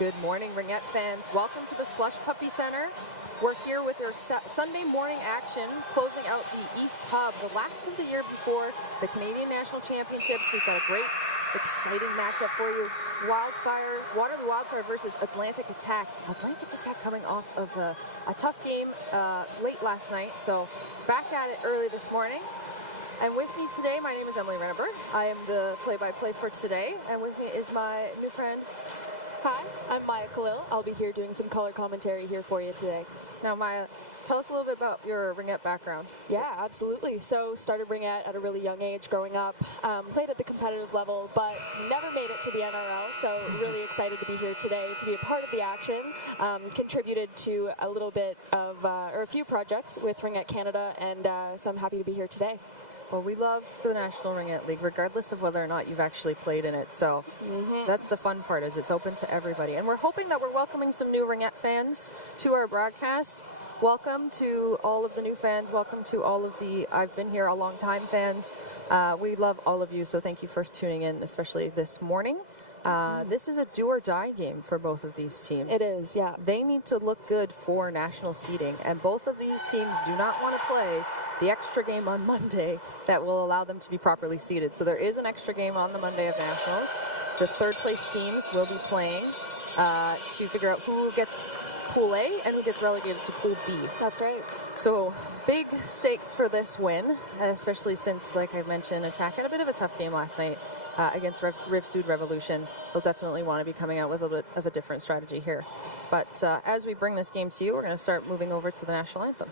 Good morning, Ringette fans. Welcome to the Slush Puppie Center. We're here with our Sunday morning action, closing out the East Hub, the last of the year before the Canadian National Championships. We've got a great, exciting matchup for you. Waterloo Wildfire versus Atlantic Attack. Atlantic Attack coming off of a tough game late last night, so back at it early this morning. And with me today, my name is Emily Renneberg. I am the play-by-play for today, and with me is my new friend. Hi, I'm Maya Khalil. I'll be here doing some color commentary here for you today. Now, Maya, tell us a little bit about your Ringette background. Yeah, absolutely. So, started Ringette at a really young age growing up. Played at the competitive level, but never made it to the NRL. So, really excited to be here today to be a part of the action. Contributed to a little bit of, or a few projects with Ringette Canada, and so I'm happy to be here today. Well, we love the National Ringette League, regardless of whether or not you've actually played in it. So that's the fun part, is it's open to everybody. And we're hoping that we're welcoming some new Ringette fans to our broadcast. Welcome to all of the new fans. Welcome to all of the I've been here a long time fans. We love all of you, so thank you for tuning in, especially this morning. This is a do-or-die game for both of these teams. It is, yeah. They need to look good for national seeding, and both of these teams do not want to play the extra game on Monday that will allow them to be properly seeded. So there is an extra game on the Monday of Nationals. The third place teams will be playing to figure out who gets Pool A and who gets relegated to Pool B. That's right. So big stakes for this win, especially since, like I mentioned, Attack had a bit of a tough game last night against Riv Sud Revolution. They'll definitely want to be coming out with a bit of a different strategy here. But as we bring this game to you, we're going to start moving over to the national anthem.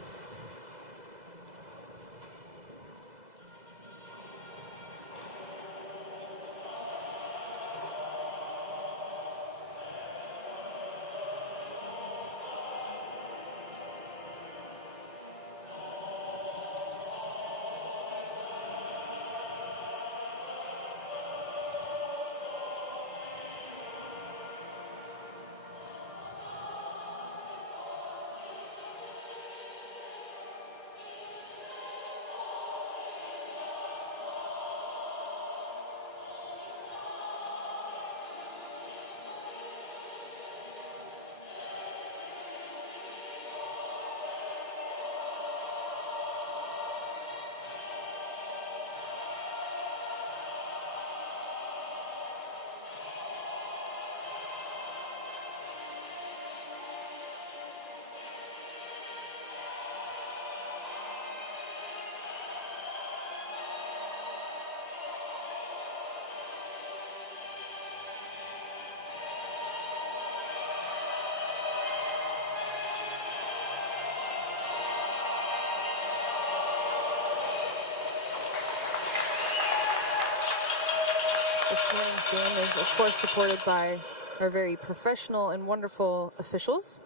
This morning's game is, of course, supported by our very professional and wonderful officials.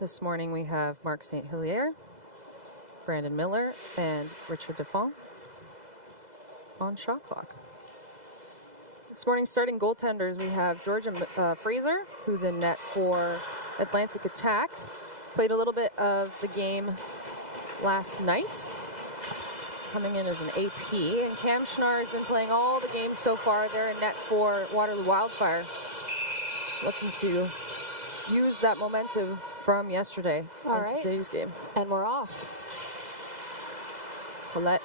This morning we have Mark St. Hilaire, Brandon Miller, and Richard Defont on shot clock. This morning's starting goaltenders, we have Georgia Fraser, who's in net for Atlantic Attack. Played a little bit of the game last night, coming in as an AP, and Cam Schnarr has been playing all the games so far. They're in net for Waterloo Wildfire, looking to use that momentum from yesterday into today's game. And we're off. Colette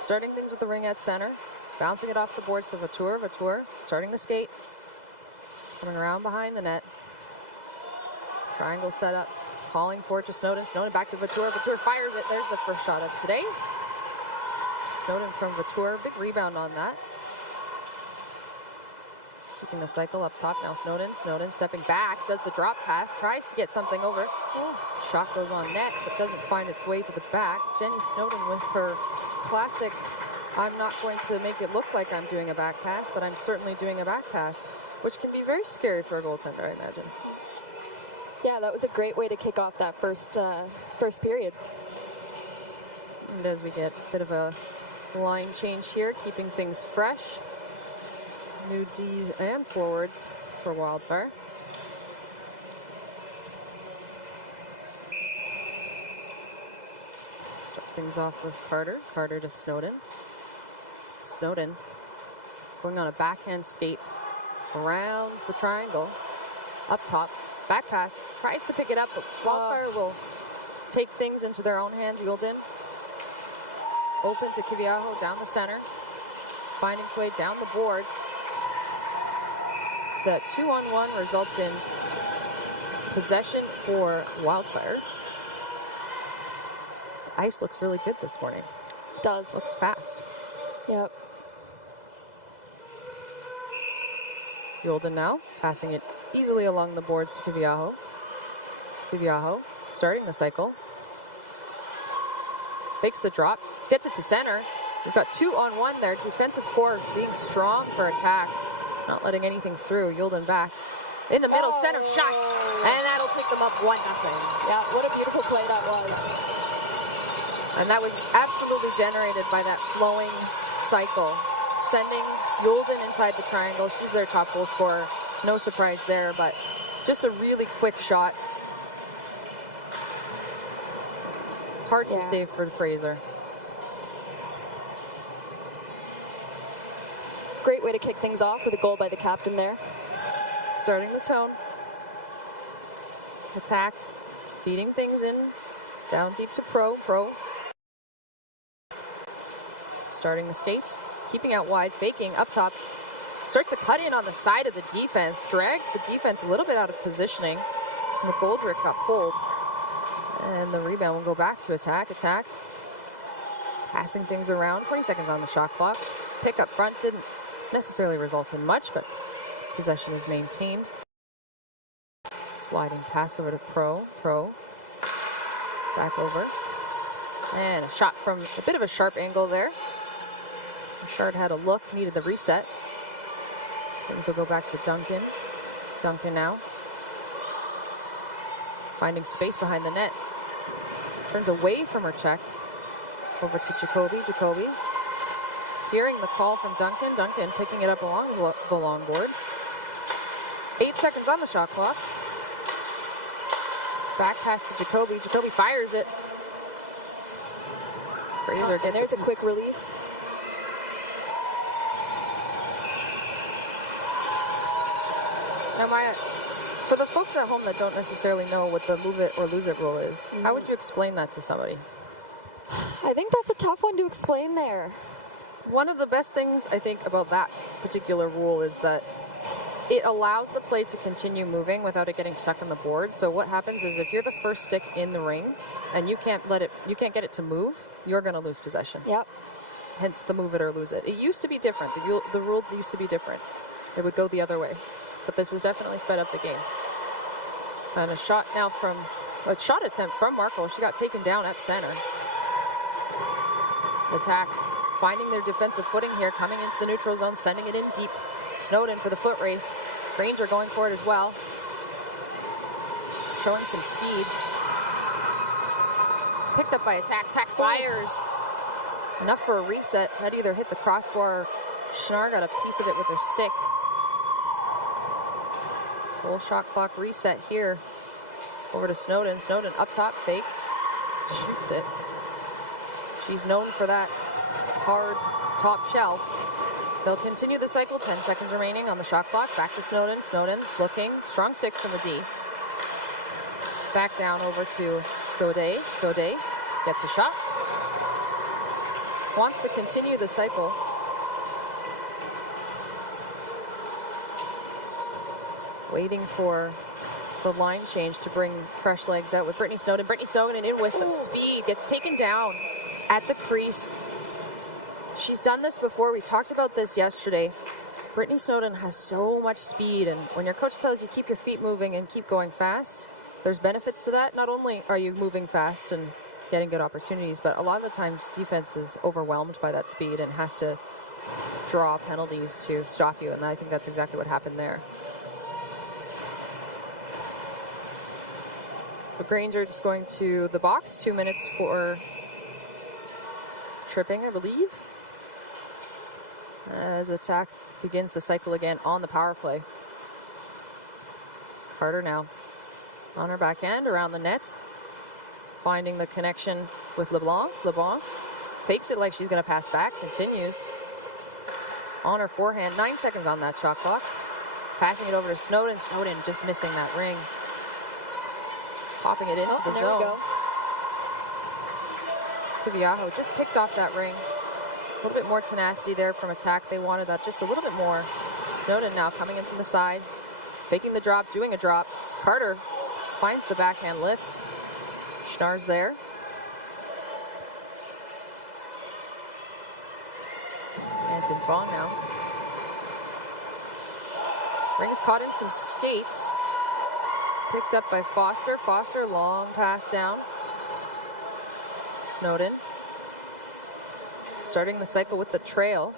starting things with the Ringette center, bouncing it off the boards to Vautour starting the skate, coming around behind the net. Triangle set up, calling for it to Snowden. Snowden back to Vautour. Vautour fires it. There's the first shot of today. Snowden from Vautour, big rebound on that. Keeping the cycle up top now. Snowden stepping back, does the drop pass, tries to get something over. Shot goes on net, but doesn't find its way to the back. Jenny Snowden with her classic, I'm not going to make it look like I'm doing a back pass, but I'm certainly doing a back pass, which can be very scary for a goaltender, I imagine. Yeah, that was a great way to kick off that first period. And as we get a bit of a line change here, keeping things fresh. New Ds and forwards for Wildfire. Start things off with Carter. Carter to Snowden. Snowden going on a backhand skate around the triangle. up top. Back pass, tries to pick it up, but Wildfire will take things into their own hands. Yulden open to Kiviaho down the center, finding its way down the boards. So that 2-on-1 results in possession for Wildfire. The ice looks really good this morning. It does. Looks fast. Yep. Yulden now passing it easily along the boards to Kiviaho. Kiviaho starting the cycle. Fakes the drop, gets it to center. We've got 2-on-1 there. Defensive core being strong for attack. Not letting anything through. Yulden back. In the middle, center shot. And that'll pick them up 1-0. Yeah, what a beautiful play that was. And that was absolutely generated by that flowing cycle. Sending Yulden inside the triangle. She's their top goal scorer. No surprise there, but just a really quick shot. Hard to save for Fraser. Great way to kick things off with a goal by the captain there. Starting the tone. Attack. Feeding things in. Down deep to Pro. Starting the skate. Keeping out wide. Faking up top. Starts to cut in on the side of the defense. Drags the defense a little bit out of positioning. McGoldrick got pulled. And the rebound will go back to attack. Passing things around. 20 seconds on the shot clock. Pick up front. Didn't necessarily result in much, but possession is maintained. Sliding pass over to Pro. Back over. And a shot from a bit of a sharp angle there. Richard had a look, needed the reset. Things will go back to Duncan. Duncan now. Finding space behind the net. Turns away from her check. Over to Jacoby. Hearing the call from Duncan. Duncan picking it up along the long board. 8 seconds on the shot clock. Back pass to Jacoby. Jacoby fires it. Fraser gets there's a quick release. Now, Maya, for the folks at home that don't necessarily know what the move it or lose it rule is, how would you explain that to somebody? I think that's a tough one to explain there. One of the best things I think about that particular rule is that it allows the play to continue moving without it getting stuck on the board. So what happens is if you're the first stick in the ring and you can't get it to move, you're going to lose possession. Yep. Hence the move it or lose it. It used to be different. The rule used to be different. It would go the other way. But this has definitely sped up the game. And a shot now a shot attempt from Markle. She got taken down at center. Attack, finding their defensive footing here, coming into the neutral zone, sending it in deep. Snowden for the foot race. Granger going for it as well. Showing some speed. Picked up by Attack. Attack fires. Enough for a reset. That either hit the crossbar or Schnarr got a piece of it with her stick. Full shot clock reset here. Over to Snowden. Snowden up top, fakes. Shoots it. She's known for that hard top shelf. They'll continue the cycle. 10 seconds remaining on the shot clock. Back to Snowden. Snowden looking. Strong sticks from the D. Back down over to Godet. Godet gets a shot. Wants to continue the cycle. Waiting for the line change to bring fresh legs out with Brittany Snowden. Brittany Snowden in with some speed. Gets taken down at the crease. She's done this before. We talked about this yesterday. Brittany Snowden has so much speed, and when your coach tells you keep your feet moving and keep going fast, there's benefits to that. Not only are you moving fast and getting good opportunities, but a lot of the times defense is overwhelmed by that speed and has to draw penalties to stop you, and I think that's exactly what happened there. So Granger just going to the box. 2 minutes for tripping, I believe. As Attack begins the cycle again on the power play. Carter now on her backhand around the net. Finding the connection with LeBlanc. LeBlanc fakes it like she's going to pass back. Continues on her forehand. 9 seconds on that shot clock. Passing it over to Snowden. Snowden just missing that ring. Popping it into the there zone. we go. Kiviaho just picked off that ring. A little bit more tenacity there from attack. They wanted that just a little bit more. Snowden now coming in from the side. Faking the drop, doing a drop. Carter finds the backhand lift. Schnarr's there. Anton Fong now. Ring's caught in some skates. Picked up by Foster. Foster, long pass down. Snowden. Starting the cycle with the trail.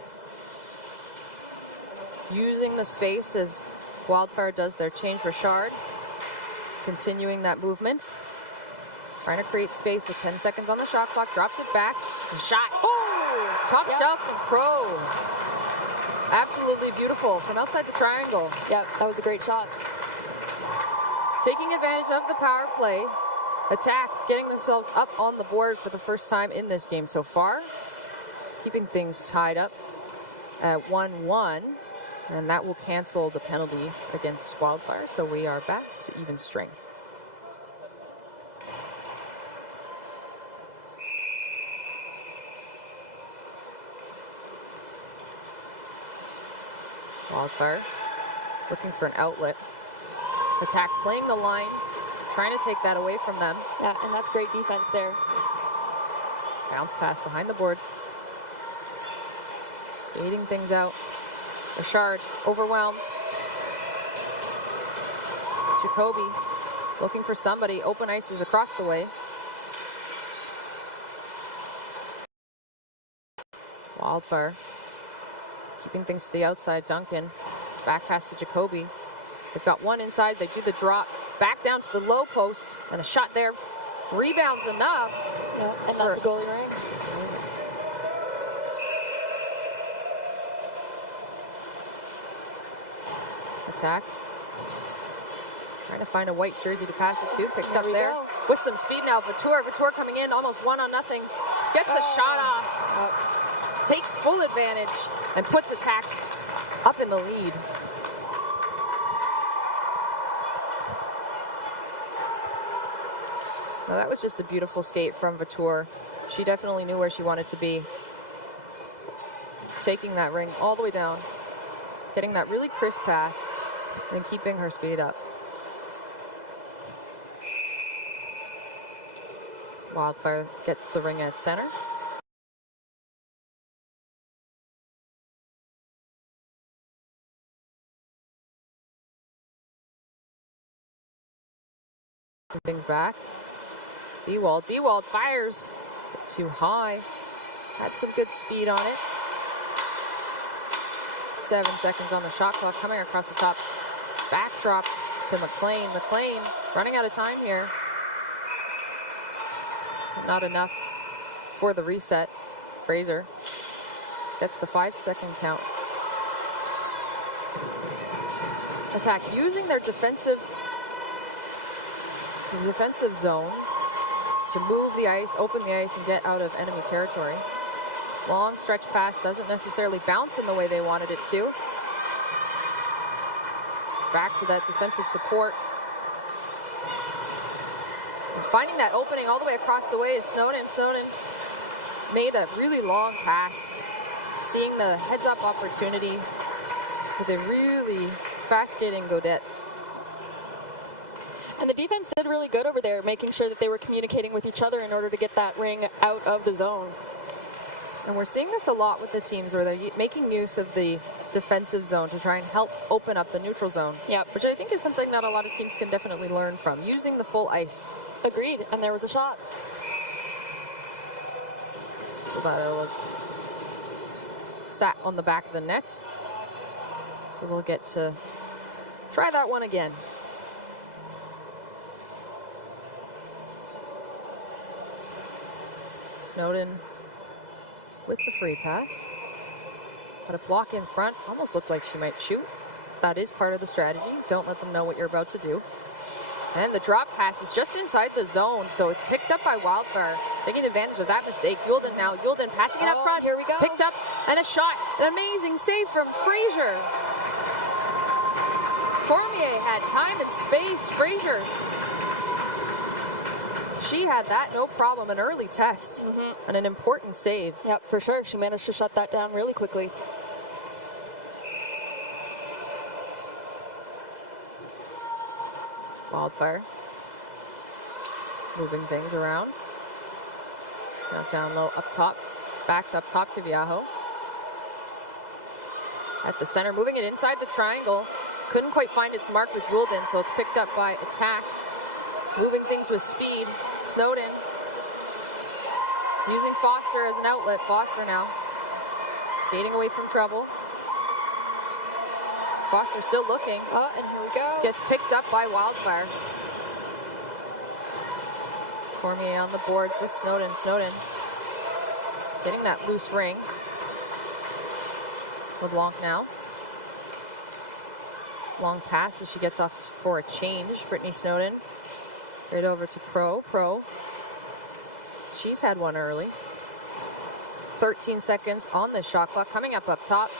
Using the space as Wildfire does their change. Richard. Continuing that movement. Trying to create space with 10 seconds on the shot clock. Drops it back. And shot. Oh! Top shelf from Crow. Absolutely beautiful from outside the triangle. Yep, that was a great shot. Taking advantage of the power play. Attack, getting themselves up on the board for the first time in this game so far. Keeping things tied up at 1-1. And that will cancel the penalty against Wildfire. So we are back to even strength. Wildfire looking for an outlet. Attack playing the line, trying to take that away from them. Yeah, and that's great defense there. Bounce pass behind the boards. Skating things out. Richard overwhelmed. Jacoby looking for somebody. Open ice is across the way. Wildfire keeping things to the outside. Duncan back pass to Jacoby. They've got one inside. They do the drop back down to the low post and a shot there. Rebounds enough. Yeah, and that's a goalie ring. Attack. Trying to find a white jersey to pass it to. Picked up there. Go. With some speed now. Vautour coming in almost 1-0. Gets the shot off. Takes full advantage and puts Attack up in the lead. Now that was just a beautiful skate from Vautour. She definitely knew where she wanted to be. Taking that ring all the way down. Getting that really crisp pass and keeping her speed up. Wildfire gets the ring at center. Things back. Bewald fires too high. Had some good speed on it. 7 seconds on the shot clock. Coming across the top. Backdropped to McLean. McLean running out of time here. Not enough for the reset. Fraser gets the 5-second count. Attack using their defensive zone to move the ice, open the ice, and get out of enemy territory. Long stretch pass doesn't necessarily bounce in the way they wanted it to. Back to that defensive support. And finding that opening all the way across the way is Snowden. Snowden made a really long pass. Seeing the heads-up opportunity with a really fast-skating Gaudette. And the defense did really good over there, making sure that they were communicating with each other in order to get that ring out of the zone. And we're seeing this a lot with the teams where they're making use of the defensive zone to try and help open up the neutral zone. Yep. Which I think is something that a lot of teams can definitely learn from, using the full ice. Agreed, and there was a shot. So that'll have sat on the back of the net. So we'll get to try that one again. Snowden with the free pass. Got a block in front. Almost looked like she might shoot. That is part of the strategy. Don't let them know what you're about to do. And the drop pass is just inside the zone, so it's picked up by Wildfire. Taking advantage of that mistake. Yulden now. Yulden passing it up front. Here we go. Picked up and a shot. An amazing save from Fraser. Cormier had time and space. Fraser, she had that no problem. An early test and an important save. Yep, for sure. She managed to shut that down really quickly. Wildfire moving things around. Now down low, up top. Backs up top, Kiviaho. At the center, moving it inside the triangle. Couldn't quite find its mark with Youlden, so it's picked up by Attack. Moving things with speed. Snowden using Foster as an outlet. Foster now skating away from trouble. Foster still looking. Oh, and here we go. Gets picked up by Wildfire. Cormier on the boards with Snowden. Snowden getting that loose ring. LeBlanc now. Long pass as she gets off for a change. Brittany Snowden right over to Pro. She's had one early. 13 seconds on the shot clock. Coming up top.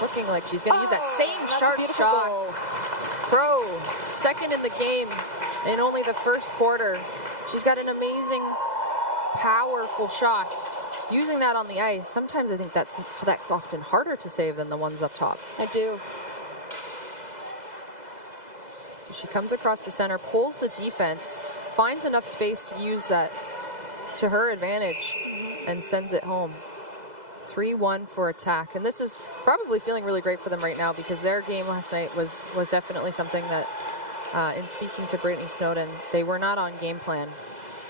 Looking like she's going to use that same sharp shot. Goal. Pro, second in the game in only the first quarter. She's got an amazing, powerful shot. Using that on the ice, sometimes I think that's often harder to save than the ones up top. I do. So she comes across the center, pulls the defense, finds enough space to use that to her advantage, and sends it home. 3-1 for Attack. And this is probably feeling really great for them right now because their game last night was definitely something that, in speaking to Brittany Snowden, they were not on game plan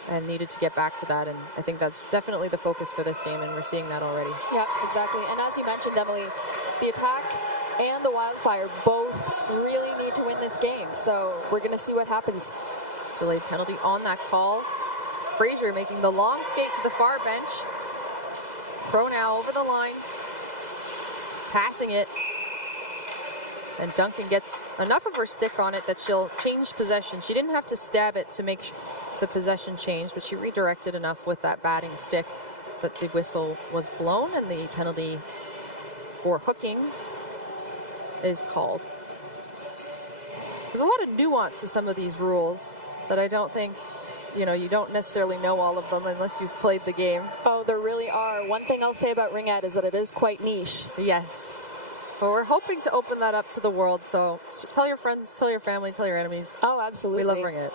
and needed to get back to that. And I think that's definitely the focus for this game, and we're seeing that already. Yeah, exactly. And as you mentioned, Emily, the Attack and the Wildfire both really need to win this game. So we're going to see what happens. Delayed penalty on that call. Fraser making the long skate to the far bench. Pro now over the line. Passing it. And Duncan gets enough of her stick on it that she'll change possession. She didn't have to stab it to make the possession change, but she redirected enough with that batting stick that the whistle was blown and the penalty for hooking is called. There's a lot of nuance to some of these rules that I don't think, you don't necessarily know all of them unless you've played the game. Oh, there really are. One thing I'll say about Ringette is that it is quite niche. Yes. But we're hoping to open that up to the world, so tell your friends, tell your family, tell your enemies. Oh, absolutely. We love Ringette.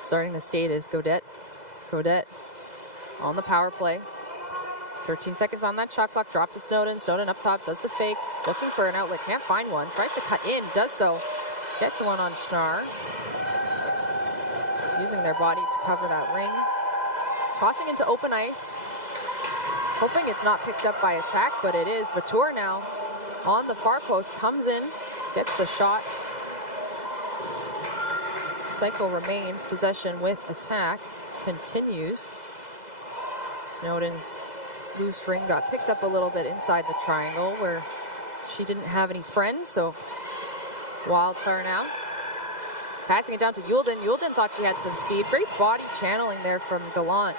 Starting the skate is Godette. Godette on the power play. 13 seconds on that shot clock. Drop to Snowden. Snowden up top, does the fake. Looking for an outlet, can't find one. Tries to cut in, does so. Gets one on Schnarr. Using their body to cover that ring. Tossing into open ice. Hoping it's not picked up by Attack, but it is. Vatour now on the far post, comes in, gets the shot. Cycle remains, possession with Attack, continues. Snowden's loose ring got picked up a little bit inside the triangle where she didn't have any friends, so Wildfire now. Passing it down to Youlden. Youlden thought she had some speed. Great body channeling there from Gallant,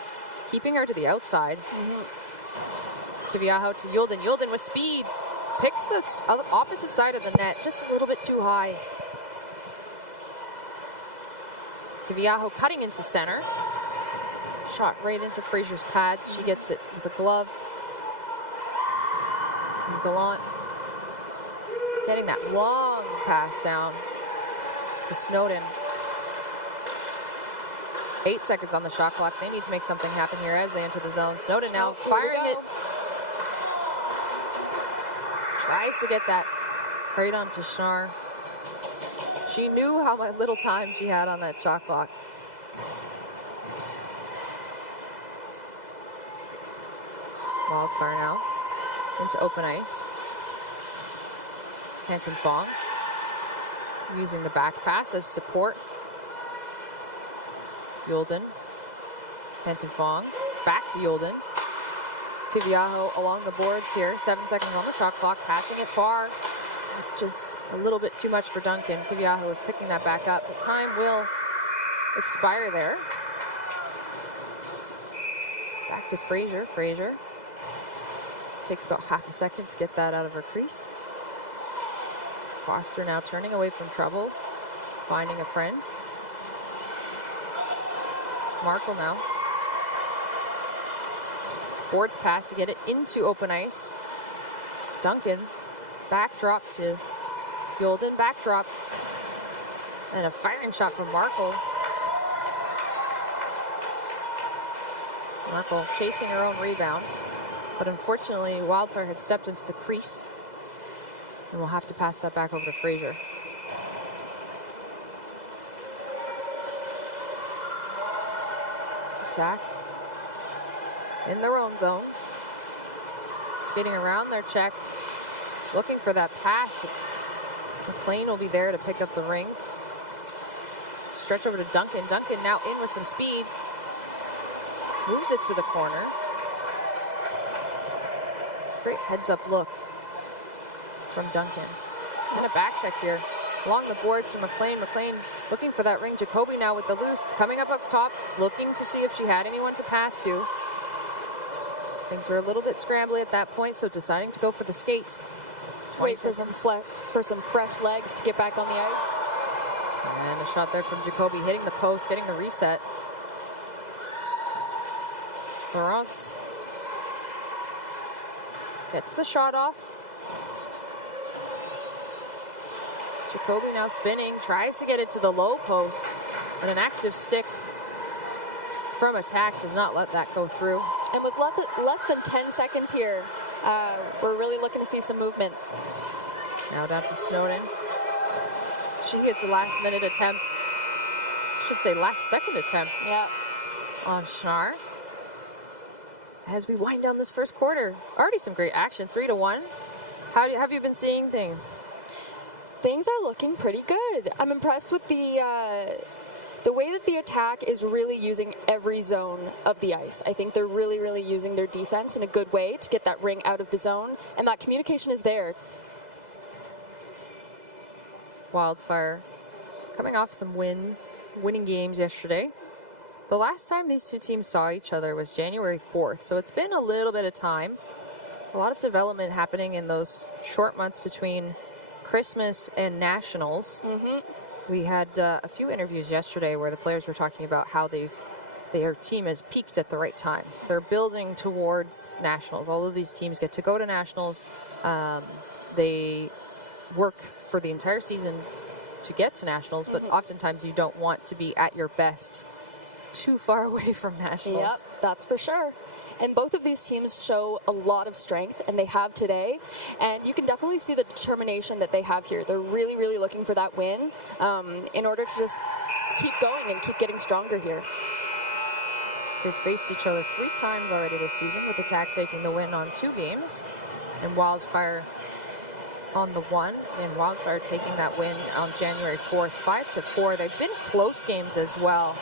keeping her to the outside. Kiviaho to Youlden. Youlden with speed. Picks the opposite side of the net, just a little bit too high. Kiviaho cutting into center. Shot right into Fraser's pads. She gets it with a glove. And Gallant getting that long pass down to Snowden. 8 seconds on the shot clock. They need to make something happen here as they enter the zone. Snowden now firing it. Tries to get that right onto Schnarr. She knew how little time she had on that shot clock. Wildfire now into open ice. Hanson Fong using the back pass as support. Youlden. Hanson Fong back to Youlden. Kiviaho along the boards here. 7 seconds on the shot clock. Passing it far. Just a little bit too much for Duncan. Kiviaho is picking that back up. The time will expire there. Back to Fraser. Fraser takes about half a second to get that out of her crease. Foster now turning away from trouble, finding a friend. Markle now. Boards pass to get it into open ice. Duncan, backdrop to Yolden, backdrop. And a firing shot from Markle. Markle chasing her own rebound. But unfortunately, Wildfire had stepped into the crease. And we'll have to pass that back over to Fraser. Attack. In their own zone. Skating around their check. Looking for that pass. McLean will be there to pick up the ring. Stretch over to Duncan. Duncan now in with some speed. Moves it to the corner. Great heads-up look from Duncan. And a back check here. Along the boards from McLean. McLean looking for that ring. Jacoby now with the loose. Coming up top. Looking to see if she had anyone to pass to. Things were a little bit scrambly at that point, so deciding to go for the skate. Wait for some fresh legs to get back on the ice. And a shot there from Jacoby, hitting the post, getting the reset. Laurence gets the shot off. Jacoby now spinning, tries to get it to the low post, and an active stick from attack does not let that go through. And with less than 10 seconds here, we're really looking to see some movement. Now down to Snowden. She gets the last minute attempt. Should say last second attempt. Yeah. On Schnarr. As we wind down this first quarter. Already some great action, 3-1. Have you been seeing things? Things are looking pretty good. I'm impressed with the way that the attack is really using every zone of the ice. I think they're really, really using their defense in a good way to get that ring out of the zone, and that communication is there. Wildfire coming off some winning games yesterday. The last time these two teams saw each other was January 4th, so it's been a little bit of time. A lot of development happening in those short months between Christmas and Nationals. We had a few interviews yesterday where the players were talking about how their team has peaked at the right time. They're building towards Nationals. All of these teams get to go to Nationals. They work for the entire season to get to Nationals, but oftentimes you don't want to be at your best too far away from Nationals. Yep, that's for sure. And both of these teams show a lot of strength, and they have today. And you can definitely see the determination that they have here. They're really, really looking for that win in order to just keep going and keep getting stronger here. They've faced each other 3 times already this season, with Attack taking the win on 2 games, and Wildfire on the 1, and Wildfire taking that win on January 4th, 5-4. They've been close games as well.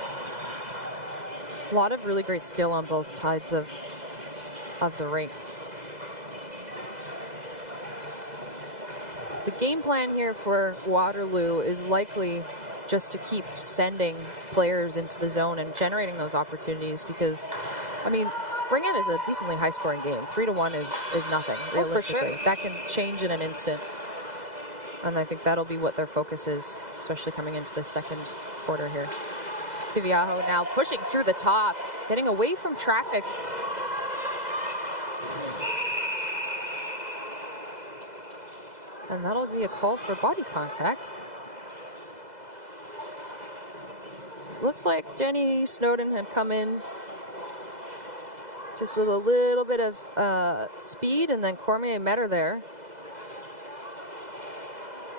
A lot of really great skill on both sides of the rink. The game plan here for Waterloo is likely just to keep sending players into the zone and generating those opportunities, because, I mean, Ringette is a decently high-scoring game. 3-1 is nothing, realistically. For sure. That can change in an instant. And I think that'll be what their focus is, especially coming into the second quarter here. Kiviaho now pushing through the top, getting away from traffic. And that'll be a call for body contact. Looks like Jenny Snowden had come in just with a little bit of speed, and then Cormier met her there.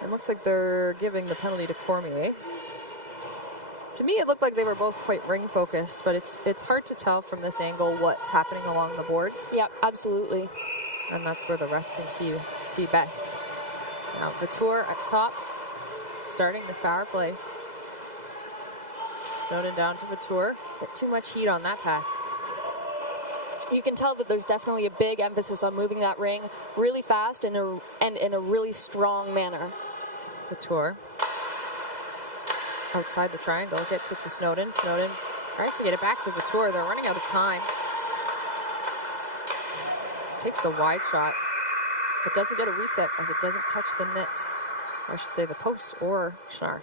It looks like they're giving the penalty to Cormier. To me, it looked like they were both quite ring-focused, but it's hard to tell from this angle what's happening along the boards. Yep, absolutely. And that's where the refs can see best. Now, Vatour at top, starting this power play. Snowden down to Vatour. Bit too much heat on that pass. You can tell that there's definitely a big emphasis on moving that ring really fast and in a really strong manner. Vatour. Outside the triangle, gets it to Snowden. Snowden tries to get it back to Vatour. They're running out of time. Takes the wide shot, but doesn't get a reset as it doesn't touch the net. I should say the post or Schnarr.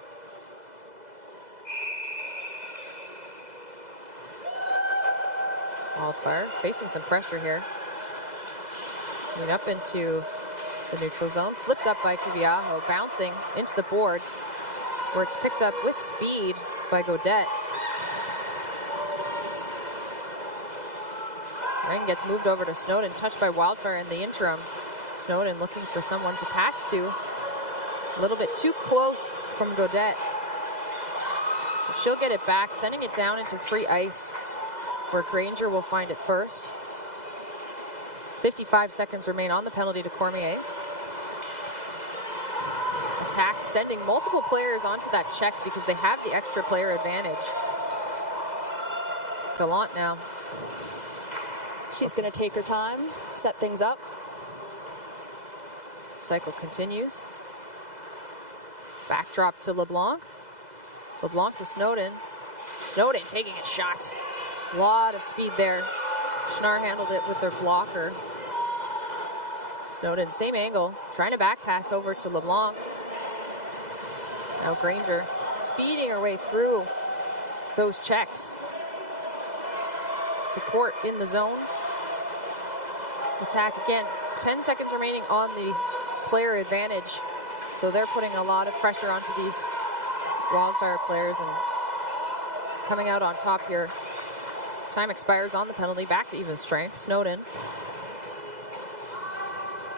Wildfire facing some pressure here. Coming up into the neutral zone. Flipped up by Kiviaho, bouncing into the boards where it's picked up with speed by Gaudette. Ring gets moved over to Snowden, touched by Wildfire in the interim. Snowden looking for someone to pass to. A little bit too close from Gaudette. But she'll get it back, sending it down into free ice, where Granger will find it first. 55 seconds remain on the penalty to Cormier. Attack sending multiple players onto that check because they have the extra player advantage. Gallant now. She's going to take her time, set things up. Cycle continues. Backdrop to LeBlanc. LeBlanc to Snowden. Snowden taking a shot. A lot of speed there. Schnarr handled it with their blocker. Snowden, same angle, trying to back pass over to LeBlanc. Now Granger speeding her way through those checks. Support in the zone. Attack again. 10 seconds remaining on the player advantage. So they're putting a lot of pressure onto these Wildfire players and coming out on top here. Time expires on the penalty. Back to even strength. Snowden.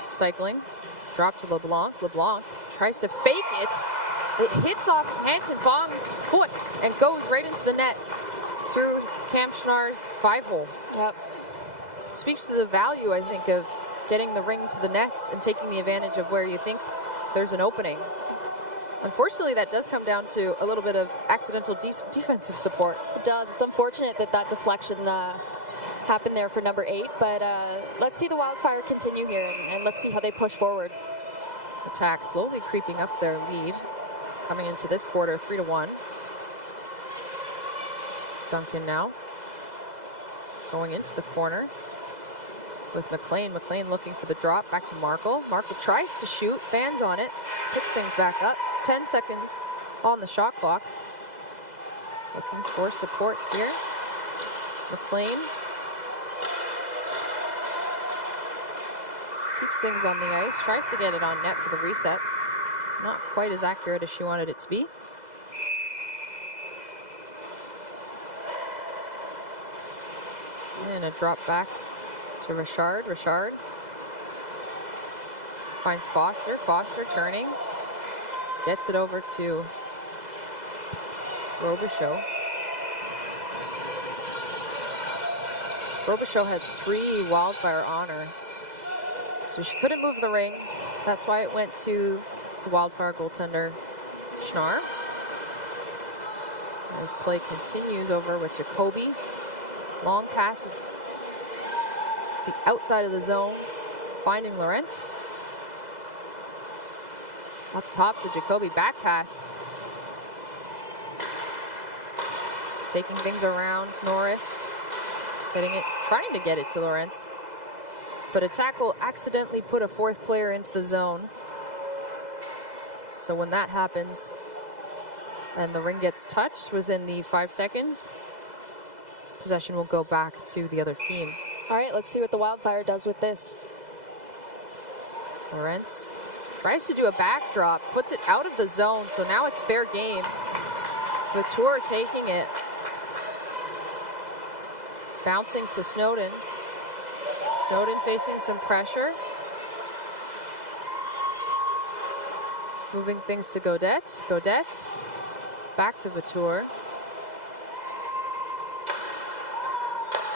Cycling. Drop to LeBlanc. LeBlanc tries to fake it. It hits off Hanton Vong's foot and goes right into the net through Cam Schnarr's 5-hole. Yep. Speaks to the value, I think, of getting the ring to the nets and taking the advantage of where you think there's an opening. Unfortunately, that does come down to a little bit of accidental defensive support. It does. It's unfortunate that that deflection happened there for number 8, but let's see the Wildfire continue here, and let's see how they push forward. Attack slowly creeping up their lead, coming into this quarter, 3-1. Duncan now going into the corner with McLean. McLean looking for the drop, back to Markle. Markle tries to shoot, fans on it, picks things back up. 10 seconds on the shot clock. Looking for support here. McLean keeps things on the ice, tries to get it on net for the reset. Not quite as accurate as she wanted it to be. And a drop back to Richard. Richard finds Foster. Foster turning. Gets it over to Robichaud. Robichaud had 3 Wildfire on her, so she couldn't move the ring. That's why it went to the Wildfire goaltender, Schnarr. As play continues over with Jacoby. Long pass to the outside of the zone, finding Lawrence. Up top to Jacoby, back pass. Taking things around Norris. Getting it, trying to get it to Lawrence. But Attack will accidentally put a 4th player into the zone. So when that happens, and the ring gets touched within the 5 seconds, possession will go back to the other team. All right, let's see what the Wildfire does with this. Lawrence tries to do a backdrop, puts it out of the zone, so now it's fair game. Vautour taking it. Bouncing to Snowden. Snowden facing some pressure. Moving things to Gaudette. Gaudette back to Vautour.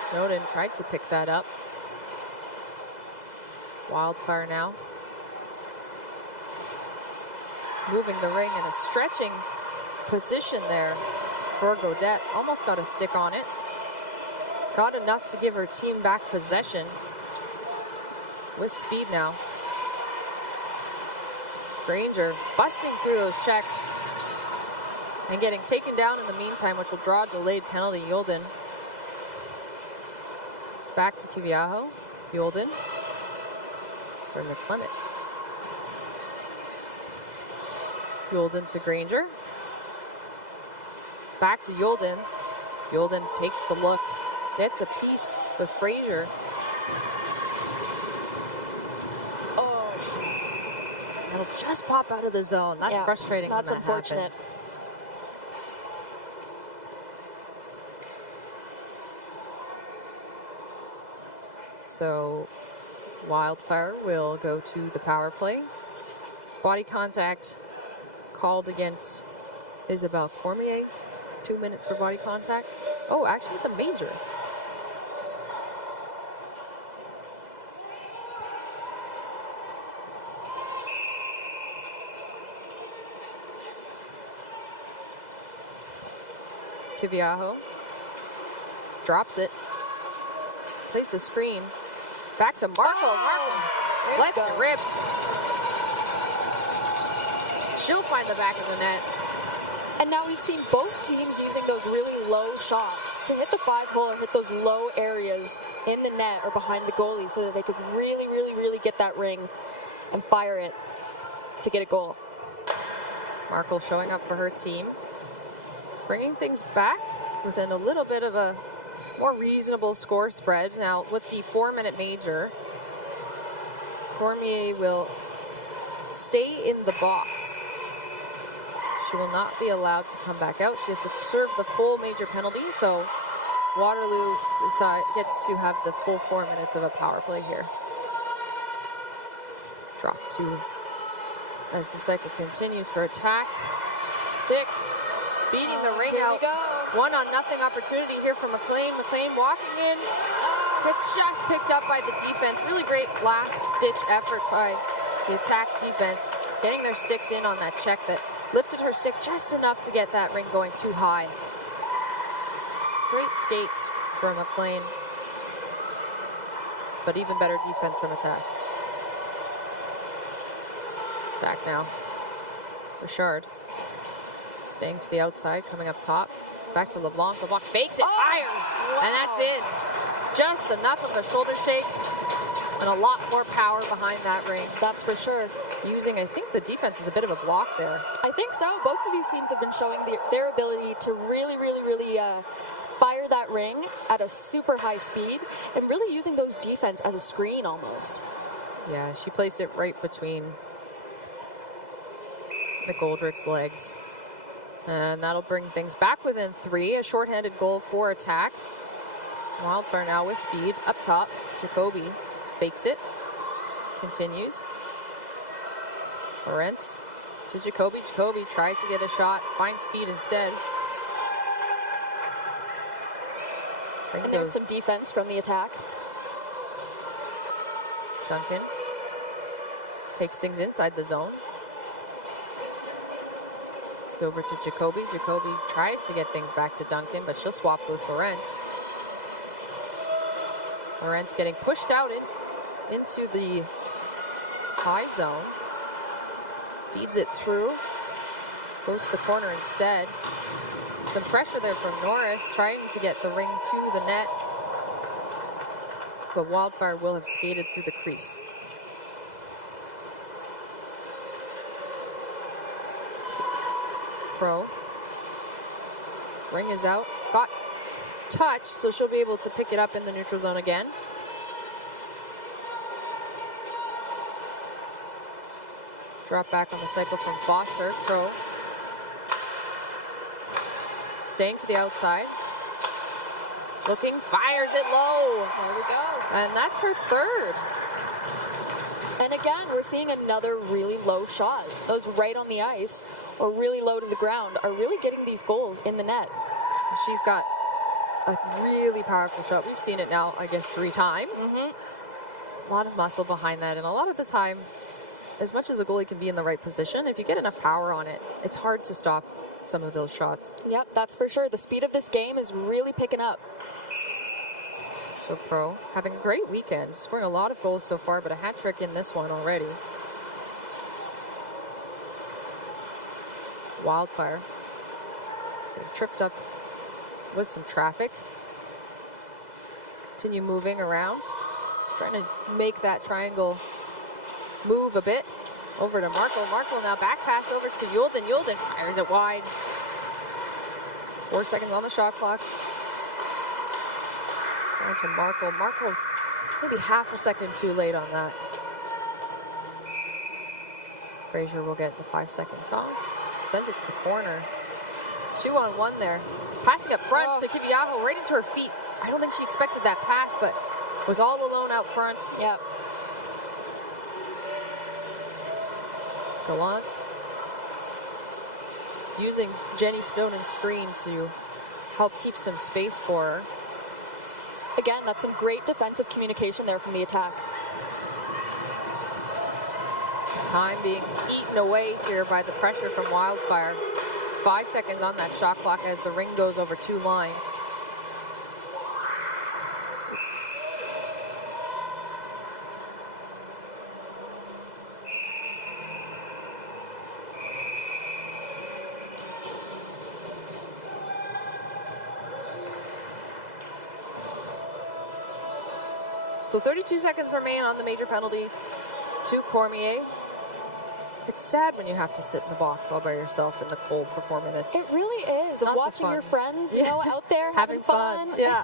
Snowden tried to pick that up. Wildfire now. Moving the ring in a stretching position there for Gaudette. Almost got a stick on it. Got enough to give her team back possession. With speed now. Granger busting through those checks and getting taken down in the meantime, which will draw a delayed penalty. Yolden. Back to Kiviaho. Yolden. Sorry, McClement. Yolden to Granger. Back to Yolden. Yolden takes the look, gets a piece with Fraser. Oh. It'll just pop out of the zone. That's frustrating. That's when that unfortunate. happens. So Wildfire will go to the power play. Body contact called against Isabelle Cormier. 2 minutes for body contact. Oh, actually, it's a major. Kiviaho drops it. Plays the screen. Back to Markle. Oh, Markle lets it rip. She'll find the back of the net. And now we've seen both teams using those really low shots to hit the 5-hole or hit those low areas in the net or behind the goalie so that they could really, really, really get that ring and fire it to get a goal. Markle showing up for her team. Bringing things back within a little bit of a more reasonable score spread. Now, with the 4-minute major, Cormier will stay in the box. She will not be allowed to come back out. She has to serve the full major penalty, so Waterloo gets to have the full 4 minutes of a power play here. Drop 2 as the cycle continues for attack. Sticks, beating the ring out. 1-0 opportunity here for McLean. McLean walking in. Gets just picked up by the defense. Really great last-ditch effort by the attack defense, getting their sticks in on that check that lifted her stick just enough to get that ring going too high. Great skates from McLean, but even better defense from attack. Attack now. Richard staying to the outside, coming up top. Back to LeBlanc. LeBlanc fakes it, fires, and that's it. Just enough of a shoulder shake and a lot more power behind that ring. That's for sure. Using, I think the defense is a bit of a block there. I think so. Both of these teams have been showing their ability to really, really, really fire that ring at a super high speed and really using those defense as a screen almost. Yeah, she placed it right between McGoldrick's legs. And that'll bring things back within 3. A shorthanded goal for attack. Wildfire now with speed. Up top, Jacoby fakes it. Continues. Lawrence to Jacoby. Jacoby tries to get a shot. Finds feet instead. And there's some defense from the attack. Duncan takes things inside the zone. It's over to Jacoby. Jacoby tries to get things back to Duncan, but she'll swap with Lawrence. Lawrence getting pushed out into the high zone. Feeds it through. Goes to the corner instead. Some pressure there from Norris, trying to get the ring to the net. But Wildfire will have skated through the crease. Pro. Ring is out. Got touched, so she'll be able to pick it up in the neutral zone again. Drop back on the cycle from Foster. Pro. Staying to the outside. Looking, fires it low. There we go. And that's her third. And again, we're seeing another really low shot. Those right on the ice or really low to the ground are really getting these goals in the net. She's got a really powerful shot. We've seen it now, I guess, 3 times. A lot of muscle behind that. And a lot of the time, as much as a goalie can be in the right position, if you get enough power on it, it's hard to stop some of those shots. Yep, that's for sure. The speed of this game is really picking up. So Pro having a great weekend, scoring a lot of goals so far, but a hat trick in this one already. Wildfire getting tripped up with some traffic. Continue moving around, trying to make that triangle move a bit. Over to Markle. Markle now back pass over to Yulden. Yulden fires it wide. 4 seconds on the shot clock. Down to Markle. Markle maybe half a second too late on that. Fraser will get the 5-second toss. Sends it to the corner. 2-on-1 there. Passing up front to Kiviaho right into her feet. I don't think she expected that pass, but was all alone out front. Yep. Gallant. Using Jenny Snowden's screen to help keep some space for her. Again, that's some great defensive communication there from the attack. Time being eaten away here by the pressure from Wildfire. 5 seconds on that shot clock as the ring goes over 2 lines. So 32 seconds remain on the major penalty to Cormier. It's sad when you have to sit in the box all by yourself in the cold for 4 minutes. It really is. Of watching your friends, you know, out there having fun. Yeah.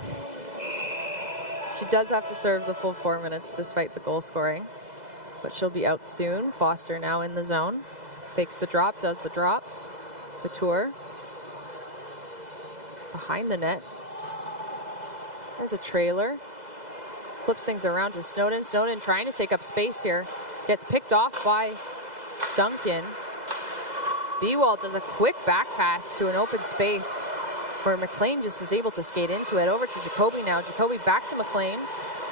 She does have to serve the full 4 minutes despite the goal scoring. But she'll be out soon. Foster now in the zone. Fakes the drop, does the drop. Couture. Behind the net. Has a trailer. Flips things around to Snowden. Snowden trying to take up space here. Gets picked off by Duncan. Bewald does a quick back pass to an open space where McLean just is able to skate into it. Over to Jacoby now. Jacoby back to McLean.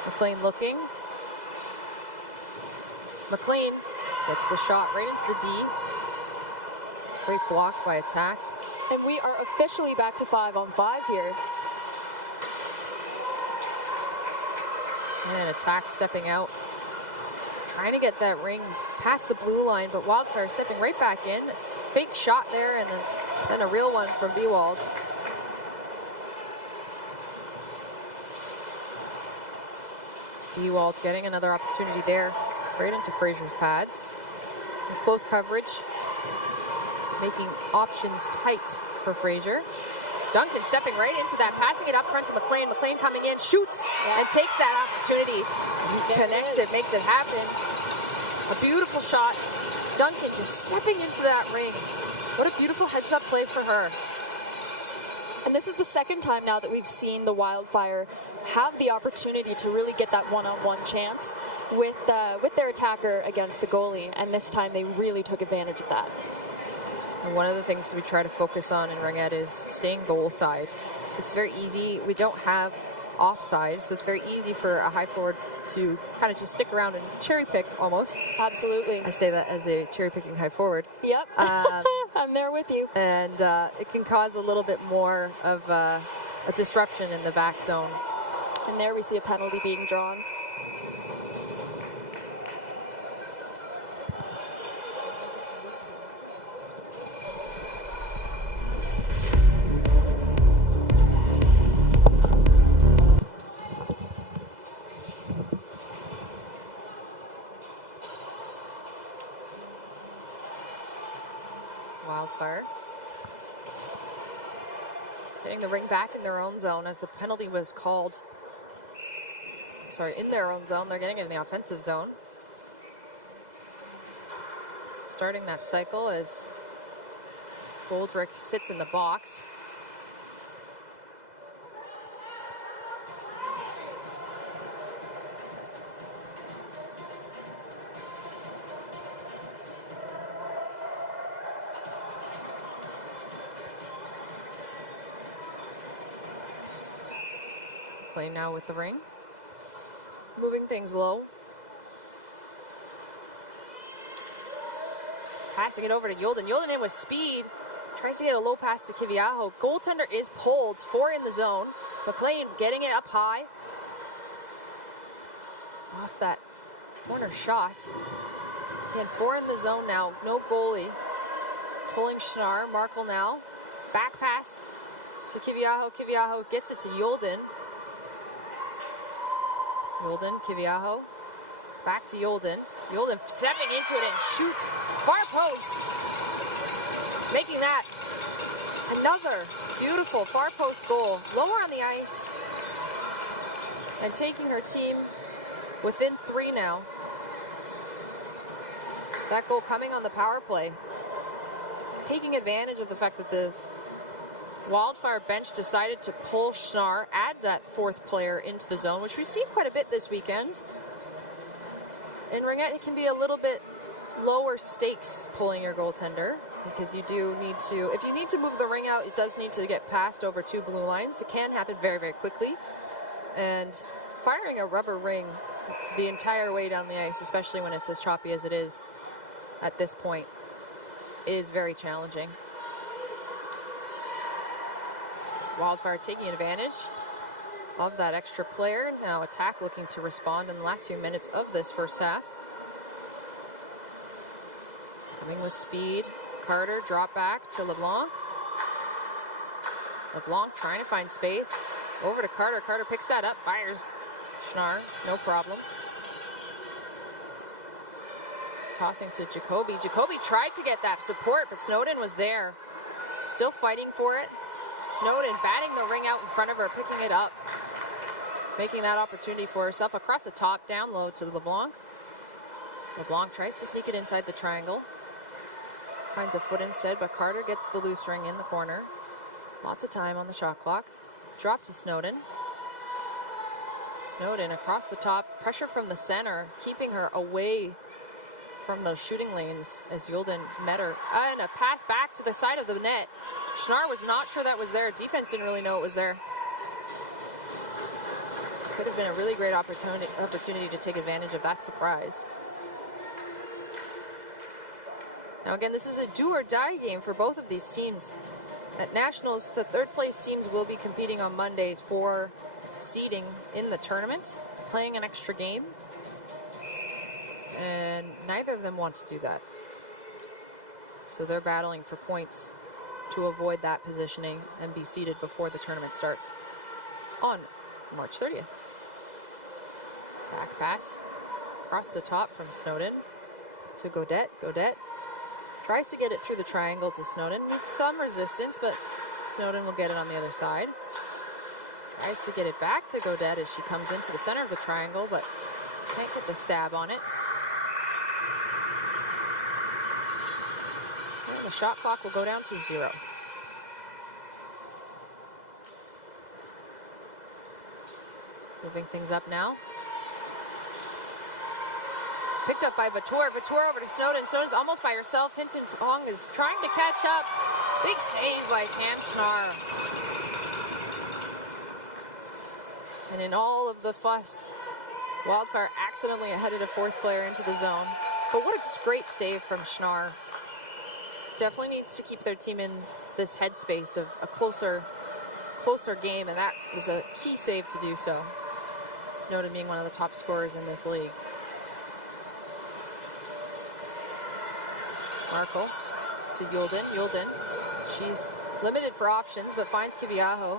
McLean looking. McLean gets the shot right into the D. Great block by attack. And we are officially back to 5-on-5 here. And attack stepping out. Trying to get that ring past the blue line, but Wildfire stepping right back in. Fake shot there, and then a real one from Bewald. Bewald getting another opportunity there, right into Fraser's pads. Some close coverage, making options tight for Fraser. Duncan stepping right into that, passing it up front to McLean. McLean coming in, shoots, and takes that opportunity. Connects it, makes it happen. A beautiful shot. Duncan just stepping into that ring. What a beautiful heads-up play for her. And this is the second time now that we've seen the Wildfire have the opportunity to really get that one-on-one chance with their attacker against the goalie. And this time they really took advantage of that. And one of the things we try to focus on in Ringette is staying goal side. It's very easy. We don't have offside, so it's very easy for a high forward to kind of just stick around and cherry pick almost. Absolutely. I say that as a cherry picking high forward. Yep. I'm there with you. And it can cause a little bit more of a disruption in the back zone. And there we see a penalty being drawn. Wildfire getting the ring back in their own zone as the penalty was called. Sorry, in their own zone. They're getting it in the offensive zone. Starting that cycle as Goldrick sits in the box. McLean now with the ring. Moving things low. Passing it over to Yulden. Yulden in with speed. Tries to get a low pass to Kiviaho. Goaltender is pulled. 4 in the zone. McLean getting it up high. Off that corner shot. Again, 4 in the zone now. No goalie. Pulling Schnarr. Markle now. Back pass to Kiviaho. Kiviaho gets it to Yulden. Yulden, Kiviaho. Back to Yulden. Yolden stepping into it and shoots far post, making that another beautiful far post goal, lower on the ice, and taking her team within 3 now. That goal coming on the power play, taking advantage of the fact that the Wildfire bench decided to pull Schnarr, add that 4th player into the zone, which we've seen quite a bit this weekend. In Ringette, it can be a little bit lower stakes pulling your goaltender, because you do need to, if you need to move the ring out, it does need to get passed over 2 blue lines. It can happen very, very quickly. And firing a rubber ring the entire way down the ice, especially when it's as choppy as it is at this point, is very challenging. Wildfire taking advantage of that extra player. Now attack looking to respond in the last few minutes of this first half. Coming with speed. Carter drop back to LeBlanc. LeBlanc trying to find space. Over to Carter. Carter picks that up, fires Schnarr, no problem. Tossing to Jacoby. Jacoby tried to get that support, but Snowden was there. Still fighting for it. Snowden batting the ring out in front of her, picking it up. Making that opportunity for herself across the top, down low to LeBlanc. LeBlanc tries to sneak it inside the triangle. Finds a foot instead, but Carter gets the loose ring in the corner. Lots of time on the shot clock. Drop to Snowden. Snowden across the top, pressure from the center, keeping her away from those shooting lanes as Yolden met her. And a pass back to the side of the net. Schnarr was not sure that was there. Defense didn't really know it was there. Could have been a really great opportunity to take advantage of that surprise. Now again, this is a do or die game for both of these teams. At Nationals, the 3rd place teams will be competing on Monday for seeding in the tournament, playing an extra game. And neither of them want to do that. So they're battling for points to avoid that positioning and be seeded before the tournament starts on March 30th. Back pass across the top from Snowden to Gaudette. Gaudette tries to get it through the triangle to Snowden. Meets some resistance, but Snowden will get it on the other side. Tries to get it back to Gaudette as she comes into the center of the triangle, but can't get the stab on it. And the shot clock will go down to 0. Moving things up now. Picked up by Vautour. Vautour over to Snowden. Snowden's almost by herself. Hinton Fong is trying to catch up. Big save by Cam Schnarr. And in all of the fuss, Wildfire accidentally headed a 4th player into the zone. But what a great save from Schnarr. Definitely needs to keep their team in this headspace of a closer game, and that was a key save to do so. Snowden being one of the top scorers in this league. Markle to Yolden. Yolden, she's limited for options, but finds Kiviaho.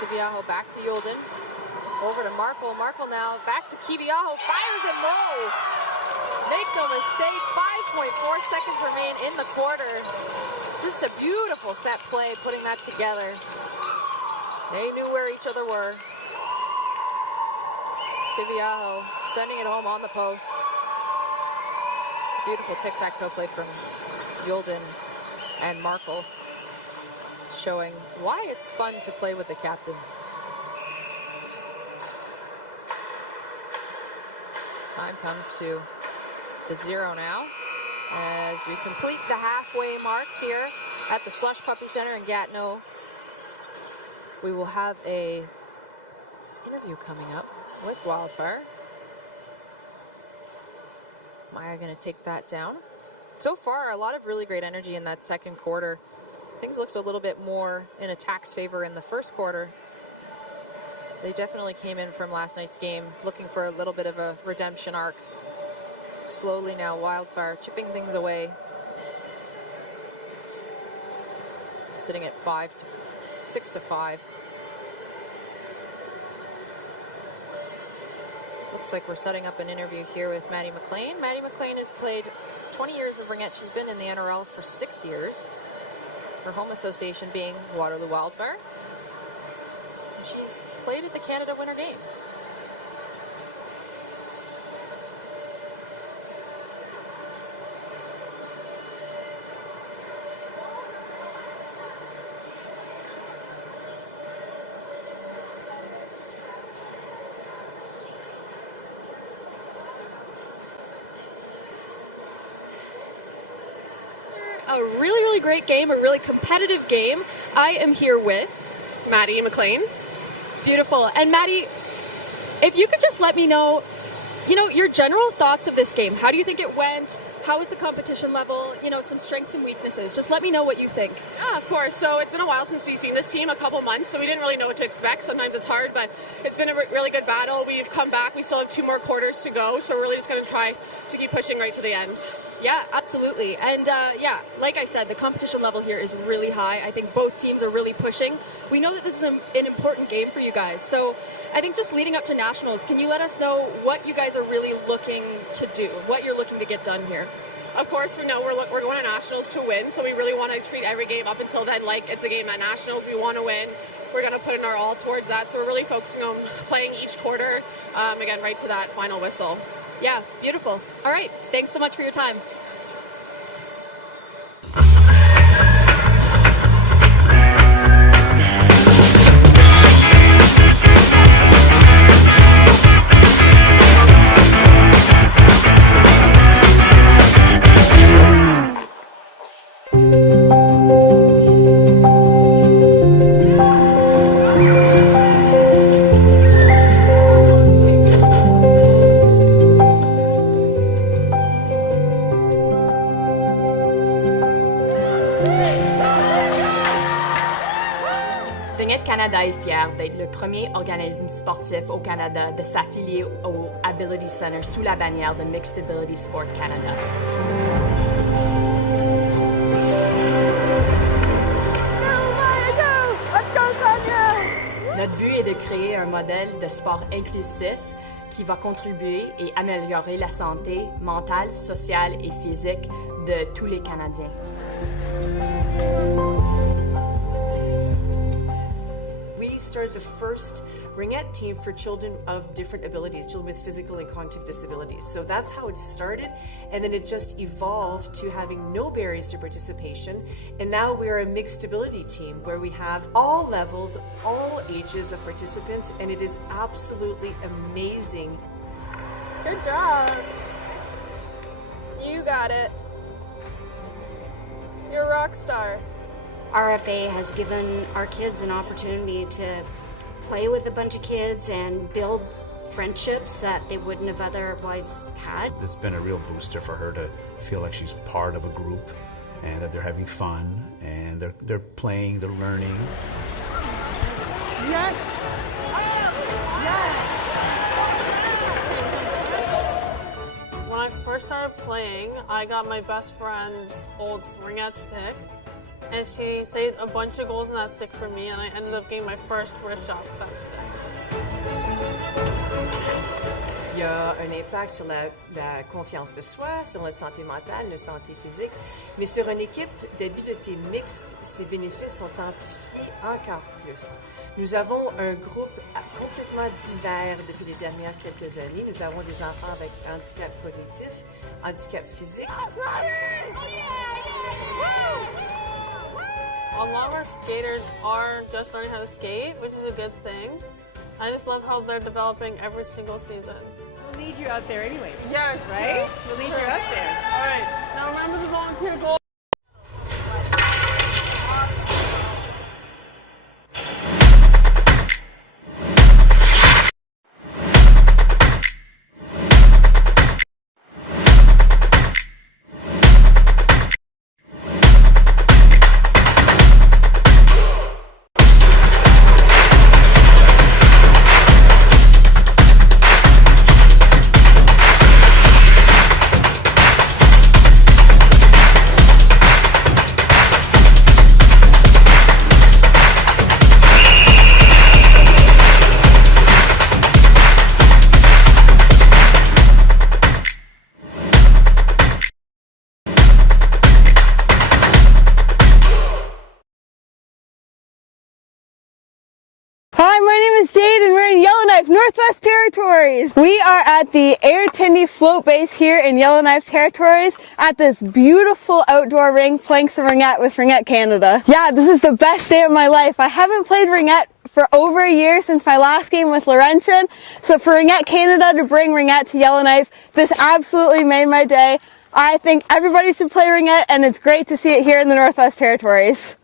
Kiviaho back to Yolden. Over to Markle. Markle now back to Kiviaho. Fires it low. Make no mistake, 5.4 seconds remain in the quarter. Just a beautiful set play, putting that together. They knew where each other were. Kiviaho sending it home on the post. Beautiful tic-tac-toe play from Yolden and Markle, showing why it's fun to play with the captains. Time comes to the 0 now as we complete the halfway mark here at the Slush Puppie Center in Gatineau. We will have a interview coming up with Wildfire. Maya going to take that down. So far, a lot of really great energy in that second quarter. Things looked a little bit more in attack's favor in the first quarter. They definitely came in from last night's game looking for a little bit of a redemption arc. Slowly now, Wildfire chipping things away. Sitting at 6-5. Looks like we're setting up an interview here with Maddie McLean. Maddie McLean has played 20 years of ringette. She's been in the NRL for 6 years. Her home association being Waterloo Wildfire. And she's played at the Canada Winter Games. A really great game, a really competitive game. I am here with Maddie McLean. Beautiful. And Maddie, if you could just let me know, your general thoughts of this game. How do you think it went? How was the competition level? Some strengths and weaknesses. Just let me know what you think. Yeah, of course. So it's been a while since we've seen this team, a couple months, so we didn't really know what to expect. Sometimes it's hard, but it's been a really good battle. We've come back. We still have 2 more quarters to go, so we're really just going to try to keep pushing right to the end. Yeah, absolutely. And like I said, the competition level here is really high. I think both teams are really pushing. We know that this is an important game for you guys. So I think just leading up to Nationals, can you let us know what you guys are really looking to do, what you're looking to get done here? Of course, we know we're going to Nationals to win, so we really want to treat every game up until then like it's a game at Nationals. We want to win. We're going to put in our all towards that, so we're really focusing on playing each quarter, again, right to that final whistle. Yeah, beautiful. All right, thanks so much for your time. Ringette Canada est fier d'être le premier organisme sportif au Canada de s'affilier au Ability Center sous la bannière de Mixed Ability Sport Canada. Notre but est de créer un modèle de sport inclusif qui va contribuer et améliorer la santé mentale, sociale et physique de tous les Canadiens. We started the first ringette team for children of different abilities, children with physical and cognitive disabilities. So that's how it started, and then it just evolved to having no barriers to participation. And now we are a mixed ability team where we have all levels, all ages of participants, and it is absolutely amazing. Good job. You got it. You're a rock star. RFA has given our kids an opportunity to play with a bunch of kids and build friendships that they wouldn't have otherwise had. It's been a real booster for her to feel like she's part of a group and that they're having fun and they're playing, they're learning. Yes! Yes! When I first started playing, I got my best friend's old ringette stick, and she saved a bunch of goals in that stick for me, and I ended up getting my first wrist shot with that stick. Il y a un impact sur la confiance de soi, sur notre santé mentale, notre santé physique, mais sur une équipe d'habileté mixte, ces bénéfices sont amplifiés encore plus. Nous avons un groupe complètement divers depuis les dernières quelques années. Nous avons des enfants avec handicap cognitif, handicap physique. A lot of our skaters are just learning how to skate, which is a good thing. I just love how they're developing every single season. We'll need you out there anyways. Yes. Right? We'll need you out there. All right. Now remember to volunteer goal. Hi, my name is Jade and we're in Yellowknife, Northwest Territories. We are at the Air Tindy float base here in Yellowknife Territories at this beautiful outdoor rink playing some Ringette with Ringette Canada. Yeah, this is the best day of my life. I haven't played Ringette for over a year since my last game with Laurentian, so for Ringette Canada to bring Ringette to Yellowknife, this absolutely made my day. I think everybody should play Ringette and it's great to see it here in the Northwest Territories.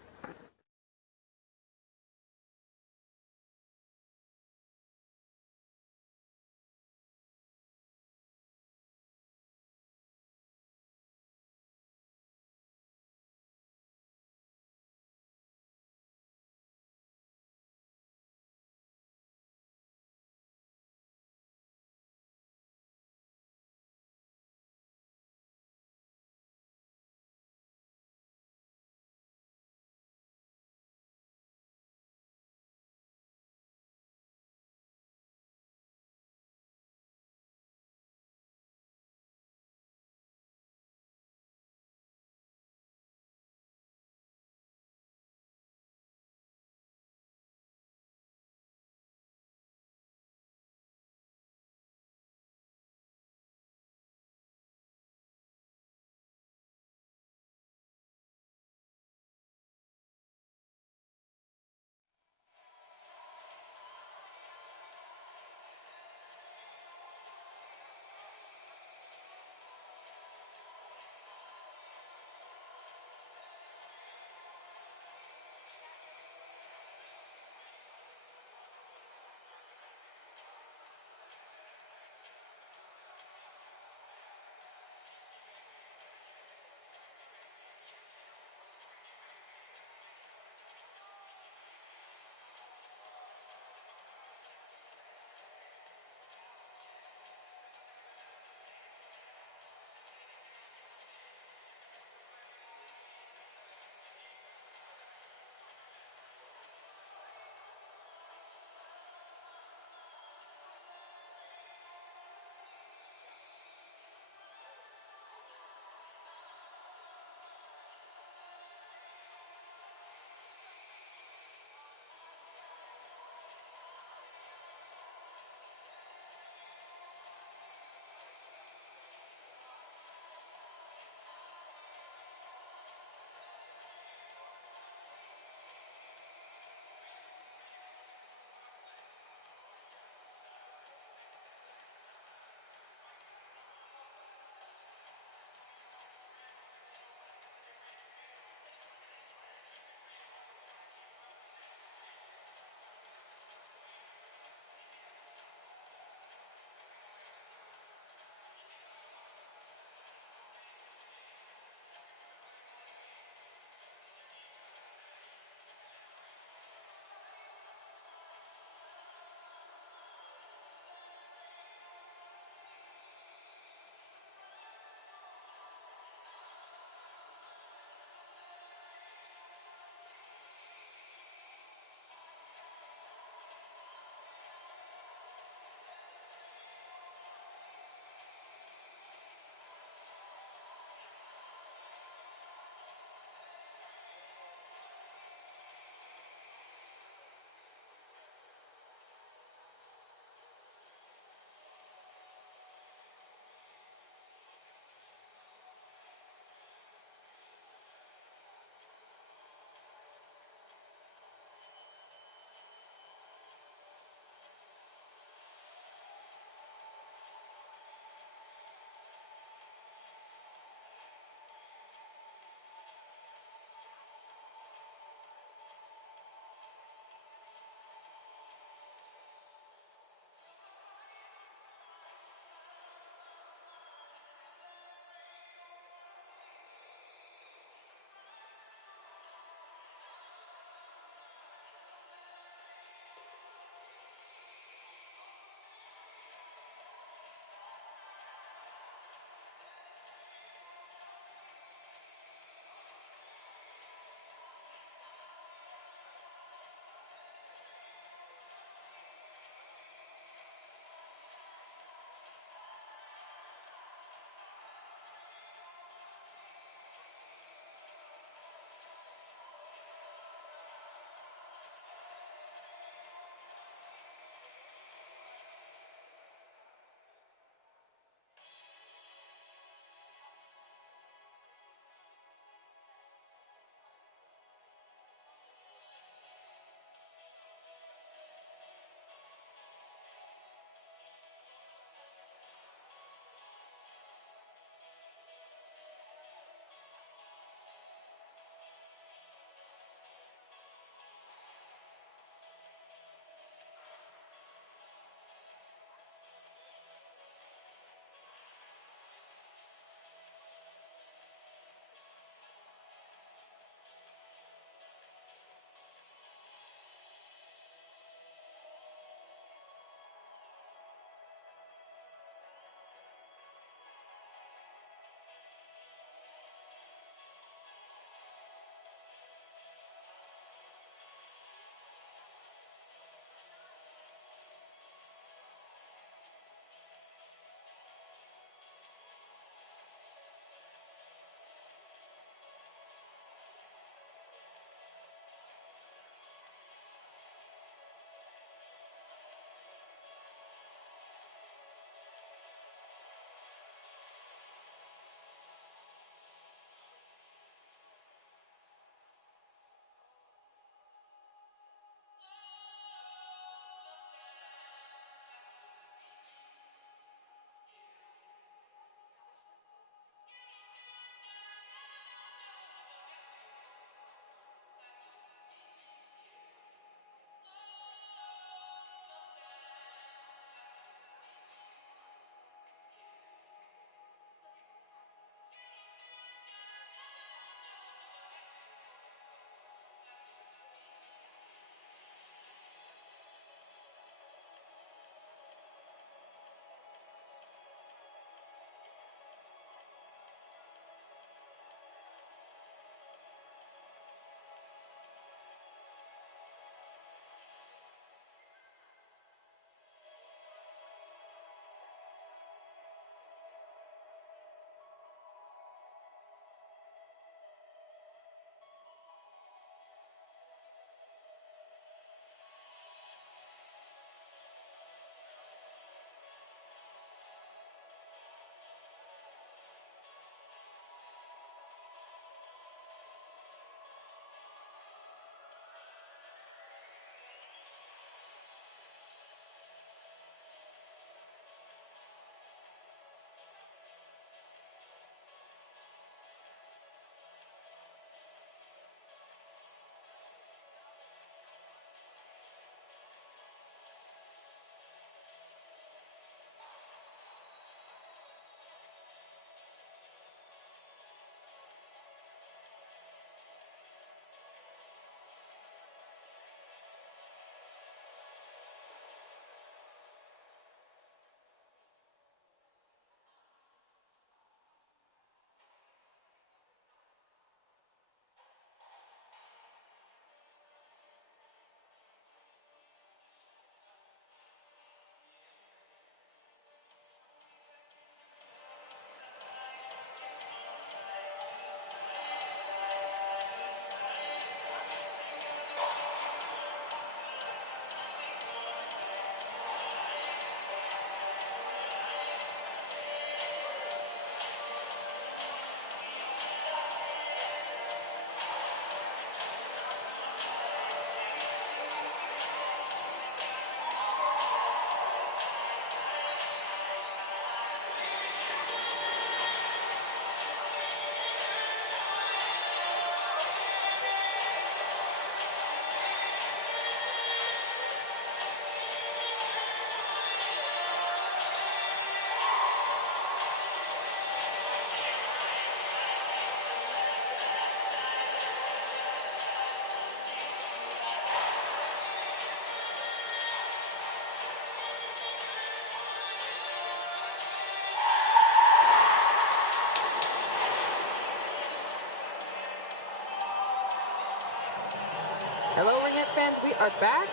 Ringette fans, we are back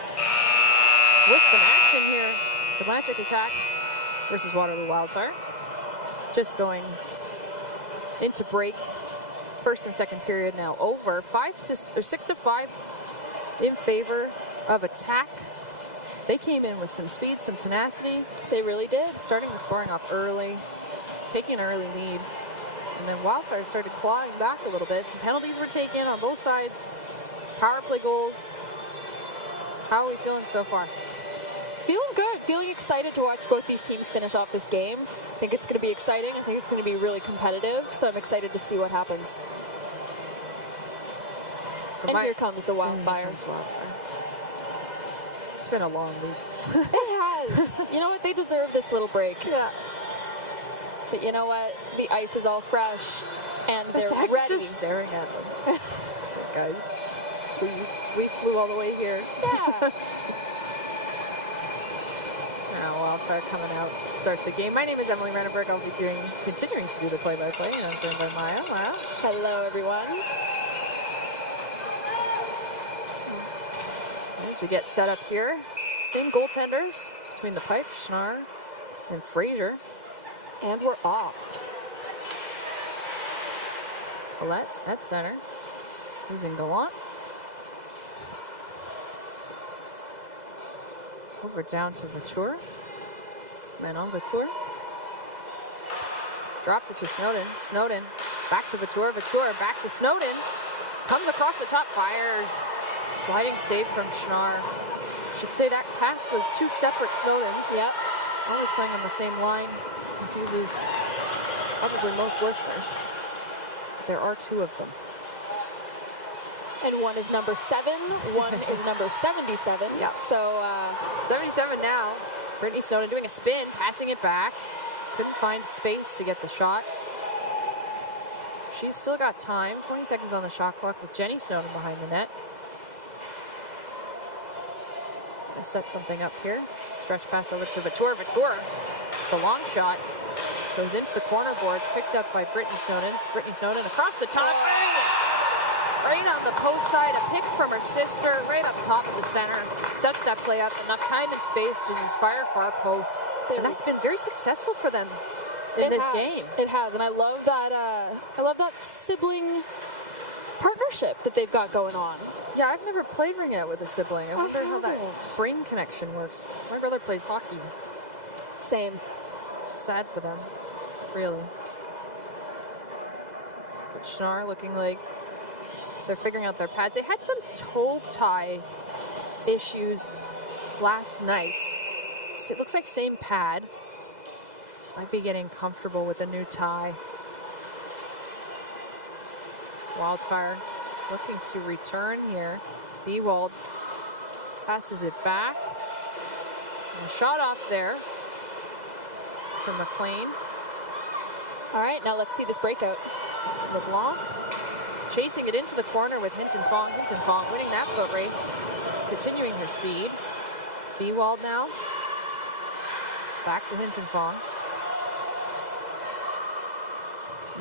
with some action here. Atlantic Attack versus Waterloo Wildfire. Just going into break. First and second period now over. 6-5 in favor of Attack. They came in with some speed, some tenacity. They really did. Starting the scoring off early, taking an early lead. And then Wildfire started clawing back a little bit. Some penalties were taken on both sides. Power play goals. How are we feeling so far? Feeling good. Feeling excited to watch both these teams finish off this game. I think it's going to be exciting. I think it's going to be really competitive. So I'm excited to see what happens. And here comes the Wildfire. It's been a long week. It has. You know what? They deserve this little break. Yeah. But you know what? The ice is all fresh, and they're Attack ready. Just staring at them. Guys, please. We flew all the way here. Yeah. Now Wildfire coming out to start the game. My name is Emily Renneberg. I'll be continuing to do the play-by-play. And I'm joined by Maya. Maya. Hello, everyone. As we get set up here, same goaltenders between the pipe, Schnarr and Fraser. And we're off. Colette at center, using Gallant. Over down to Vautour. Manon Vautour. Drops it to Snowden. Snowden back to Vautour. Vautour back to Snowden. Comes across the top, fires. Sliding save from Schnarr. Should say that pass was two separate Snowdens. Yep. Always playing on the same line. Confuses probably most listeners. There are two of them. And one is number 7, one is number 77. Yeah. So 77 now. Brittany Snowden doing a spin, passing it back. Couldn't find space to get the shot. She's still got time. 20 seconds on the shot clock with Jenny Snowden behind the net. Gonna set something up here. Stretch pass over to Vautour. Vautour, the long shot, goes into the corner board, picked up by Brittany Snowden. Brittany Snowden across the top. Right on the post side, a pick from her sister, right up top of the center. Sets that play up, enough time and space to just fire far post. And that's been very successful for them in this game. It has, and I love that. I love that sibling partnership that they've got going on. Yeah, I've never played Ringette with a sibling. I wonder how that brain connection works. My brother plays hockey. Same. Sad for them, really. But Schnarr looking like they're figuring out their pads. They had some toe tie issues last night. So it looks like same pad. Just might be getting comfortable with a new tie. Wildfire looking to return here. Bewald passes it back. And a shot off there from McLean. All right, now let's see this breakout. LeBlanc chasing it into the corner with Hinton Fong. Hinton Fong winning that foot race. Continuing her speed. Bewald now. Back to Hinton Fong.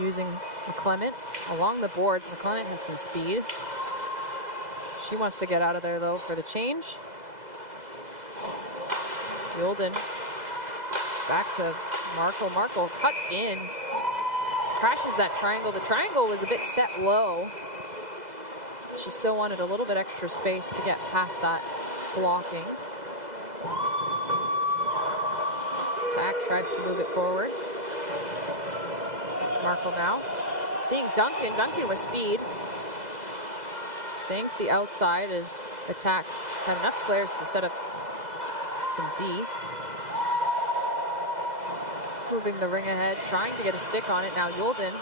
Using McClement along the boards. McClement has some speed. She wants to get out of there though for the change. Yolden back to Markle. Markle cuts in. Crashes that triangle. The triangle was a bit set low. She still wanted a little bit extra space to get past that blocking. Attack tries to move it forward. Markle now. Seeing Duncan. Duncan with speed. Staying to the outside as Attack had enough players to set up some D. Moving the ring ahead, trying to get a stick on it. Now Yolden.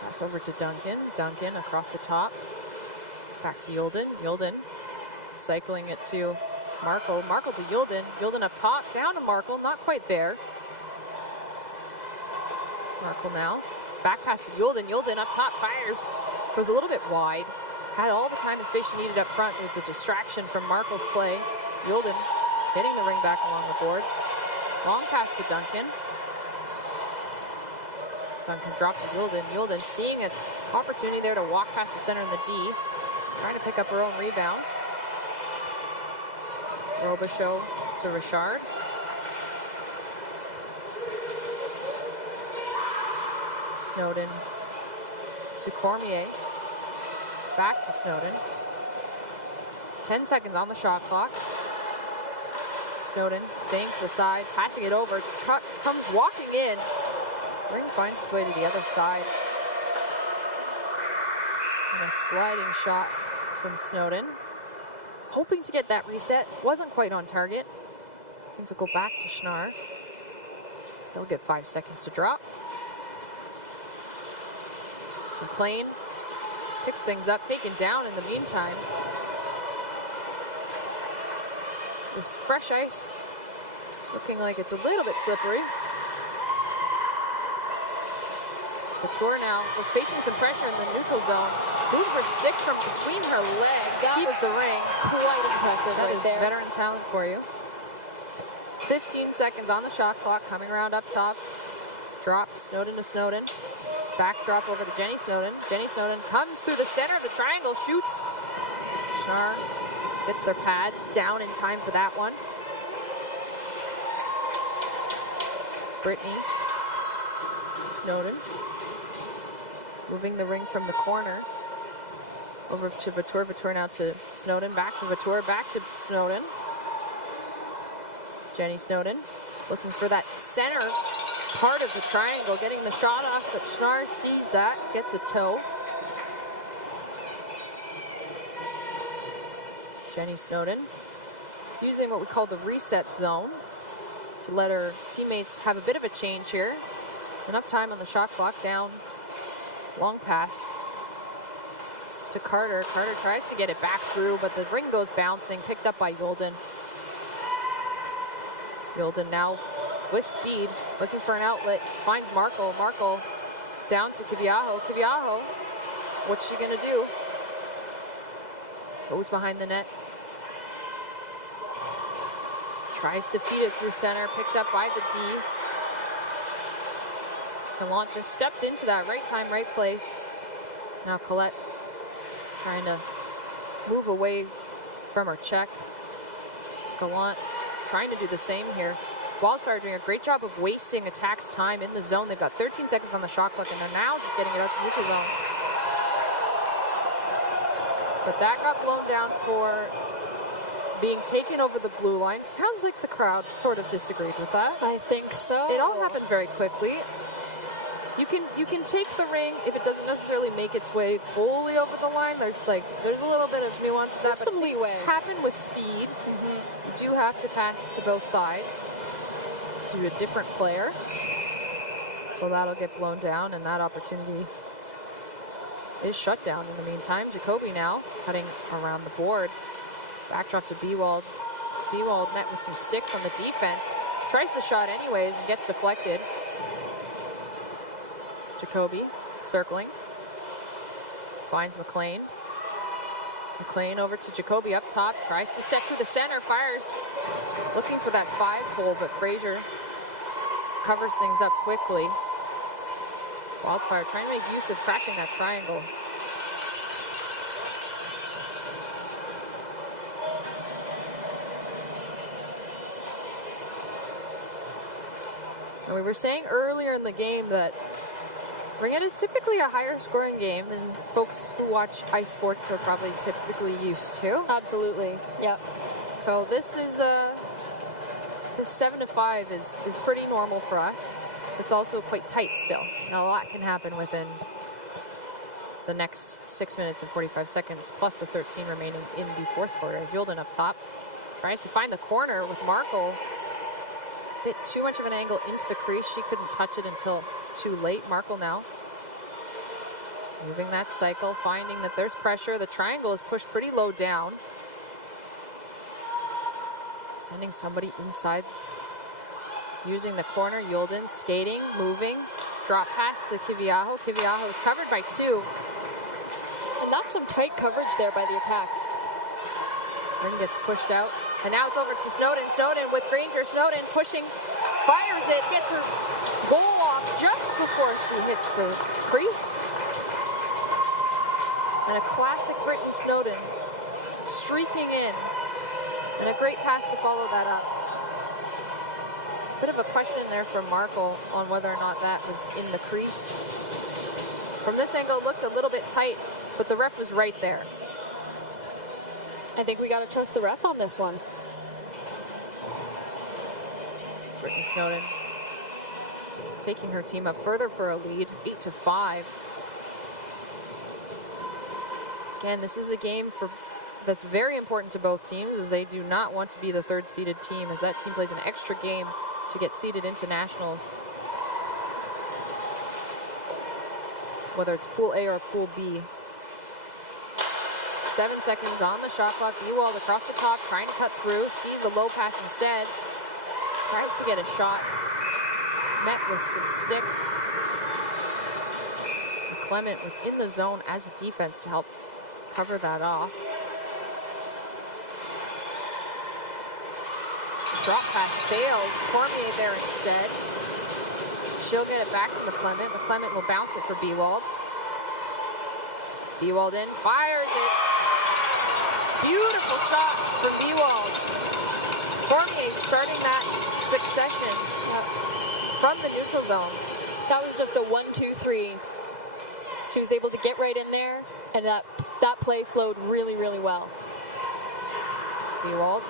Pass over to Duncan. Duncan across the top. Back to Yolden. Yolden cycling it to Markle. Markle to Yolden. Yolden up top. Down to Markle. Not quite there. Markle now. Back pass to Yolden. Yolden up top. Fires. Goes a little bit wide. Had all the time and space she needed up front. There was a distraction from Markle's play. Yolden getting the ring back along the boards. Long pass to Duncan. Duncan drops to Yolden. Yolden seeing an opportunity there to walk past the center in the D. trying to pick up her own rebound. Robichaud to Richard. Snowden to Cormier. Back to Snowden. 10 seconds on the shot clock. Snowden staying to the side, passing it over, comes walking in. Ring finds its way to the other side. And a sliding shot from Snowden. Hoping to get that reset, wasn't quite on target. Things will go back to Schnarr. He'll get 5 seconds to drop. McLean picks things up, taken down in the meantime. This fresh ice looking like it's a little bit slippery. Couture now, we're facing some pressure in the neutral zone. Moves her stick from between her legs, keeps the ring. Quite impressive. That right is there. veteran talent for you. 15 seconds on the shot clock, coming around up top. Drop, Snowden to Snowden. Back drop over to Jenny Snowden. Jenny Snowden comes through the center of the triangle, shoots. Schnarr gets their pads down in time for that one. Brittany Snowden moving the ring from the corner over to Vautour. Vautour now to Snowden, back to Vautour, back to Snowden. Jenny Snowden looking for that center part of the triangle, getting the shot off, but Schnarr sees that, gets a toe. Jenny Snowden using what we call the reset zone to let her teammates have a bit of a change here. Enough time on the shot clock, down. Long pass to Carter. Carter tries to get it back through, but the ring goes bouncing, picked up by Yolden. Yolden now with speed, looking for an outlet, finds Markle. Markle down to Kiviaho. Kiviaho, what's she gonna do? Goes behind the net. Tries to feed it through center, picked up by the D. Gallant just stepped into that right time, right place. Now Colette trying to move away from her check. Gallant trying to do the same here. Wildfire doing a great job of wasting attacks time in the zone. They've got 13 seconds on the shot clock, and they're now just getting it out to neutral zone. But that got blown down for being taken over the blue line. Sounds like the crowd sort of disagreed with that. I think so. It all happened very quickly. You can take the ring if it doesn't necessarily make its way fully over the line. There's a little bit of nuance to that, There's but some leeway. things happen with speed. You do have to pass to both sides to a different player. So that'll get blown down, and that opportunity is shut down in the meantime. Jacoby now cutting around the boards. Backdrop to Bewald. Bewald met with some sticks on the defense. Tries the shot anyways and gets deflected. Jacoby circling. Finds McLean. McLean over to Jacoby up top. Tries to step through the center. Fires. Looking for that 5-hole, but Fraser covers things up quickly. Wildfire trying to make use of crashing that triangle. And we were saying earlier in the game that Ringette is typically a higher scoring game than folks who watch ice sports are probably typically used to. Absolutely, yep. So this is this 7-5 is pretty normal for us. It's also quite tight still. Now a lot can happen within the next 6 minutes and 45 seconds, plus the 13 remaining in the fourth quarter. As Yolden up top tries to find the corner with Markle. Bit too much of an angle into the crease. She couldn't touch it until it's too late. Markle now moving that cycle, finding that there's pressure. The triangle is pushed pretty low down. Sending somebody inside. Using the corner. Yolden skating, moving. Drop pass to Kiviaho. Kiviaho is covered by two. And that's some tight coverage there by the attack. Ring gets pushed out. And now it's over to Snowden. Snowden with Granger. Snowden pushing, fires it, gets her goal off just before she hits the crease. And a classic Brittany Snowden streaking in. And a great pass to follow that up. Bit of a question there from Markle on whether or not that was in the crease. From this angle, it looked a little bit tight, but the ref was right there. I think we got to trust the ref on this one. Brittany Snowden taking her team up further for a lead, 8-5. Again, this is a game that's very important to both teams, as they do not want to be the third seeded team, as that team plays an extra game to get seeded into nationals. Whether it's Pool A or Pool B. 7 seconds on the shot clock. Ewald across the top, trying to cut through, sees a low pass instead. Tries to get a shot. Met with some sticks. Clement was in the zone as a defense to help cover that off. Drop pass fails. Cormier there instead. She'll get it back to McClement. McClement will bounce it for Bewald. Bewald in, fires it. Beautiful shot from Bewald. Cormier starting that succession from the neutral zone. That was just a 1-2-3. She was able to get right in there, and that play flowed really, really well. Bewald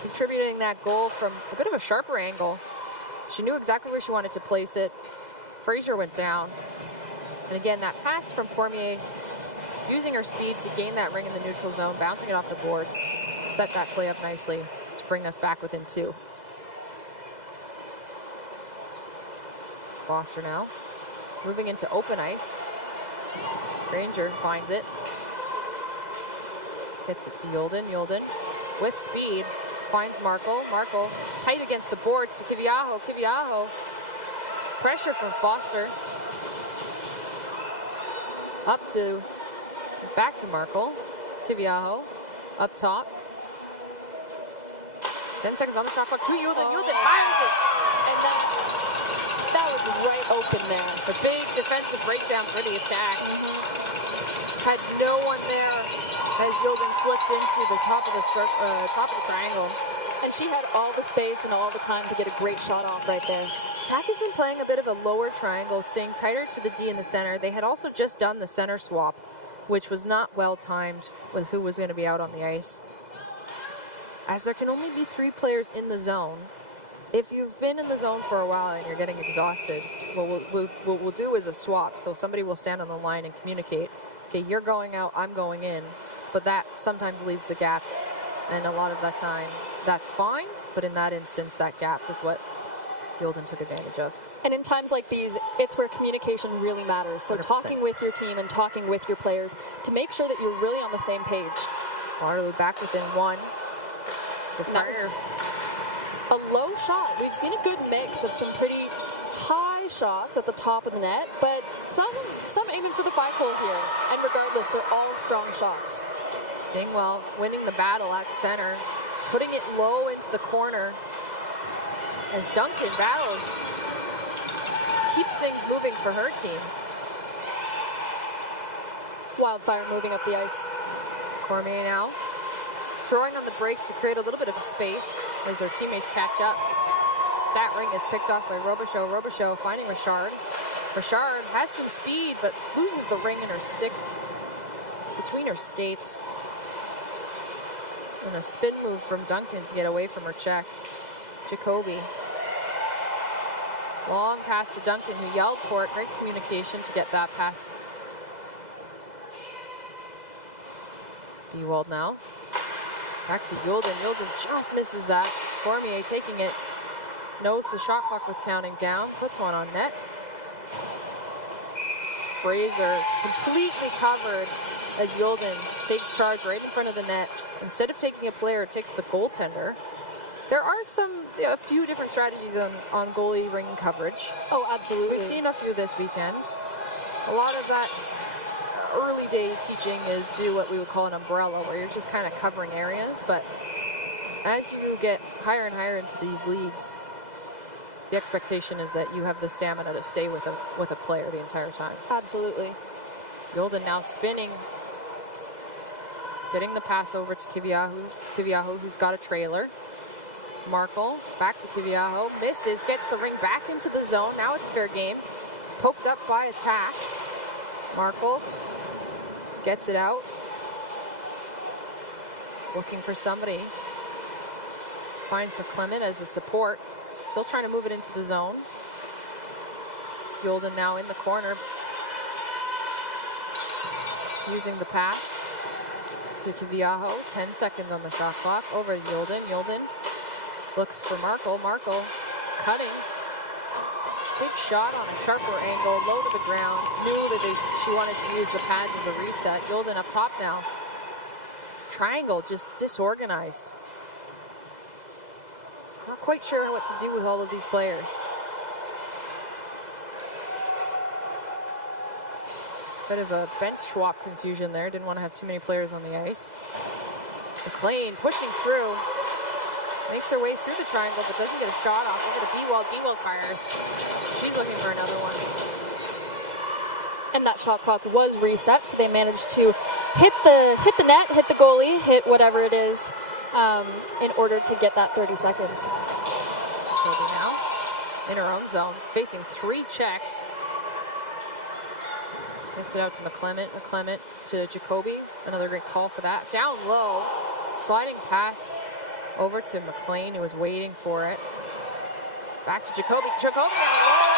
contributing that goal from a bit of a sharper angle. She knew exactly where she wanted to place it. Fraser went down. And again, that pass from Cormier, using her speed to gain that ring in the neutral zone, bouncing it off the boards, set that play up nicely to bring us back within 2. Foster now, moving into open ice. Granger finds it. Gets it to Yolden. Yolden with speed finds Markle. Markle tight against the boards to Kiviaho. Kiviaho. Pressure from Foster. Back to Markle. Kiviaho up top. 10 seconds on the shot clock to Yolden. Yolden finds it. And that was right open there. A big defensive breakdown for the attack. Had no one there as Yolden slipped into the top of the triangle. And she had all the space and all the time to get a great shot off right there. Attack has been playing a bit of a lower triangle, staying tighter to the D in the center. They had also just done the center swap, which was not well timed with who was going to be out on the ice. As there can only be 3 players in the zone, if you've been in the zone for a while and you're getting exhausted, what we'll do is a swap. So somebody will stand on the line and communicate, okay, you're going out, I'm going in. But that sometimes leaves the gap. And a lot of that time, that's fine. But in that instance, that gap is what Yolden took advantage of. And in times like these, it's where communication really matters. So 100%. Talking with your team and talking with your players to make sure that you're really on the same page. Waterloo back within 1. It's a fire. A low shot. We've seen a good mix of some pretty high shots at the top of the net, but some aiming for the 5-hole here. And regardless, they're all strong shots. Dingwell winning the battle at center, putting it low into the corner as Duncan battles, keeps things moving for her team. Wildfire moving up the ice. Cormier now throwing on the brakes to create a little bit of a space as her teammates catch up. That ring is picked off by Robichaud. Robichaud finding Richard. Richard has some speed, but loses the ring in her stick between her skates. And a spin move from Duncan to get away from her check. Jacoby. Long pass to Duncan, who yelled for it. Great communication to get that pass. Ewald now. Back to Yolden. Yolden just misses that. Cormier taking it. Knows the shot clock was counting down. Puts one on net. Fraser completely covered as Yolden takes charge right in front of the net. Instead of taking a player, it takes the goaltender. There are a few different strategies on goalie ring coverage. Oh, absolutely. We've seen a few this weekend. A lot of that early day teaching is do what we would call an umbrella, where you're just kind of covering areas. But as you get higher and higher into these leagues, the expectation is that you have the stamina to stay with a player the entire time. Absolutely. Yolden now spinning. Getting the pass over to Kiviaho, who's got a trailer. Markle, back to Kiviaho, misses, gets the ring back into the zone. Now it's fair game. Poked up by Attack. Markle gets it out. Looking for somebody. Finds McClement as the support. Still trying to move it into the zone. Yolden now in the corner. Using the pass to Kiviaho. 10 seconds on the shot clock. Over to Yolden. Yolden looks for Markle. Markle cutting. Big shot on a sharper angle. Low to the ground. Knew that she wanted to use the pads as a reset. Yolden up top now. Triangle just disorganized. Not quite sure what to do with all of these players. Bit of a bench swap confusion there. Didn't want to have too many players on the ice. McLean pushing through. Makes her way through the triangle, but doesn't get a shot off. Over to B-Wall. B-Wall fires. She's looking for another one. And that shot clock was reset, so they managed to hit the net, hit the goalie, hit whatever it is, in order to get that 30 seconds. Kobe now in her own zone, facing 3 checks. Gets it out to McClement. McClement to Jacoby. Another great call for that. Down low, sliding pass over to McLean, who was waiting for it. Back to Jacoby. Jacoby down low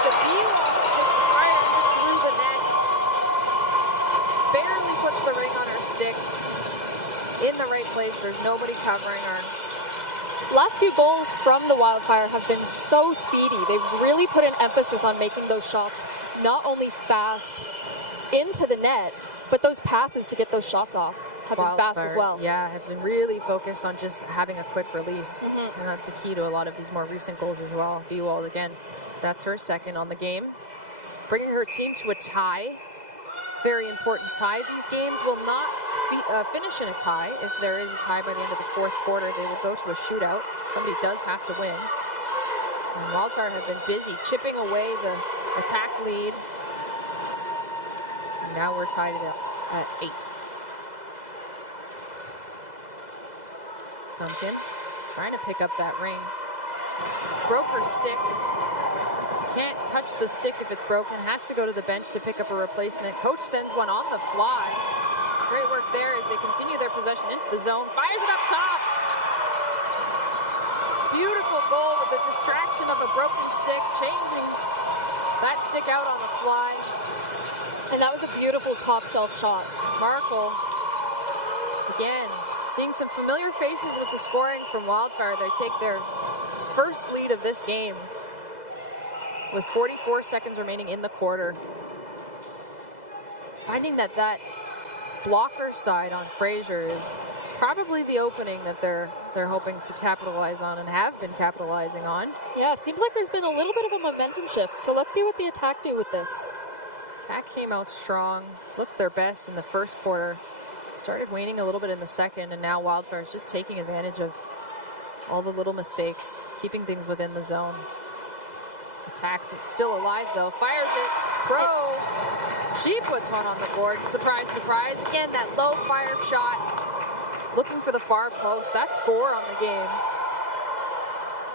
to B-Wall. Just fires through the net. Barely puts the ring on her stick. In the right place. There's nobody covering her. Last few goals from the Wildfire have been so speedy. They've really put an emphasis on making those shots not only fast into the net, but those passes to get those shots off have been fast as well. Yeah, have been really focused on just having a quick release. And that's the key to a lot of these more recent goals as well. B-Wall again, that's her second on the game. Bringing her team to a tie. Very important tie. These games will not finish in a tie. If there is a tie by the end of the fourth quarter, they will go to a shootout. Somebody does have to win. And Wildfire have been busy chipping away the attack lead. And now we're tied at 8. Duncan trying to pick up that ring. Broke her stick. Can't touch the stick if it's broken. Has to go to the bench to pick up a replacement. Coach sends one on the fly. Great work there as they continue their possession into the zone. Fires it up top. Beautiful goal with the distraction of a broken stick. Changing that stick out on the fly. And that was a beautiful top shelf shot. Markle, again, seeing some familiar faces with the scoring from Wildfire. They take their first lead of this game with 44 seconds remaining in the quarter. Finding that blocker side on Fraser is probably the opening that they're hoping to capitalize on and have been capitalizing on. Yeah, seems like there's been a little bit of a momentum shift. So let's see what the Attack do with this. Attack came out strong, looked their best in the first quarter, started waning a little bit in the second, and now Wildfire is just taking advantage of all the little mistakes, keeping things within the zone. Attack still alive though, fires it, Pro. She puts one on the board, surprise, surprise. Again, that low fire shot, looking for the far post. That's 4 on the game.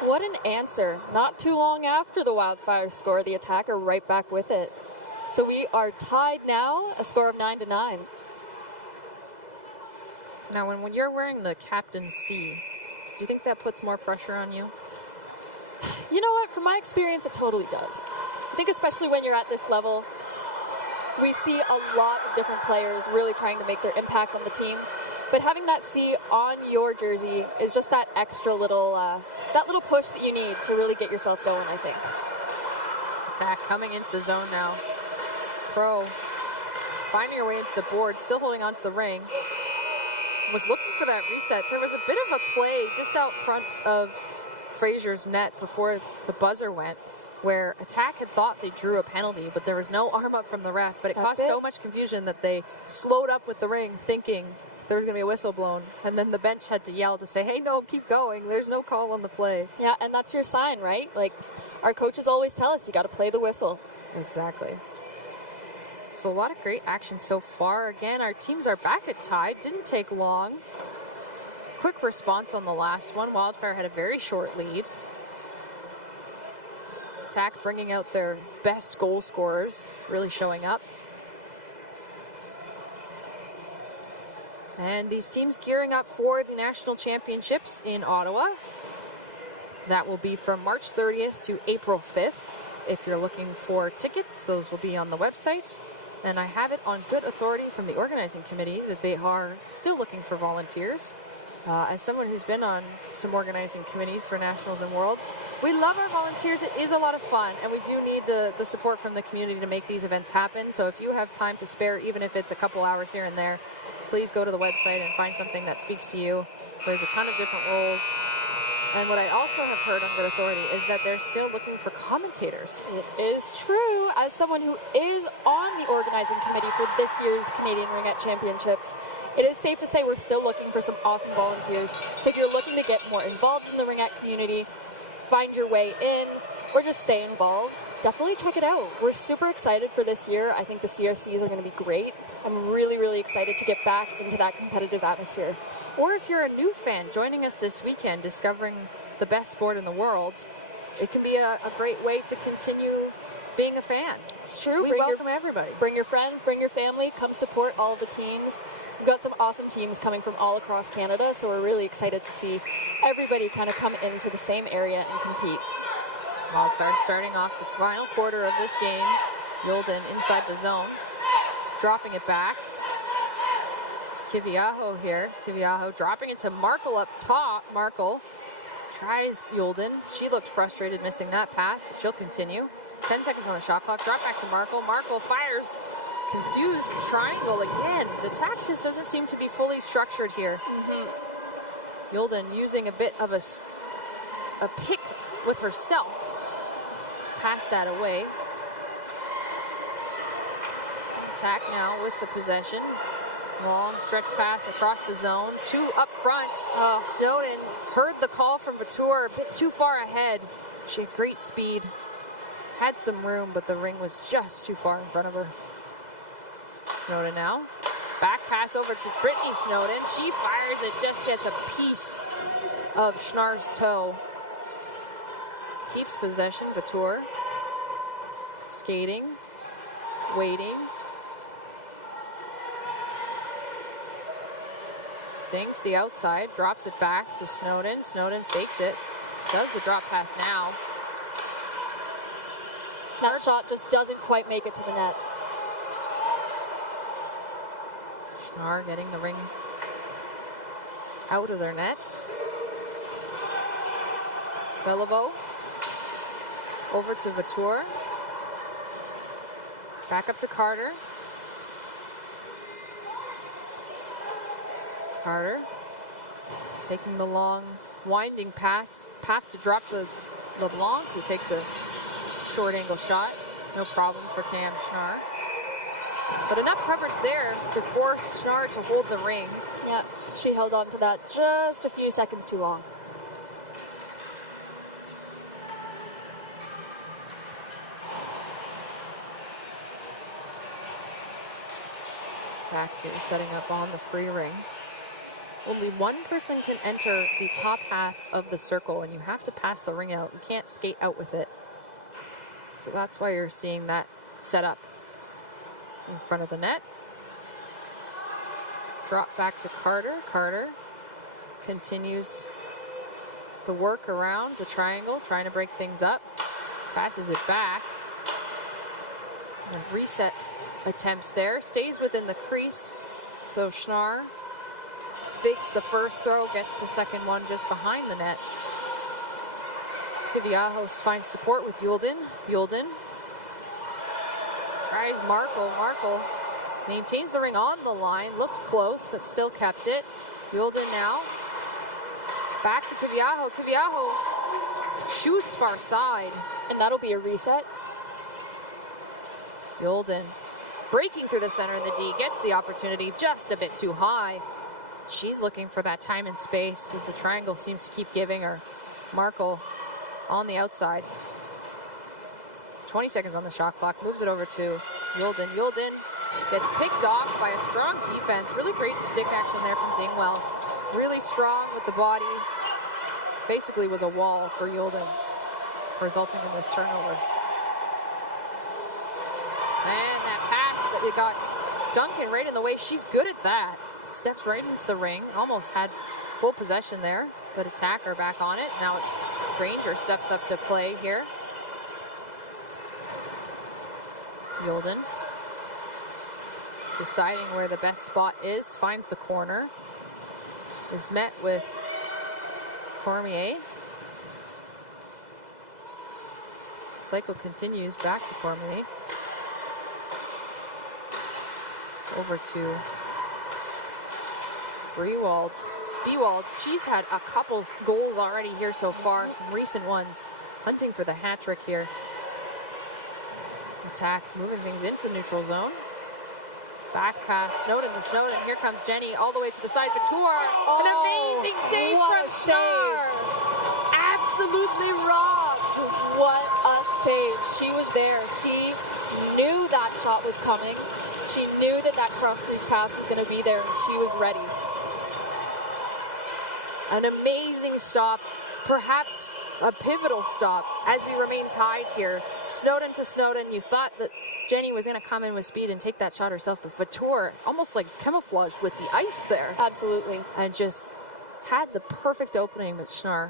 What an answer. Not too long after the Wildfire score, the Attack are right back with it. So we are tied now, a score of 9-9. Now, when you're wearing the Captain C, do you think that puts more pressure on you? You know what? From my experience, it totally does. I think especially when you're at this level, we see a lot of different players really trying to make their impact on the team. But having that C on your jersey is just that extra little, that little push that you need to really get yourself going, I think. Attack coming into the zone now. Pro finding her way into the board, still holding onto the ring. Was looking for that reset. There was a bit of a play just out front of Fraser's net before the buzzer went, where Attack had thought they drew a penalty, but there was no arm up from the ref. But it caused so much confusion that they slowed up with the ring, thinking there was going to be a whistle blown. And then the bench had to yell to say, hey, no, keep going. There's no call on the play. Yeah, and that's your sign, right? Like, our coaches always tell us, you got to play the whistle. Exactly. So a lot of great action so far. Again, our teams are back at tie. Didn't take long. Quick response on the last one. Wildfire had a very short lead. Attack bringing out their best goal scorers, really showing up. And these teams gearing up for the national championships in Ottawa. That will be from March 30th to April 5th. If you're looking for tickets, those will be on the website. And I have it on good authority from the organizing committee that they are still looking for volunteers. As someone who's been on some organizing committees for Nationals and Worlds, we love our volunteers. It is a lot of fun, and we do need the support from the community to make these events happen. So if you have time to spare, even if it's a couple hours here and there, please go to the website and find something that speaks to you. There's a ton of different roles. And what I also have heard on good authority is that they're still looking for commentators. It is true. As someone who is on the organizing committee for this year's Canadian Ringette Championships, it is safe to say we're still looking for some awesome volunteers. So if you're looking to get more involved in the Ringette community, find your way in, or just stay involved, definitely check it out. We're super excited for this year. I think the CRCs are going to be great. I'm really, really excited to get back into that competitive atmosphere. Or if you're a new fan joining us this weekend, discovering the best sport in the world, it can be a great way to continue being a fan. It's true. We welcome everybody. Bring your friends, bring your family, come support all the teams. We've got some awesome teams coming from all across Canada, so we're really excited to see everybody kind of come into the same area and compete. Wildfire starting off the final quarter of this game. Yolden inside the zone, dropping it back. Kiviaho here. Kiviaho dropping it to Markle up top. Markle tries Yolden. She looked frustrated missing that pass, but she'll continue. 10 seconds on the shot clock. Drop back to Markle. Markle fires. Confused triangle again. The attack just doesn't seem to be fully structured here. Yolden using a bit of a pick with herself to pass that away. Attack now with the possession. Long stretch pass across the zone. Two up front. Snowden heard the call from Vautour, a bit too far ahead. She had great speed. Had some room, but the ring was just too far in front of her. Snowden now. Back pass over to Brittany Snowden. She fires it, just gets a piece of Schnarr's toe. Keeps possession, Vautour. Skating. Waiting. Sting to the outside, drops it back to Snowden. Snowden fakes it, does the drop pass now. That shot just doesn't quite make it to the net. Schnarr getting the ring out of their net. Beliveau over to Vautour. Back up to Carter. Carter taking the long winding path to drop the LeBlanc, who takes a short angle shot. No problem for Cam Schnarr. But enough coverage there to force Schnarr to hold the ring. Yeah, she held on to that just a few seconds too long. Attack here setting up on the free ring. Only one person can enter the top half of the circle, and you have to pass the ring out. You can't skate out with it. So that's why you're seeing that set up in front of the net. Drop back to Carter. Carter continues the work around the triangle, trying to break things up. Passes it back. And reset attempts there. Stays within the crease. So Schnarr fakes the first throw, gets the second one just behind the net. Kiviaho finds support with Yolden. Yolden tries Markle. Markle maintains the ring on the line. Looked close, but still kept it. Yolden now. Back to Kiviaho. Kiviaho shoots far side. And that'll be a reset. Yolden breaking through the center of the D. Gets the opportunity just a bit too high. She's looking for that time and space that the triangle seems to keep giving her. Markle on the outside. 20 seconds on the shot clock. Moves it over to Yulden gets picked off by a strong defense. Really great stick action there from Dingwell. Really strong with the body. Basically was a wall for Yulden, resulting in this turnover. And that pass, it got Duncan right in the way. She's good at that. Steps right into the ring. Almost had full possession there, but attacker back on it. Now Granger steps up to play here. Yulden deciding where the best spot is, finds the corner, is met with Cormier. Cycle continues back to Cormier. Over to Bewald. She's had a couple goals already here so far, some recent ones, hunting for the hat trick here. Attack, moving things into the neutral zone. Back pass, Snowden to Snowden. Here comes Jenny all the way to the side. Couture, an amazing save from Star. Absolutely robbed. What a save. She was there. She knew that shot was coming. She knew that that cross-crease pass was going to be there, and she was ready. An amazing stop, perhaps a pivotal stop as we remain tied here. Snowden to Snowden. You thought that Jenny was going to come in with speed and take that shot herself, but Vautour almost like camouflaged with the ice there. Absolutely. And just had the perfect opening, but Schnarr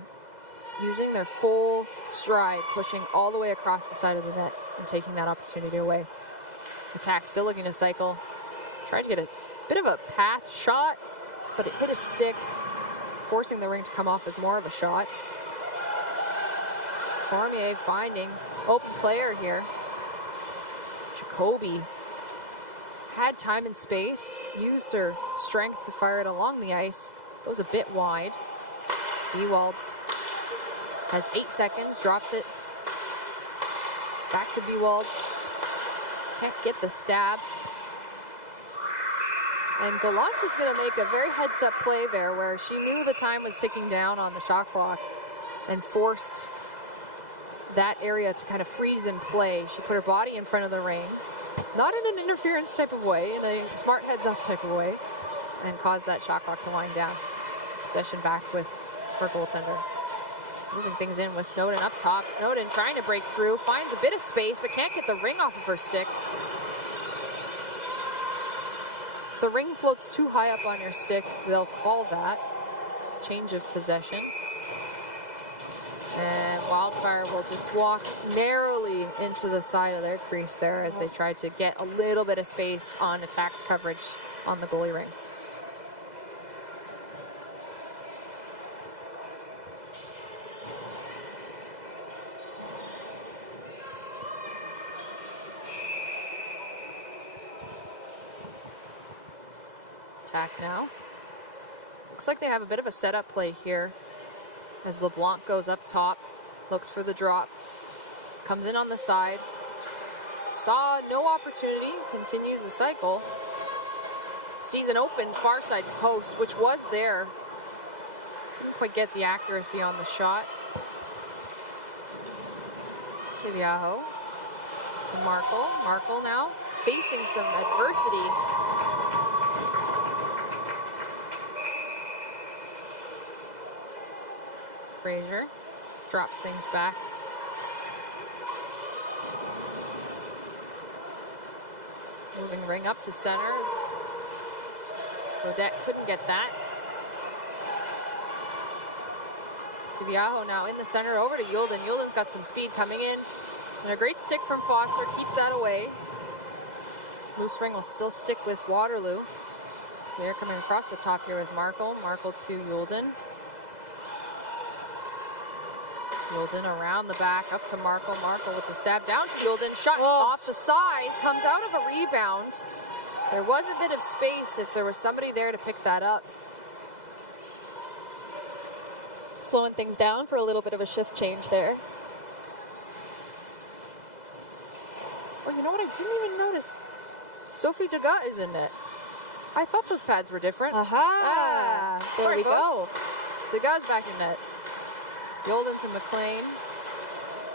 using their full stride, pushing all the way across the side of the net and taking that opportunity away. Attack still looking to cycle. Tried to get a bit of a pass shot, but it hit a stick, forcing the ring to come off as more of a shot. Cormier finding open player here. Jacoby had time and space, used her strength to fire it along the ice. Goes a bit wide. Bewald has 8 seconds, drops it. Back to Bewald. Can't get the stab. And Gallant is going to make a very heads-up play there where she knew the time was ticking down on the shot clock and forced that area to kind of freeze in play. She put her body in front of the ring, not in an interference type of way, in a smart heads-up type of way, and caused that shot clock to wind down. Possession back with her goaltender. Moving things in with Snowden up top. Snowden trying to break through, finds a bit of space, but can't get the ring off of her stick. If the ring floats too high up on your stick, they'll call that change of possession. And Wildfire will just walk narrowly into the side of their crease there as they try to get a little bit of space on attack's coverage on the goalie ring. Attack now. Looks like they have a bit of a setup play here as LeBlanc goes up top, looks for the drop, comes in on the side, saw no opportunity, continues the cycle, sees an open far side post, which was there. Couldn't quite get the accuracy on the shot. Chiviajo to Markle. Markle now facing some adversity. Fraser drops things back. Moving ring up to center. Rodette couldn't get that. Chiviajo now in the center over to Yulden. Yulden's got some speed coming in. And a great stick from Foster keeps that away. Loose ring will still stick with Waterloo. They're coming across the top here with Markle. Markle to Yulden. Yulden around the back, up to Markle. Markle with the stab down to Yulden. Shot off the side, comes out of a rebound. There was a bit of space if there was somebody there to pick that up. Slowing things down for a little bit of a shift change there. Oh, you know what? I didn't even notice. Sophie Degas is in net. I thought those pads were different. Aha! There Sorry, we folks. go. Degas back in net. Yulden to McLean.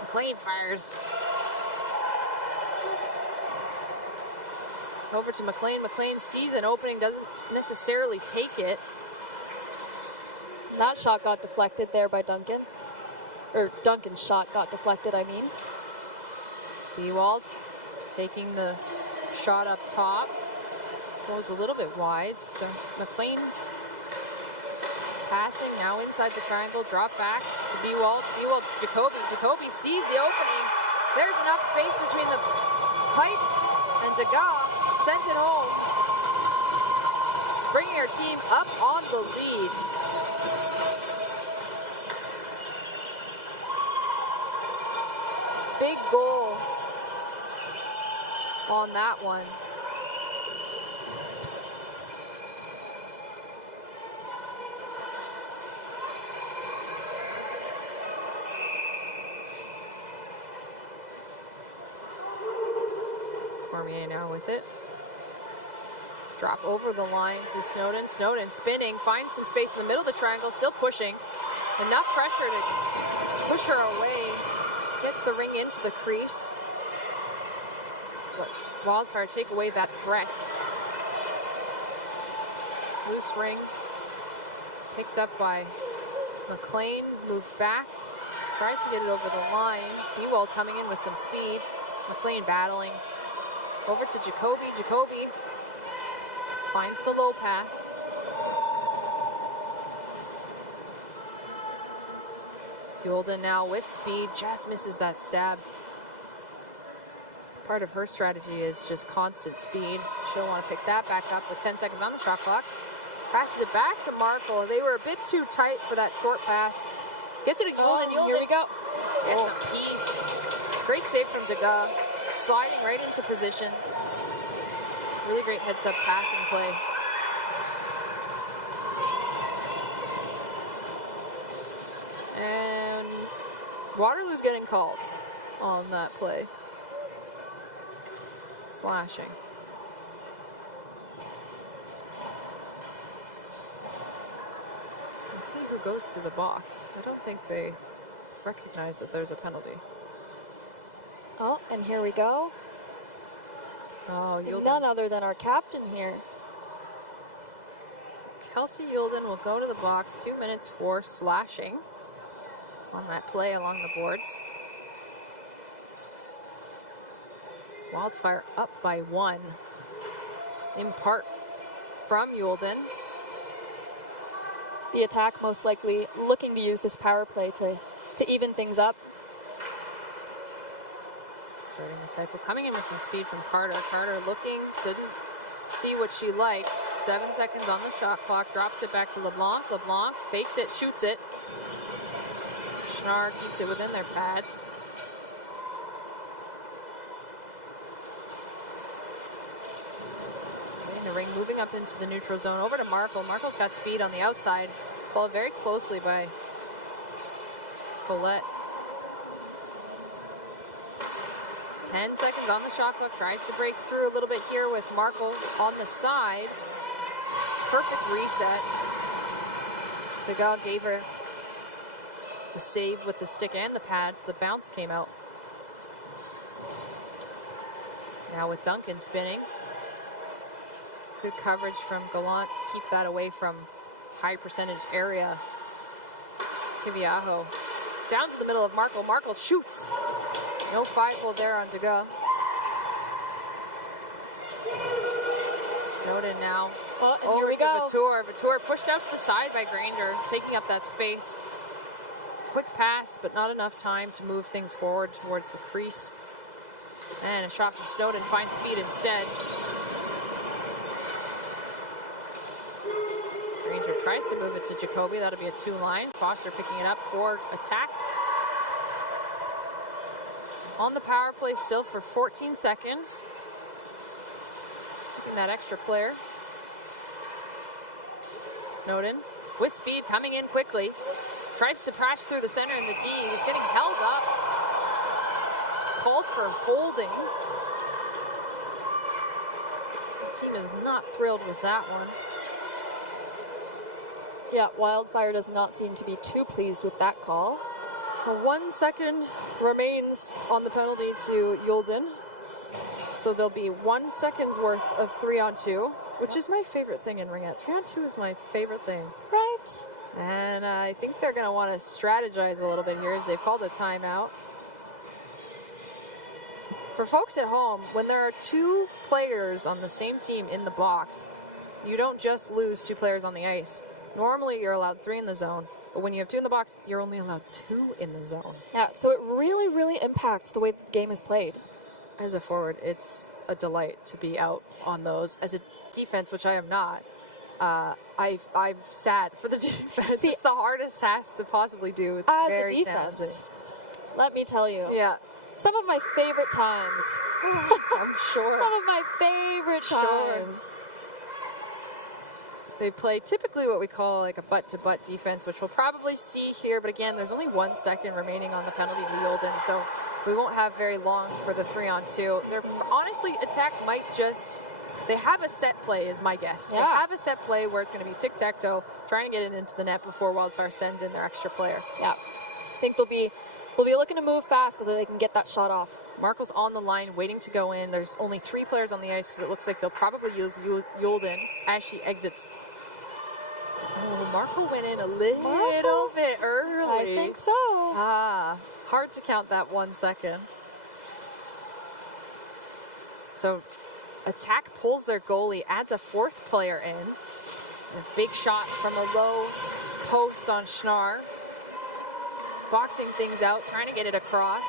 McLean fires. Over to McLean. McLean sees an opening, doesn't necessarily take it. That shot got deflected there by Duncan. Or Duncan's shot got deflected, I mean. Ewald taking the shot up top. Goes a little bit wide. McLean passing now inside the triangle. Drop back to Ewald. Ewald to Jacoby. Jacoby sees the opening. There's enough space between the pipes and Degas sent it home. Bringing our team up on the lead. Big goal on that one. Cormier now with it. Drop over the line to Snowden. Snowden spinning, finds some space in the middle of the triangle, still pushing. Enough pressure to push her away. Gets the ring into the crease. But Wildfire take away that threat. Loose ring. Picked up by McLean. Moved back. Tries to get it over the line. Ewald coming in with some speed. McLean battling. Over to Jacoby. Jacoby finds the low pass. Yolden now with speed, just misses that stab. Part of her strategy is just constant speed. She'll want to pick that back up with 10 seconds on the shot clock. Passes it back to Markle. They were a bit too tight for that short pass. Gets it to Yolden. Yolden. Here we go. Gets a piece. Great save from Degas. Sliding right into position. Really great heads-up passing play. And Waterloo's getting called on that play. Slashing. We'll see who goes to the box. I don't think they recognize that there's a penalty. Oh, and here we go. Oh, Yolden. None other than our captain here. So Kelsey Yolden will go to the box. 2 minutes for slashing on that play along the boards. Wildfire up by 1. In part from Yolden. The attack most likely looking to use this power play to even things up. Starting the cycle, coming in with some speed from Carter. Carter looking, didn't see what she liked. 7 seconds on the shot clock, drops it back to LeBlanc. LeBlanc fakes it, shoots it. Schnarr keeps it within their pads. Getting the ring, moving up into the neutral zone. Over to Markle. Markle's got speed on the outside, followed very closely by Colette. 10 seconds on the shot clock, tries to break through a little bit here with Markle on the side. Perfect reset. Degas gave her the save with the stick and the pads. The bounce came out. Now with Duncan spinning. Good coverage from Gallant to keep that away from high percentage area. Kiviaho down to the middle of Markle. Markle shoots. No 5-hole there on Degas. Snowden now. Over to Vautour. Vautour pushed out to the side by Granger, taking up that space. Quick pass, but not enough time to move things forward towards the crease. And a shot from Snowden finds feet instead. Granger tries to move it to Jacoby. That'll be a 2-line. Foster picking it up for attack. On the power play still for 14 seconds. Keeping that extra player. Snowden with speed coming in quickly. Tries to crash through the center in the D. He's getting held up. Called for holding. The team is not thrilled with that one. Yeah, Wildfire does not seem to be too pleased with that call. 1 second remains on the penalty to Yolden. So there'll be 1 second's worth of 3-on-2, which is my favorite thing in Ringette. 3-on-2 is my favorite thing. Right. And I think they're going to want to strategize a little bit here as they've called a timeout. For folks at home, when there are 2 players on the same team in the box, you don't just lose 2 players on the ice. Normally, you're allowed 3 in the zone. But when you have 2 in the box, you're only allowed 2 in the zone. Yeah, so it really, really impacts the way the game is played. As a forward, it's a delight to be out on those. As a defense, which I am not, I'm sad for the defense. See, it's the hardest task to possibly do. It's as very a defense, let me tell you. Yeah. Some of my favorite times. I'm sure. Some of my favorite times. They play typically what we call like a butt-to-butt defense, which we'll probably see here. But again, there's only 1 second remaining on the penalty to Yolden, so we won't have very long for the 3-on-2. They're honestly, attack might just, they have a set play is my guess. Yeah. They have a set play where it's going to be tic-tac-toe, trying to get it into the net before Wildfire sends in their extra player. Yeah. I think we'll be looking to move fast so that they can get that shot off. Markle's on the line, waiting to go in. There's only 3 players on the ice, so it looks like they'll probably use Yolden as she exits. Oh, Markle went in a little bit early. I think so. Hard to count that 1 second. So, attack pulls their goalie, adds a 4th player in. And a big shot from a low post on Schnarr. Boxing things out, trying to get it across.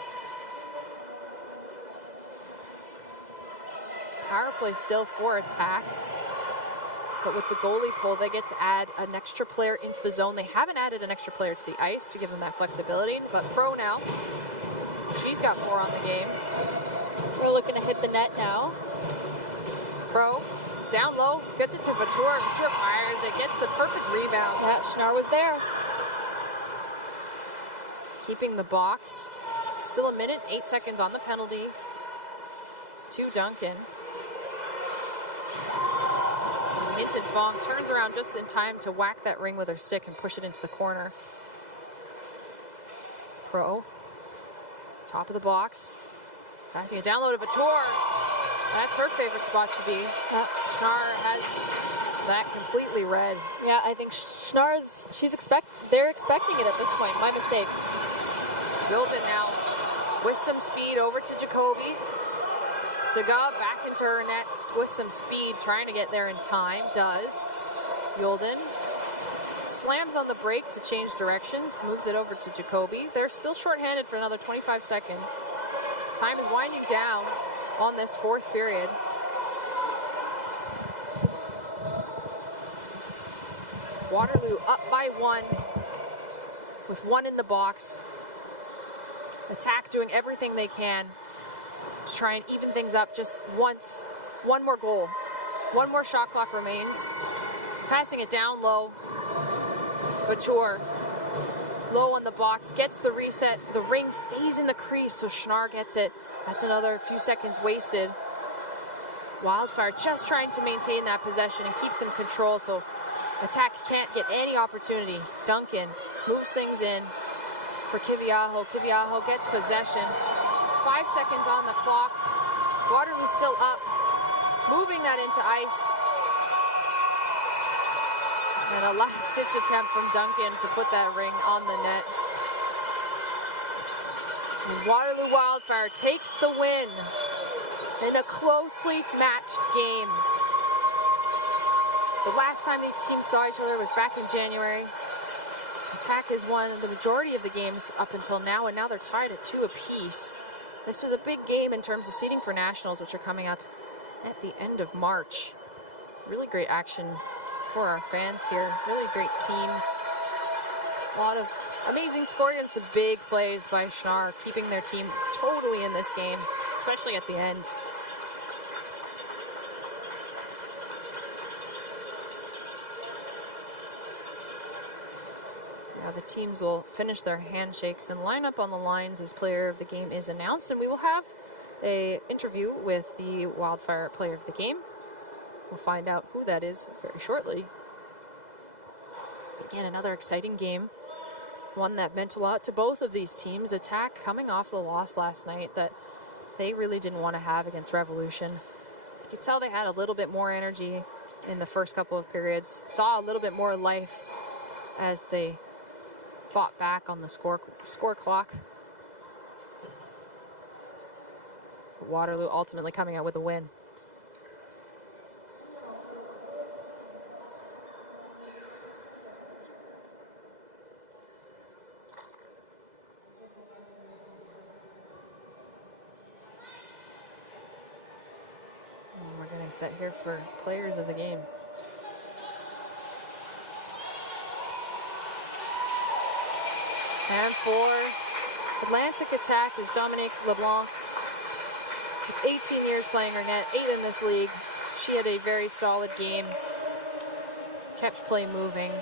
Power play still for attack. But with the goalie pull, they get to add an extra player into the zone. They haven't added an extra player to the ice to give them that flexibility, but Pro now, she's got 4 on the game. We're looking to hit the net now. Pro, down low, gets it to Vautour. Vautour fires it, gets the perfect rebound. Yeah, Schnarr was there. Keeping the box. Still a minute, 8 seconds on the penalty to Duncan. Hinton Fong turns around just in time to whack that ring with her stick and push it into the corner. Pro, top of the box, passing it down low to Vautour. That's her favorite spot to be. Schnarr has that completely read. Yeah, I think Schnarr's, they're expecting it at this point. My mistake. Yolden now with some speed over to Jacoby. Daga back into her nets with some speed, trying to get there in time. Does. Yolden slams on the break to change directions, moves it over to Jacoby. They're still shorthanded for another 25 seconds. Time is winding down on this 4th period. Waterloo up by 1 with 1 in the box. Attack doing everything they can to try and even things up just once. 1 more goal. 1 more shot clock remains. Passing it down low. Vautour low on the box, gets the reset. The ring stays in the crease, so Schnarr gets it. That's another few seconds wasted. Wildfire just trying to maintain that possession and keep some control, so attack can't get any opportunity. Duncan moves things in for Kiviaho. Kiviaho gets possession. 5 seconds on the clock. Waterloo's still up. Moving that into ice. And a last-ditch attempt from Duncan to put that ring on the net. And Waterloo Wildfire takes the win in a closely matched game. The last time these teams saw each other was back in January. Attack has won the majority of the games up until now, and now they're tied at 2 apiece. This was a big game in terms of seeding for Nationals, which are coming up at the end of March. Really great action for our fans here. Really great teams. A lot of amazing scoring and some big plays by Schnarr, keeping their team totally in this game, especially at the end. Now the teams will finish their handshakes and line up on the lines as player of the game is announced, and we will have an interview with the Wildfire player of the game. We'll find out who that is very shortly. But again, another exciting game. One that meant a lot to both of these teams. Attack coming off the loss last night that they really didn't want to have against Revolution. You could tell they had a little bit more energy in the first couple of periods. Saw a little bit more life as they fought back on the score clock. Waterloo ultimately coming out with a win. And we're getting set here for players of the game. And for Atlantic Attack is Dominique LeBlanc. With 18 years playing Ringette, 8 in this league. She had a very solid game. Kept play moving.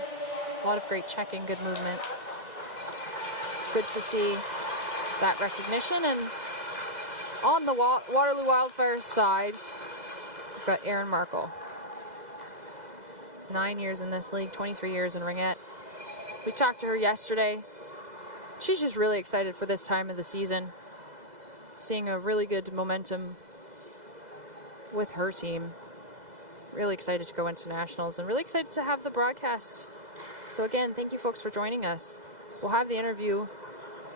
A lot of great checking, good movement. Good to see that recognition. And on the Waterloo Wildfire side, we've got Erin Markle. 9 years in this league, 23 years in Ringette. We talked to her yesterday. She's just really excited for this time of the season. Seeing a really good momentum with her team. Really excited to go into nationals and really excited to have the broadcast. So again, thank you folks for joining us. We'll have the interview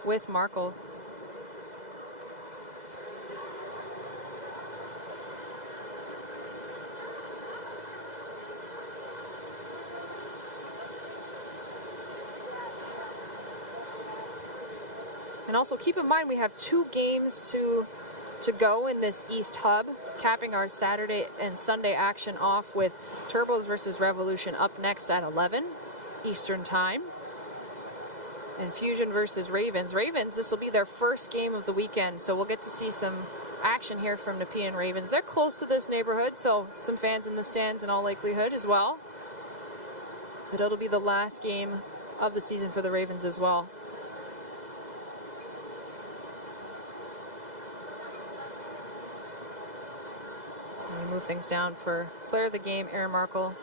with Markle. And also keep in mind we have 2 games to go in this East Hub, capping our Saturday and Sunday action off with Turbos versus Revolution up next at 11 Eastern Time. And Fusion versus Ravens. Ravens, this will be their first game of the weekend, so we'll get to see some action here from Nepean Ravens. They're close to this neighborhood, so some fans in the stands in all likelihood as well. But it'll be the last game of the season for the Ravens as well. And we move things down for player of the game, Erin Markle.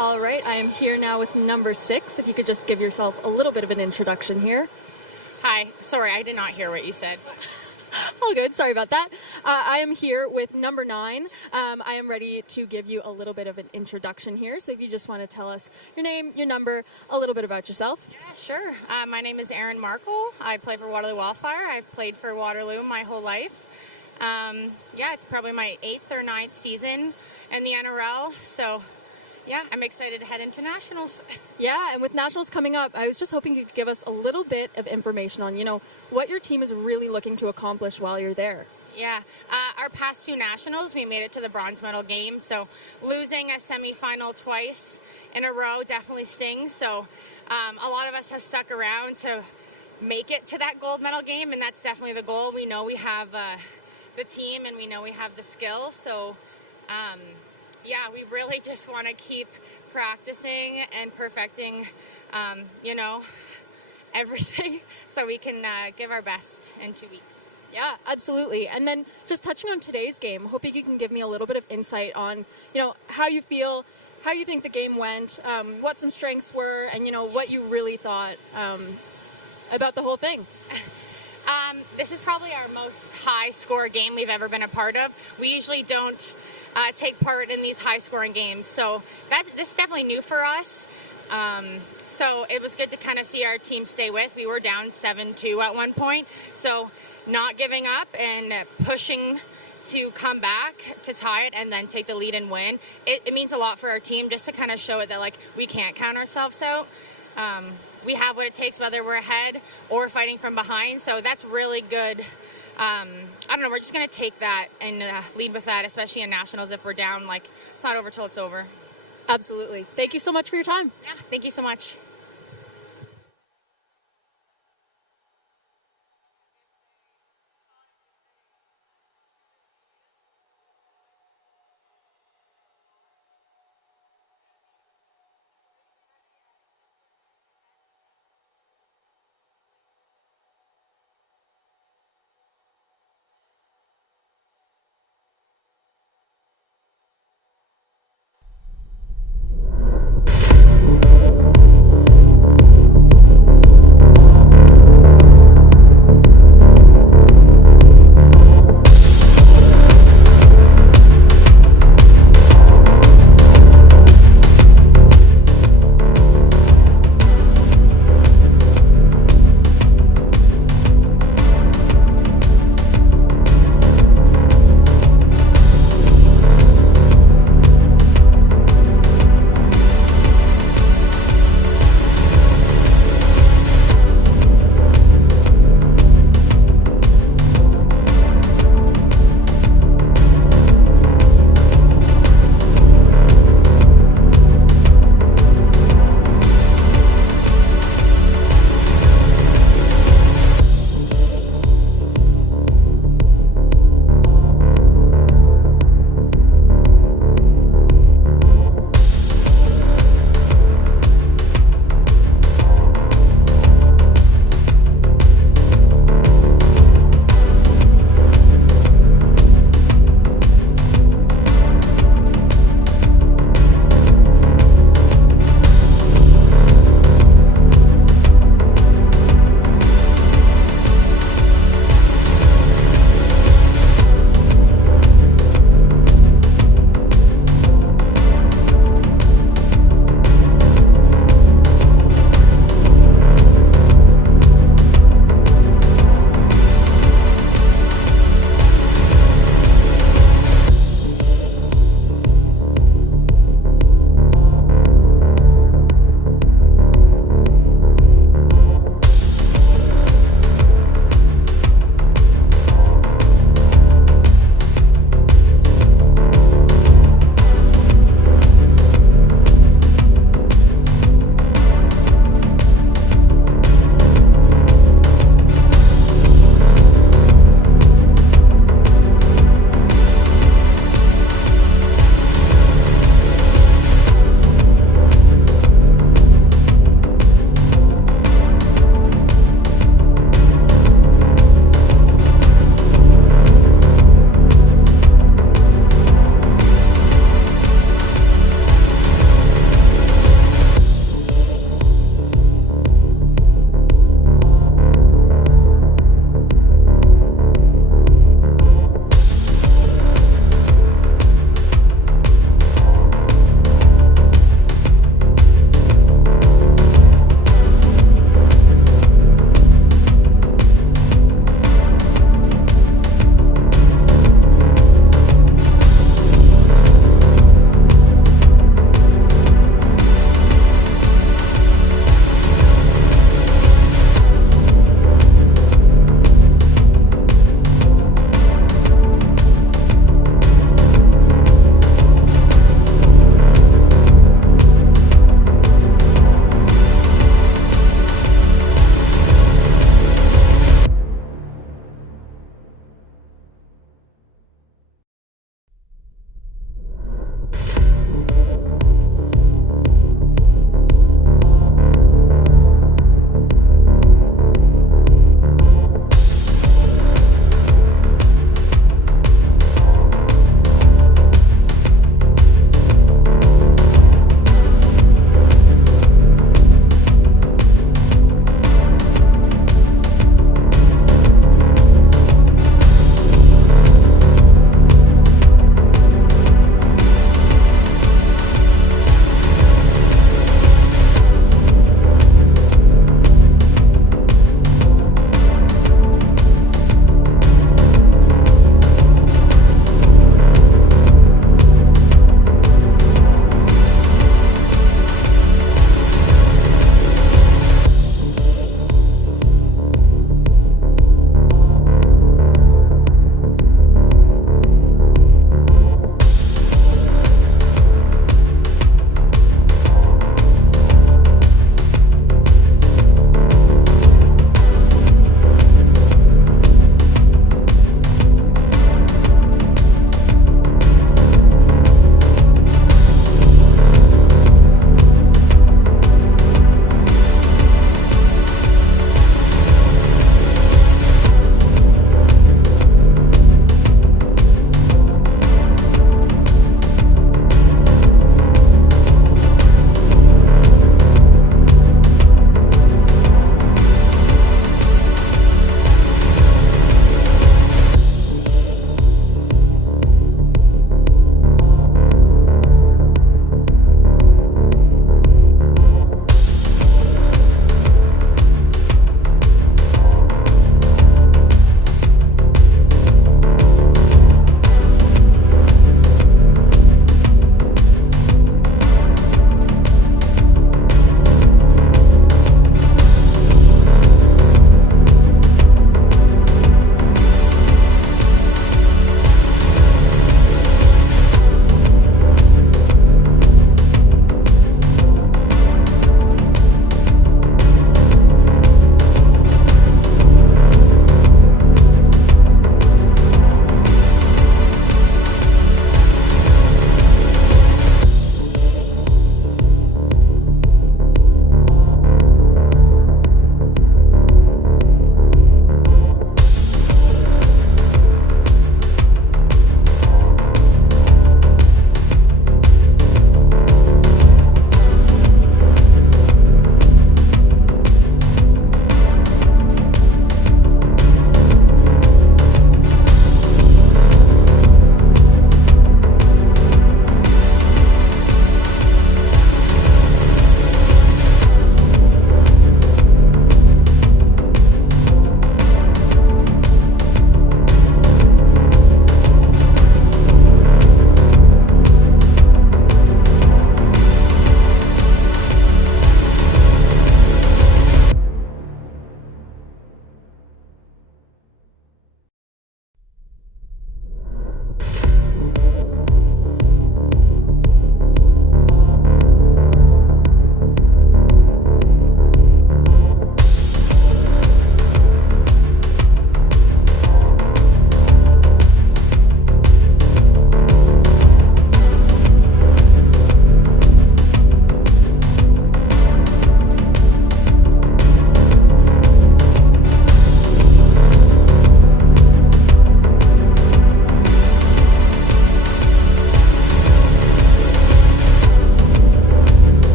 All right, I am here now with number 6. If you could just give yourself a little bit of an introduction here. Hi, sorry, I did not hear what you said. All good, sorry about that. I am here with number 9. I am ready to give you a little bit of an introduction here. So if you just want to tell us your name, your number, a little bit about yourself. Yeah, sure. My name is Erin Markle. I play for Waterloo Wildfire. I've played for Waterloo my whole life. Yeah, it's probably my 8th or 9th season in the NRL. So yeah, I'm excited to head into nationals. Yeah, and with nationals coming up, I was just hoping you could give us a little bit of information on, what your team is really looking to accomplish while you're there. Yeah, our past 2 nationals, we made it to the bronze medal game. So losing a semifinal twice in a row definitely stings. So a lot of us have stuck around to make it to that gold medal game, and that's definitely the goal. We know we have the team, and we know we have the skill. So yeah, we really just want to keep practicing and perfecting, everything so we can give our best in 2 weeks. Yeah, absolutely. And then just touching on today's game, hoping you can give me a little bit of insight on, how you feel, how you think the game went, what some strengths were, and, what you really thought about the whole thing. This is probably our most high-score game we've ever been a part of. We usually don't take part in these high-scoring games, so this is definitely new for us. So it was good to kind of see our team stay with. We were down 7-2 at one point, so not giving up and pushing to come back to tie it and then take the lead and win. It means a lot for our team just to kind of show it that, we can't count ourselves out. We have what it takes, whether we're ahead or fighting from behind, so that's really good. I don't know, we're just going to take that and lead with that, especially in nationals if we're down. It's not over till it's over. Absolutely. Thank you so much for your time. Yeah, thank you so much.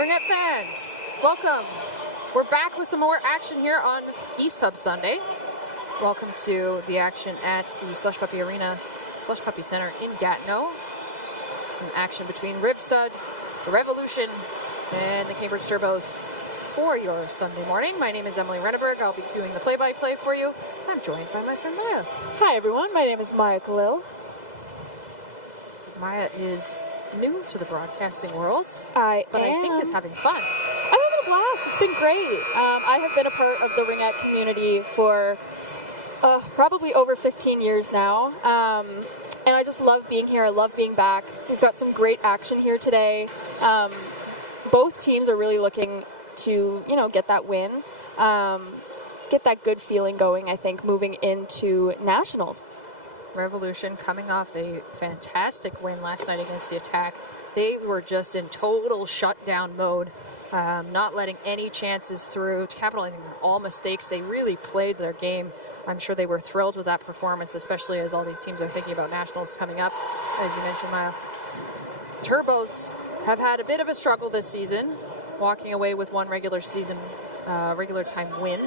Ringette fans, welcome. We're back with some more action here on East Hub Sunday. Welcome to the action at the Slush Puppie Arena, Slush Puppie Center in Gatineau. Some action between Rivsud, the Revolution, and the Cambridge Turbos for your Sunday morning. My name is Emily Renneberg. I'll be doing the play-by-play for you. I'm joined by my friend Maya. Hi everyone, my name is Maya Khalil. Maya is new to the broadcasting world, But I think is having fun. I'm having a blast. It's been great. I have been a part of the Ringette community for probably over 15 years now. And I just love being here. I love being back. We've got some great action here today. Both teams are really looking to, get that win, get that good feeling going, I think, moving into nationals. Revolution coming off a fantastic win last night against the Attack. They were just in total shutdown mode, not letting any chances through, capitalizing on all mistakes. They really played their game. I'm sure they were thrilled with that performance, especially as all these teams are thinking about nationals coming up. As you mentioned, Maya, Turbos have had a bit of a struggle this season, walking away with one regular time win,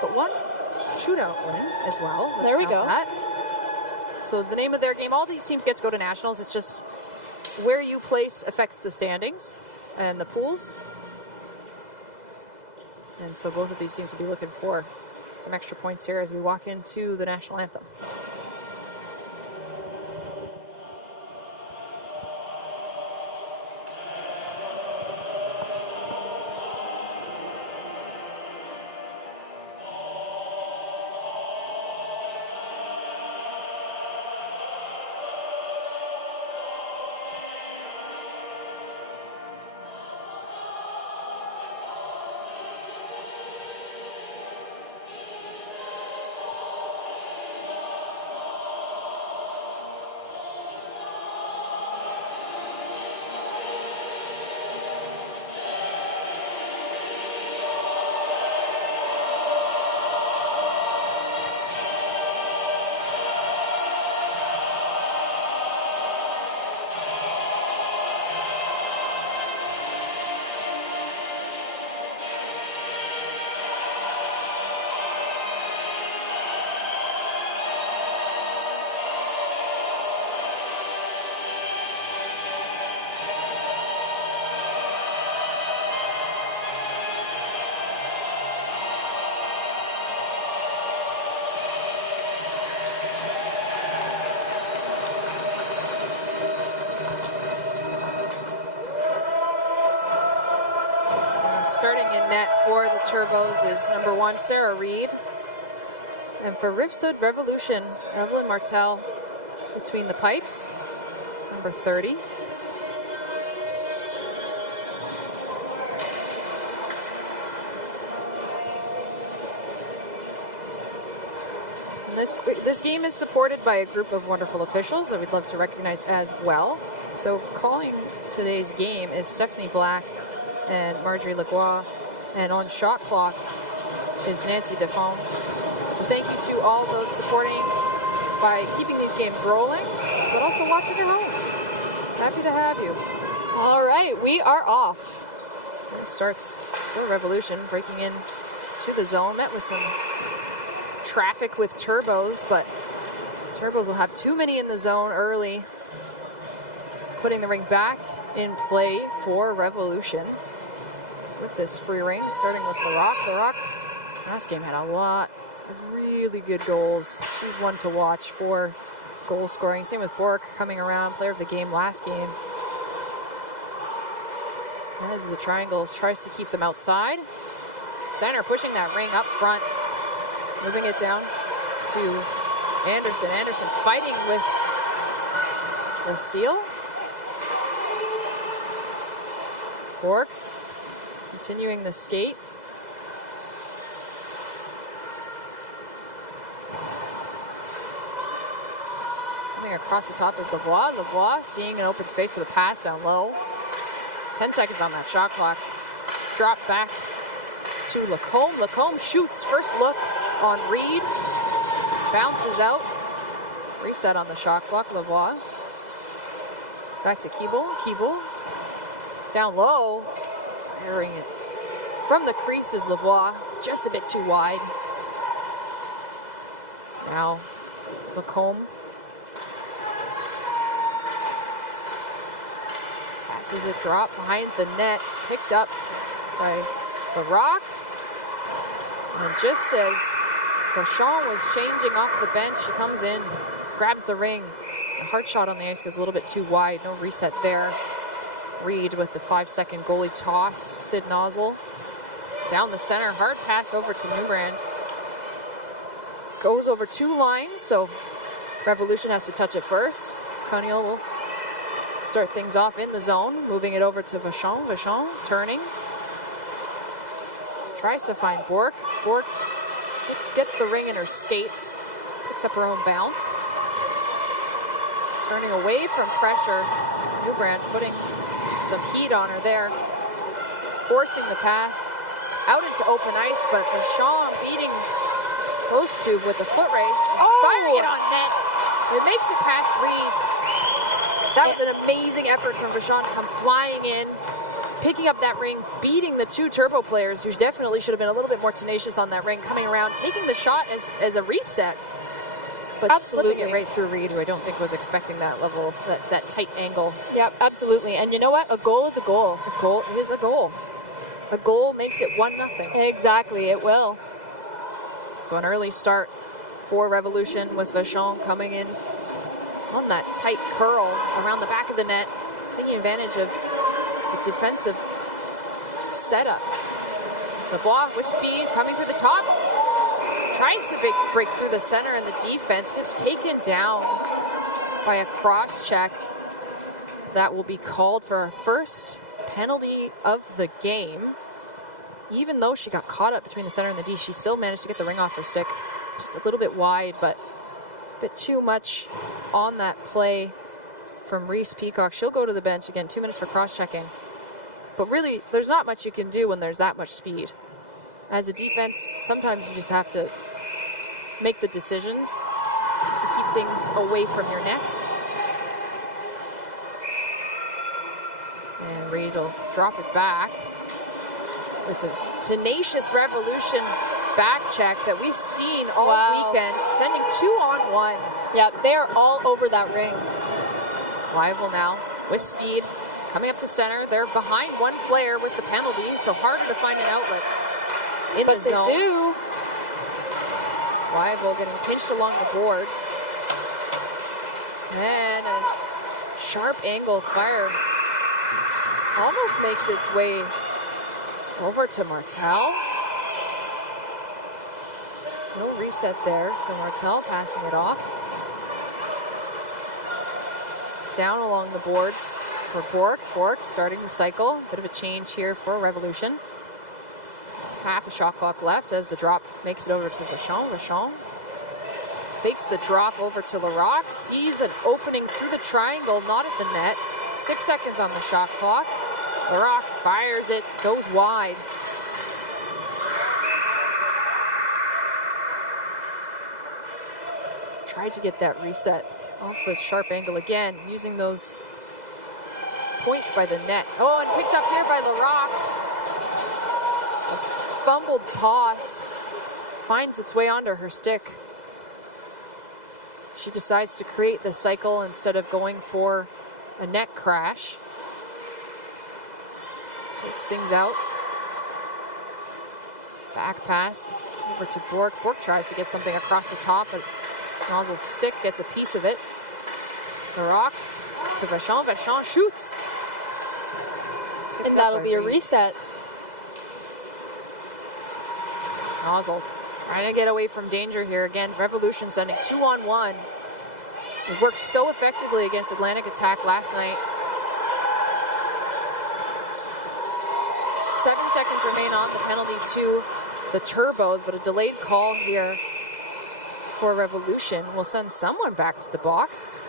but one shootout win as well. There we go. So the name of their game, all these teams get to go to nationals. It's just where you place affects the standings and the pools. And so both of these teams will be looking for some extra points here as we walk into the national anthem. Starting in net for the Turbos is number 1, Sarah Reed. And for Rivsud Revolution, Evelyn Martel between the pipes, number 30. And this game is supported by a group of wonderful officials that we'd love to recognize as well. So calling today's game is Stephanie Black and Marjorie Lebois, and on shot clock is Nancy Defon. So thank you to all those supporting by keeping these games rolling, but also watching at home. Happy to have you. All right, we are off. It starts for Revolution, breaking in to the zone, met with some traffic with Turbos, but Turbos will have too many in the zone early, putting the ring back in play for Revolution. With this free ring, starting with LaRock. LaRock, last game had a lot of really good goals. She's one to watch for goal scoring. Same with Bork, coming around, player of the game last game. As the Triangles tries to keep them outside. Center pushing that ring up front, moving it down to Anderson. Anderson fighting with the seal. Bork continuing the skate. Coming across the top is Lavoie. Lavoie seeing an open space for the pass down low. 10 seconds on that shot clock. Drop back to Lacombe. Lacombe shoots. First look on Reed. Bounces out. Reset on the shot clock. Lavoie. Back to Keeble. Keeble. Down low. firing it from the creases. Lavoie just a bit too wide. Now Lacombe passes a drop behind the net, picked up by Larocque. And just as Vachon was changing off the bench, she comes in, grabs the ring. A hard shot on the ice goes a little bit too wide. No reset there. Reed with the 5-second goalie toss. Sid Nozzle down the center. Hard pass over to Newbrand. Goes over 2 lines, so Revolution has to touch it first. Coniel will start things off in the zone, moving it over to Vachon. Vachon turning. Tries to find Bourque. Bourque gets the ring in her skates. Picks up her own bounce. Turning away from pressure. Newbrand putting some heat on her there. Forcing the pass out into open ice, but Vachon beating Ostove with the foot race. Firing it on net. It makes it past Reed. That was an amazing effort from Vachon to come flying in, picking up that ring, beating the 2 Turbo players who definitely should have been a little bit more tenacious on that ring, coming around, taking the shot as a reset, but slipping it right through Reed, who I don't think was expecting that level, that tight angle. Yep, absolutely. And you know what? A goal is a goal. A goal is a goal. A goal makes it 1-0. Exactly, it will. So an early start for Revolution with Vachon coming in on that tight curl around the back of the net, taking advantage of the defensive setup. Lavoie with speed coming through the top. Tries to break through the center, and the defense gets taken down by a cross check. That will be called for our first penalty of the game. Even though she got caught up between the center and the D, she still managed to get the ring off her stick. Just a little bit wide, but a bit too much on that play from Reese Peacock. She'll go to the bench again, 2 minutes for cross-checking. But really, there's not much you can do when there's that much speed. As a defense, sometimes you just have to make the decisions to keep things away from your nets. And Reed will drop it back with a tenacious Revolution back check that we've seen all weekend, sending 2-on-1. Yeah, they are all over that ring. Rival now with speed, coming up to center. They're behind 1 player with the penalty, so harder to find an outlet in the zone. But they do. Rival getting pinched along the boards. And a sharp angle fire almost makes its way over to Martel. No reset there, so Martel passing it off. Down along the boards for Bourque. Bourque starting the cycle. Bit of a change here for Revolution. Half a shot clock left as the drop makes it over to Vachon. Vachon fakes the drop over to Larocque. Sees an opening through the triangle, not at the net. 6 seconds on the shot clock. Larocque fires it, goes wide. Tried to get that reset off the sharp angle again, using those points by the net. Oh, and picked up here by Larocque. A fumbled toss finds its way onto her stick. She decides to create the cycle instead of going for a net crash. Takes things out. Back pass over to Bourque. Bourque tries to get something across the top, but Nozzle's stick gets a piece of it. Larocque to Vachon. Vachon shoots. And that'll be a reset. Nozzle trying to get away from danger here. Again, Revolution sending 2-on-1. It worked so effectively against Atlantic Attack last night. 7 seconds remain on the penalty to the Turbos, but a delayed call here for Revolution will send someone back to the box.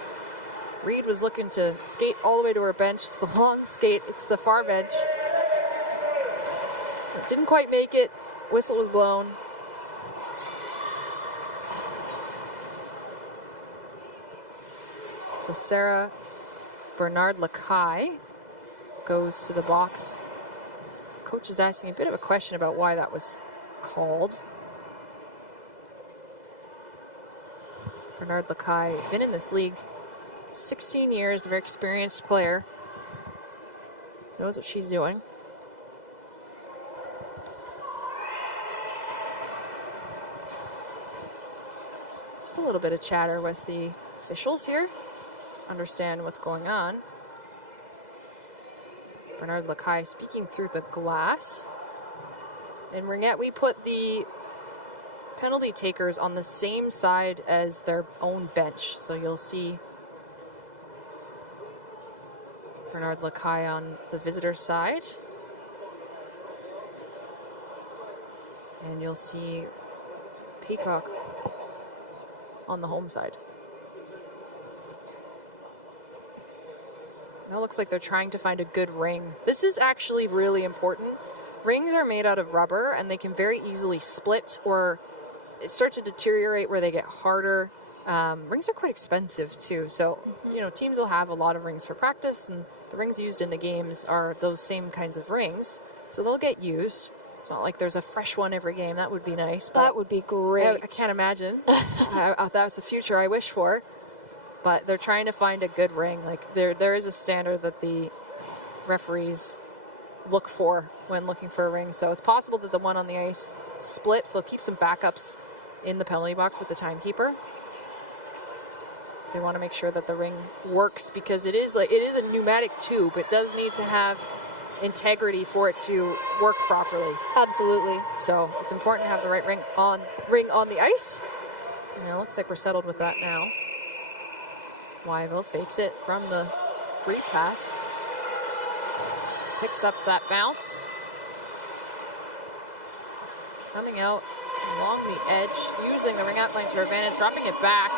Reed was looking to skate all the way to her bench. It's the long skate. It's the far bench. It didn't quite make it. Whistle was blown. So Sarah Bernard Lacaille goes to the box. Coach is asking a bit of a question about why that was called. Bernard Lacaille, been in this league 16 years, a very experienced player. Knows what she's doing. Just a little bit of chatter with the officials here. Understand what's going on. Bernard Lacaille speaking through the glass. In Ringette, we put the penalty takers on the same side as their own bench. So you'll see Bernard Lacaille on the visitor side. And you'll see Peacock on the home side. Now it looks like they're trying to find a good ring. This is actually really important. Rings are made out of rubber and they can very easily split or start to deteriorate where they get harder. Rings are quite expensive too. So, you know, teams will have a lot of rings for practice, and the rings used in the games are those same kinds of rings. So they'll get used. It's not like there's a fresh one every game. That would be nice. That would be great. I can't imagine. That's a future I wish for. But they're trying to find a good ring. Like there is a standard that the referees look for when looking for a ring. So it's possible that the one on the ice splits. They'll keep some backups in the penalty box with the timekeeper. They want to make sure that the ring works because it is a pneumatic tube. It does need to have integrity for it to work properly. Absolutely. So it's important to have the right ring on the ice. And it looks like we're settled with that now. Wyville fakes it from the free pass. Picks up that bounce. Coming out along the edge, using the Ringette line to her advantage, dropping it back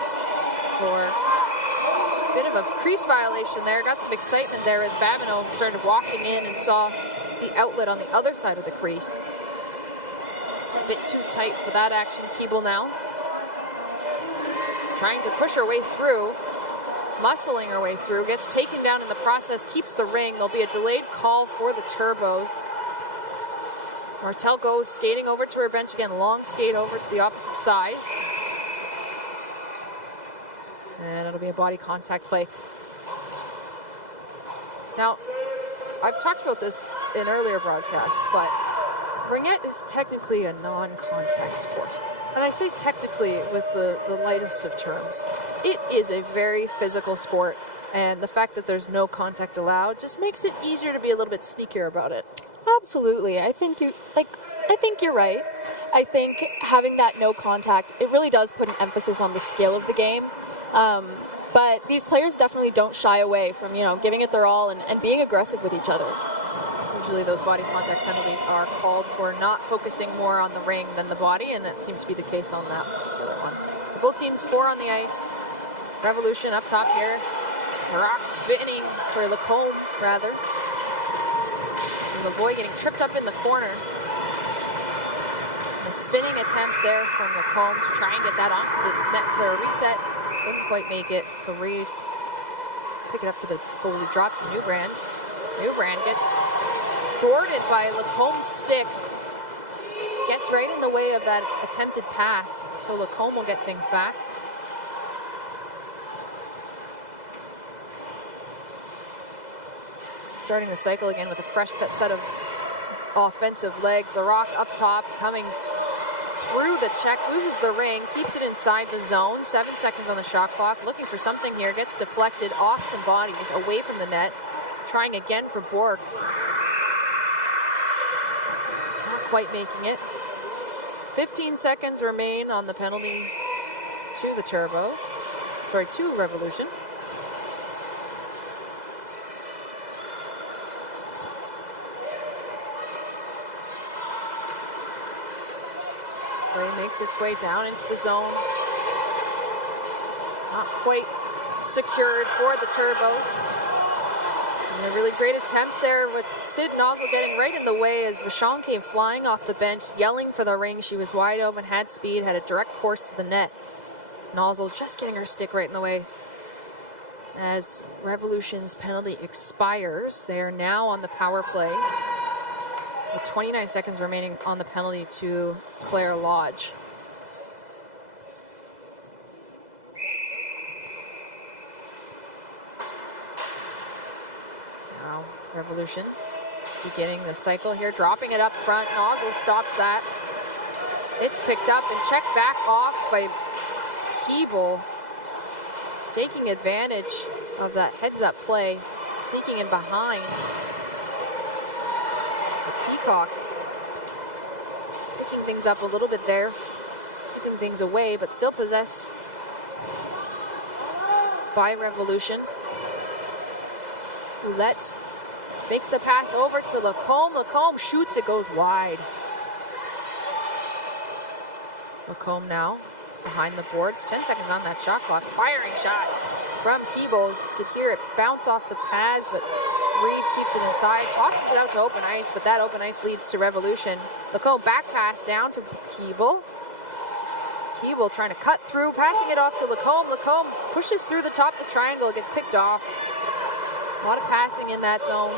for a bit of a crease violation there. Got some excitement there as Babineau started walking in and saw the outlet on the other side of the crease. A bit too tight for that action. Keeble now trying to push her way through, muscling her way through, gets taken down in the process, keeps the ring. There'll be a delayed call for the Turbos. Martel goes skating over to her bench again, long skate over to the opposite side. And it'll be a body contact play. Now, I've talked about this in earlier broadcasts, but Ringette is technically a non-contact sport. And I say technically with the lightest of terms. It is a very physical sport, and the fact that there's no contact allowed just makes it easier to be a little bit sneakier about it. Absolutely. I think you're right. I think having that no contact, it really does put an emphasis on the skill of the game. But these players definitely don't shy away from, giving it their all and being aggressive with each other. Usually those body contact penalties are called for not focusing more on the ring than the body, and that seems to be the case on that particular one. So both teams 4 on the ice. Revolution up top here. Lacombe rather. And Lavoie getting tripped up in the corner. And a spinning attempt there from Lacombe to try and get that onto the net for a reset. Couldn't quite make it, so Reed pick it up for the goalie drop to Newbrand. Newbrand gets thwarted by Lacombe's stick. Gets right in the way of that attempted pass, so Lacombe will get things back. Starting the cycle again with a fresh set of offensive legs. The Rock up top, coming through the check, loses the ring, keeps it inside the zone. 7 seconds on the shot clock. Looking for something here, gets deflected off some bodies, away from the net. Trying again for Bork. Not quite making it. 15 seconds remain on the penalty to the Turbos. Sorry, to Revolution. Play makes its way down into the zone. Not quite secured for the Turbos. And a really great attempt there with Sid Nozzle getting right in the way as Vachon came flying off the bench, yelling for the ring. She was wide open, had speed, had a direct course to the net. Nozzle just getting her stick right in the way. As Revolution's penalty expires, they are now on the power play. with 29 seconds remaining on the penalty to Claire Lodge. Now Revolution beginning the cycle here, dropping it up front. Nozzle stops that. It's picked up and checked back off by Keeble, taking advantage of that heads-up play, sneaking in behind. The Peacock picking things up a little bit there, keeping things away, but still possessed by Revolution. Roulette makes the pass over to Lacombe. Lacombe shoots, it goes wide. Lacombe now behind the boards, 10 seconds on that shot clock. Firing shot from Keeble. Could hear it bounce off the pads, but Reed keeps it inside, tosses it out to open ice, but that open ice leads to Revolution. Lacombe back pass down to Keeble. Keeble trying to cut through, passing it off to Lacombe. Lacombe pushes through the top of the triangle, gets picked off. A lot of passing in that zone.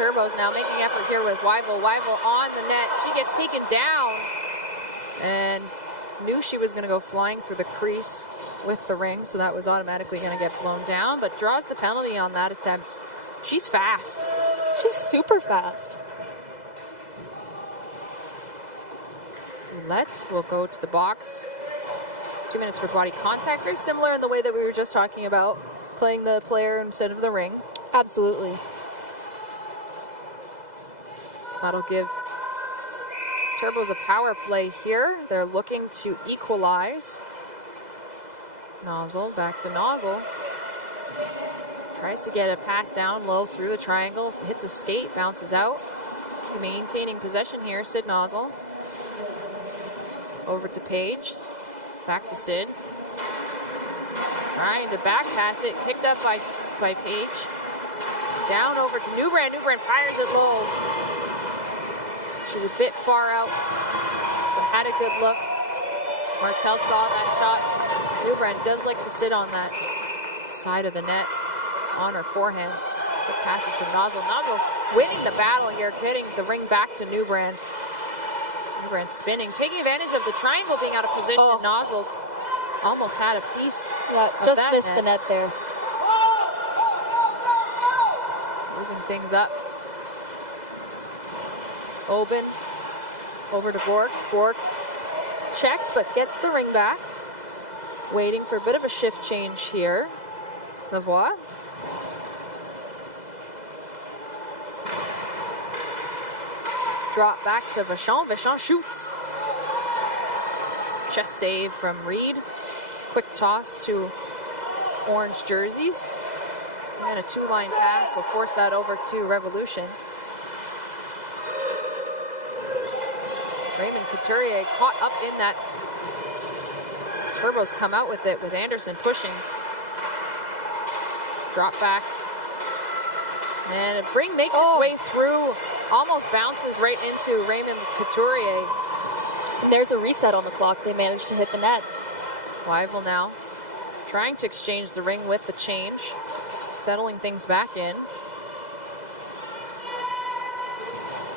Turbos now making effort here with Wyville. Wyville on the net. She gets taken down and knew she was going to go flying through the crease with the ring, so that was automatically going to get blown down, but draws the penalty on that attempt. She's fast. She's super fast. We'll go to the box. 2 minutes for body contact. Very similar in the way that we were just talking about, playing the player instead of the ring. Absolutely. So that'll give Turbos a power play here. They're looking to equalize. Nozzle, back to Nozzle. Tries to get a pass down low through the triangle. Hits a skate, bounces out. Maintaining possession here, Sid Nozzle. Over to Paige. Back to Sid. Trying to back pass it. Picked up by Paige. Down over to Newbrand. Newbrand fires it low. She's a bit far out, but had a good look. Martel saw that shot. Newbrand does like to sit on that side of the net on her forehand. Quick passes from Nozzle. Nozzle winning the battle here, getting the ring back to Newbrand. Newbrand spinning, taking advantage of the triangle being out of position. Oh. Nozzle almost had a piece. Yeah, of just that missed the net there. Moving things up. Oben over to Borg. Borg checked, but gets the ring back. Waiting for a bit of a shift change here. Lavoie. Drop back to Vachon. Vachon shoots. Chest save from Reed. Quick toss to orange jerseys. And a two-line pass will force that over to Revolution. Raymond Couturier caught up in that. Turbos come out with it with Anderson pushing. Drop back. And a ring makes its way through. Almost bounces right into Raymond Couturier. There's a reset on the clock. They managed to hit the net. Wyville now trying to exchange the ring with the change. Settling things back in.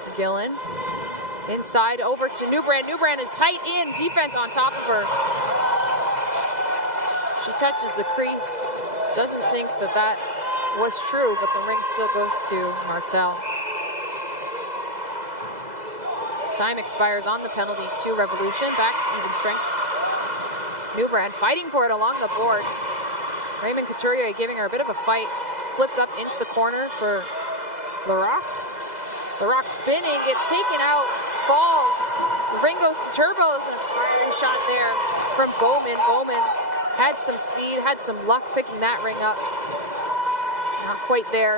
McGillen. Inside over to Newbrand. Newbrand is tight in. Defense on top of her. She touches the crease. Doesn't think that that was true, but the ring still goes to Martel. Time expires on the penalty to Revolution. Back to even strength. Newbrand fighting for it along the boards. Raymond Couturier giving her a bit of a fight. Flipped up into the corner for Larocque. Larocque spinning, gets taken out, falls. The ring goes to Turbos, and a firing shot there from Bowman. Bowman had some speed, had some luck picking that ring up. Not quite there.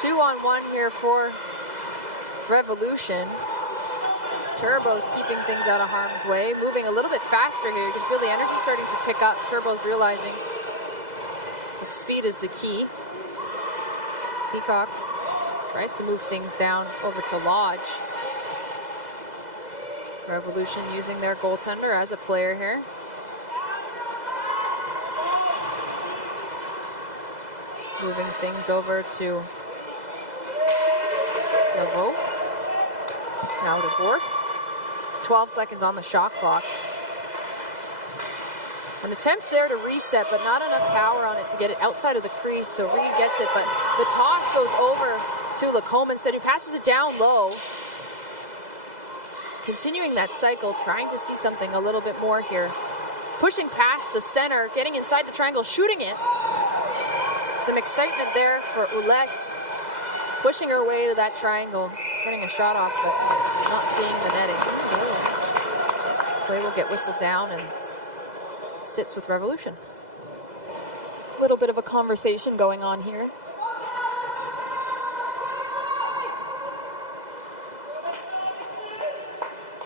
2-on-1 here for Revolution. Turbos keeping things out of harm's way, moving a little bit faster here. You can feel the energy starting to pick up. Turbos realizing that speed is the key. Peacock tries to move things down over to Lodge. Revolution using their goaltender as a player here. Moving things over to Leveau. Now to Bork. 12 seconds on the shot clock. An attempt there to reset, but not enough power on it to get it outside of the crease, so Reed gets it, but the toss goes over to Lacombe instead, who passes it down low. Continuing that cycle, trying to see something a little bit more here. Pushing past the center, getting inside the triangle, shooting it. Some excitement there for Ouellette. Pushing her way to that triangle, getting a shot off, but not seeing the netting. Play will get whistled down and sits with Revolution. A little bit of a conversation going on here.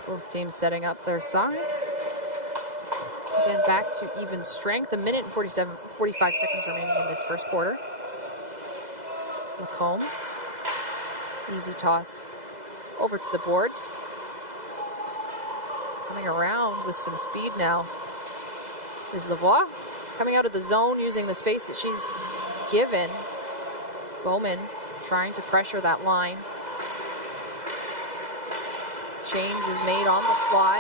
Both teams setting up their sides. Again, back to even strength. 1 minute and 45 seconds remaining in this first quarter. Lacombe. Easy toss over to the boards. Coming around with some speed now is Lavoie. Coming out of the zone using the space that she's given. Bowman trying to pressure that line. Change is made on the fly.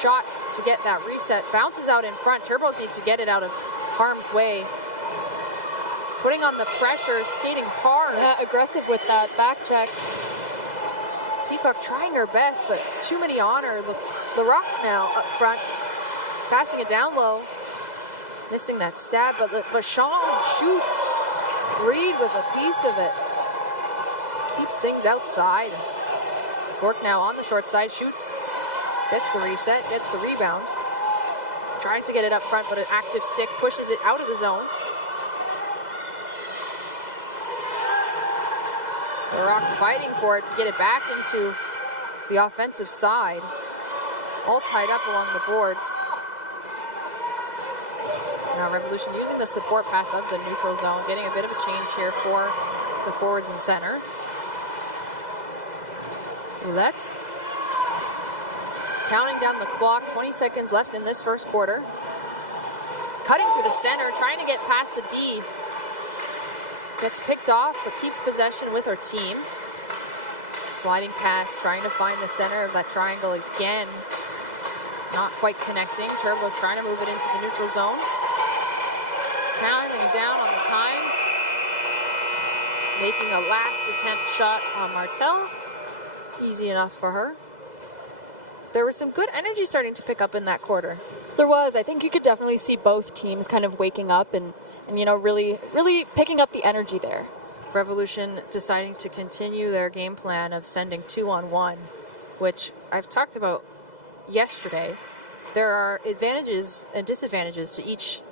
Shot to get that reset. Bounces out in front. Turbos need to get it out of harm's way. Putting on the pressure, skating hard. Yeah, aggressive with that back check. Peacock trying her best, but too many on her. The Rock now up front. Passing it down low. Missing that stab, but Vachon shoots. Reed with a piece of it. Keeps things outside. Bork now on the short side, shoots. Gets the reset, gets the rebound. Tries to get it up front, but an active stick pushes it out of the zone. The Rock fighting for it to get it back into the offensive side. All tied up along the boards. Now Revolution using the support pass of the neutral zone, getting a bit of a change here for the forwards and center. Ouellette. Counting down the clock, 20 seconds left in this first quarter. Cutting through the center, trying to get past the D. Gets picked off, but keeps possession with her team. Sliding pass, trying to find the center of that triangle again. Not quite connecting. Turbo's trying to move it into the neutral zone. Counting down on the time. Making a last attempt shot on Martel. Easy enough for her. There was some good energy starting to pick up in that quarter. There was. I think you could definitely see both teams kind of waking up and you know, really picking up the energy there. Revolution deciding to continue their game plan of sending 2-on-1, which I've talked about yesterday. There are advantages and disadvantages to each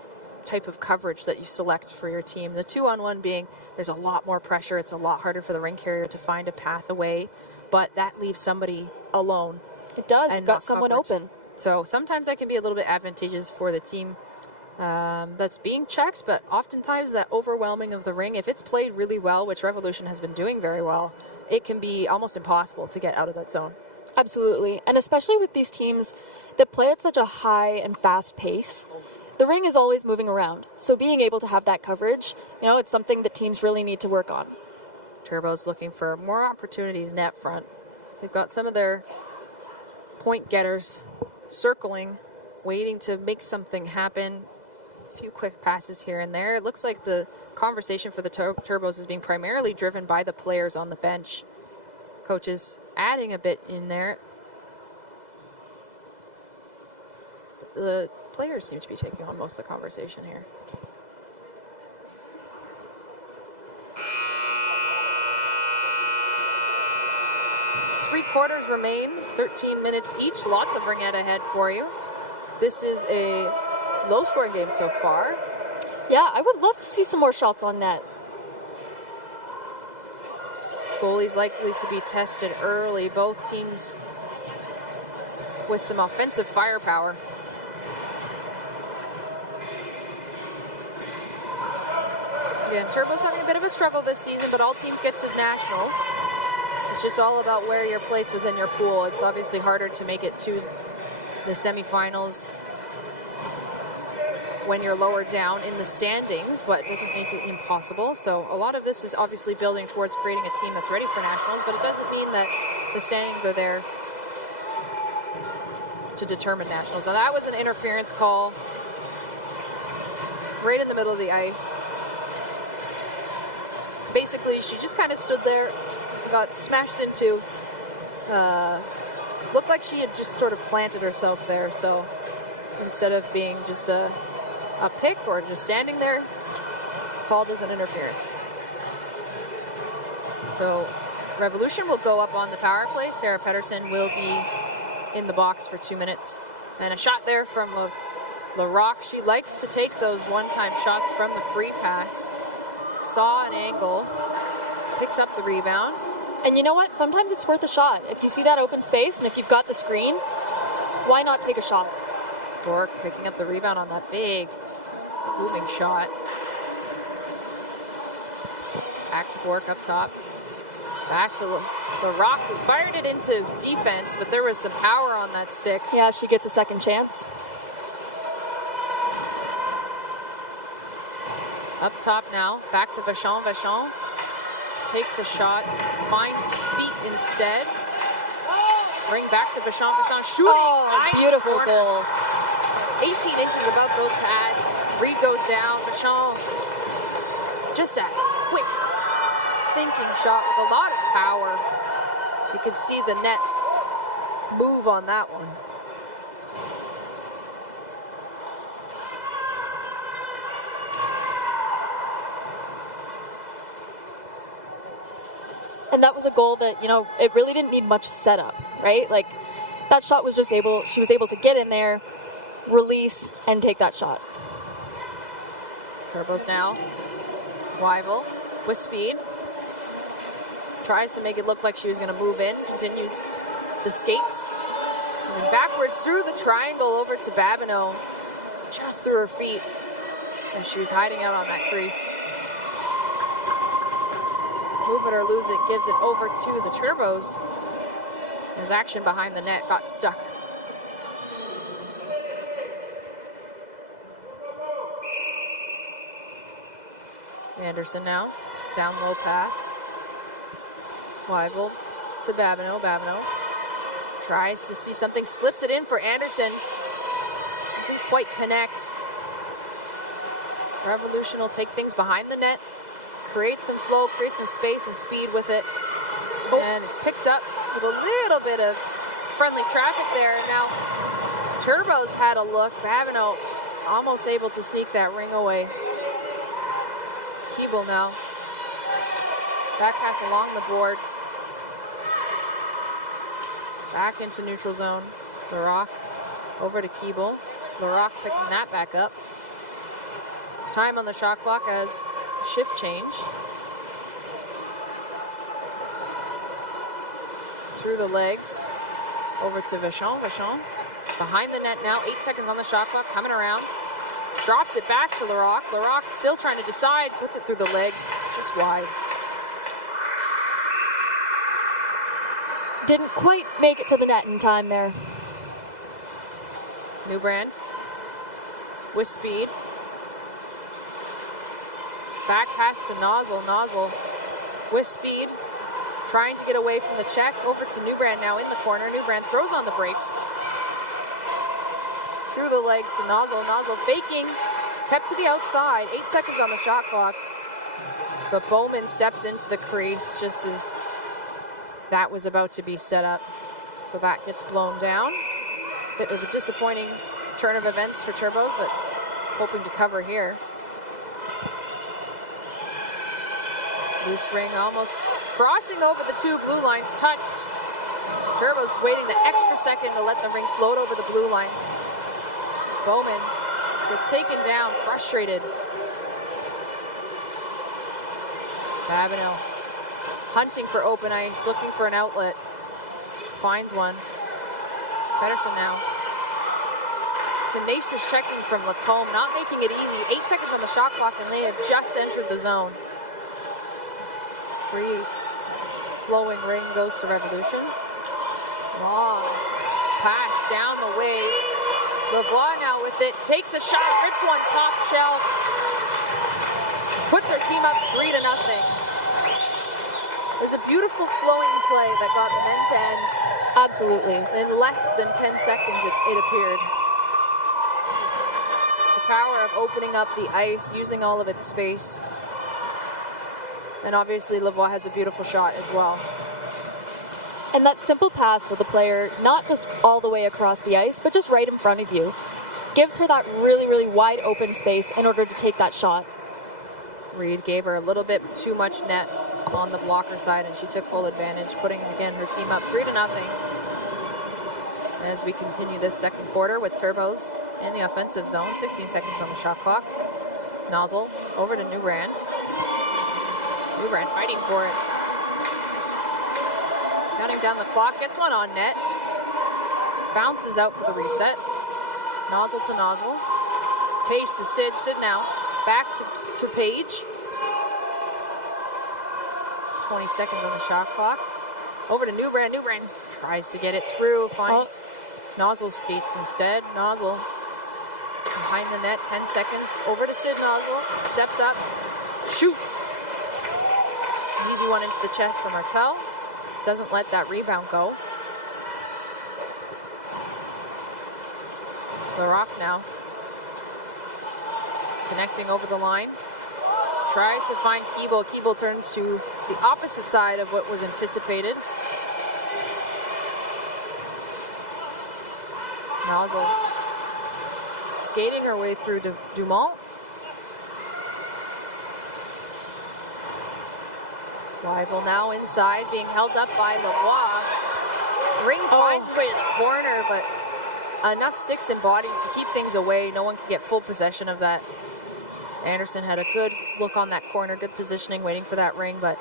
type of coverage that you select for your team. The 2-on-1 being there's a lot more pressure. It's a lot harder for the ring carrier to find a path away, but that leaves somebody alone. It does. You've got someone open. So sometimes that can be a little bit advantageous for the team that's being checked, but oftentimes that overwhelming of the ring, if it's played really well, which Revolution has been doing very well, it can be almost impossible to get out of that zone. Absolutely. And especially with these teams that play at such a high and fast pace, the ring is always moving around. So being able to have that coverage, you know, it's something that teams really need to work on. Turbo's looking for more opportunities net front. They've got some of their point getters circling, waiting to make something happen. A few quick passes here and there. It looks like the conversation for the Turbos is being primarily driven by the players on the bench. Coaches adding a bit in there. But the players seem to be taking on most of the conversation here. Three quarters remain, 13 minutes each. Lots of ringette ahead for you. This is a low-scoring game so far. Yeah, I would love to see some more shots on net. Goalies likely to be tested early. Both teams with some offensive firepower. Again, Turbo's having a bit of a struggle this season, but all teams get to nationals. It's just all about where you're placed within your pool. It's obviously harder to make it to the semifinals when you're lower down in the standings, but it doesn't make it impossible. So a lot of this is obviously building towards creating a team that's ready for nationals, but it doesn't mean that the standings are there to determine nationals. Now that was an interference call right in the middle of the ice. Basically, she just kind of stood there, got smashed into. Looked like she had just sort of planted herself there, so instead of being just a pick or just standing there, called as an interference. So Revolution will go up on the power play. Sarah Pedersen will be in the box for 2 minutes. And a shot there from LaRock. She likes to take those one-time shots from the free pass. Saw an angle, picks up the rebound. And you know what? Sometimes it's worth a shot. If you see that open space and if you've got the screen, why not take a shot? Bork picking up the rebound on that big booming shot. Back to Bork up top. Back to LaRock, who fired it into defense, but there was some power on that stick. Yeah, she gets a second chance. Up top now, back to Vachon. Vachon takes a shot, finds feet instead. Bring back to Vachon. Vachon shooting. Oh, beautiful goal. 18 inches above those pads. Reed goes down. Vachon, just that quick thinking shot with a lot of power. You can see the net move on that one. And that was a goal that, you know, it really didn't need much setup, right? Like, that shot was just she was able to get in there, release, and take that shot. Turbos now. Weibel with speed. Tries to make it look like she was going to move in. Continues the skate. Moving backwards through the triangle over to Babineau. Just through her feet as she was hiding out on that crease. Move it or lose it, gives it over to the Turbos. His action behind the net got stuck. Anderson now, down low pass. Weibel to Babineau. Babineau tries to see something, slips it in for Anderson. Doesn't quite connect. Revolution will take things behind the net. Create some flow, create some space and speed with it. And it's picked up with a little bit of friendly traffic there. Now, Turbos had a look. Babineau almost able to sneak that ring away. Keeble now. Back pass along the boards. Back into neutral zone. LaRock over to Keeble. LaRock picking that back up. Time on the shot clock as shift change. Through the legs, over to Vachon. Vachon behind the net now, 8 seconds on the shot clock, coming around. Drops it back to LaRock. LaRock still trying to decide, puts it through the legs, just wide. Didn't quite make it to the net in time there. Newbrand with speed. Back pass to Nozzle. Nozzle with speed, trying to get away from the check. Over to Newbrand now in the corner. Newbrand throws on the brakes. Through the legs to Nozzle. Nozzle faking, kept to the outside. 8 seconds on the shot clock. But Bowman steps into the crease just as that was about to be set up. So that gets blown down. Bit of a disappointing turn of events for Turbos, but hoping to cover here. Loose ring almost crossing over the two blue lines, touched. Turbos waiting the extra second to let the ring float over the blue line. Bowman gets taken down, frustrated. Babineau hunting for open ice, looking for an outlet. Finds one. Pedersen now. Tenacious checking from Lacombe, not making it easy. 8 seconds on the shot clock and they have just entered the zone. Free flowing ring goes to Revolution. Long pass down the wave. Lavoie now with it, takes a shot, rips one top shelf, puts her team up 3-0. It was a beautiful flowing play that got them end to end. Absolutely. In less than 10 seconds, it appeared. The power of opening up the ice, using all of its space. And obviously Lavoie has a beautiful shot as well. And that simple pass to the player, not just all the way across the ice, but just right in front of you, gives her that really, really wide open space in order to take that shot. Reed gave her a little bit too much net on the blocker side, and she took full advantage, putting again her team up 3-0. As we continue this second quarter with Turbos in the offensive zone, 16 seconds on the shot clock. Nozzle over to Newbrand. Newbrand fighting for it. Counting down the clock, gets one on net. Bounces out for the reset. Nozzle to Nozzle. Page to Sid. Sid now. Back to Page. 20 seconds on the shot clock. Over to Newbrand. Newbrand tries to get it through. Finds Nozzle skates instead. Nozzle behind the net. 10 seconds. Over to Sid Nozzle. Steps up. Shoots. Easy one into the chest for Martel. Doesn't let that rebound go. Larocque now. Connecting over the line. Tries to find Keeble. Keeble turns to the opposite side of what was anticipated. Nozzle skating her way through to Dumont. Rival now inside, being held up by Lavoie. Ring finds his way to the corner, but enough sticks and bodies to keep things away. No one can get full possession of that. Anderson had a good look on that corner, good positioning, waiting for that ring, but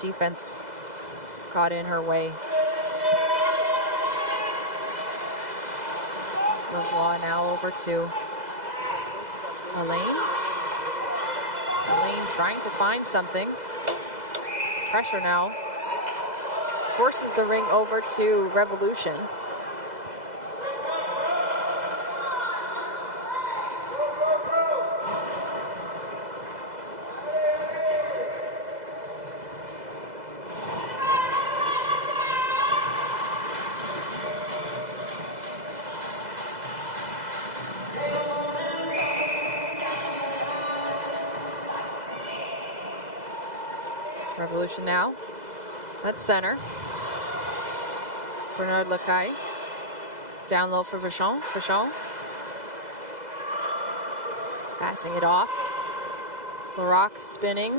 defense got in her way. Lavoie now over to Elaine. Elaine trying to find something. Pressure now. Forces the ring over to Revolution. Revolution now. That's center. Bernard Lacaille. Down low for Vachon. Vachon. Passing it off. Larocque spinning.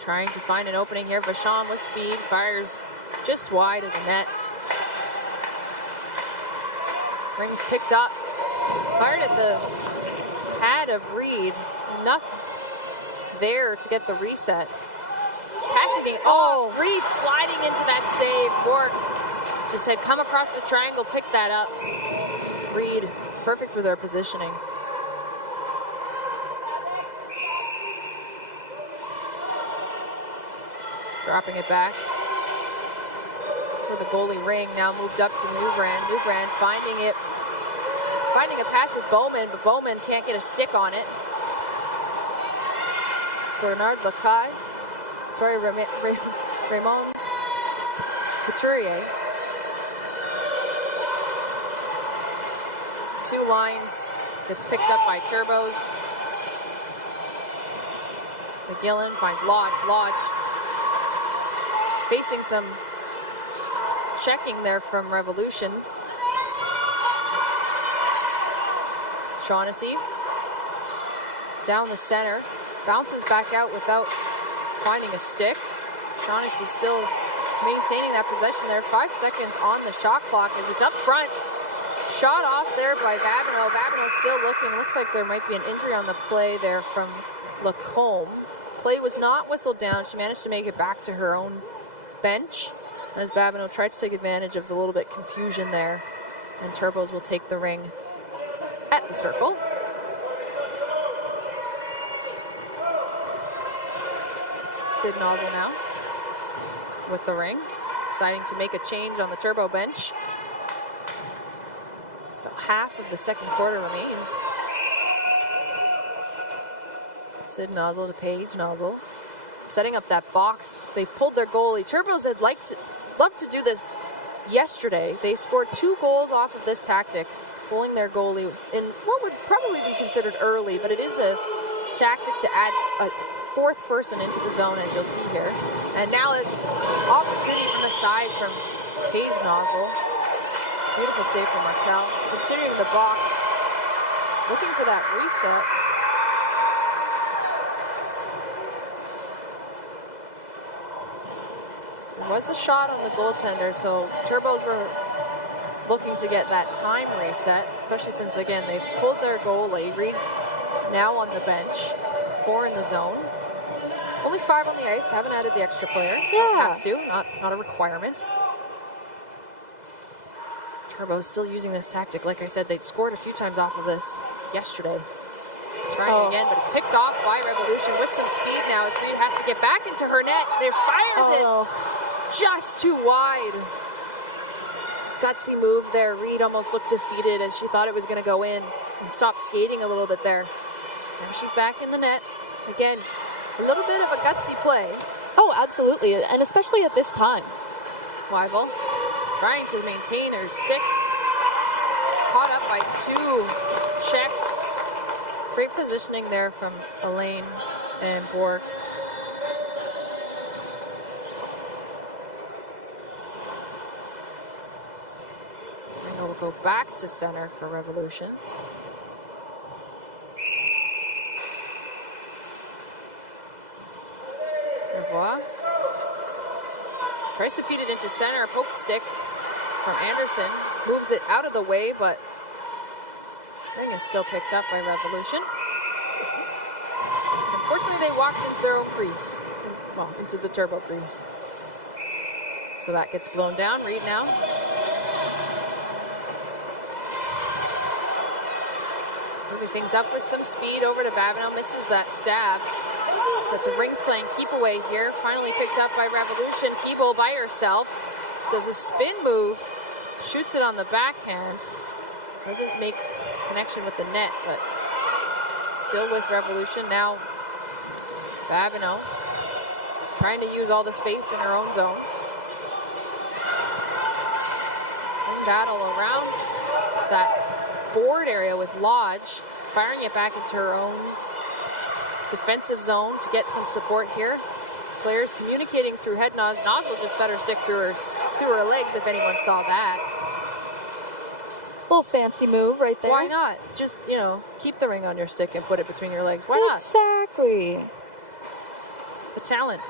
Trying to find an opening here. Vachon with speed. Fires just wide of the net. Rings picked up. Fired at the pad of Reed. Enough there to get the reset. Passing it off. Reed sliding into that save. Bork just had come across the triangle, picked that up. Reed, perfect for their positioning. Dropping it back for the goalie Ring. Now moved up to Newbrand. Newbrand finding a pass with Bowman, but Bowman can't get a stick on it. Bernard Lacaille. Sorry, Raymond Couturier. Two lines, gets picked up by Turbos. McGillen finds Lodge. Lodge facing some checking there from Revolution. Shaughnessy down the center, bounces back out without finding a stick. Shaughnessy still maintaining that possession there. 5 seconds on the shot clock as it's up front. Shot off there by Babineau. Babineau still looking. Looks like there might be an injury on the play there from Lacombe. Play was not whistled down. She managed to make it back to her own bench as Babineau tried to take advantage of the little bit confusion there. And Turbos will take the ring at the circle. Sid Nozzle now with the ring, deciding to make a change on the Turbo bench. half of the second quarter remains. Sid Nozzle to Paige Nozzle. Setting up that box. They've pulled their goalie. Turbos had loved to do this yesterday. They scored 2 goals off of this tactic, pulling their goalie in what would probably be considered early, but it is a tactic to add a 4th person into the zone, as you'll see here. And now it's opportunity from the side from Paige Nozzle. Beautiful save from Martel. Continuing the box, looking for that reset. There was the shot on the goaltender, so Turbos were looking to get that time reset, especially since, again, they've pulled their goalie. Reed now on the bench, 4 in the zone. Only 5 on the ice, haven't added the extra player. Yeah. Have to, not a requirement. Turbo's still using this tactic. Like I said, they scored a few times off of this yesterday. Trying again, but it's picked off by Revolution with some speed now as Reed has to get back into her net. It fires it just too wide. Gutsy move there. Reed almost looked defeated as she thought it was going to go in and stopped skating a little bit there. And she's back in the net. Again, a little bit of a gutsy play. Oh, absolutely, and especially at this time. Weibel trying to maintain her stick. Caught up by 2 checks. Great positioning there from Elaine and Bork. And we'll go back to center for Revolution. Revoir. Tries to feed it into center. A poke stick from Anderson. Moves it out of the way, but ring is still picked up by Revolution. Unfortunately, they walked into their own crease. Well, into the Turbo crease. So that gets blown down. Reed now. Moving things up with some speed over to Babineau. Misses that stab. But the ring's playing keep away here. Finally picked up by Revolution. Keeble by herself. Does a spin move. Shoots it on the backhand. Doesn't make connection with the net, but still with Revolution. Now Babineau trying to use all the space in her own zone. In battle around that board area with Lodge, firing it back into her own defensive zone to get some support here. Players communicating through head nods. Nozzle just fed her stick through her legs, if anyone saw that. Little fancy move right there. Why not? Just, you know, keep the ring on your stick and put it between your legs. Why not? Exactly. The talent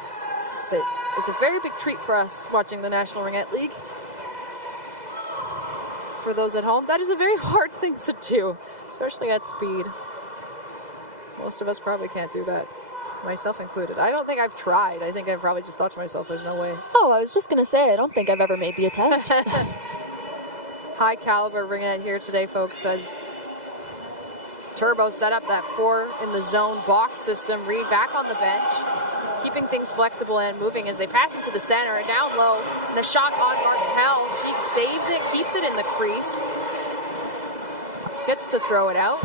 that is a very big treat for us watching the National Ringette League. For those at home, that is a very hard thing to do, especially at speed. Most of us probably can't do that, myself included. I don't think I've tried. I think I've probably just thought to myself, there's no way. Oh, I was just going to say, I don't think I've ever made the attempt. High caliber ringette here today, folks, as Turbo set up that 4 in the zone box system. Reed back on the bench, keeping things flexible and moving as they pass it to the center and down low. And a shot on Martel. She saves it, keeps it in the crease. Gets to throw it out.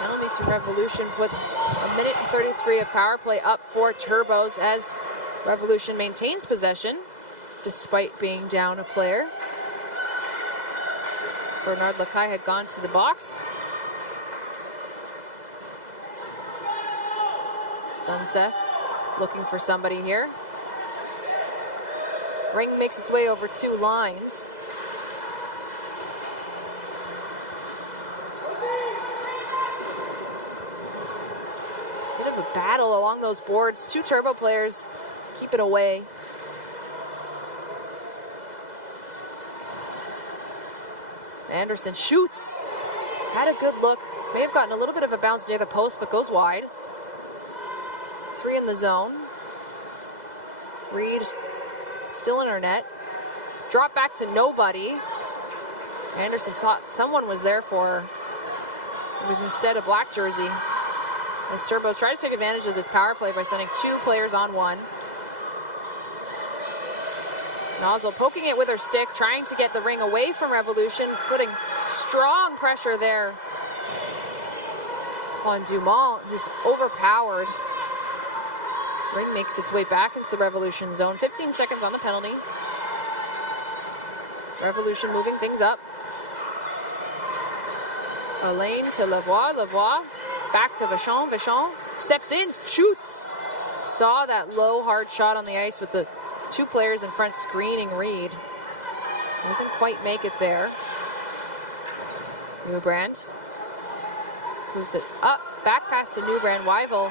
Penalty to Revolution puts a minute and 33 of power play up for Turbos as Revolution maintains possession despite being down a player. Bernard Lacaille had gone to the box. Sunseth looking for somebody here. Ring makes its way over 2 lines. Bit of a battle along those boards. 2 Turbo players keep it away. Anderson shoots. Had a good look. May have gotten a little bit of a bounce near the post, but goes wide. 3 in the zone. Reed still in her net. Drop back to nobody. Anderson thought someone was there for her. It was instead a black jersey. As Turbos try to take advantage of this power play by sending 2 players on 1. Nozzle poking it with her stick, trying to get the ring away from Revolution, putting strong pressure there on Dumont, who's overpowered. Ring makes its way back into the Revolution zone. 15 seconds on the penalty. Revolution moving things up. Elaine to Lavoie. Lavoie back to Vachon. Vachon steps in, shoots. Saw that low, hard shot on the ice with the two players in front screening Reed. Doesn't quite make it there. Newbrand moves it up, back past to Newbrand. Wyville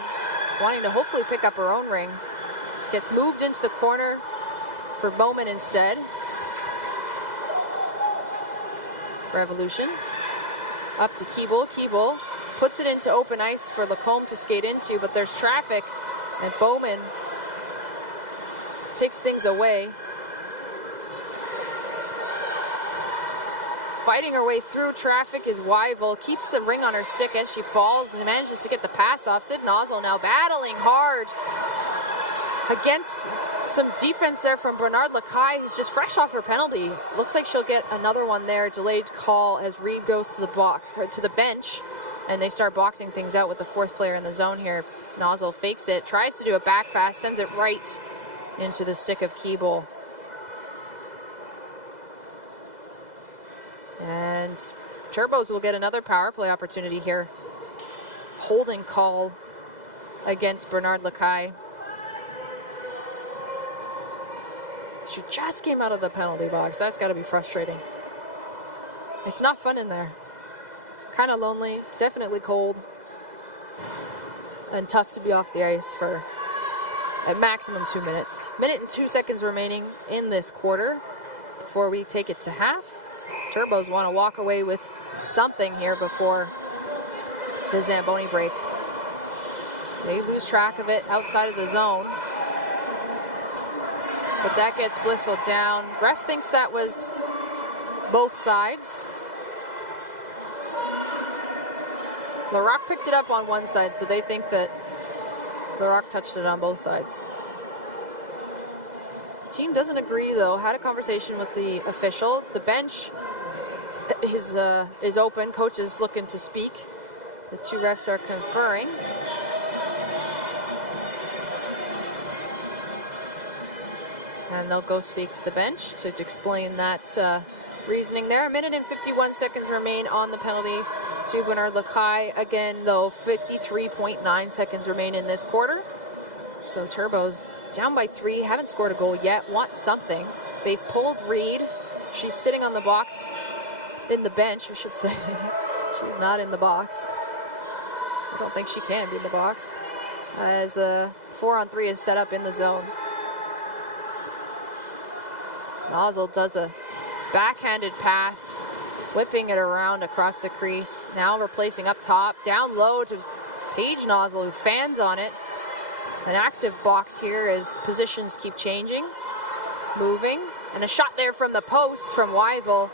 wanting to hopefully pick up her own ring. Gets moved into the corner for Bowman instead. Revolution. Up to Keeble. Keeble puts it into open ice for Lacombe to skate into, but there's traffic, and Bowman takes things away. Fighting her way through traffic is Wyville. Keeps the ring on her stick as she falls and manages to get the pass off. Sid Nozzle now battling hard against some defense there from Bernard Lacaille, who's just fresh off her penalty. Looks like she'll get another one there. Delayed call as Reed goes to the box, or to the bench, and they start boxing things out with the fourth player in the zone here. Nozzle fakes it, tries to do a back pass, sends it right into the stick of Keeble. And Turbos will get another power play opportunity here. Holding call against Bernard Lacaille. She just came out of the penalty box. That's got to be frustrating. It's not fun in there. Kind of lonely, definitely cold, and tough to be off the ice for at maximum 2 minutes. Minute and 2 seconds remaining in this quarter before we take it to half. Turbos want to walk away with something here before the Zamboni break. They lose track of it outside of the zone, but that gets blistled down. Ref thinks that was both sides. Larocque picked it up on one side, so they think that Larocque touched it on both sides. Team doesn't agree, though. Had a conversation with the official. The bench is open. Coach is looking to speak. The two refs are conferring. And they'll go speak to the bench to explain that reasoning there. A minute and 51 seconds remain on the penalty to Bernard Lacaille. Again, though, 53.9 seconds remain in this quarter. So Turbos down by 3, haven't scored a goal yet, want something. They've pulled Reed. She's sitting on the box, in the bench, I should say. She's not in the box. I don't think she can be in the box, as a 4-on-3 is set up in the zone. Nozzle does a backhanded pass, whipping it around across the crease. Now replacing up top, down low to Paige Nozzle, who fans on it. An active box here as positions keep changing, moving, and a shot there from the post from Wyville.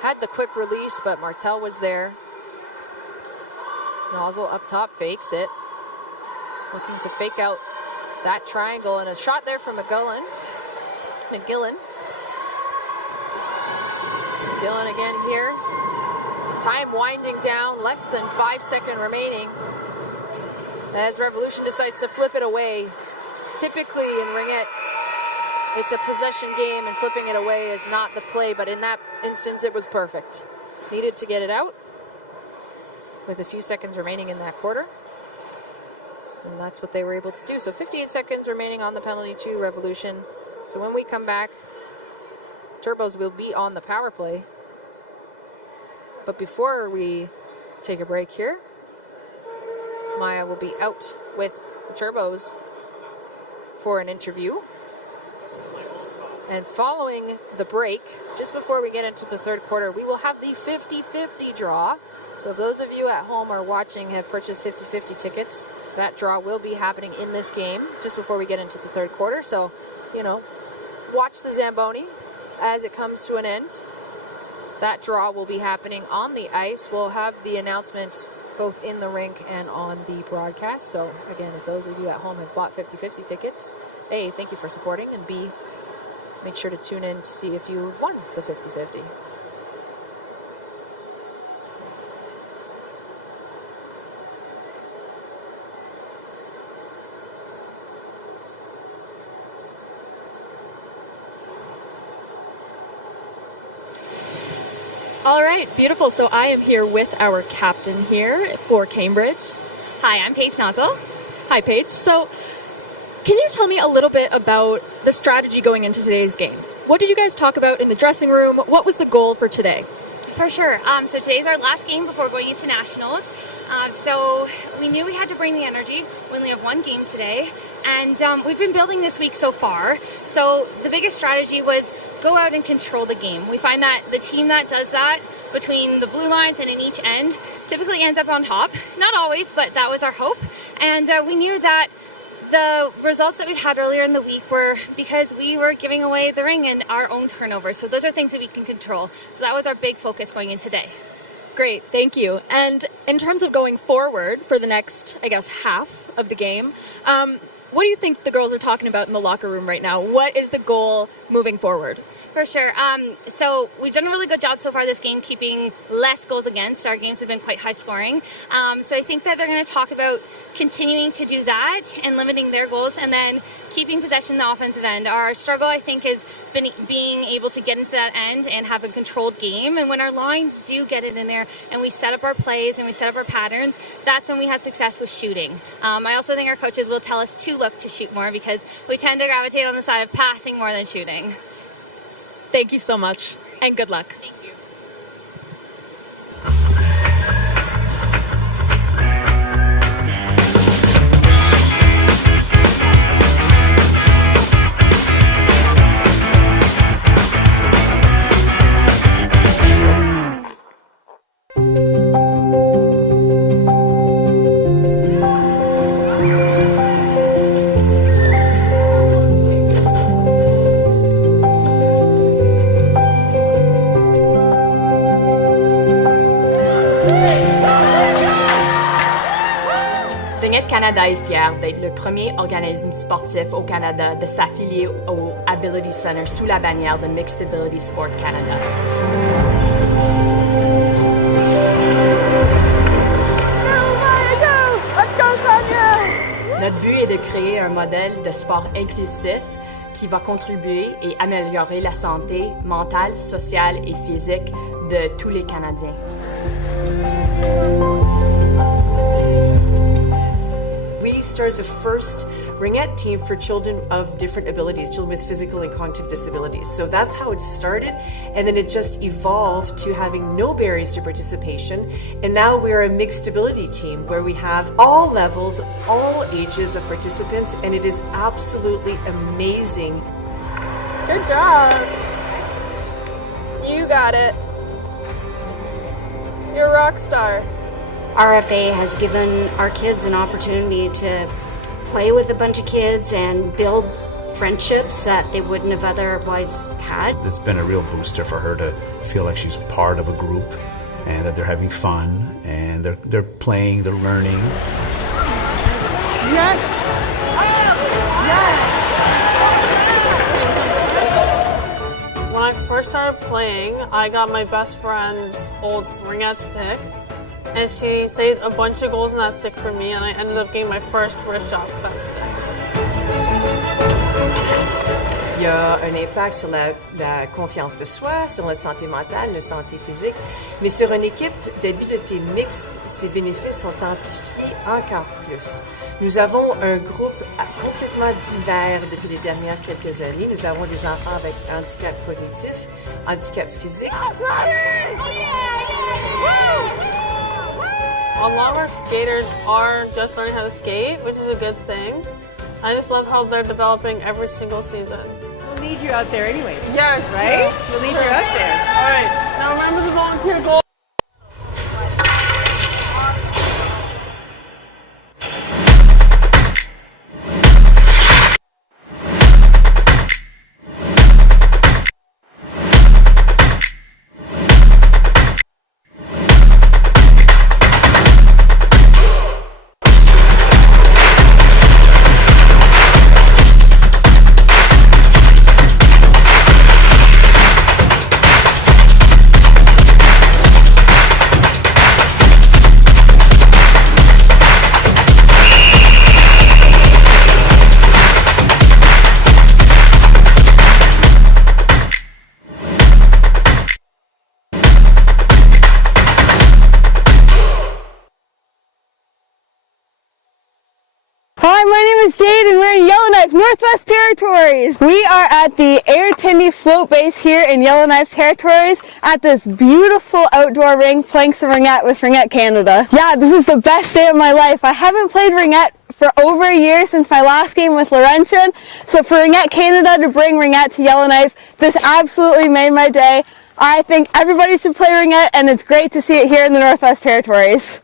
Had the quick release, but Martel was there. Nozzle up top fakes it, looking to fake out that triangle, and a shot there from McGillen. McGillen again here. Time winding down, less than 5 seconds remaining as Revolution decides to flip it away. Typically in Ringette, it's a possession game and flipping it away is not the play, but in that instance it was perfect. Needed to get it out with a few seconds remaining in that quarter, and that's what they were able to do. So 58 seconds remaining on the penalty to Revolution. So when we come back, Turbos will be on the power play. But before we take a break here, Maya will be out with the Turbos for an interview. And following the break, just before we get into the third quarter, we will have the 50-50 draw. So if those of you at home are watching have purchased 50-50 tickets, that draw will be happening in this game just before we get into the third quarter. So, you know, watch the Zamboni as it comes to an end. That draw will be happening on the ice. We'll have the announcements both in the rink and on the broadcast. So again, if those of you at home have bought 50-50 tickets, A, thank you for supporting, and B, make sure to tune in to see if you've won the 50-50. All right, beautiful. So I am here with our captain here for Cambridge. Hi, I'm Paige Nozzle. Hi, Paige. So can you tell me a little bit about the strategy going into today's game? What did you guys talk about in the dressing room? What was the goal for today? For sure. So today's our last game before going into nationals. So we knew we had to bring the energy. We only have one game today. And we've been building this week so far. So the biggest strategy was go out and control the game. We find that the team that does that between the blue lines and in each end typically ends up on top. Not always, but that was our hope. And we knew that the results that we've had earlier in the week were because we were giving away the ring and our own turnovers. So those are things that we can control. So that was our big focus going in today. Great, thank you. And in terms of going forward for the next, I guess, half of the game, what do you think the girls are talking about in the locker room right now? What is the goal moving forward? For sure. So we've done a really good job so far this game, keeping less goals against. Our games have been quite high scoring. So I think that they're going to talk about continuing to do that and limiting their goals and then keeping possession in the offensive end. Our struggle, I think, has been being able to get into that end and have a controlled game. And when our lines do get it in there and we set up our plays and we set up our patterns, that's when we had success with shooting. I also think our coaches will tell us to look to shoot more because we tend to gravitate on the side of passing more than shooting. Thank you so much, and good luck. Thank you. Ringette Canada est fier d'être le premier organisme sportif au Canada de s'affilier au Ability Center sous la bannière de Mixed Ability Sport Canada. Notre but est de créer un modèle de sport inclusif qui va contribuer et améliorer la santé mentale, sociale et physique de tous les Canadiens. We started the first Ringette team for children of different abilities, children with physical and cognitive disabilities. So that's how it started, and then it just evolved to having no barriers to participation. And now we're a mixed ability team where we have all levels, all ages of participants, and it is absolutely amazing. Good job. You got it. You're a rock star. RFA has given our kids an opportunity to play with a bunch of kids and build friendships that they wouldn't have otherwise had. It's been a real booster for her to feel like she's part of a group and that they're having fun and they're playing, they're learning. Yes! Yes! When I first started playing, I got my best friend's old Ringette stick, and she saved a bunch of goals in that stick for me, and I ended up getting my first shot with that stick. Il y a un impact sur la confiance de soi, sur notre santé mentale, notre santé physique, mais sur une équipe d'habileté mixte, ces bénéfices sont amplifiés encore plus. Nous avons un groupe complètement divers depuis les dernières quelques années. Nous avons des enfants avec handicap cognitif, handicap physique. A lot of our skaters are just learning how to skate, which is a good thing. I just love how they're developing every single season. We'll need you out there anyways. Yes. Right? We'll need you out there. All right. Now remember the volunteer goal. Yellowknife Northwest Territories. We are at the Air Tindy float base here in Yellowknife Territories at this beautiful outdoor rink playing some Ringette with Ringette Canada. Yeah, this is the best day of my life. I haven't played Ringette for over a year since my last game with Laurentian, so for Ringette Canada to bring Ringette to Yellowknife, this absolutely made my day. I think everybody should play Ringette, and it's great to see it here in the Northwest Territories.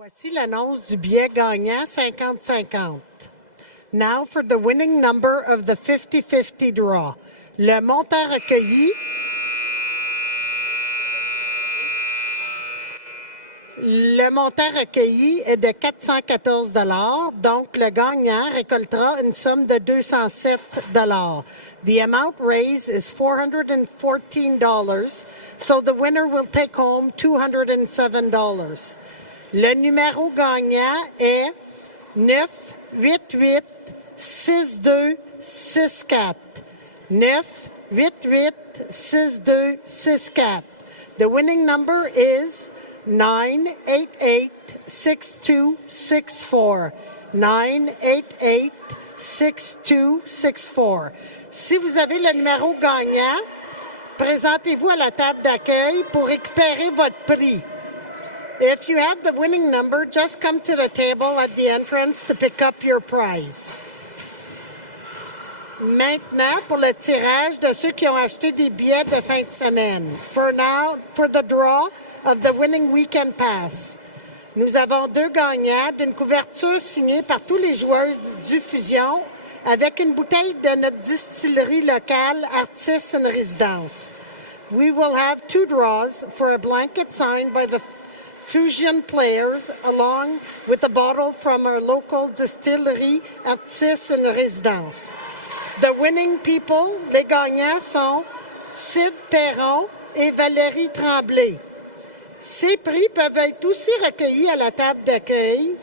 Voici l'annonce du billet gagnant 50-50. Now for the winning number of the 50-50 draw. Le montant recueilli est de 414 $, donc le gagnant récoltera une somme de 207 $. The amount raised is $414, so the winner will take home $207. Le numéro gagnant est 988-6264. 988-6264. The winning number is 988-6264. 988-6264. Si vous avez le numéro gagnant, présentez-vous à la table d'accueil pour récupérer votre prix. If you have the winning number, just come to the table at the entrance to pick up your prize. Maintenant, pour le tirage de ceux qui ont acheté des billets de fin de semaine. For the draw of the winning weekend pass. Nous avons 2 gagnants d'une couverture signée par tous les joueurs du Fusion avec une bouteille de notre distillerie locale Artistes in Résidence. We will have 2 draws for a blanket signed by the Fusion players along with a bottle from our local distillery Artistes in Résidence. The winning people, les gagnants sont Sid Perron et Valérie Tremblay. Ces prix peuvent être aussi recueillis à la table d'accueil.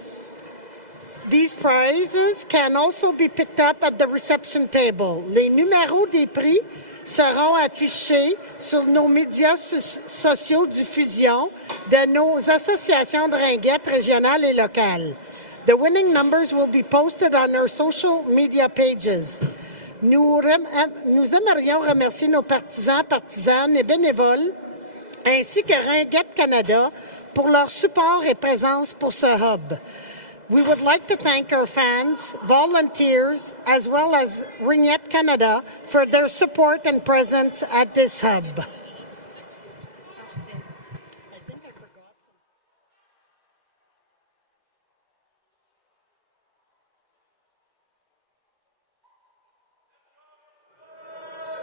These prizes can also be picked up at the reception table. Les numéros des prix seront affichés sur nos médias sociaux du Fusion de nos associations de ringuettes régionales et locales. The winning numbers will be posted on our social media pages. Nous aimerions remercier nos partisans, partisanes et bénévoles, ainsi que Ringette Canada, pour leur support et présence pour ce hub. We would like to thank our fans, volunteers, as well as Ringette Canada for their support and presence at this hub.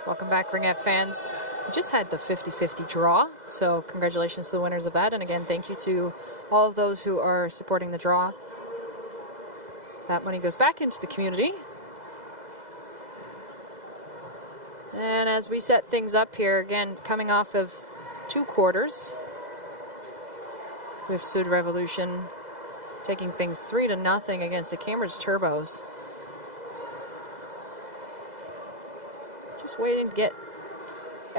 Welcome back, Ringette fans. We just had the 50-50 draw, so congratulations to the winners of that. And again, thank you to all of those who are supporting the draw. That money goes back into the community. And as we set things up here, again, coming off of 2 quarters, with Sud Revolution taking things 3-0 against the Cambridge Turbos. Just waiting to get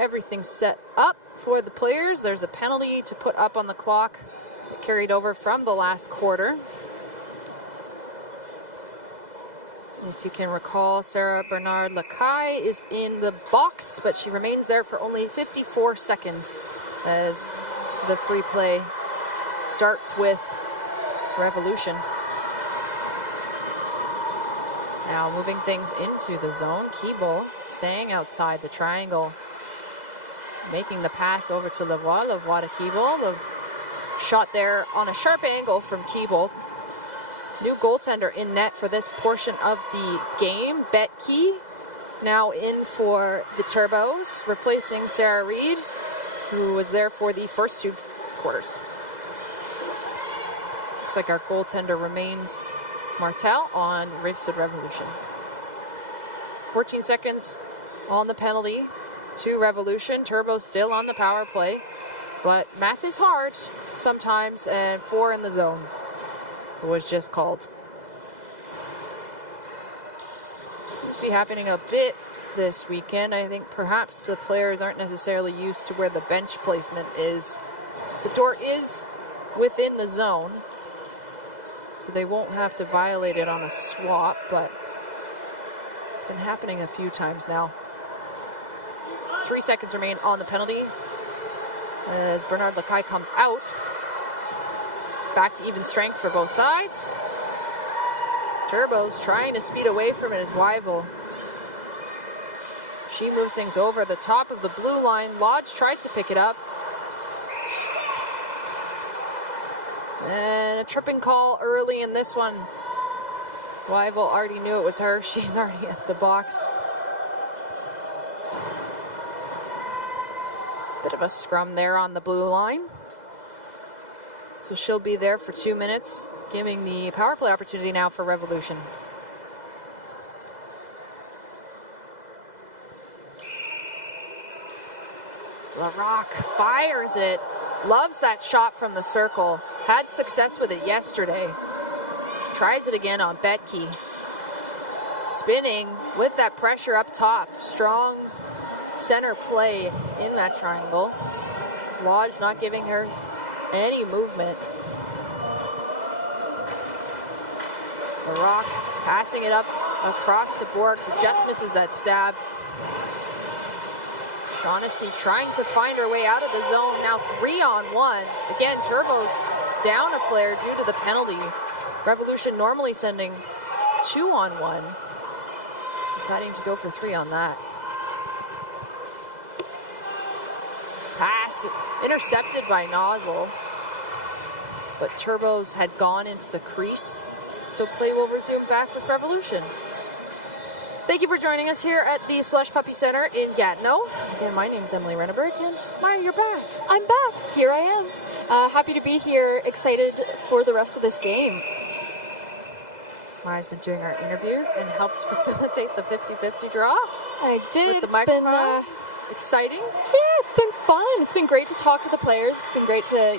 everything set up for the players. There's a penalty to put up on the clock that carried over from the last quarter. If you can recall, Sarah Bernard-Lacaille is in the box, but she remains there for only 54 seconds as the free play starts with Revolution. Now moving things into the zone. Keeble staying outside the triangle, making the pass over to Lavoie. Lavoie to Keeble. The shot there on a sharp angle from Keeble. New goaltender in net for this portion of the game. Betke now in for the Turbos, replacing Sarah Reed, who was there for the first 2 quarters. Looks like our goaltender remains Martel on Rive-Sud Revolution. 14 seconds on the penalty to Revolution. Turbo still on the power play, but math is hard sometimes, and 4 in the zone was just called. Seems to be happening a bit this weekend. I think perhaps the players aren't necessarily used to where the bench placement is. The door is within the zone, so they won't have to violate it on a swap, but it's been happening a few times now. 3 seconds remain on the penalty as Bernard-Lacaille comes out. Back to even strength for both sides. Turbos trying to speed away from it as Wyville. She moves things over the top of the blue line. Lodge tried to pick it up. And and a tripping call early in this one. Wyville already knew it was her. She's already at the box. Bit of a scrum there on the blue line. So she'll be there for 2 minutes, giving the power play opportunity now for Revolution. LaRock fires it. Loves that shot from the circle. Had success with it yesterday. Tries it again on Betke. Spinning with that pressure up top. Strong center play in that triangle. Lodge not giving her any movement. LaRock passing it up across the board, who just misses that stab. Shaughnessy trying to find her way out of the zone. Now 3-on-1. Again, Turbo's down a player due to the penalty. Revolution normally sending 2-on-1. Deciding to go for 3 on that. Pass intercepted by Nozzle. But Turbos had gone into the crease. So play will resume back with Revolution. Thank you for joining us here at the Slush Puppie Center in Gatineau. Again, my name's Emily Renneberg, and Maya, you're back. I'm back. Here I am. Happy to be here, excited for the rest of this game. Maya's been doing our interviews and helped facilitate the 50-50 draw. I did. With the It's been exciting. Yeah, it's been fun. It's been great to talk to the players. It's been great to,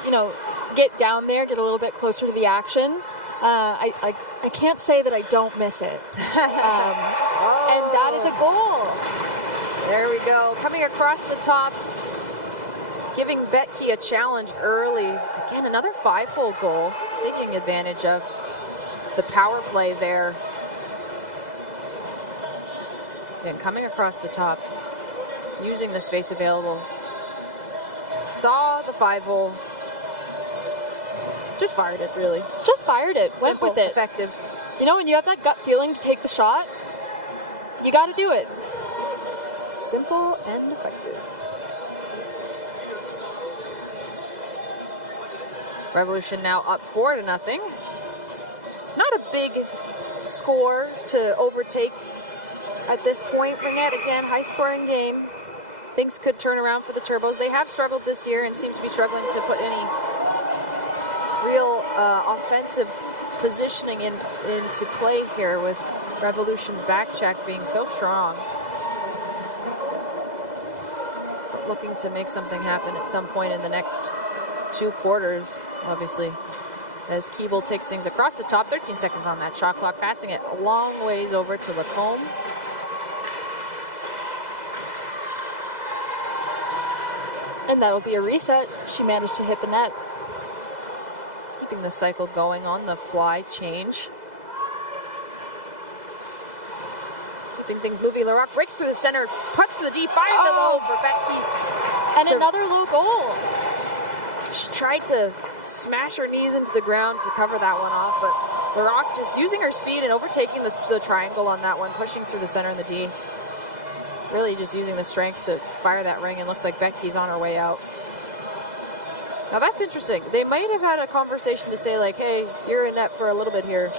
get down there, get a little bit closer to the action. I can't say that I don't miss it. And that is a goal. There we go. Coming across the top, giving Betke a challenge early. Again, another 5-hole goal, taking advantage of the power play there. Again, coming across the top, using the space available. Saw the 5-hole. Just fired it, really. Just fired it. Simple, went with it. Effective. When you have that gut feeling to take the shot, you got to do it. Simple and effective. Revolution now up 4-0. Not a big score to overtake at this point. Ringette, again, high-scoring game. Things could turn around for the Turbos. They have struggled this year and seem to be struggling to put any real offensive positioning into play here, with Revolution's back check being so strong. But looking to make something happen at some point in the next 2 quarters, obviously, as Keeble takes things across the top. 13 seconds on that shot clock, passing it a long ways over to Lacombe. And that'll be a reset. She managed to hit the net. Keeping the cycle going on the fly change. Keeping things moving. LaRock breaks through the center, cuts through the D, fires it low for Betke. And another low goal. She tried to smash her knees into the ground to cover that one off, but LaRock just using her speed and overtaking the triangle on that one, pushing through the center and the D. Really just using the strength to fire that ring, and looks like Betke's on her way out. Now that's interesting. They might have had a conversation to say, like, hey, you're in net for a little bit here.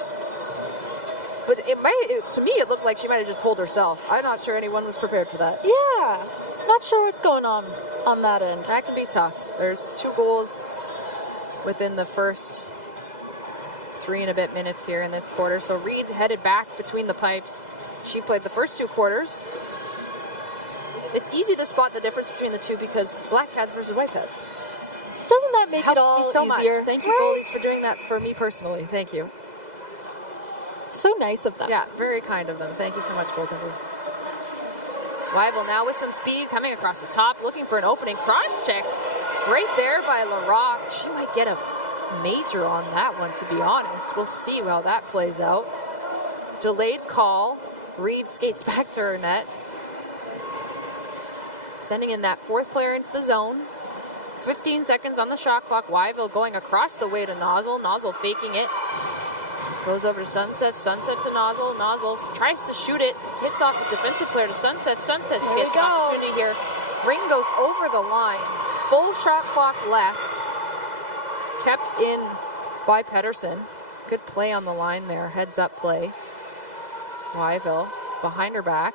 But to me, it looked like she might have just pulled herself. I'm not sure anyone was prepared for that. Yeah, not sure what's going on that end. That can be tough. There's 2 goals within the first 3 and a bit minutes here in this quarter. So Reed headed back between the pipes. She played the first 2 quarters. It's easy to spot the difference between the two because black pads versus white pads. Doesn't that make it all me so easier? Much. Thank you, goalies, for doing that for me personally. Thank you. So nice of them. Yeah, very kind of them. Thank you so much, goaltenders. Wyville now with some speed, coming across the top, looking for an opening. Cross check right there by LaRock. She might get a major on that one, to be honest. We'll see how that plays out. Delayed call. Reed skates back to her net. Sending in that 4th player into the zone. 15 seconds on the shot clock. Wyville going across the way to Nozzle. Nozzle faking it. Goes over to Sunset. Sunset to Nozzle. Nozzle tries to shoot it. Hits off a defensive player to Sunset. Sunset gets an opportunity here. Ring goes over the line. Full shot clock left. Kept in by Pedersen. Good play on the line there, heads up play. Wyville behind her back.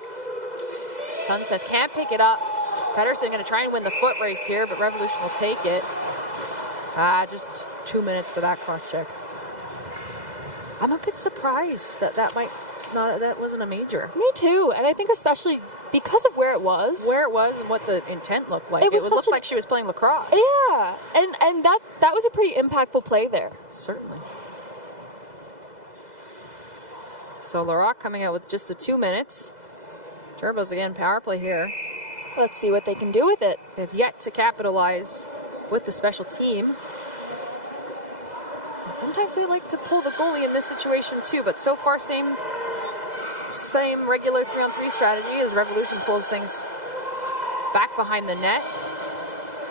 Sunset can't pick it up. Pedersen going to try and win the foot race here, but Revolution will take it. Just 2 minutes for that cross check. I'm a bit surprised that that wasn't a major. Me too, and I think especially because of where it was. Where it was and what the intent looked like. It looked like she was playing lacrosse. Yeah, and that was a pretty impactful play there. Certainly. So Laroque coming out with just the 2 minutes. Turbos again, power play here. Let's see what they can do with it. They've yet to capitalize with the special team. And sometimes they like to pull the goalie in this situation too, but so far same regular 3-on-3 strategy as Revolution pulls things back behind the net.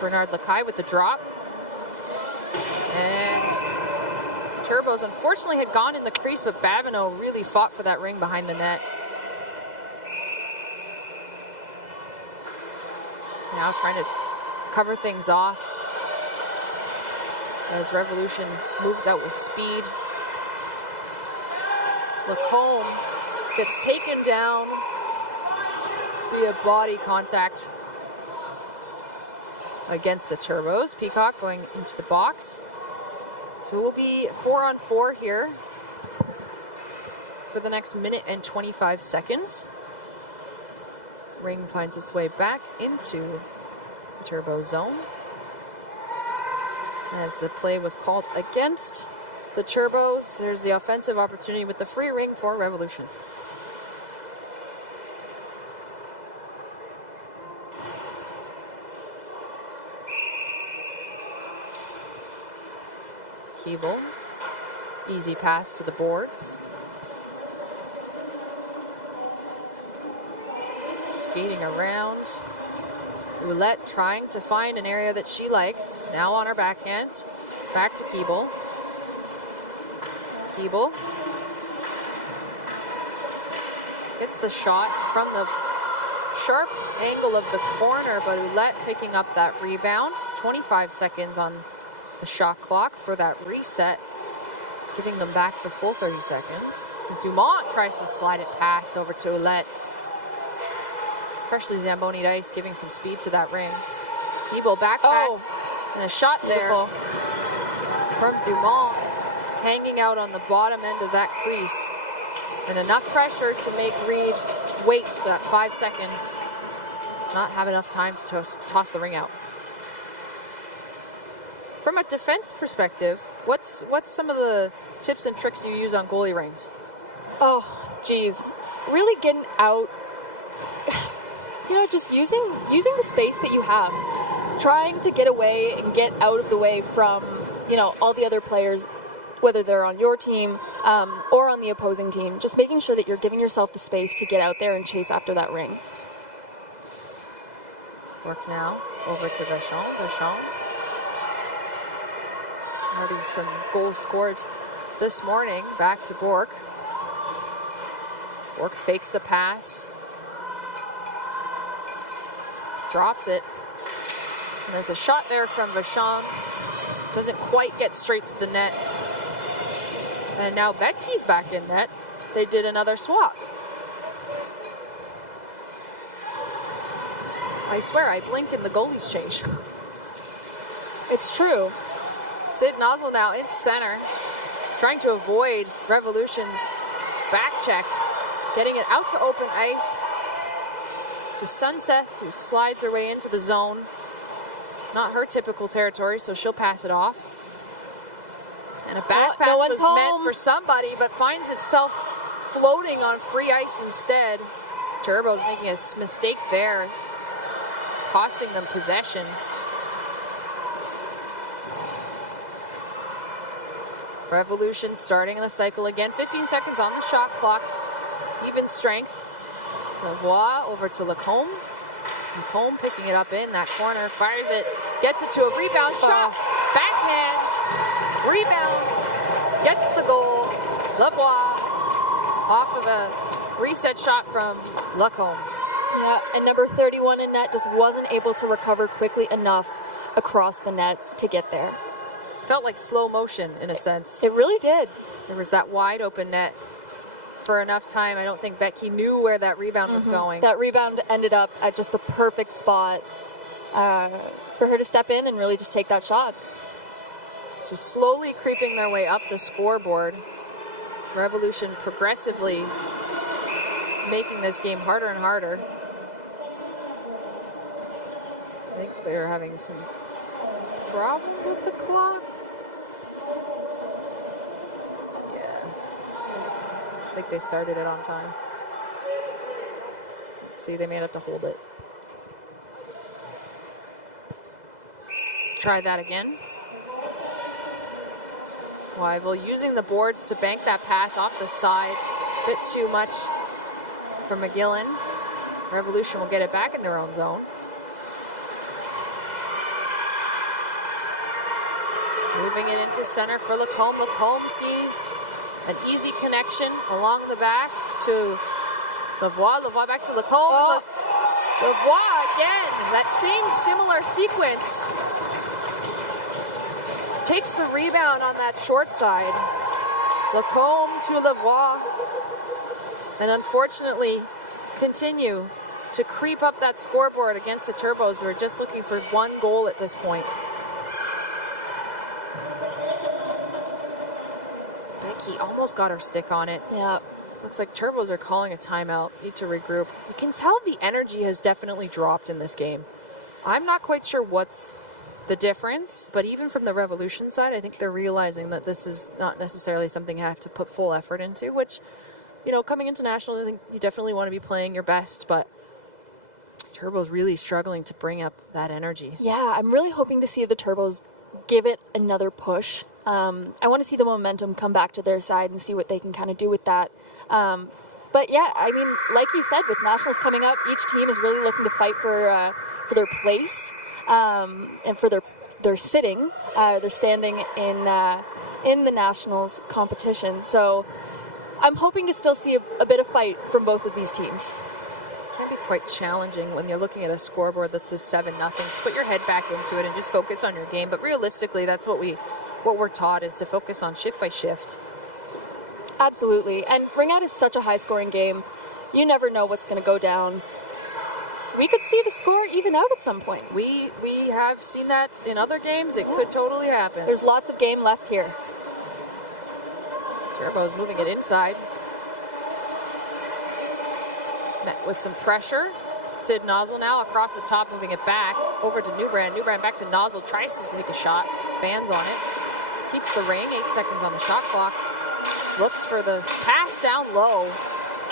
Bernard Lacaille with the drop. And Turbos unfortunately had gone in the crease, but Babineau really fought for that ring behind the net. Now trying to cover things off as Revolution moves out with speed. Lacombe gets taken down via body contact against the Turbos. Peacock going into the box. So we'll be 4-on-4 here for the next minute and 25 seconds. Ring finds its way back into the Turbo zone as the play was called against the Turbos. There's the offensive opportunity with the free ring for Revolution. Keeble, easy pass to the boards. Skating around. Roulette trying to find an area that she likes. Now on her backhand. Back to Keeble. Keeble gets the shot from the sharp angle of the corner, but Roulette picking up that rebound. 25 seconds on the shot clock for that reset, giving them back the full 30 seconds. And Dumont tries to slide it past over to Roulette. Freshly Zamboni ice, giving some speed to that ring. Keeble back pass, and a shot there from Dumont, hanging out on the bottom end of that crease. And enough pressure to make Reed wait that 5 seconds, not have enough time to toss the ring out. From a defense perspective, what's some of the tips and tricks you use on goalie rings? Oh, geez. Really getting out, just using the space that you have. Trying to get away and get out of the way from, all the other players, whether they're on your team or on the opposing team. Just making sure that you're giving yourself the space to get out there and chase after that ring. Work now over to Vachon. Vachon. Already some goals scored this morning. Back to Bourque. Bourque fakes the pass. Drops it. And there's a shot there from Vachon. Doesn't quite get straight to the net. And now Betke's back in net. They did another swap. I swear, I blink and the goalies change. It's true. Sid Nozzle now in center, trying to avoid Revolution's back check, getting it out to open ice to Sunset, who slides her way into the zone. Not her typical territory, so she'll pass it off. And a back pass was meant for somebody, but finds itself floating on free ice instead. Turbo's making a mistake there, costing them possession. Revolution starting the cycle again. 15 seconds on the shot clock. Even strength. Lavoie over to Lacombe. Lacombe picking it up in that corner. Fires it. Gets it to a rebound shot. Backhand. Rebound. Gets the goal. Lavoie off of a reset shot from Lacombe. Yeah, and number 31 in net just wasn't able to recover quickly enough across the net to get there. felt like slow motion in a sense. It really did. There was that wide open net for enough time. I don't think Becky knew where that rebound was going. That rebound ended up at just the perfect spot for her to step in and really just take that shot. So slowly creeping their way up the scoreboard. Revolution progressively making this game harder and harder. I think they're having some problems with the clock. Yeah. I think they started it on time. Let's see, they may have to hold it. Try that again. Wyville using the boards to bank that pass off the side. Bit too much for McGillen. Revolution will get it back in their own zone. Moving it into center for Lacombe. Lacombe sees an easy connection along the back to Lavoie. Lavoie back to Lacombe. Lavoie again. That same similar sequence. Takes the rebound on that short side. Lacombe to Lavoie. And unfortunately, continue to creep up that scoreboard against the Turbos, who are just looking for one goal at this point. Becky almost got her stick on it. Yeah. Looks like Turbos are calling a timeout. Need to regroup. You can tell the energy has definitely dropped in this game. I'm not quite sure what's the difference, but even from the Revolution side, I think they're realizing that this is not necessarily something you have to put full effort into, which, you know, coming into Nationals, I think you definitely want to be playing your best, but Turbo's really struggling to bring up that energy. Yeah, I'm really hoping to see the Turbos give it another push. I want to see the momentum come back to their side and see what they can kind of do with that. But yeah, I mean, like you said, with Nationals coming up, each team is really looking to fight for their place and for their sitting, their standing in the Nationals competition. So I'm hoping to still see a bit of fight from both of these teams. It can be quite challenging when you're looking at a scoreboard that says 7-0 to put your head back into it and just focus on your game. But realistically, that's what we're taught, is to focus on shift by shift. Absolutely. And Ringette is such a high-scoring game. You never know what's going to go down. We could see the score even out at some point. We have seen that in other games. It could totally happen. There's lots of game left here. Turbo's moving it inside. Met with some pressure. Sid Nozzle now across the top, moving it back over to Newbrand. Newbrand back to Nozzle, tries to take a shot. Fans on it. Keeps the ring, 8 seconds on the shot clock. Looks for the pass down low.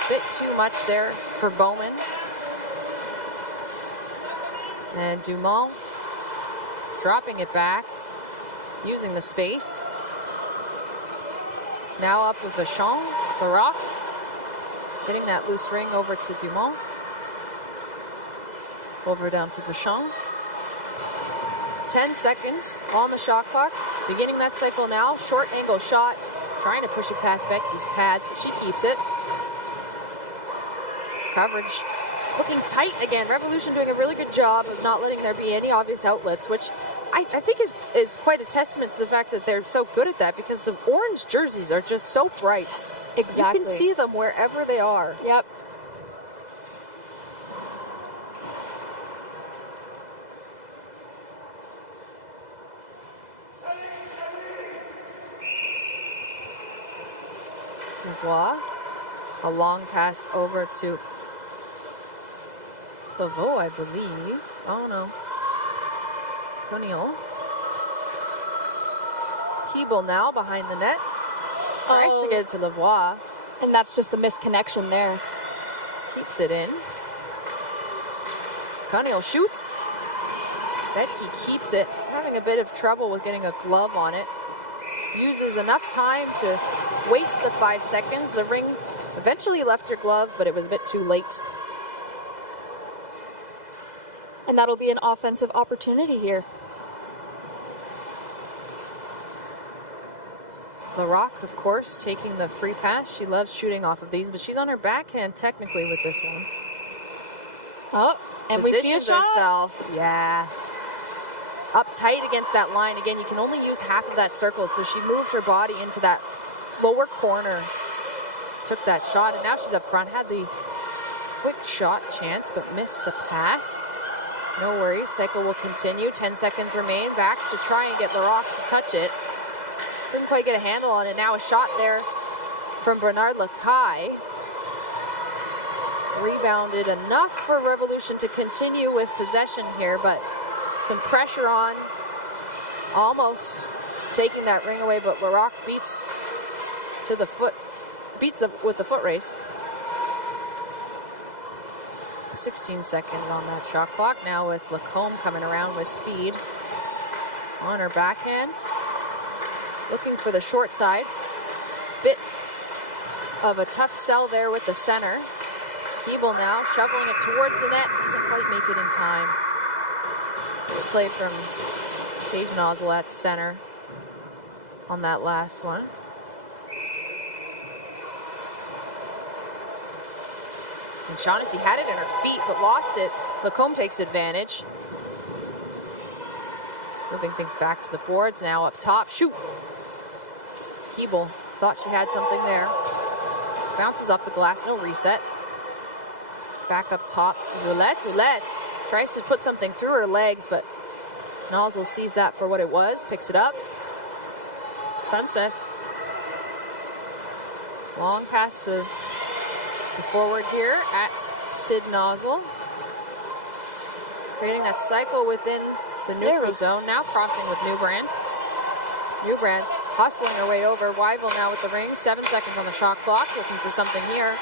Bit too much there for Bowman. And Dumont dropping it back, using the space. Now up with Vachon, Larocque, getting that loose ring over to Dumont. Over down to Vachon. 10 seconds on the shot clock. Beginning that cycle now. Short angle shot. Trying to push it past Becky's pads, but she keeps it. Coverage looking tight again. Revolution doing a really good job of not letting there be any obvious outlets, which I think is quite a testament to the fact that they're so good at that, because the orange jerseys are just so bright. Exactly. You can see them wherever they are. Yep. Lavoie. A long pass over to Claveau, I believe. Oh no. O'Neill. Keeble now behind the net. Tries to get it to Lavoie. And that's just a misconnection there. Keeps it in. O'Neill shoots. Betke keeps it. Having a bit of trouble with getting a glove on it. Uses enough time to waste the 5 seconds. The ring eventually left her glove, but it was a bit too late. And that'll be an offensive opportunity here. Larocque, of course, taking the free pass. She loves shooting off of these, but she's on her backhand technically with this one. Oh, and we see a shot. Herself. Yeah. up tight against that line. Again, you can only use half of that circle, so she moved her body into that lower corner, took that shot, and now she's up front. Had the quick shot chance, but missed the pass. No worries, cycle will continue. 10 seconds remain. Back to try and get Laroque to touch it. Couldn't quite get a handle on it. Now a shot there from Bernard Lacaille. Rebounded enough for Revolution to continue with possession here, but some pressure on. Almost taking that ring away, but Laroque beats with the foot race. 16 seconds on that shot clock. Now with Lacombe coming around with speed on her backhand. Looking for the short side. Bit of a tough sell there with the center. Keeble now shoveling it towards the net. Doesn't quite make it in time. Good play from Paige Nozzle at center on that last one. And Shaughnessy had it in her feet, but lost it. Lacombe takes advantage. Moving things back to the boards now up top. Shoot! Keeble thought she had something there. Bounces off the glass, no reset. Back up top. Roulette tries to put something through her legs, but Nozzle sees that for what it was, picks it up. Sunset. Long pass to the forward here at Sid Nozzle. Creating that cycle within the neutral zone. Now crossing with Newbrand. Newbrand hustling her way over. Weibel now with the ring. 7 seconds on the shot clock. Looking for something here.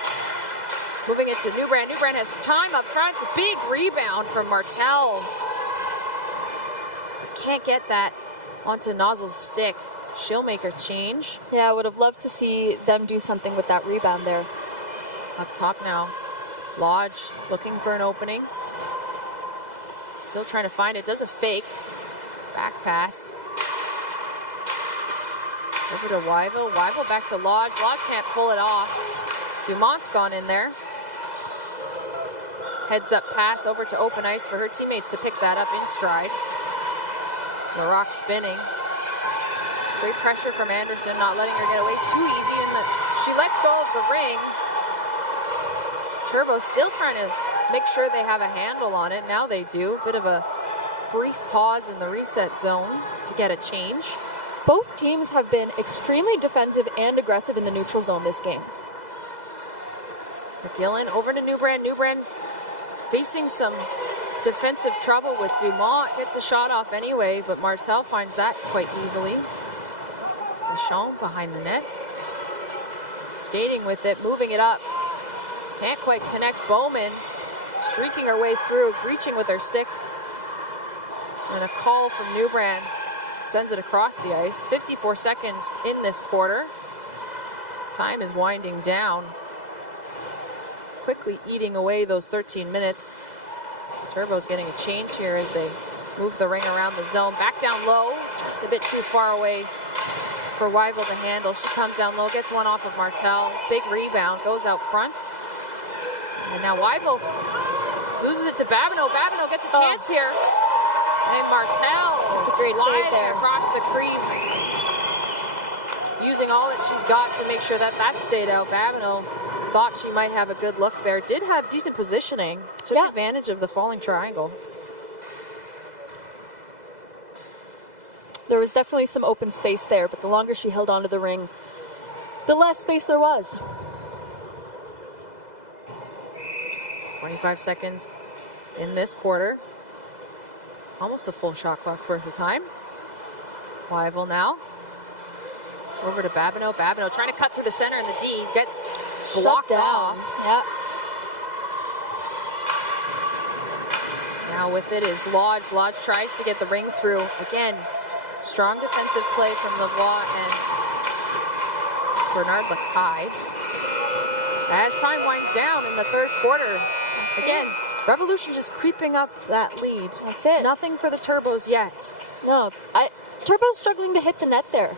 Moving it to Newbrand. Newbrand has time up front. Big rebound from Martel. Can't get that onto Nozzle's stick. She'll make her change. Yeah, I would have loved to see them do something with that rebound there. Up top now. Lodge looking for an opening. Still trying to find it. Does a fake. Back pass. Over to Weibel. Weibel back to Lodge. Lodge can't pull it off. Dumont's gone in there. Heads up pass over to open ice for her teammates to pick that up in stride. Laroque spinning. Great pressure from Anderson, not letting her get away too easy. And she lets go of the ring. Turbo still trying to make sure they have a handle on it. Now they do. Bit of a brief pause in the reset zone to get a change. Both teams have been extremely defensive and aggressive in the neutral zone this game. McGillen over to Newbrand. Newbrand facing some defensive trouble with Dumont. Gets a shot off anyway, but Martel finds that quite easily. Michon behind the net. Skating with it, moving it up. Can't quite connect. Bowman streaking her way through, reaching with her stick. And a call from Newbrand sends it across the ice. 54 seconds in this quarter. Time is winding down. Quickly eating away those 13 minutes. Turbo's getting a change here as they move the ring around the zone. Back down low, just a bit too far away for Weibel to handle. She comes down low, gets one off of Martel. Big rebound, goes out front. And now Weibel loses it to Babineau. Babineau gets a chance here. And Martel sliding across the crease. Using all that she's got to make sure that that stayed out. Babineau thought she might have a good look there. Did have decent positioning. Took advantage of the falling triangle. There was definitely some open space there, but the longer she held onto the ring, the less space there was. 25 seconds in this quarter. Almost a full shot clock's worth of time. Weibel now. Over to Babineau. Babineau trying to cut through the center, and the D gets blocked off. Now with it is Lodge. Lodge tries to get the ring through. Again, strong defensive play from Lavoie and Bernard Lacaille. As time winds down in the third quarter, again, Revolution just creeping up that lead. That's it. Nothing for the Turbos yet. No, Turbo's struggling to hit the net there.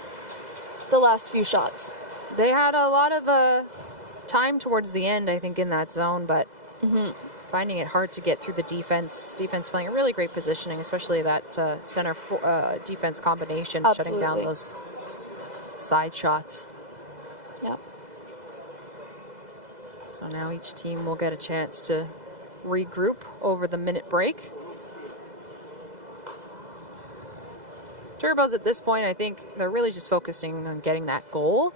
The last few shots. They had a lot of time towards the end, I think, in that zone, but finding it hard to get through the defense. Defense playing a really great positioning, especially that center defense combination, Absolutely. shutting down those side shots. Yeah. So now each team will get a chance to regroup over the minute break. Turbos at this point, I think they're really just focusing on getting that goal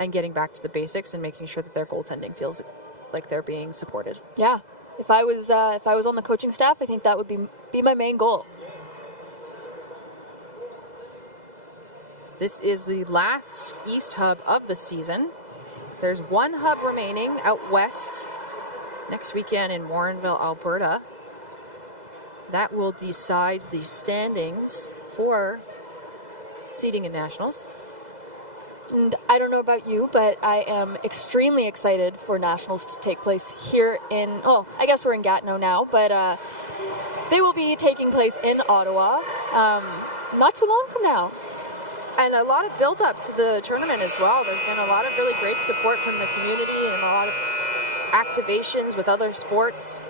and getting back to the basics and making sure that their goaltending feels like they're being supported. Yeah. If I was on the coaching staff, I think that would be my main goal. This is the last East hub of the season. There's one hub remaining out west next weekend in Warrenville, Alberta. That will decide the standings for seeding in nationals. And I don't know about you, but I am extremely excited for nationals to take place here in, I guess we're in Gatineau now, but they will be taking place in Ottawa not too long from now. And a lot of build up to the tournament as well. There's been a lot of really great support from the community and a lot of activations with other sports.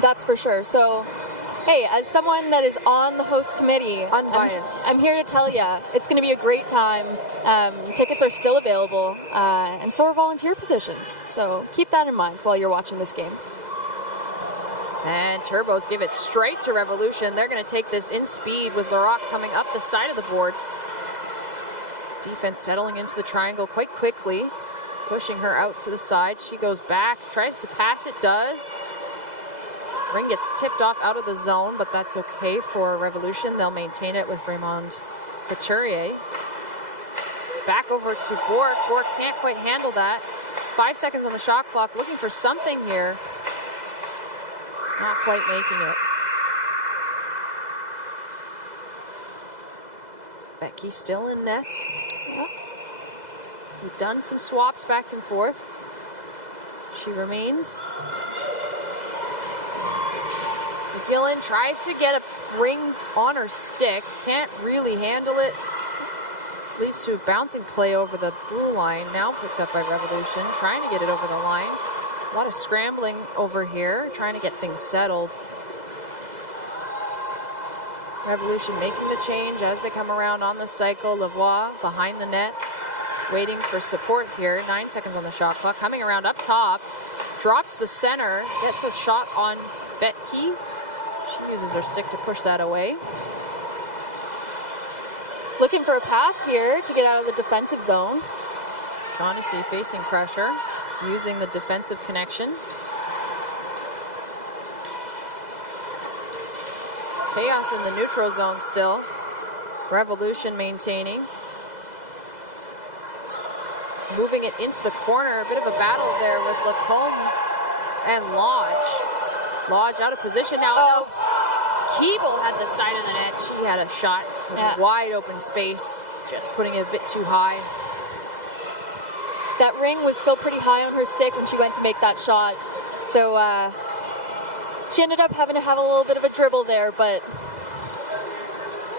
That's for sure. So, hey, as someone that is on the host committee, unbiased, I'm here to tell you it's going to be a great time. Tickets are still available, and so are volunteer positions. So keep that in mind while you're watching this game. And Turbos give it straight to Revolution. They're going to take this in speed with Laroque coming up the side of the boards. Defense settling into the triangle quite quickly, pushing her out to the side. She goes back, tries to pass it, does. Ring gets tipped off out of the zone, but that's okay for Revolution. They'll maintain it with Raymond Couturier. Back over to Bork. Bork can't quite handle that. 5 seconds on the shot clock, looking for something here. Not quite making it. Becky still in net. Yeah. We've done some swaps back and forth. She remains. McGillen tries to get a ring on her stick. Can't really handle it. Leads to a bouncing play over the blue line. Now picked up by Revolution. Trying to get it over the line. A lot of scrambling over here, trying to get things settled. Revolution making the change as they come around on the cycle. Lavoie behind the net, waiting for support here. 9 seconds on the shot clock. Coming around up top, drops the center, gets a shot on Betke. She uses her stick to push that away. Looking for a pass here to get out of the defensive zone. Shaughnessy facing pressure, using the defensive connection. Chaos in the neutral zone still. Revolution maintaining. Moving it into the corner. A bit of a battle there with Lacombe and Lodge. Lodge out of position now. No. Keeble had the side of the net. She had a shot with wide open space. Just putting it a bit too high. That ring was still pretty high on her stick when she went to make that shot. So she ended up having to have a little bit of a dribble there, but...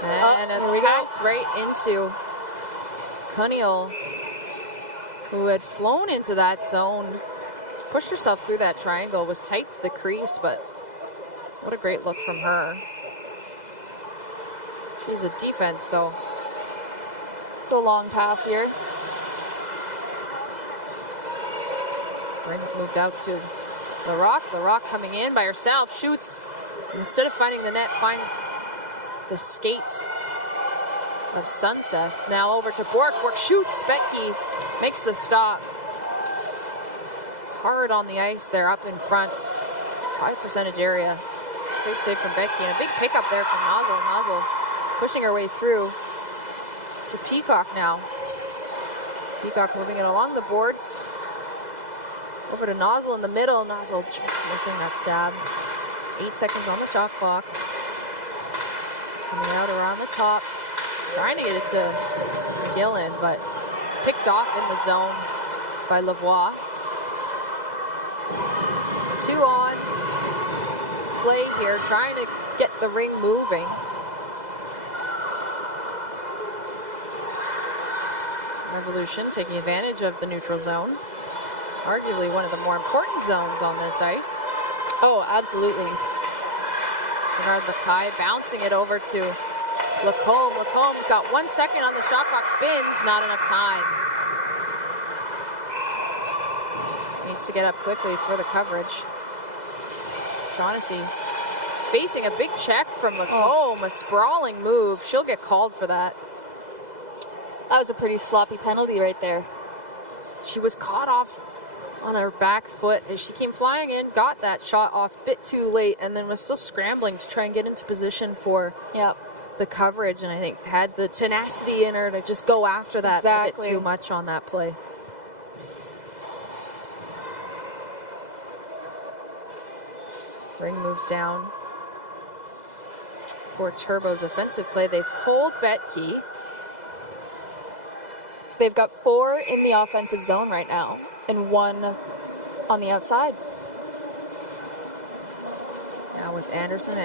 And a pass right into Cunnill, who had flown into that zone, pushed herself through that triangle, was tight to the crease, but what a great look from her. She's a defense, so... So long pass here. Rings moved out to Laroque. Laroque coming in by herself, shoots. Instead of finding the net, finds the skate of Sunset. Now over to Bork. Bork shoots. Betke makes the stop. Hard on the ice there up in front. High percentage area. Great save from Betke. And a big pickup there from Nozzle. Nozzle pushing her way through to Peacock now. Peacock moving it along the boards. Over to Nozzle in the middle. Nozzle just missing that stab. 8 seconds on the shot clock. Coming out around the top. Trying to get it to McGillen, but picked off in the zone by Lavoie. 2 on play here. Trying to get the ring moving. Revolution taking advantage of the neutral zone. Arguably one of the more important zones on this ice. Oh, absolutely. Bernard Lacaille bouncing it over to Lacombe. Lacombe got 1 second on the shot clock, spins, not enough time. Needs to get up quickly for the coverage. Shaughnessy facing a big check from Lacombe, a sprawling move. She'll get called for that. That was a pretty sloppy penalty right there. She was caught off on her back foot as she came flying in, got that shot off a bit too late, and then was still scrambling to try and get into position for the coverage, and I think had the tenacity in her to just go after that a bit too much on that play. Ring moves down for Turbo's offensive play. They've pulled Betke. So they've got 4 in the offensive zone right now and 1 on the outside. Now with Anderson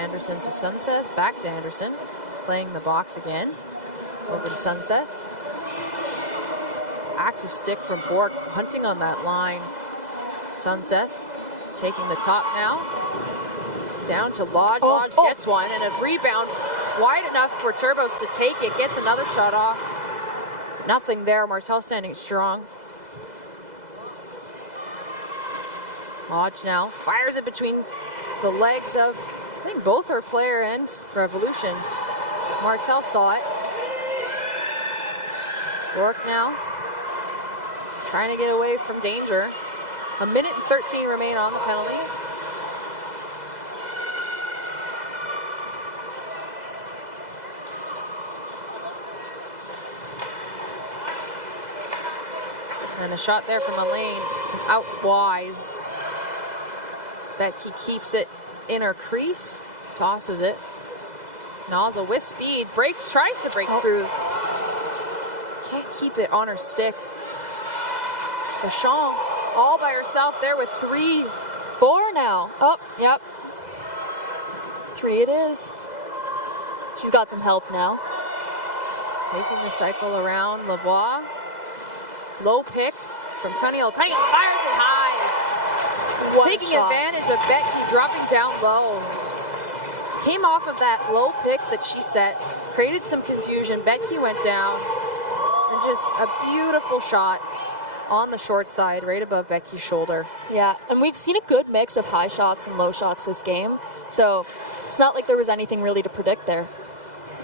to Sunset, back to Anderson, playing the box again, over to Sunset. Active stick from Bork, hunting on that line. Sunset taking the top now. Down to Lodge, Lodge gets one, and a rebound wide enough for Turbos to take it, gets another shot off. Nothing there, Martel standing strong. Lodge now fires it between the legs of, I think, both her player and Revolution. Martel saw it. Bork now trying to get away from danger. 1 minute and 13 remain on the penalty. And a shot there from Elaine from out wide. Betke keeps it in her crease, tosses it. Nozzle with speed, breaks, tries to break through. Can't keep it on her stick. Vachon all by herself there with 3. 4 now. Oh, yep. 3 it is. She's got some help now. Taking the cycle around Lavoie. Low pick from Cunningham. Cunningham fires it high. Taking advantage of Betke dropping down low. Came off of that low pick that she set. Created some confusion. Betke went down. And just a beautiful shot on the short side, right above Becky's shoulder. Yeah, and we've seen a good mix of high shots and low shots this game. So it's not like there was anything really to predict there.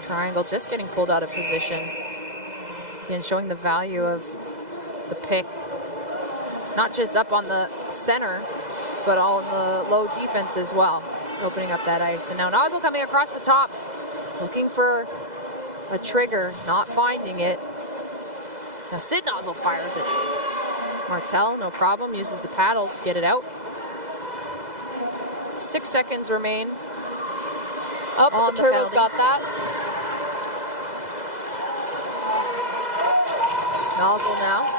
Triangle just getting pulled out of position. Again, showing the value of the pick. Not just up on the center, but all in the low defense as well. Opening up that ice. And now Nozzle coming across the top. Looking for a trigger, not finding it. Now Sid Nozzle fires it. Martel, no problem, uses the paddle to get it out. 6 seconds remain. Oh, the Turbos got that. Nozzle now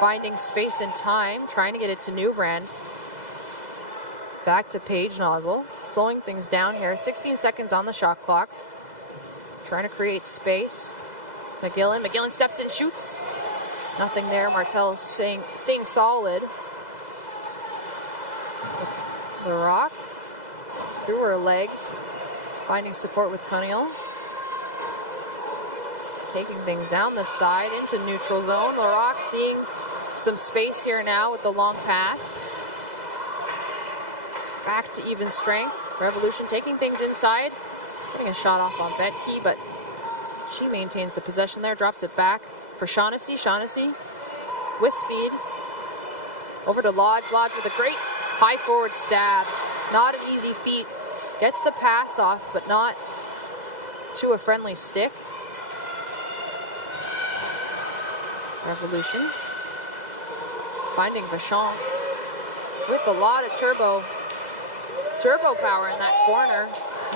finding space and time, trying to get it to Newbrand. Back to Paige Nozzle, slowing things down here. 16 seconds on the shot clock. Trying to create space. McGillen steps in, shoots. Nothing there. Martel staying solid. The Rock through her legs, finding support with Cunningham. Taking things down the side into neutral zone. The Rock seeing some space here now with the long pass. Back to even strength. Revolution taking things inside. Getting a shot off on Betke, but she maintains the possession there, drops it back for Shaughnessy. Shaughnessy with speed. Over to Lodge. Lodge with a great high forward stab. Not an easy feat. Gets the pass off, but not to a friendly stick. Revolution. Finding Vachon with a lot of turbo power in that corner.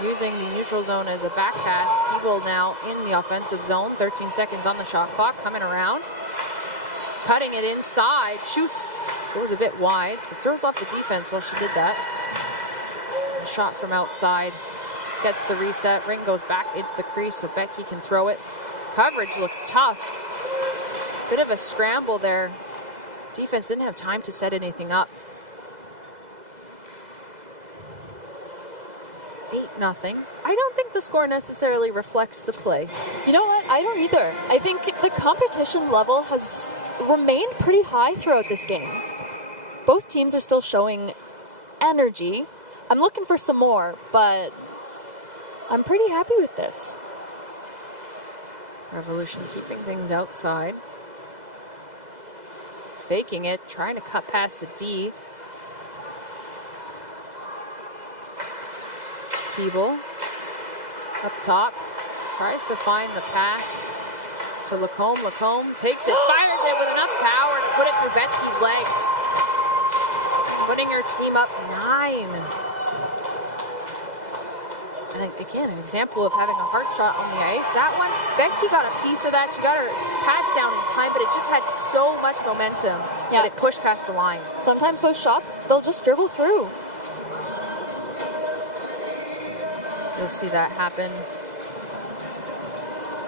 Using the neutral zone as a back pass. Keeble now in the offensive zone. 13 seconds on the shot clock. Coming around. Cutting it inside. Shoots. Goes a bit wide. But throws off the defense while she did that. A shot from outside. Gets the reset. Ring goes back into the crease so Betke can throw it. Coverage looks tough. Bit of a scramble there defense didn't have time to set anything up. 8-0. I don't think the score necessarily reflects the play. You know what? I don't either. I think the competition level has remained pretty high throughout this game. Both teams are still showing energy. I'm looking for some more, but I'm pretty happy with this. Revolution keeping things outside. Faking it, trying to cut past the D. Keeble up top, tries to find the pass to Lacombe. Lacombe takes it, fires it with enough power to put it through Betsy's legs, putting her team up 9. And again, an example of having a hard shot on the ice. That one, Becky got a piece of that. She got her pads down in time, but it just had so much momentum that it pushed past the line. Sometimes those shots, they'll just dribble through. You'll see that happen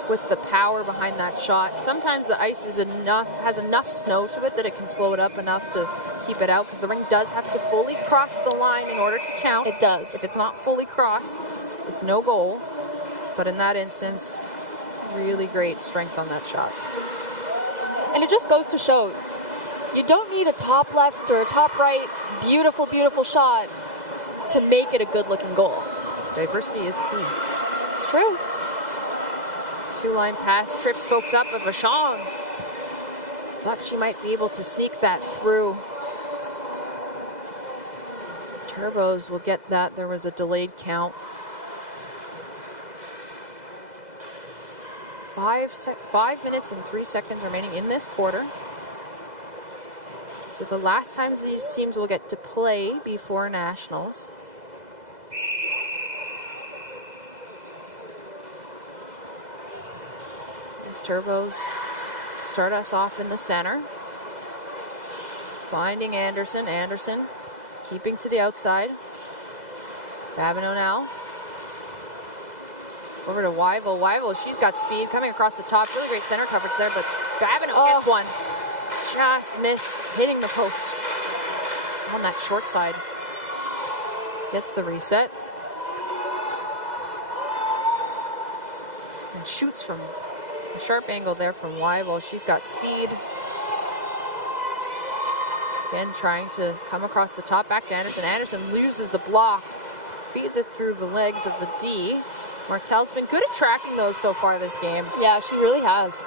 with the power behind that shot. Sometimes the ice has enough snow to it that it can slow it up enough to keep it out, because the ring does have to fully cross the line in order to count. It does. If it's not fully crossed, it's no goal. But in that instance, really great strength on that shot. And it just goes to show, you don't need a top left or a top right, beautiful, beautiful shot to make it a good-looking goal. Diversity is key. It's true. 2-line pass, trips folks up, but Vachon thought she might be able to sneak that through. Turbos will get that. There was a delayed count. 5 minutes and 3 seconds remaining in this quarter. So the last times these teams will get to play before nationals. These Turbos start us off in the center. Finding Anderson. Anderson keeping to the outside. Babineau now. Over to Wyville. Wyville, she's got speed coming across the top. Really great center coverage there, but Babineau gets one. Just missed hitting the post on that short side. Gets the reset. And shoots from a sharp angle there from Wyville. She's got speed. Again, trying to come across the top, back to Anderson. Anderson loses the block, feeds it through the legs of the D. Martel's been good at tracking those so far this game. Yeah, she really has.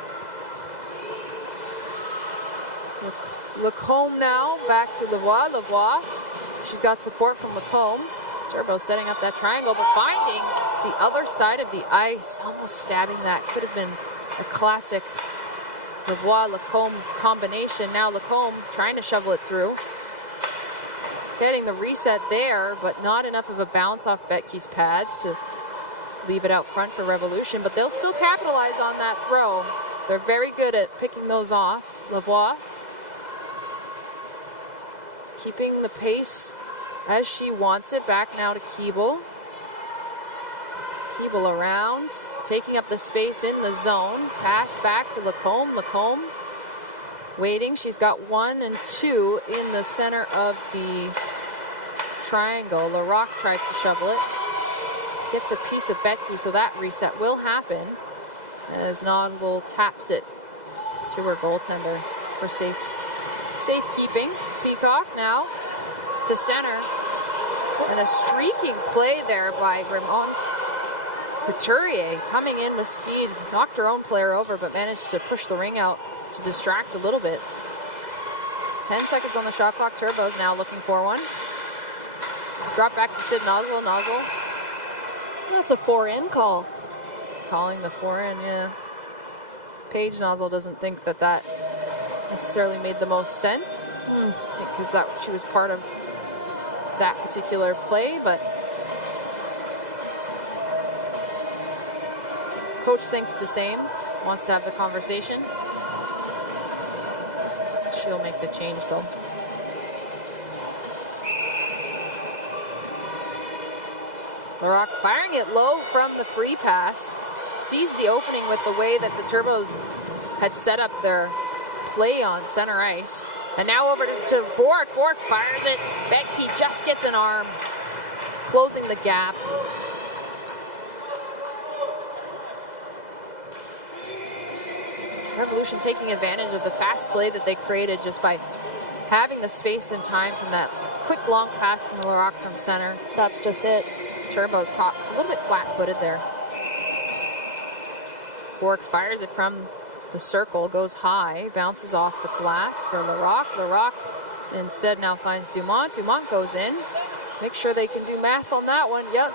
Lacombe now, back to Lavoie. Lavoie, she's got support from Lacombe. Turbo setting up that triangle, but finding the other side of the ice, almost stabbing that. Could have been a classic Lavoie-Lacombe combination. Now Lacombe trying to shovel it through. Getting the reset there, but not enough of a bounce off Betke's pads to leave it out front for Revolution, but they'll still capitalize on that throw. They're very good at picking those off. Lavoie keeping the pace as she wants it. Back now to Keeble. Keeble around, taking up the space in the zone. Pass back to Lacombe. Lacombe waiting. She's got 1 and 2 in the center of the triangle. Larocque tried to shovel it. Gets a piece of Betke, so that reset will happen as Nozzle taps it to her goaltender for safekeeping. Peacock now to center. And a streaking play there by Grimont. Couturier coming in with speed, knocked her own player over, but managed to push the ring out to distract a little bit. 10 seconds on the shot clock. Turbos now looking for one. Drop back to Sid Nozzle. Nozzle. That's a 4-in call. Calling the 4-in, yeah. Paige Nozzle doesn't think that that necessarily made the most sense because that she was part of that particular play, but coach thinks the same, wants to have the conversation. She'll make the change though. Larocque firing it low from the free pass. Sees the opening with the way that the Turbos had set up their play on center ice. And now over to Bork. Bork fires it. Betke just gets an arm, closing the gap. Revolution taking advantage of the fast play that they created just by having the space and time from that quick long pass from Larocque from center. That's just it. Turbo's caught a little bit flat-footed there. Bork fires it from the circle, goes high, bounces off the glass for Larocque. Larocque instead now finds Dumont. Dumont goes in. Make sure they can do math on that one. Yep.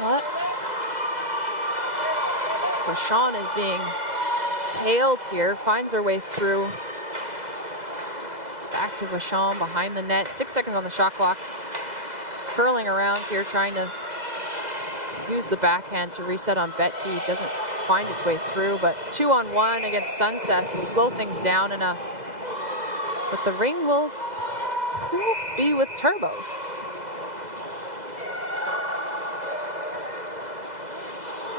What? Vachon is being tailed here, finds her way through. Back to Vachon behind the net. 6 seconds on the shot clock. Curling around here, trying to use the backhand to reset on Betke. Doesn't find its way through, but 2-on-1 against Sunset will slow things down enough. But the ring will be with Turbos.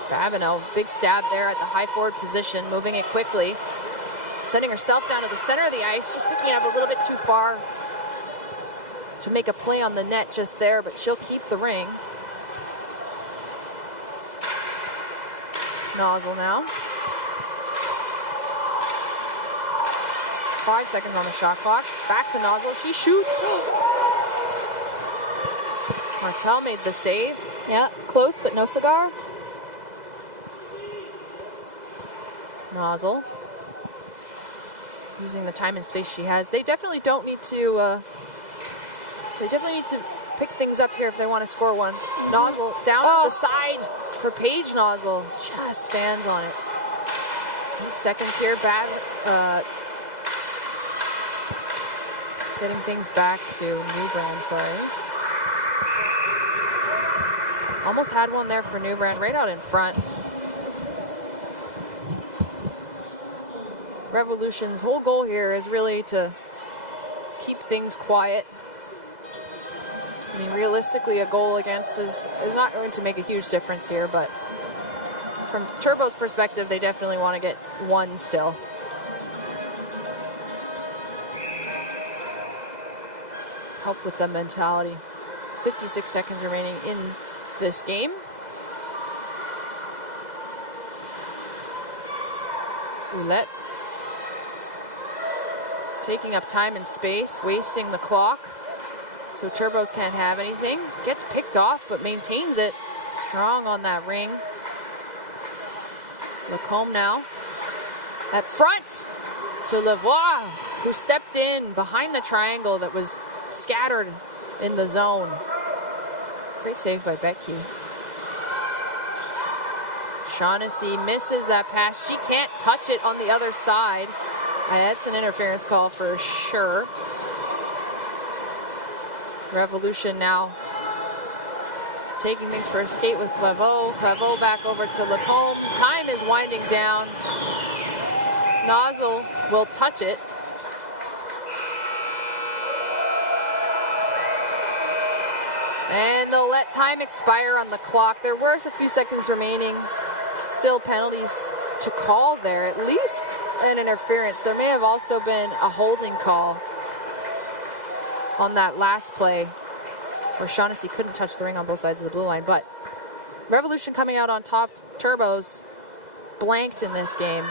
Babineau, big stab there at the high forward position, moving it quickly. Sending herself down to the center of the ice, just picking up a little bit too far to make a play on the net just there, but she'll keep the ring. Nozzle now. 5 seconds on the shot clock. Back to Nozzle, she shoots. Martel made the save. Yeah, close but no cigar. Nozzle. Using the time and space she has. They definitely don't need to, pick things up here if they want to score one. Nozzle down to the side for Paige Nozzle. Just fans on it. 8 seconds here. Getting things back to Newbrand, sorry. Almost had one there for Newbrand, right out in front. Revolution's whole goal here is really to keep things quiet. I mean, realistically, a goal against is not going to make a huge difference here, but from Turbo's perspective, they definitely want to get one still. Help with the mentality. 56 seconds remaining in this game. Ouellette taking up time and space, wasting the clock. So Turbos can't have anything. Gets picked off, but maintains it. Strong on that ring. Lacombe now. At front to Lavoie, who stepped in behind the triangle that was scattered in the zone. Great save by Betke. Shaughnessy misses that pass. She can't touch it on the other side. That's an interference call for sure. Revolution now taking things for a skate with Claveau. Claveau back over to Lacombe. Time is winding down. Nozzle will touch it. And they'll let time expire on the clock. There were a few seconds remaining. Still penalties to call there. At least an interference. There may have also been a holding call on that last play where Shaughnessy couldn't touch the ring on both sides of the blue line. But Revolution coming out on top. Turbos blanked in this game.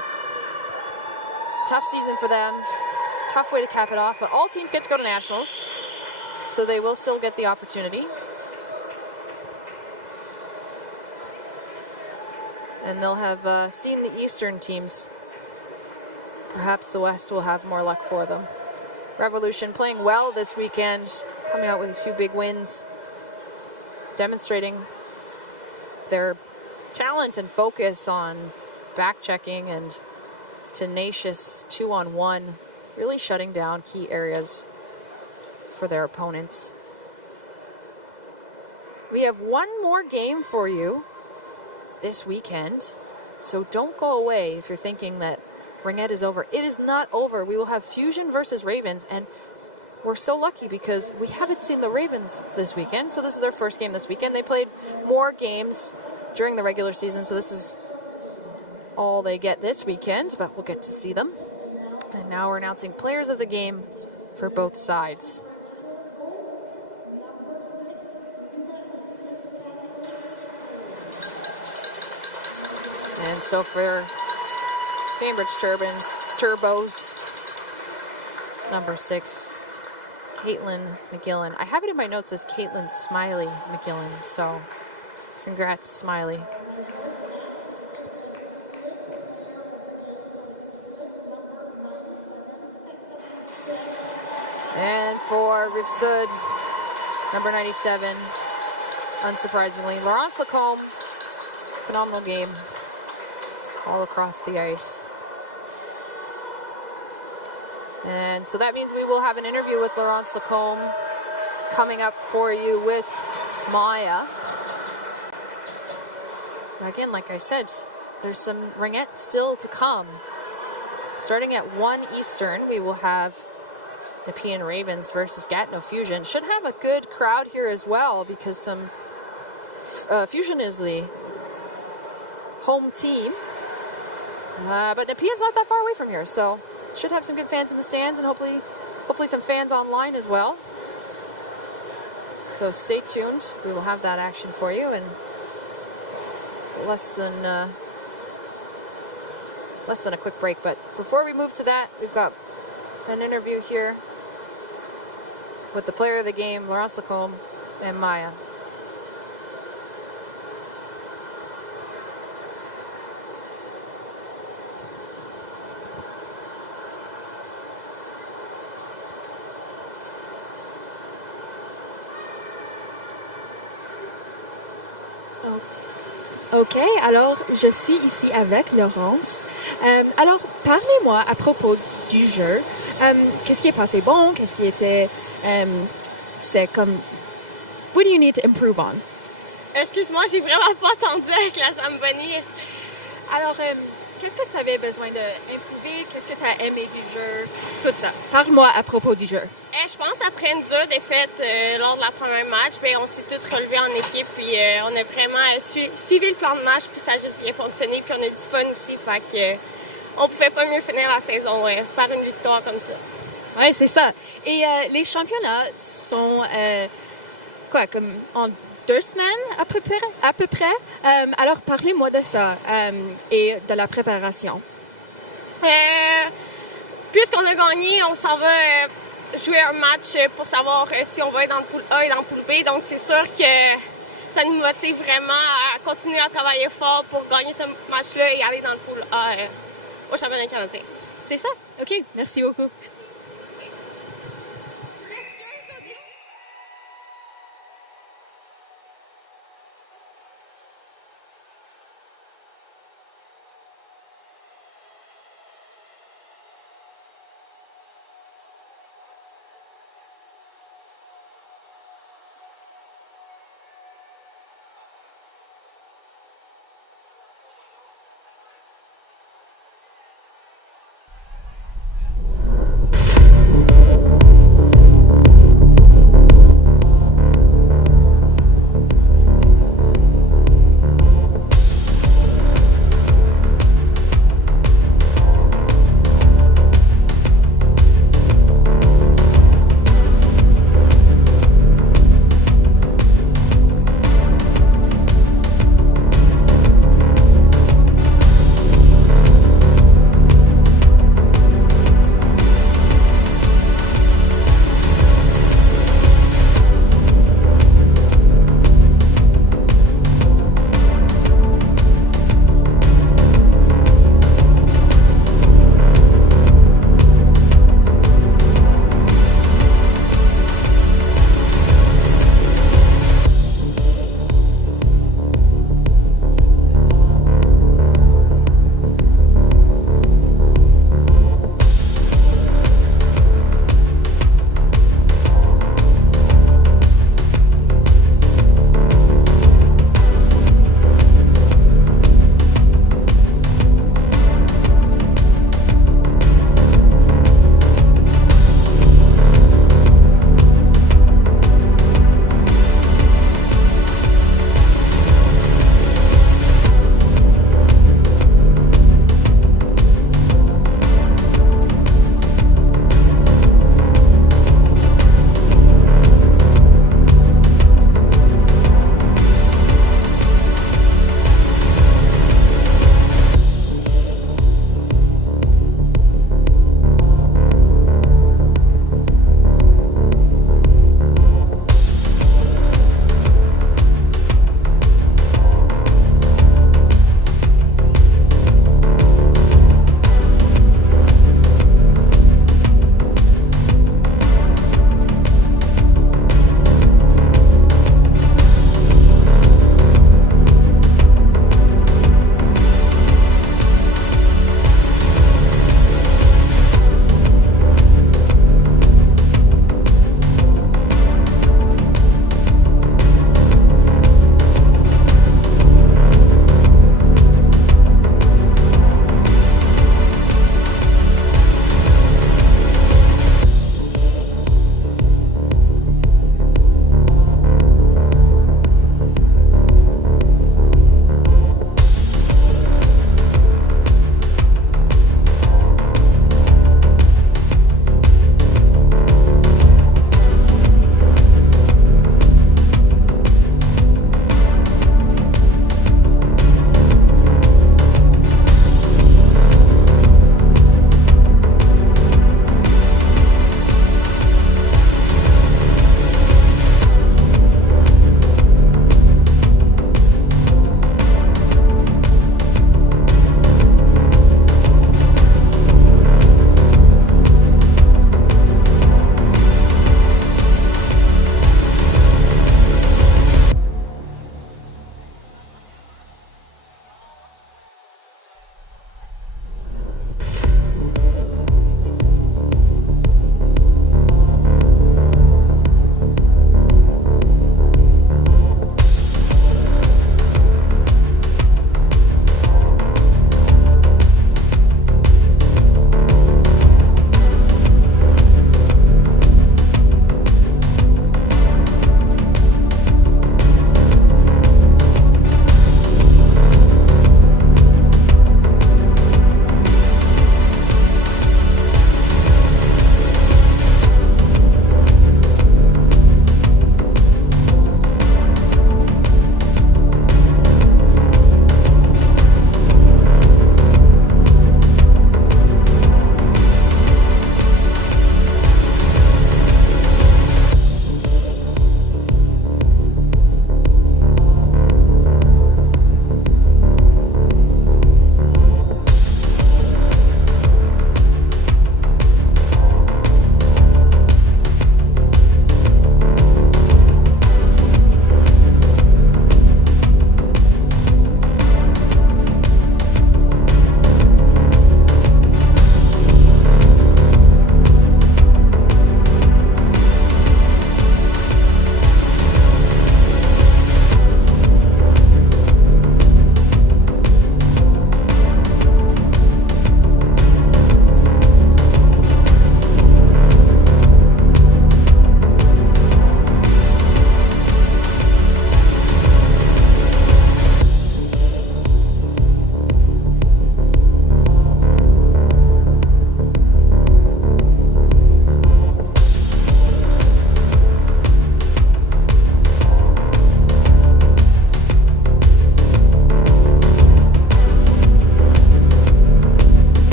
Tough season for them. Tough way to cap it off. But all teams get to go to Nationals, so they will still get the opportunity. And they'll have seen the Eastern teams. Perhaps the West will have more luck for them. Revolution playing well this weekend, coming out with a few big wins, demonstrating their talent and focus on back-checking and tenacious 2-on-1, really shutting down key areas for their opponents. We have one more game for you this weekend, so don't go away if you're thinking that Ringette is over. It is not over. We will have Fusion versus Ravens, and we're so lucky because we haven't seen the Ravens this weekend, so this is their first game this weekend. They played more games during the regular season, so this is all they get this weekend, but we'll get to see them. And now we're announcing players of the game for both sides. And so for Cambridge Turbos, number 6, Caitlin McGillen. I have it in my notes as Caitlin Smiley McGillen, so congrats, Smiley. And for Rifsud, number 97, unsurprisingly, Laurence Lacombe. Phenomenal game all across the ice. And so that means we will have an interview with Laurence Lacombe coming up for you with Maya. Again, like I said, there's some ringette still to come. Starting at 1 Eastern, we will have Nepean Ravens versus Gatineau Fusion. Should have a good crowd here as well because some Fusion is the home team. But Nepean's not that far away from here, so should have some good fans in the stands and hopefully some fans online as well. So stay tuned. We will have that action for you in less than a quick break. But before we move to that, we've got an interview here with the player of the game, Laurence Lacombe, and Maya. OK, alors je suis ici avec Laurence. Alors, parlez-moi à propos du jeu. Qu'est-ce qui est passé bon? Qu'est-ce qui était... c'est comme... What do you need to improve on? Excuse-moi, j'ai vraiment pas entendu avec la Zamboni. Alors, qu'est-ce que tu avais besoin d'improver? Qu'est-ce que tu as aimé du jeu? Tout ça. Parle-moi à propos du jeu. Je pense après une dure défaite lors de la première match, on s'est tous relevés en équipe puis on a vraiment suivi le plan de match puis ça a juste bien fonctionné puis on a eu du fun aussi, fait que on pouvait pas mieux finir la saison par une victoire comme ça. Ouais, c'est ça. Et les championnats sont comme en 2 semaines à peu près. Alors parlez-moi de ça et de la préparation. Puisqu'on a gagné, on s'en va jouer un match pour savoir si on va être dans le pool A et dans le pool B. Donc, c'est sûr que ça nous motive vraiment à continuer à travailler fort pour gagner ce match-là et aller dans le pool A au championnat canadien. C'est ça? OK. Merci beaucoup.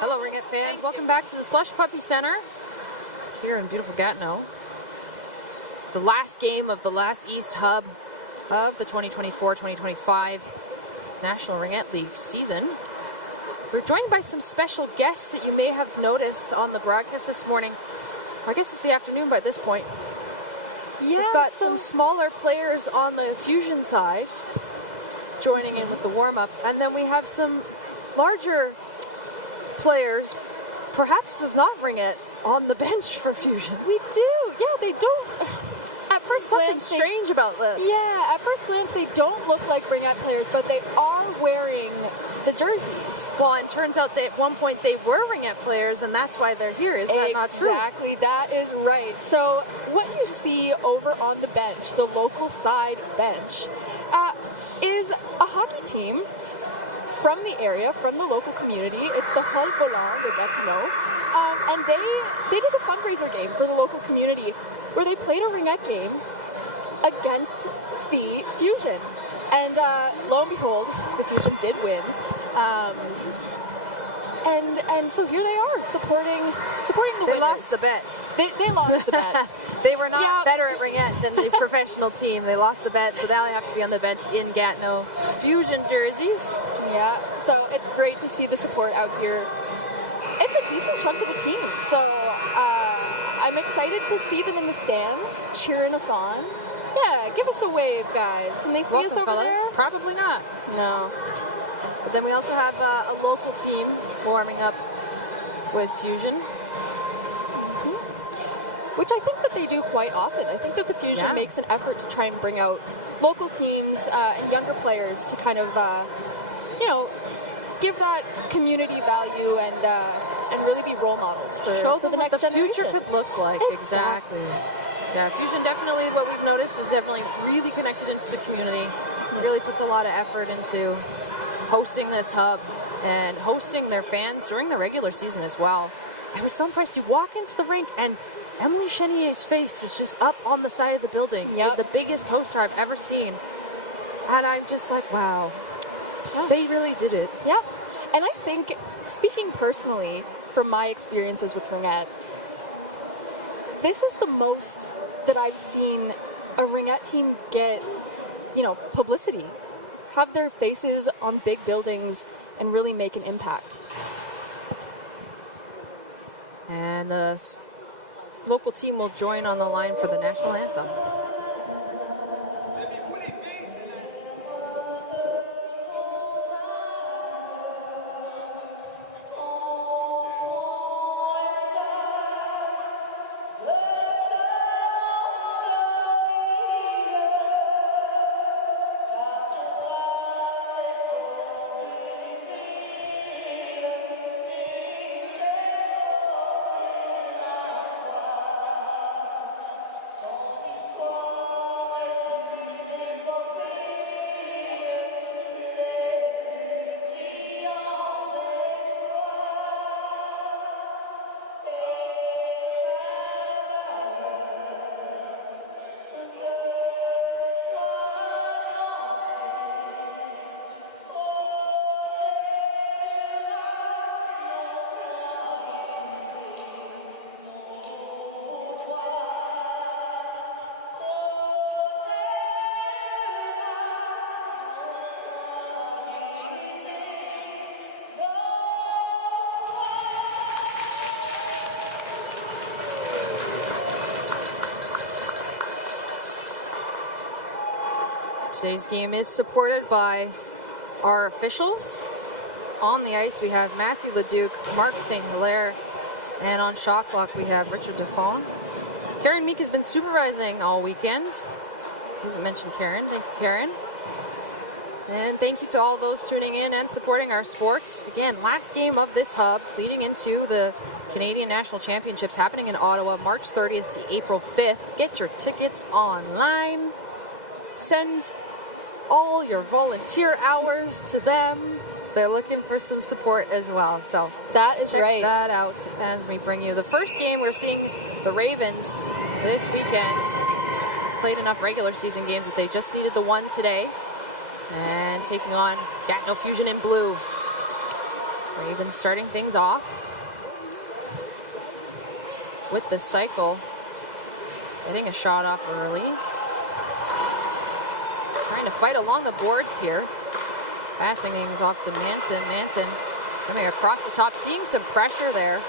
Hello, Ringette fans. Welcome back to the Slush Puppie Center here in beautiful Gatineau. The last game of the last East Hub of the 2024-2025 National Ringette League season. We're joined by some special guests that you may have noticed on the broadcast this morning. I guess it's the afternoon by this point. Yeah, we've got some smaller players on the Fusion side joining in with the warm-up, and then we have some larger players, perhaps of not Ringette, on the bench for Fusion. We do. Yeah, they don't. At first Something glance, strange about them. Yeah, at first glance they don't look like Ringette players, but they are wearing the jerseys. Well, and turns out that at one point they were Ringette players, and that's why they're here. Is that not true? Exactly, that is right. So what you see over on the bench, the local side bench, is a hockey team from the area, from the local community. It's the Hall Volant de Gatineau. And they did a fundraiser game for the local community where they played a Ringette game against the Fusion. And lo and behold, the Fusion did win. And so here they are, supporting the winners. They lost the bet. They lost the bet. They were not better at Ringette than the professional team. They lost the bet, so now they have to be on the bench in Gatineau. Fusion jerseys. Yeah, so it's great to see the support out here. It's a decent chunk of the team, so I'm excited to see them in the stands, cheering us on. Yeah, give us a wave, guys. Can they see us over fellas. there? Probably not. No. But then we also have a local team warming up with Fusion. Which I think that they do quite often. I think that the Fusion makes an effort to try and bring out local teams and younger players to kind of, give that community value and really be role models for, Show for them the what next the generation. future could look like. Exactly. Yeah, Fusion definitely, what we've noticed, is definitely really connected into the community. Really puts a lot of effort into hosting this hub and hosting their fans during the regular season as well. I was so impressed. You walk into the rink and Emily Chenier's face is just up on the side of the building. Yep. The biggest poster I've ever seen. And I'm just like, wow. They really did it. Yeah. And I think, speaking personally from my experiences with Ringette, this is the most that I've seen a Ringette team get, publicity. Have their faces on big buildings and really make an impact. And the local team will join on the line for the national anthem. Today's game is supported by our officials. On the ice, we have Matthew Leduc, Mark St. Hilaire, and on shot clock, we have Richard Defon. Karen Meek has been supervising all weekend. I didn't mention Karen. Thank you, Karen. And thank you to all those tuning in and supporting our sports. Again, last game of this hub leading into the Canadian National Championships happening in Ottawa, March 30th to April 5th. Get your tickets online. Send all your volunteer hours to them. They're looking for some support as well. So that is check right. that out as we bring you the first game. We're seeing the Ravens this weekend. Played enough regular season games that they just needed the one today. And taking on Gatineau Fusion in blue. Ravens starting things off with the cycle. Getting a shot off early. Trying to fight along the boards here. Passing things off to Manson. Manson coming across the top, seeing some pressure there.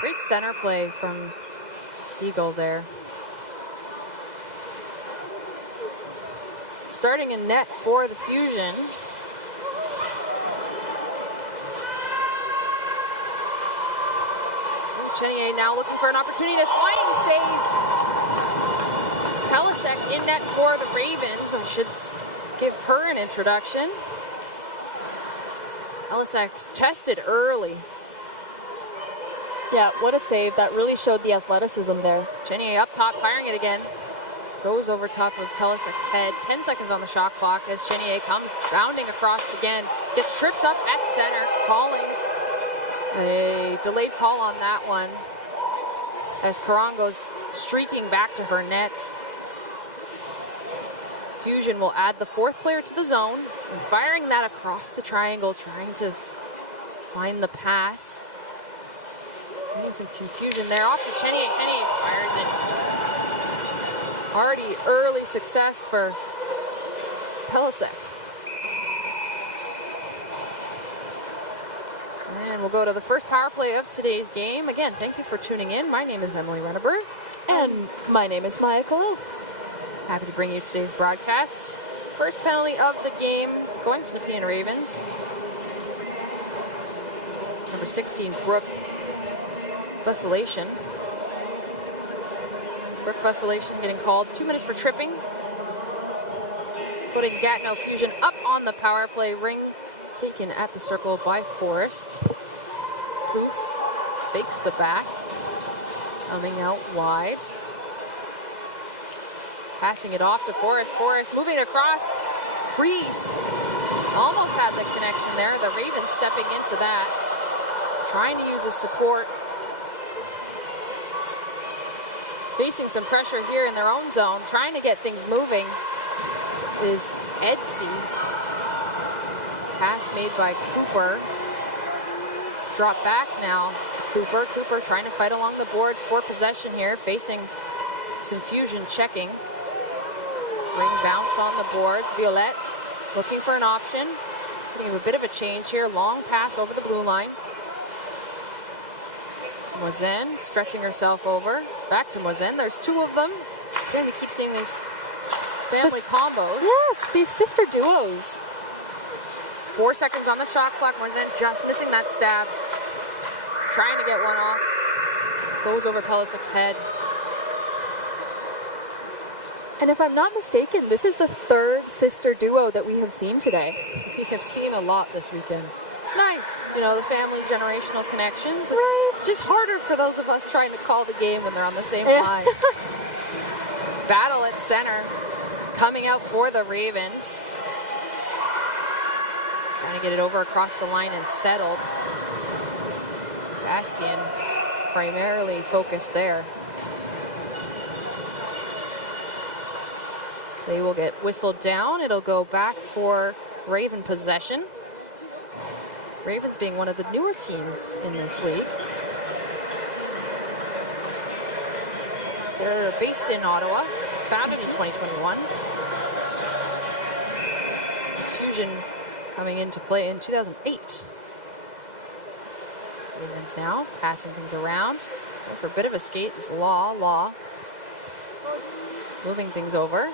Great center play from Siegel there. Starting in net for the Fusion. Chenier now looking for an opportunity to flying save. Pelisek in net for the Ravens. I should give her an introduction. Pelisek tested early. Yeah, what a save. That really showed the athleticism there. Chenier up top, firing it again. Goes over top of Pelisek's head. 10 seconds on the shot clock as Chenier comes bounding across again. Gets tripped up at center. Calling a delayed call on that one as Caron goes streaking back to her net. Fusion will add the fourth player to the zone and firing that across the triangle, trying to find the pass. Getting some confusion there. Off to Chenier. Chenier fires it. Already early success for Pelisek. And we'll go to the first power play of today's game. Again, thank you for tuning in. My name is Emily Renneberg. And my name is Maya Khalil. Happy to bring you today's broadcast. First penalty of the game going to Nepean Ravens. Number 16, Brooke Vesselation. Brooke Vesselation getting called. 2 minutes for tripping. Putting Gatineau Fusion up on the power play. Ring taken at the circle by Forrest. Poof fakes the back. Coming out wide. Passing it off to Forrest. Forrest moving across. Crease. Almost had the connection there. The Ravens stepping into that. Trying to use the support. Facing some pressure here in their own zone. Trying to get things moving is Edsy. Pass made by Cooper. Drop back now. Cooper trying to fight along the boards for possession here. Facing some Fusion checking. Ring bounce on the boards. Violette looking for an option. Getting a bit of a change here. Long pass over the blue line. Moisin stretching herself over. Back to Moisin. There's 2 of them. Again, we keep seeing these family combos. Yes, these sister duos. 4 seconds on the shot clock. Moisin just missing that stab. Trying to get one off. Goes over Pelisek's head. And if I'm not mistaken, this is the 3rd sister duo that we have seen today. We have seen a lot this weekend. It's nice, you know, the family generational connections. Right. It's just harder for those of us trying to call the game when they're on the same line. Battle at center. Coming out for the Ravens. Trying to get it over across the line and settled. Bastian primarily focused there. They will get whistled down. It'll go back for Raven possession. Ravens being one of the newer teams in this league. They're based in Ottawa, founded in 2021. The Fusion coming into play in 2008. Ravens now passing things around. For a bit of a skate is Law. Moving things over.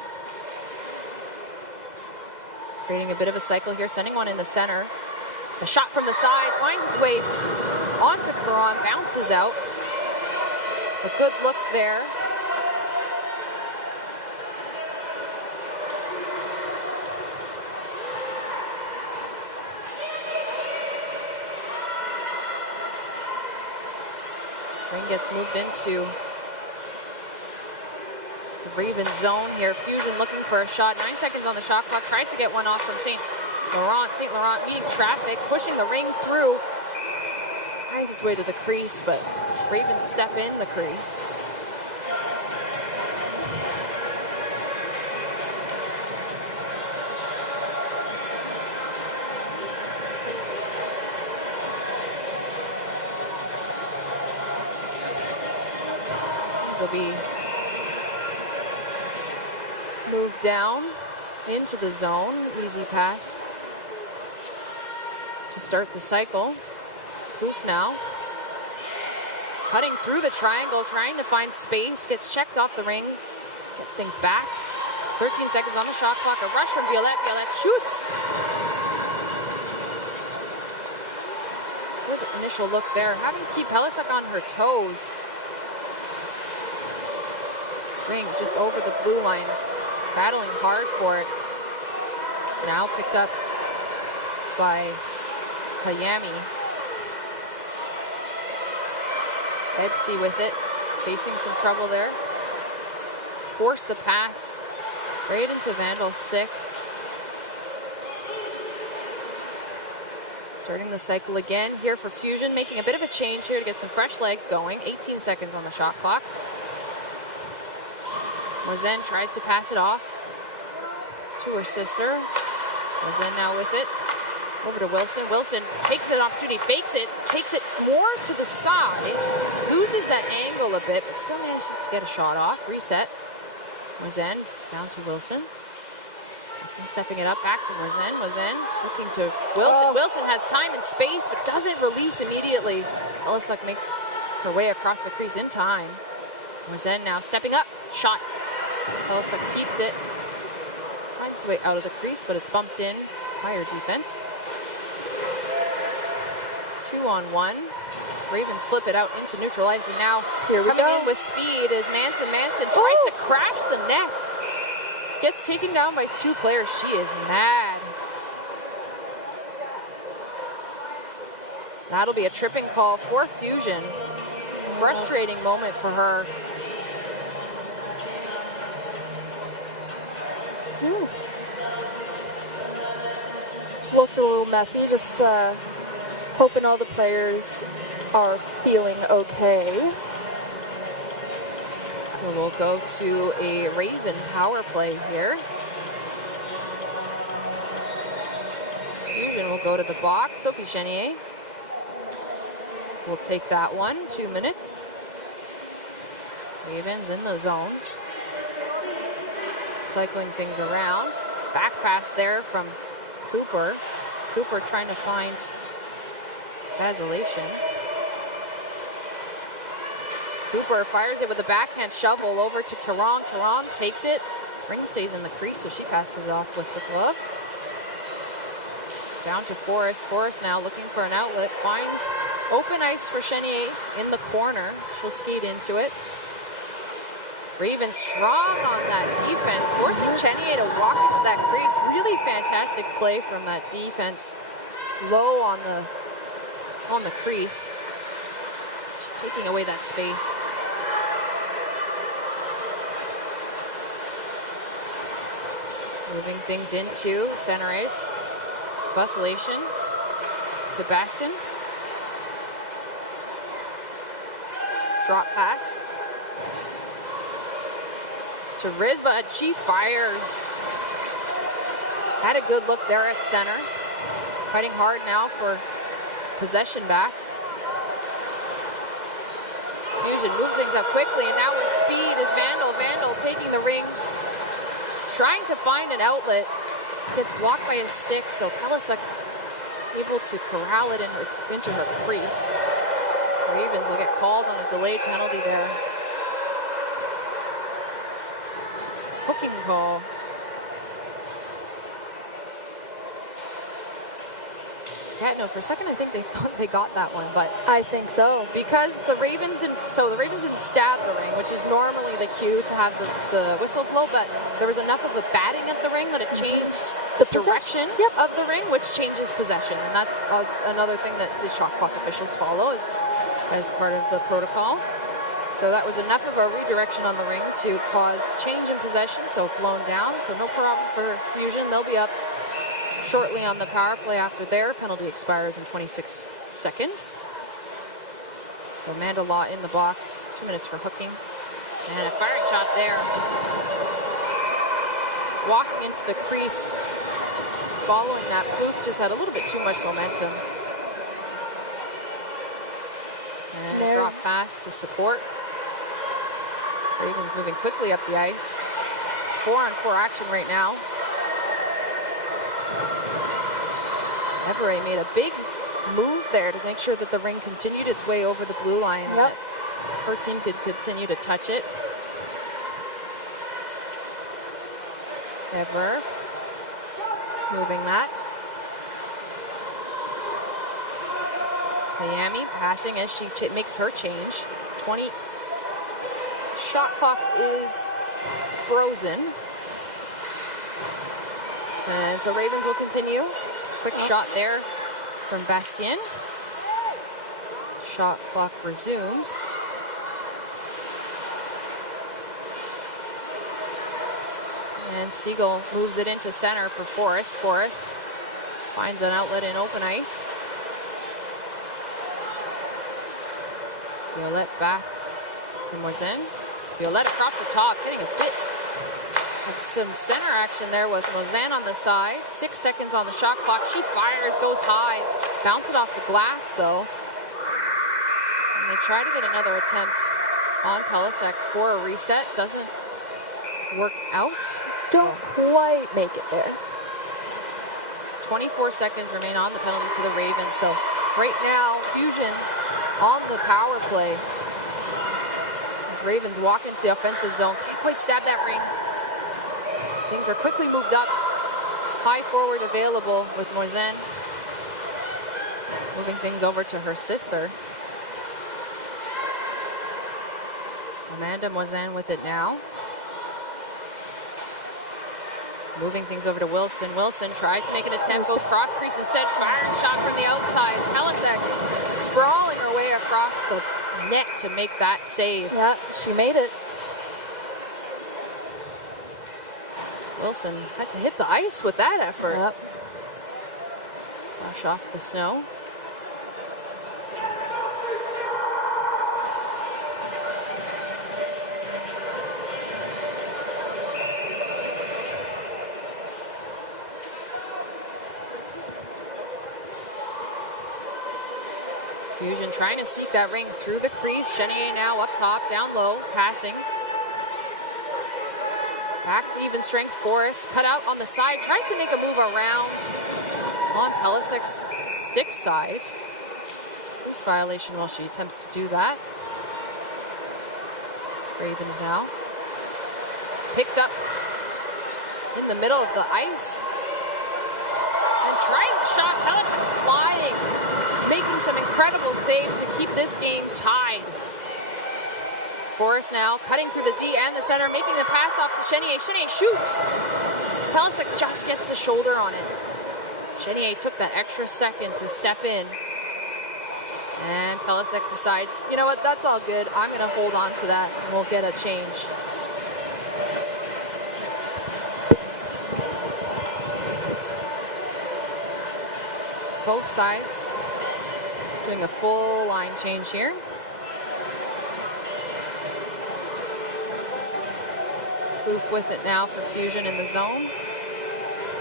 Creating a bit of a cycle here, sending one in the center. The shot from the side finds its way onto Caron, bounces out. A good look there. Ring gets moved into the Raven zone here. Fusion looking for a shot. 9 seconds on the shot clock. Tries to get one off from St. Laurent meeting traffic, pushing the ring through. Finds his way to the crease, but Ravens step in the crease. will be moved down into the zone. Easy pass to start the cycle. Poof now. Cutting through the triangle, trying to find space. Gets checked off the ring. Gets things back. 13 seconds on the shot clock. A rush from Violette. Violette shoots. Good initial look there. Having to keep Pelisuk on her toes. Ring just over the blue line. Battling hard for it. Now picked up by Hayami. Edsy with it. Facing some trouble there. Forced the pass right into Vandal's stick. Starting the cycle again here for Fusion, making a bit of a change here to get some fresh legs going. 18 seconds on the shot clock. Mozen tries to pass it off to her sister. Mozen now with it. Over to Wilson. Wilson takes an opportunity, fakes it, takes it more to the side, loses that angle a bit, but still manages to get a shot off. Reset. Mozen down to Wilson. Wilson stepping it up back to Mozen. Mozen looking to Wilson. Wilson has time and space, but doesn't release immediately. Pelisuk makes her way across the crease in time. Mozen now stepping up. Shot. Pelisuk keeps it. Finds the way out of the crease, but it's bumped in by her defense. 2-on-1. Ravens flip it out into neutralizing now. Here we coming go. in with speed is Manson. Manson tries to crash the net. Gets taken down by two players. She is mad. That'll be a tripping call for Fusion. Frustrating moment for her. Looked a little messy, just hoping all the players are feeling okay. So we'll go to a Raven power play here. Fusion will go to the box. Sophie Chenier will take that one. 2 minutes. Ravens in the zone. Cycling things around. Back pass there from Cooper. Cooper trying to find Vacillation. Cooper fires it with a backhand shovel over to Karam. Karam takes it. Ring stays in the crease, so she passes it off with the glove. Down to Forrest. Forrest now looking for an outlet. Finds open ice for Chenier in the corner. She'll skate into it. Raven strong on that defense, forcing Chenier to walk into that crease. Really fantastic play from that defense. Low on the crease. Just taking away that space. Moving things into center ice. Vacillation to Baston. Drop pass to Rizba. She fires. Had a good look there at center. Fighting hard now for possession back. Fusion move things up quickly, and now with speed is Vandal. Vandal taking the ring, trying to find an outlet. Gets blocked by his stick, so Pelisuk able to corral it into her crease. Ravens will get called on a delayed penalty there. Hooking call. Gatineau, for a second, I think they thought they got that one, but I think so. Because the Ravens didn't stab the ring, which is normally the cue to have the whistle blow, but there was enough of a batting at the ring that it changed the direction of the ring, which changes possession. And that's another thing that the shot clock officials follow as part of the protocol. So that was enough of a redirection on the ring to cause change in possession, so blown down. So no problem for Fusion. They'll be up shortly on the power play after their penalty expires in 26 seconds. So Amanda Law in the box, 2 minutes for hooking. And a firing shot there. Walking into the crease. Following that, Plouffe just had a little bit too much momentum. And a drop pass to support. Ravens moving quickly up the ice. 4-on-4 action right now. Everett made a big move there to make sure that the ring continued its way over the blue line. Yep. Her team could continue to touch it. Everett moving that. Miami passing as she makes her change. 20. Shot clock is frozen. And so Ravens will continue. Quick shot there from Bastien. Shot clock resumes. And Siegel moves it into center for Forrest. Forrest finds an outlet in open ice. Violette back to Moisin. Violette across the top, getting a bit of some center action there with Moisin on the side. 6 seconds on the shot clock. She fires, goes high. Bounce it off the glass though. And they try to get another attempt on Pelisek for a reset. Doesn't work out. Don't quite make it there. 24 seconds remain on the penalty to the Ravens. So right now, Fusion on the power play. As Ravens walk into the offensive zone, can't quite stab that ring. Things are quickly moved up. High forward available with Moisin. Moving things over to her sister. Amanda Moisin with it now. Moving things over to Wilson. Wilson tries to make an attempt, goes cross crease instead, firing shot from the outside. Pelisek sprawling her way across the net to make that save. Yeah, she made it. Wilson had to hit the ice with that effort. Yep. Brush off the snow. Fusion trying to sneak that ring through the crease. Chenier now up top, down low, passing. Back to even strength. Forrest cut out on the side, tries to make a move around on Pelisek's stick side. Loose violation while she attempts to do that. Ravens now. Picked up in the middle of the ice. And trying to shot, Pelisek's flying. Making some incredible saves to keep this game tied. Forrest now cutting through the D and the center, making the pass off to Chenier. Chenier shoots. Pelisek just gets the shoulder on it. Chenier took that extra second to step in. And Pelisek decides, you know what, that's all good. I'm going to hold on to that and we'll get a change. Both sides doing a full line change here. Kloof with it now for Fusion in the zone.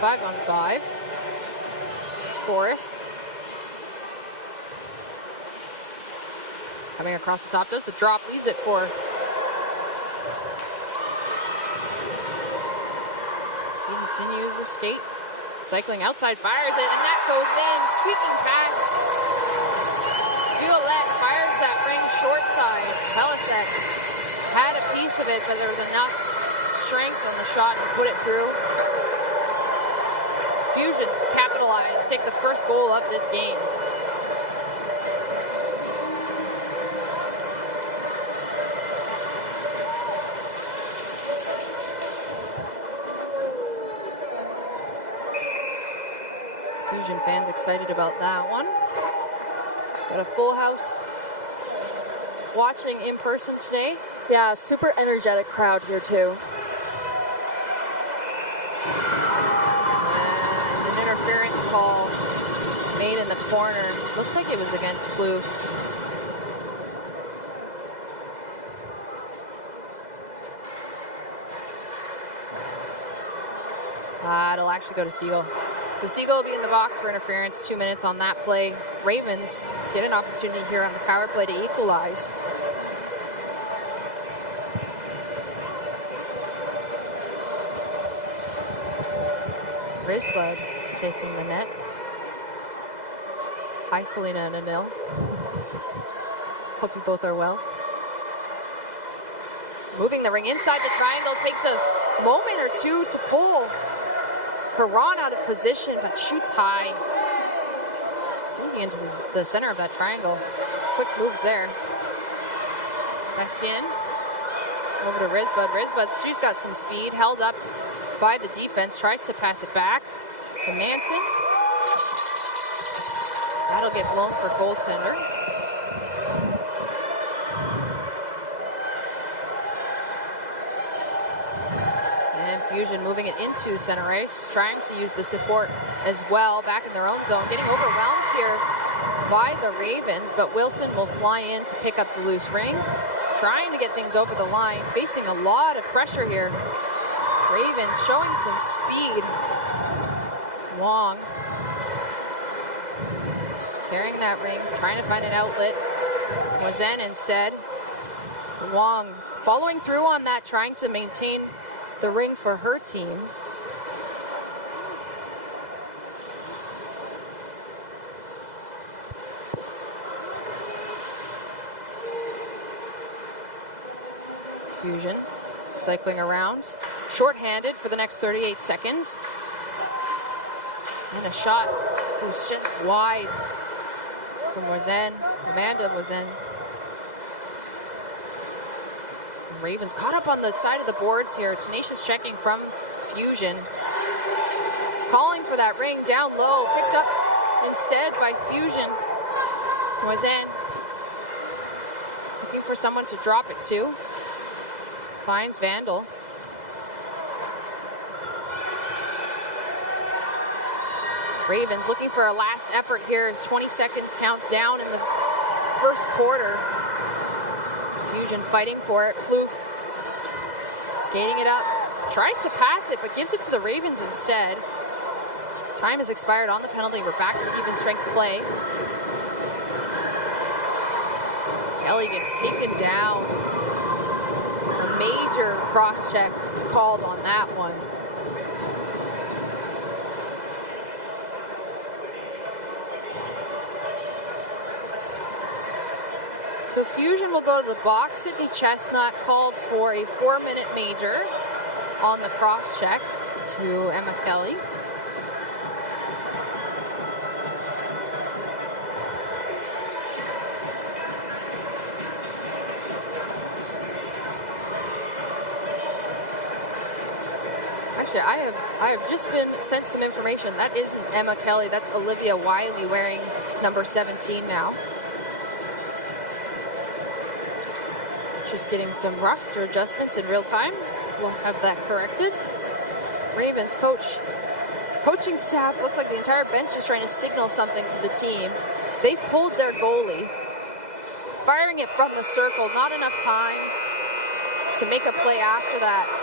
5-on-5. Forrest. Coming across the top, does the drop, leaves it for. She continues the skate. Cycling outside, fires it, and that goes in. Sweeping pass. Violette fires that ring short side. Pelisek had a piece of it, but there was enough strength on the shot to put it through. Fusion capitalize, take the first goal of this game. Fusion fans excited about that one. Got a full house watching in person today. Yeah, super energetic crowd here too. And an interference call made in the corner. Looks like it was against Kloof. It'll actually go to Siegel. So Siegel will be in the box for interference. 2 minutes on that play. Ravens get an opportunity here on the power play to equalize. Risbud taking the net. Hi, Selena and Anil. Hope you both are well. Moving the ring inside the triangle, takes a moment or two to pull Karan out of position, but shoots high. Sneaking into the center of that triangle. Quick moves there. Bastien over to Risbud. Risbud, she's got some speed, held up by the defense, tries to pass it back to Manson. That'll get blown for goaltender. And Fusion moving it into center ice, trying to use the support as well, back in their own zone, getting overwhelmed here by the Ravens, but Wilson will fly in to pick up the loose ring, trying to get things over the line, facing a lot of pressure here. Ravens showing some speed. Wong carrying that ring, trying to find an outlet. Wazen instead. Wong following through on that, trying to maintain the ring for her team. Fusion cycling around, short-handed for the next 38 seconds. And a shot was just wide from Wazen, Amanda Wazen. Ravens caught up on the side of the boards here. Tenacious checking from Fusion. Calling for that ring down low, picked up instead by Fusion. Wazen looking for someone to drop it to. Finds Vandal. Ravens looking for a last effort here as 20 seconds counts down in the first quarter. Fusion fighting for it. Plouffe skating it up. Tries to pass it, but gives it to the Ravens instead. Time has expired on the penalty. We're back to even strength play. Kelly gets taken down. A major cross-check called on that one. So Fusion will go to the box. Sydney Chestnut called for a 4-minute major on the cross-check to Emma Kelly. Actually, I have just been sent some information. That isn't Emma Kelly. That's Olivia Wiley wearing number 17 now. Just getting some roster adjustments in real time. We'll have that corrected. Ravens coaching staff, looks like the entire bench is trying to signal something to the team. They've pulled their goalie, firing it from the circle, not enough time to make a play after that.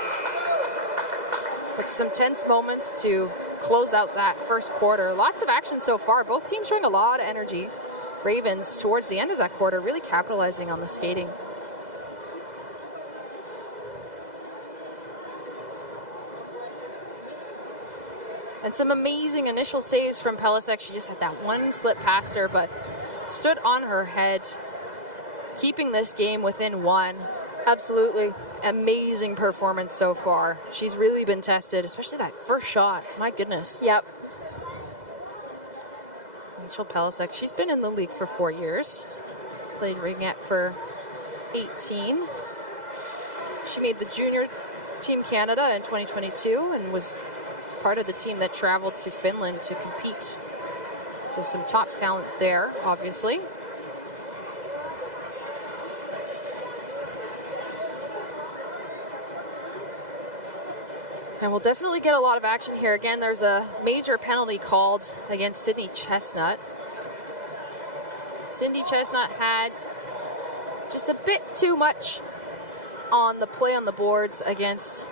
But some tense moments to close out that first quarter. Lots of action so far. Both teams showing a lot of energy. Ravens towards the end of that quarter really capitalizing on the skating. And some amazing initial saves from Pelisek. She just had that one slip past her, but stood on her head, keeping this game within one. Absolutely amazing performance so far. She's really been tested, especially that first shot. My goodness. Yep. Rachel Pelisek, she's been in the league for 4 years. Played Ringette for 18. She made the junior Team Canada in 2022 and was part of the team that traveled to Finland to compete. So some top talent there, obviously. And we'll definitely get a lot of action here. Again, there's a major penalty called against Sydney Chestnut. Cindy Chestnut had just a bit too much on the play on the boards against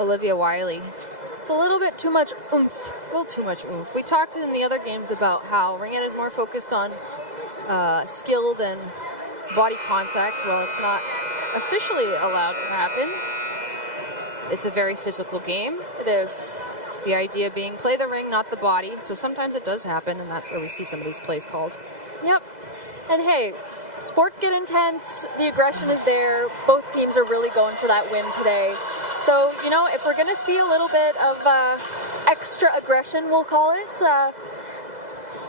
Olivia Wiley. Just a little bit too much oomph. A little too much oomph. We talked in the other games about how Ringette is more focused on skill than body contact. Well, it's not officially allowed to happen. It's a very physical game. It is. The idea being play the ring, not the body. So sometimes it does happen, and that's where we see some of these plays called. Yep. And hey, sports get intense. The aggression is there. Both teams are really going for that win today. So, you know, if we're going to see a little bit of extra aggression, we'll call it,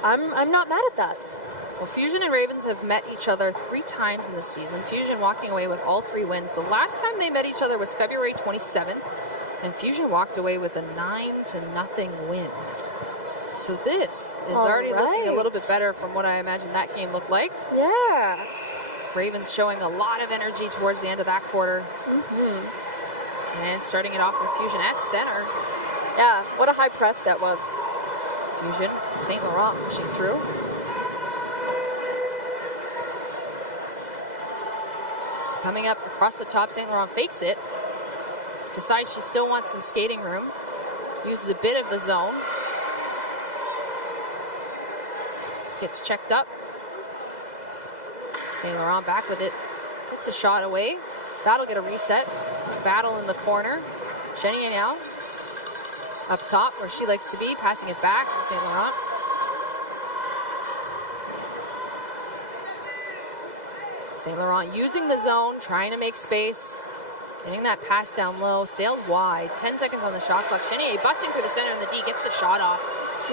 I'm not mad at that. Well, Fusion and Ravens have met each other 3 times in the season. Fusion walking away with all 3 wins. The last time they met each other was February 27th, and Fusion walked away with a 9-0 win. So this is already looking a little bit better from what I imagine that game looked like. Yeah. Ravens showing a lot of energy towards the end of that quarter. And starting it off with Fusion at center. Yeah, what a high press that was. Fusion, St. Laurent pushing through. Coming up across the top, St. Laurent fakes it. Decides she still wants some skating room. Uses a bit of the zone. Gets checked up. St. Laurent back with it. Gets a shot away. That'll get a reset. Battle in the corner. Chenier now. Up top where she likes to be. Passing it back to St. Laurent. St. Laurent using the zone, trying to make space. Getting that pass down low, sailed wide. 10 seconds on the shot clock. Chenier busting through the center in the D, gets the shot off.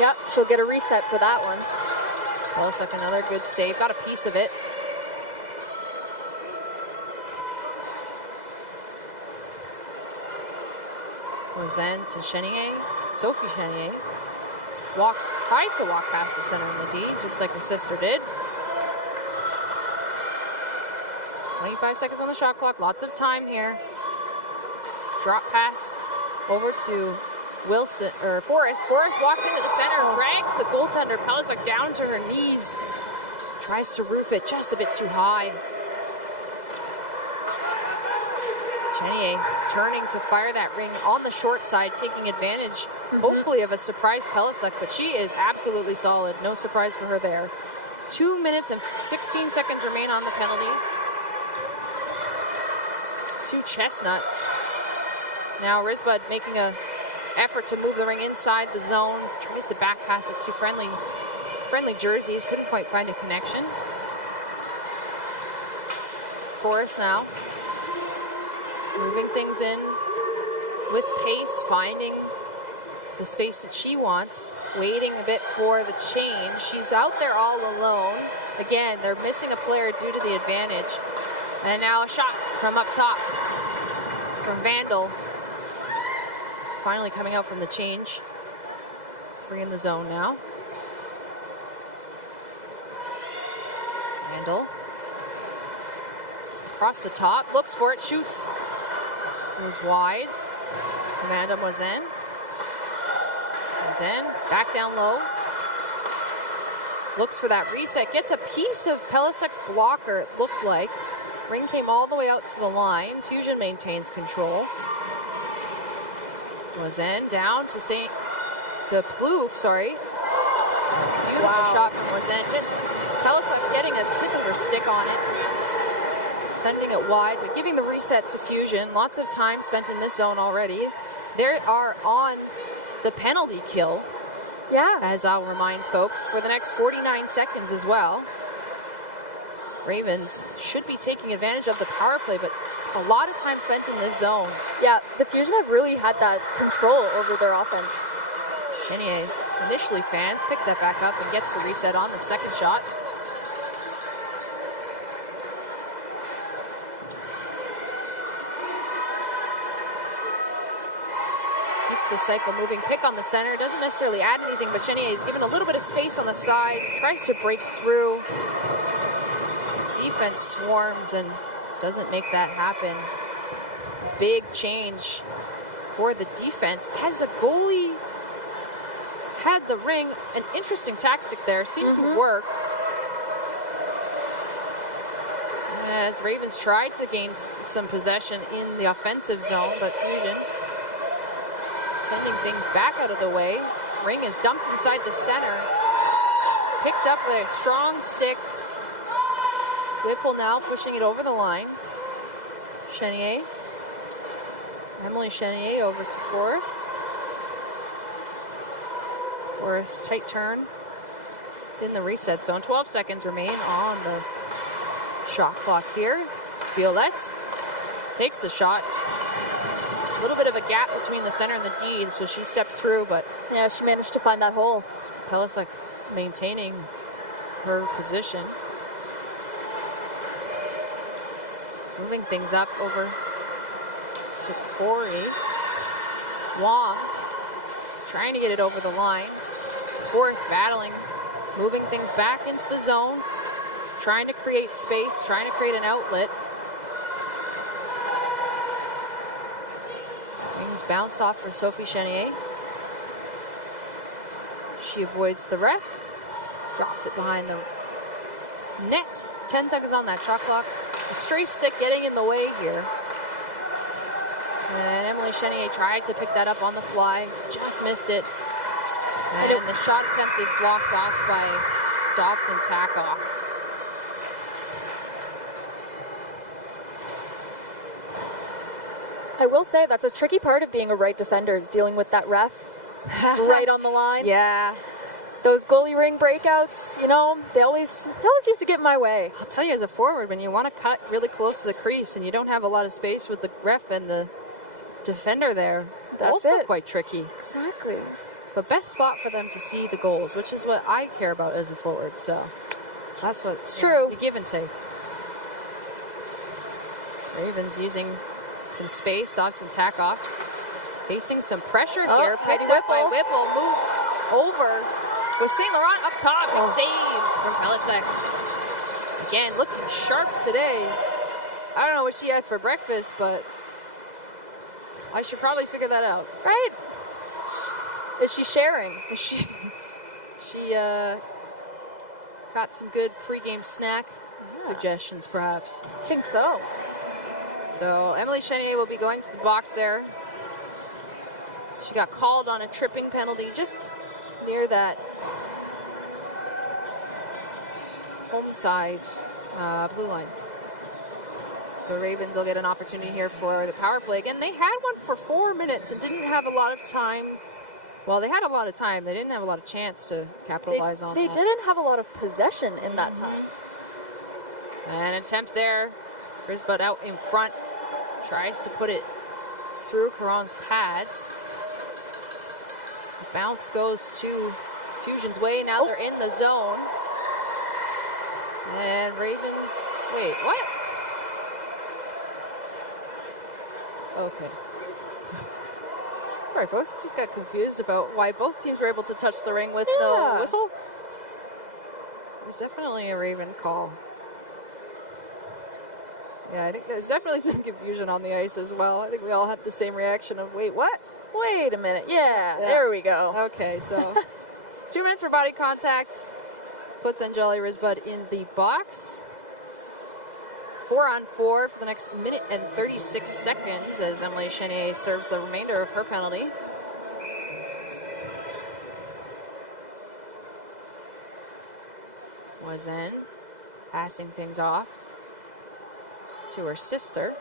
Yep, she'll get a reset for that one. That looks like another good save. Got a piece of it. Rosen to Chenier. Sophie Chenier tries to walk past the center in the D, just like her sister did. 25 seconds on the shot clock, lots of time here. Drop pass over to Wilson, or Forrest. Forrest walks into the center, drags the goaltender, Pelisic, down to her knees. Tries to roof it just a bit too high. Chenier turning to fire that ring on the short side, taking advantage, hopefully, of a surprise Pelisic, but she is absolutely solid. No surprise for her there. 2 minutes and 16 seconds remain on the penalty. To Chestnut. Now Risbud making an effort to move the ring inside the zone. Tries to back pass it to friendly jerseys. Couldn't quite find a connection. Forrest now. Moving things in with pace, finding the space that she wants. Waiting a bit for the change. She's out there all alone. Again, they're missing a player due to the advantage. And now a shot from up top from Vandal. Finally coming out from the change. 3 in the zone now. Vandal. Across the top, looks for it, shoots. Goes wide. Amanda Moisin. Back down low. Looks for that reset, gets a piece of Pelisic's blocker, it looked like. Ring came all the way out to the line. Fusion maintains control. Moisin down to Plouffe, sorry. Beautiful shot from Moisin. Just Pelisic getting a tip of her stick on it. Sending it wide, but giving the reset to Fusion. Lots of time spent in this zone already. They are on the penalty kill. Yeah. As I'll remind folks, for the next 49 seconds as well. Ravens should be taking advantage of the power play, but a lot of time spent in this zone. Yeah, the Fusion have really had that control over their offense. Chenier initially fans, picks that back up and gets the reset on the second shot. Keeps the cycle moving. Pick on the center, doesn't necessarily add anything, but Chenier is given a little bit of space on the side, tries to break through. Defense swarms and doesn't make that happen. Big change for the defense as the goalie had the ring. An interesting tactic there, seemed to work. As Ravens tried to gain some possession in the offensive zone, but Fusion sending things back out of the way. Ring is dumped inside the center. Picked up with a strong stick. Whipple now pushing it over the line. Chenier. Emily Chenier over to Forrest. Forrest, tight turn in the reset zone. 12 seconds remain on the shot clock here. Violette takes the shot. A little bit of a gap between the center and the D, so she stepped through, but yeah, she managed to find that hole. Pelisic maintaining her position. Moving things up over to Corey. Wong trying to get it over the line. Forrest battling, moving things back into the zone, trying to create space, trying to create an outlet. Things bounced off for Sophie Chenier. She avoids the ref, drops it behind the net. 10 seconds on that shot clock. A stray stick getting in the way here. And Emily Chenier tried to pick that up on the fly, just missed it. And the shot attempt is blocked off by Dobson Takeoff. I will say that's a tricky part of being a right defender is dealing with that ref. Right on the line. Yeah. Those goalie ring breakouts, you know, they always used to get in my way. I'll tell you, as a forward, when you want to cut really close to the crease and you don't have a lot of space with the ref and the defender there, That's also it. quite tricky. Exactly. But best spot for them to see the goals, which is what I care about as a forward. So that's what's true. You give and take. Ravens using some space, Dobson Takeoff, facing some pressure here. Picked up by Whipple, move over with St. Laurent up top. Big save from Pelisic. Again, looking sharp today. I don't know what she had for breakfast, but I should probably figure that out. Right? Is she sharing? She got some good pregame snack suggestions, perhaps. I think so. So Emily Chenier will be going to the box there. She got called on a tripping penalty just near that home side blue line. So Ravens will get an opportunity here for the power play. Again, they had one for 4 minutes and didn't have a lot of time. Well, they had a lot of time. They didn't have a lot of chance to capitalize on that. They didn't have a lot of possession in that time. An attempt there. Risbud out in front. Tries to put it through Caron's pads. The bounce goes to Fusion's way. Now they're in the zone. And Ravens... Wait, what? Okay. Sorry, folks. Just got confused about why both teams were able to touch the ring with no whistle. It was definitely a Raven call. Yeah, I think there's definitely some confusion on the ice as well. I think we all had the same reaction of, wait, what? Wait a minute. Yeah, there we go. Okay, so 2 minutes for body contact. Puts Anjali Risbud in the box. 4-on-4 for the next minute and 36 seconds as Emily Chenier serves the remainder of her penalty. Moisin passing things off to her sister.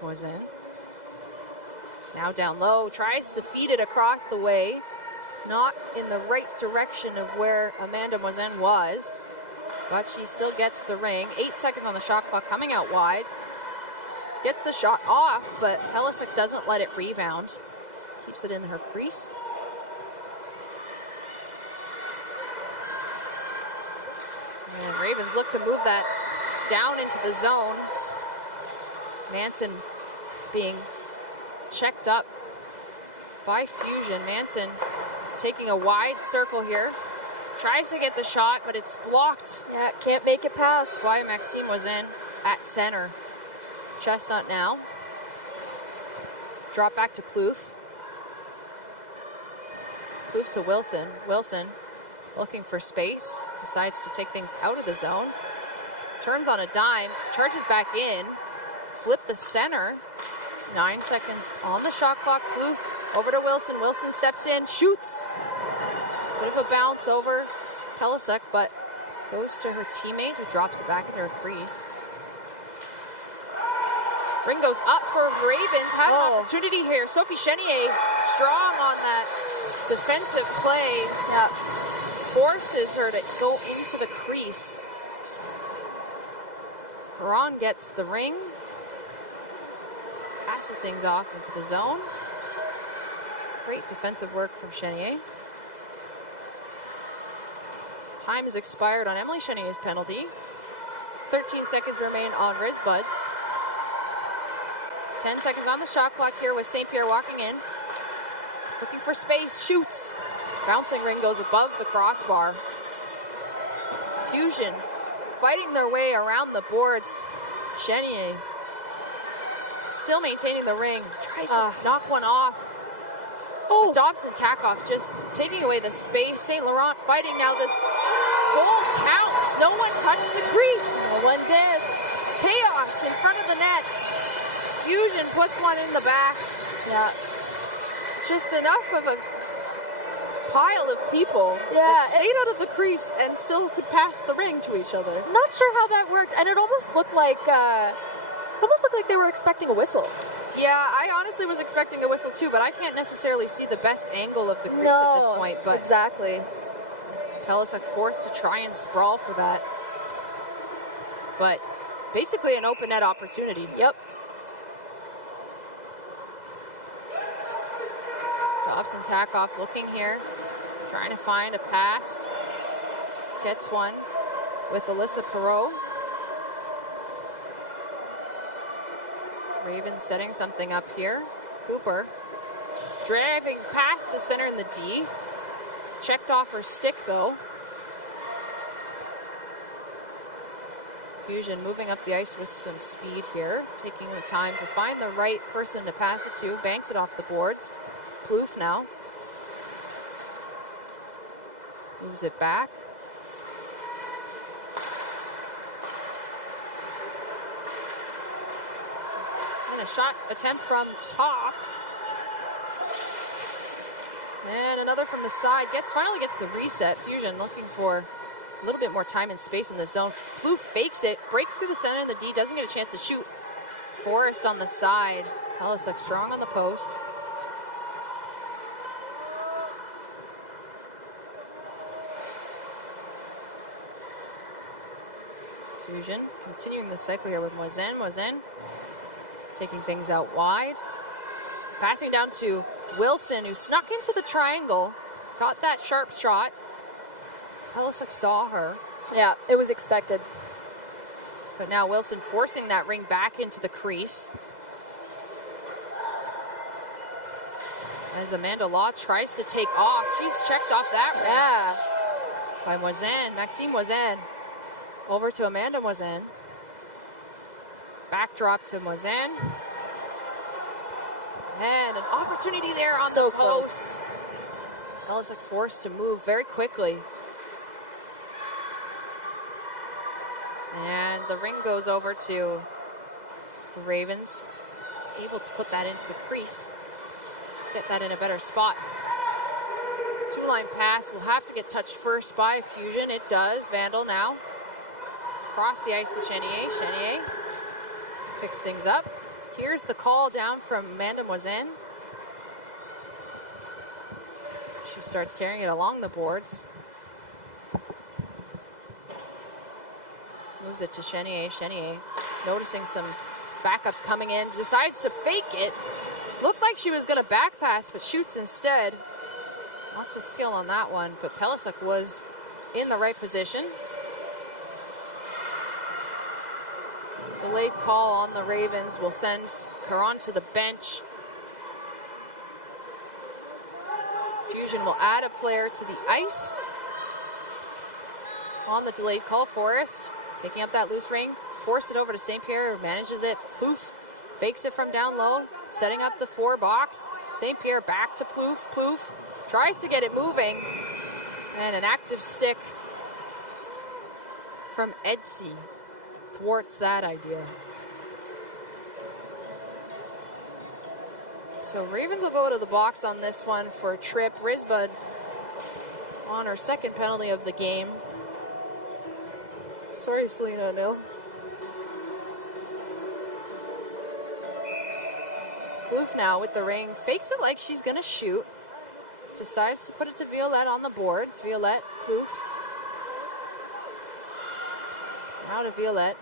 Moisin now down low, tries to feed it across the way. Not in the right direction of where Amanda Moisin was. But she still gets the ring. 8 seconds on the shot clock, coming out wide. Gets the shot off, but Pelisic doesn't let it rebound. Keeps it in her crease. And Ravens look to move that down into the zone. Manson being checked up by Fusion. Manson taking a wide circle here. Tries to get the shot, but it's blocked. Yeah, can't make it past. Why Maxime was in at center. Chestnut now. Drop back to Plouffe. Plouffe to Wilson. Wilson looking for space. Decides to take things out of the zone. Turns on a dime. Charges back in. Flip the center. 9 seconds on the shot clock. Plouffe over to Wilson. Wilson steps in, shoots. Bit of a bounce over Pelisic, but goes to her teammate who drops it back into her crease. Ring goes up for Ravens. Have an opportunity here. Sophie Chenier strong on that defensive play. Yeah. Forces her to go into the crease. Caron gets the ring. Passes things off into the zone. Great defensive work from Chenier. Time has expired on Emily Chenier's penalty. 13 seconds remain on Risbud's. 10 seconds on the shot clock here with St. Pierre walking in. Looking for space, shoots. Bouncing ring goes above the crossbar. Fusion fighting their way around the boards. Chenier still maintaining the ring. Tries to knock one off. Oh, Dobson Takoff just taking away the space. St. Laurent fighting now. The goal counts. No one touched the crease. No one did. Chaos in front of the net. Fusion puts one in the back. Yeah. Just enough of a pile of people that stayed out of the crease and still could pass the ring to each other. Not sure how that worked, and it almost looked like they were expecting a whistle. Yeah, I honestly was expecting a whistle too, but I can't necessarily see the best angle of the crease at this point. But exactly. Pellissick forced to try and sprawl for that. But basically an open net opportunity. Yep. Dobson Takoff looking here, trying to find a pass. Gets one with Alyssa Perreault. Ravens setting something up here. Cooper driving past the center in the D. Checked off her stick though. Fusion moving up the ice with some speed here. Taking the time to find the right person to pass it to. Banks it off the boards. Plouffe now. Moves it back. And a shot attempt from top. And another from the side. Finally gets the reset. Fusion looking for a little bit more time and space in the zone. Plouffe fakes it, breaks through the center in the D, doesn't get a chance to shoot. Forrest on the side. Pellissick strong on the post. Fusion continuing the cycle here with Moisin. Moisin taking things out wide. Passing down to Wilson, who snuck into the triangle. Got that sharp shot. Pellissick saw her. Yeah, it was expected. But now Wilson forcing that ring back into the crease. As Amanda Law tries to take off, she's checked off that ring. By Moisin, Maxime Moisin. Over to Amanda Moisin. Backdrop to Moisin. And an opportunity there on the post. Pellissick forced to move very quickly. And the ring goes over to the Ravens. Able to put that into the crease. Get that in a better spot. Two-line pass will have to get touched first by Fusion. It does. Vandal now. Across the ice to Chenier. Chenier picks things up. Here's the call down from Amanda Moisin. She starts carrying it along the boards. Moves it to Chenier. Chenier noticing some backups coming in. Decides to fake it. Looked like she was going to back pass, but shoots instead. Lots of skill on that one, but Pellissick was in the right position. Delayed call on the Ravens will send Caron to the bench. Fusion will add a player to the ice. On the delayed call, Forrest picking up that loose ring. Force it over to St. Pierre, who manages it. Plouffe fakes it from down low, setting up the 4 box. St. Pierre back to Plouffe. Plouffe tries to get it moving. And an active stick from Edsy thwarts that idea. So Ravens will go to the box on this one for a trip. Risbud on her second penalty of the game. Sorry, Selena O'Neill. Kloof now with the ring, fakes it like she's gonna shoot. Decides to put it to Violette on the boards. Violette, Kloof. Now to Violette.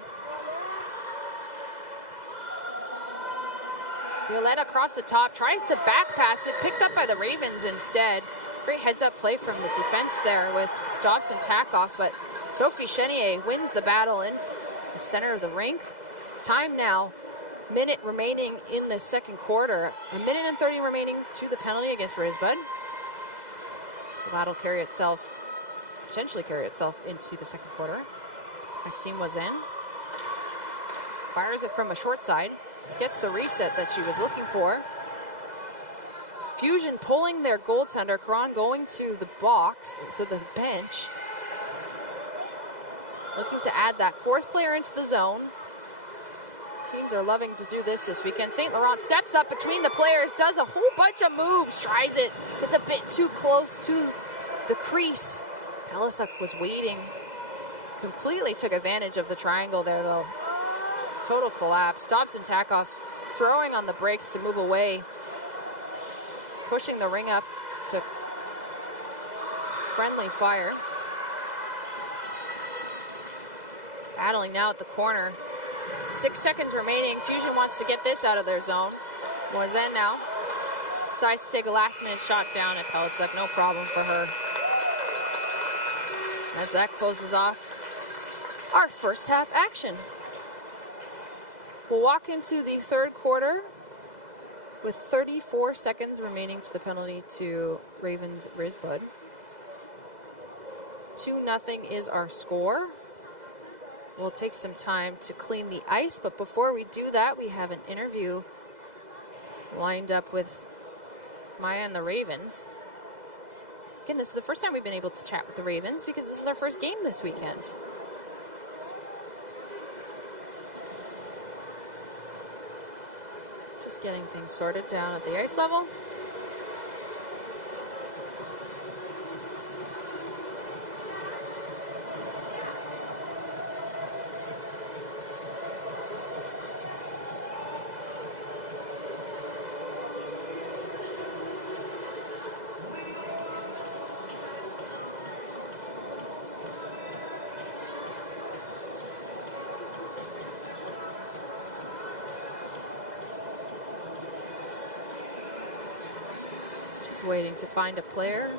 Violette across the top, tries to back pass it, picked up by the Ravens instead. Great heads-up play from the defense there with Dobson tack-off, but Sophie Chenier wins the battle in the center of the rink. Time now, minute remaining in the second quarter. 1 minute and 30 remaining to the penalty against Rosebud. So that'll potentially carry itself into the second quarter. Maxime was in. Fires it from a short side. Gets the reset that she was looking for. Fusion pulling their goaltender. Caron going to the box, so the bench. Looking to add that fourth player into the zone. Teams are loving to do this weekend. St. Laurent steps up between the players, does a whole bunch of moves, tries it, gets a bit too close to the crease. Pelisuk was waiting. Completely took advantage of the triangle there, though. Total collapse. Dobson Takoff throwing on the brakes to move away. Pushing the ring up to friendly fire. Battling now at the corner. 6 seconds remaining. Fusion wants to get this out of their zone. Moisin now decides to take a last-minute shot down at Pelisuk. No problem for her. As that closes off our first half action. We'll walk into the third quarter with 34 seconds remaining to the penalty to Ravens Rosebud. 2-0 is our score. We'll take some time to clean the ice, but before we do that, we have an interview lined up with Maya and the Ravens. Again, this is the first time we've been able to chat with the Ravens because this is our first game this weekend. Just getting things sorted down at the ice level. Waiting to find a player.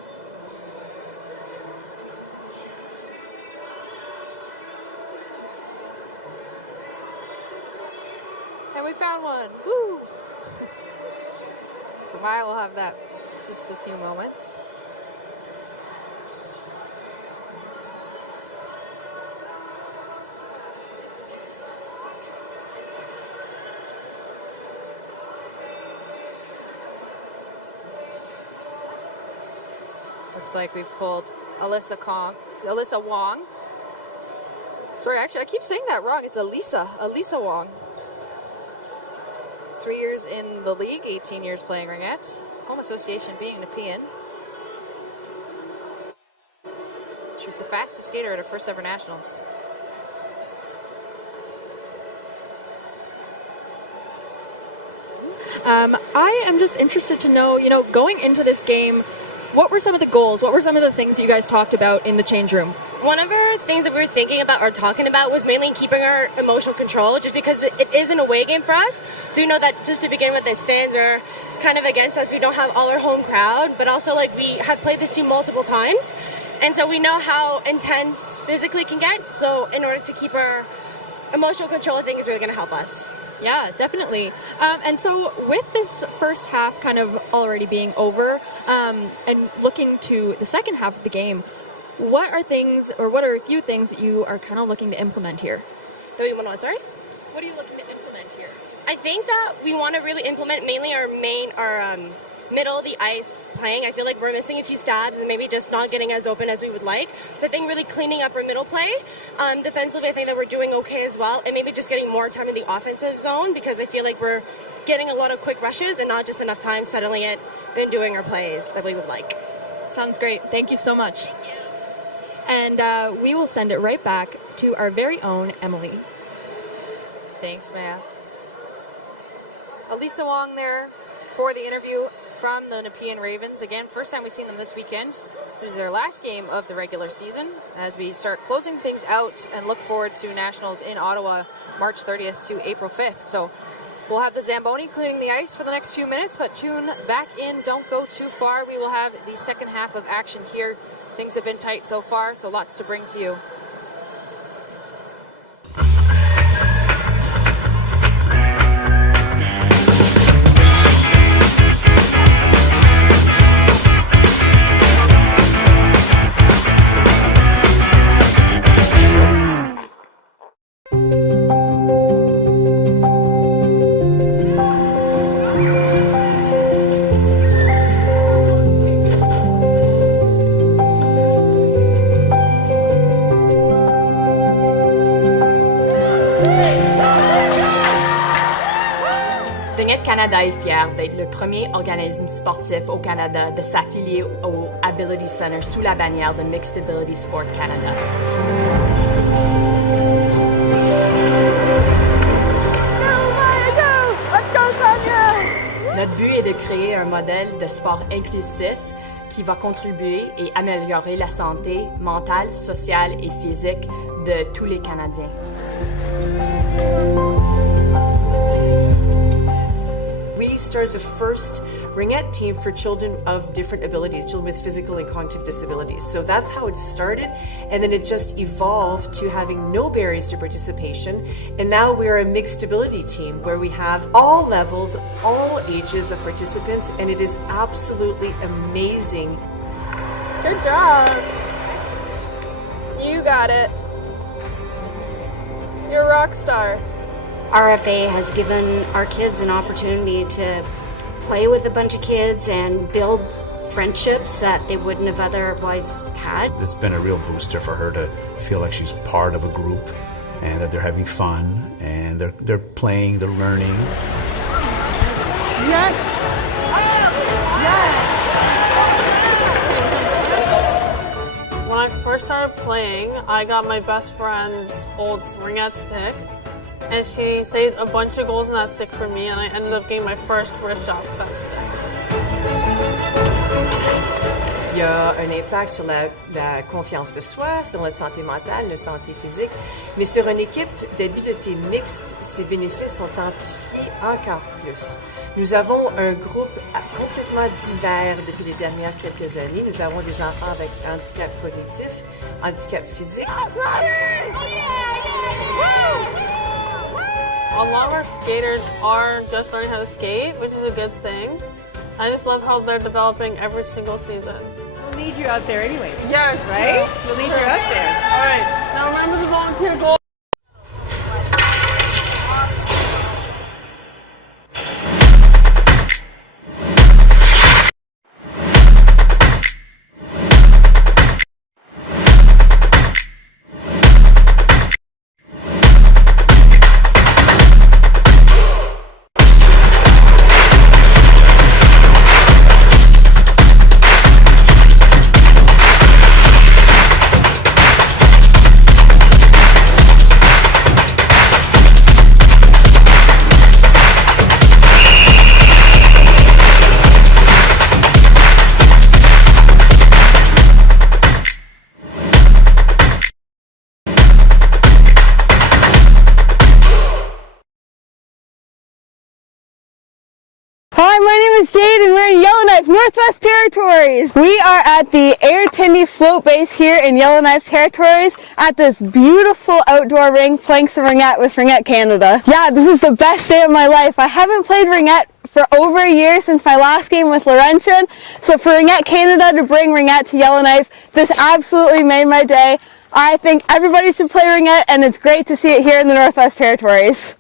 And we found one. Woo! So Maya will have that just a few moments. Looks like we've pulled Alyssa Wong. Sorry, actually, I keep saying that wrong. It's Alyssa Wong. 3 years in the league, 18 years playing ringette. Home association being Nepean. She was the fastest skater at her first ever nationals. I am just interested to know, going into this game, what were some of the goals? What were some of the things that you guys talked about in the change room? One of our things that we were thinking about or talking about was mainly keeping our emotional control, just because it is an away game for us. So you know that just to begin with, the stands are kind of against us. We don't have all our home crowd, but also we have played this team multiple times. And so we know how intense physically it can get. So in order to keep our emotional control, I think is really going to help us. Yeah, definitely. And so with this first half kind of already being over and looking to the second half of the game, what are a few things that you are kind of looking to implement here? What are you looking to implement here? I think that we want to really implement mainly our middle of the ice playing. I feel like we're missing a few stabs and maybe just not getting as open as we would like. So I think really cleaning up our middle play. Defensively, I think that we're doing okay as well, and maybe just getting more time in the offensive zone, because I feel like we're getting a lot of quick rushes and not just enough time settling it, then doing our plays that we would like. Sounds great. Thank you so much. Thank you. And we will send it right back to our very own Emily. Thanks, Maya. Elisa Wong there for the interview from the Nepean Ravens. Again, first time we've seen them this weekend. It is their last game of the regular season as we start closing things out and look forward to Nationals in Ottawa March 30th to April 5th. So we'll have the Zamboni cleaning the ice for the next few minutes, but tune back in. Don't go too far. We will have the second half of action here. Things have been tight so far, so lots to bring to you. Ringette Canada est fier d'être le premier organisme sportif au Canada de s'affilier au Ability Center sous la bannière de Mixed Ability Sport Canada. Notre but est de créer un modèle de sport inclusif qui va contribuer et améliorer la santé mentale, sociale et physique de tous les Canadiens. We started the first Ringette team for children of different abilities, children with physical and cognitive disabilities. So that's how it started, and then it just evolved to having no barriers to participation. And now we're a mixed ability team where we have all levels, all ages of participants, and it is absolutely amazing. Good job. You got it. You're a rock star. RFA has given our kids an opportunity to play with a bunch of kids and build friendships that they wouldn't have otherwise had. It's been a real booster for her to feel like she's part of a group and that they're having fun and they're playing, they're learning. Yes. When I first started playing, I got my best friend's old Ringette stick, and she saved a bunch of goals in that stick for me, and I ended up getting my first shot with that stick. Il y a un impact sur la confiance de soi, sur notre santé mentale, notre santé physique, mais sur une équipe d'habiletés mixtes, ces bénéfices sont amplifiés encore plus. Nous avons un groupe complètement divers depuis les dernières quelques années. Nous avons des enfants avec handicap cognitif, handicap physique. A lot of our skaters are just learning how to skate, which is a good thing. I just love how they're developing every single season. We'll need you out there anyways. Yes. Right? We'll need you out there. All right. Now remember to volunteer goal. Hi, my name is Jade and we're in Yellowknife, Northwest Territories. We are at the Air Tindy float base here in Yellowknife Territories at this beautiful outdoor rink playing some Ringette with Ringette Canada. Yeah, this is the best day of my life. I haven't played Ringette for over a year since my last game with Laurentian. So for Ringette Canada to bring Ringette to Yellowknife, this absolutely made my day. I think everybody should play Ringette and it's great to see it here in the Northwest Territories.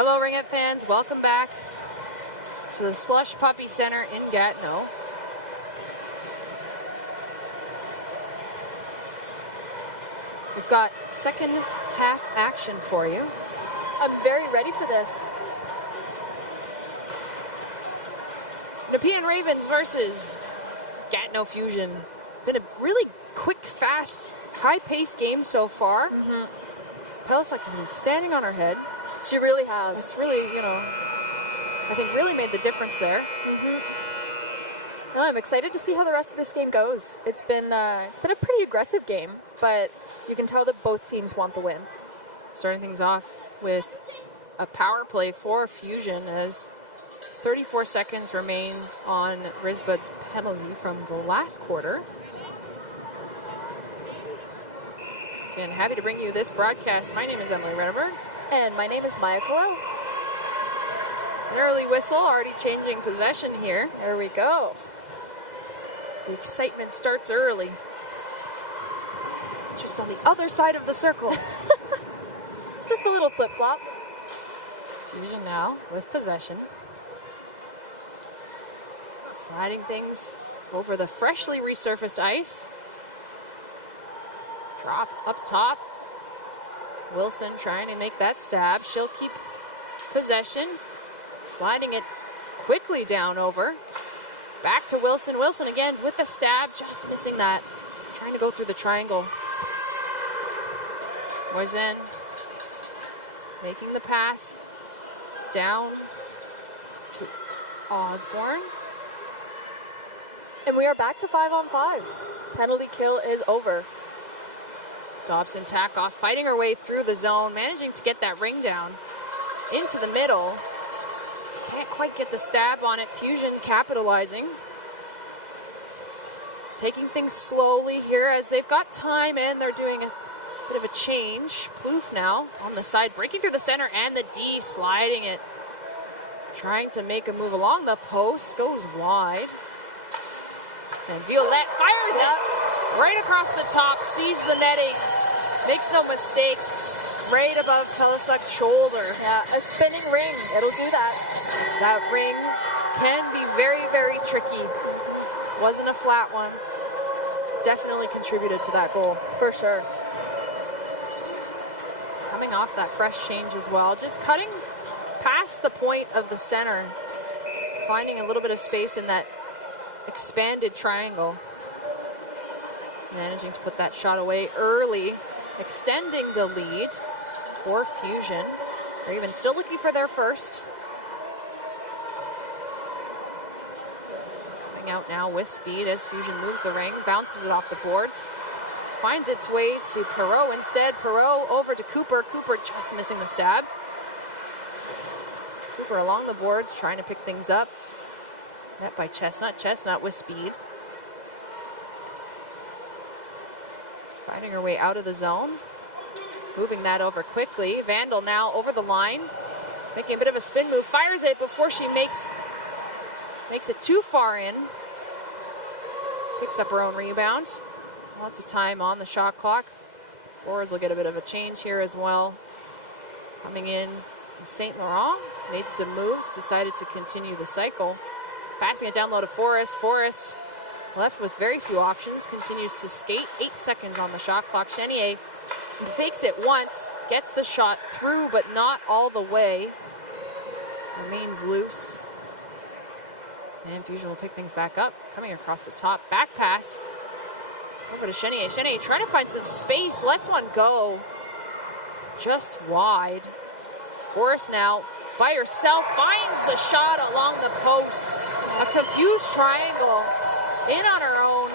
Hello, Ringette fans. Welcome back to the Slush Puppie Center in Gatineau. We've got second half action for you. I'm very ready for this. Nepean Ravens versus Gatineau Fusion. Been a really quick, fast, high-paced game so far. Pellisak has been standing on her head. She really has. It's really, I think really made the difference there. No, I'm excited to see how the rest of this game goes. It's been a pretty aggressive game, but you can tell that both teams want the win. Starting things off with a power play for Fusion as 34 seconds remain on Risbud's penalty from the last quarter. Again, happy to bring you this broadcast. My name is Emily Renneberg. And my name is Maya Coelho. An early whistle, already changing possession here. There we go. The excitement starts early. Just on the other side of the circle. Just a little flip-flop. Fusion now with possession. Sliding things over the freshly resurfaced ice. Drop up top. Wilson trying to make that stab. She'll keep possession. Sliding it quickly down over. Back to Wilson. Wilson again with the stab. Just missing that. Trying to go through the triangle. Moisen making the pass. Down to Osborne. And we are back to 5-on-5. Penalty kill is over. Dobson Takoff fighting her way through the zone, managing to get that ring down into the middle. Can't quite get the stab on it. Fusion capitalizing. Taking things slowly here as they've got time and they're doing a bit of a change. Plouffe now on the side, breaking through the center and the D, sliding it. Trying to make a move along the post, goes wide. And Violette fires it right across the top, sees the netting. Makes no mistake, right above Pellisak's shoulder. Yeah, a spinning ring, it'll do that. That ring can be very, very tricky. Wasn't a flat one. Definitely contributed to that goal. For sure. Coming off that fresh change as well. Just cutting past the point of the center. Finding a little bit of space in that expanded triangle. Managing to put that shot away early. Extending the lead for Fusion. Ravens still looking for their first. Coming out now with speed as Fusion moves the ring, bounces it off the boards. Finds its way to Perreault instead. Perreault over to Cooper. Cooper just missing the stab. Cooper along the boards trying to pick things up. Met by Chestnut. Chestnut with speed. Finding her way out of the zone. Moving that over quickly. Vandal now over the line. Making a bit of a spin move. Fires it before she makes it too far in. Picks up her own rebound. Lots of time on the shot clock. Forwards will get a bit of a change here as well. Coming in, St. Laurent made some moves. Decided to continue the cycle. Passing it down low to Forrest. Forrest left with very few options, continues to skate. 8 seconds on the shot clock. Chenier fakes it once, gets the shot through, but not all the way. Remains loose. And Fusion will pick things back up. Coming across the top, back pass. Over to Chenier. Chenier trying to find some space, lets one go. Just wide. Forrest now by herself, finds the shot along the post. A confused triangle. In on her own,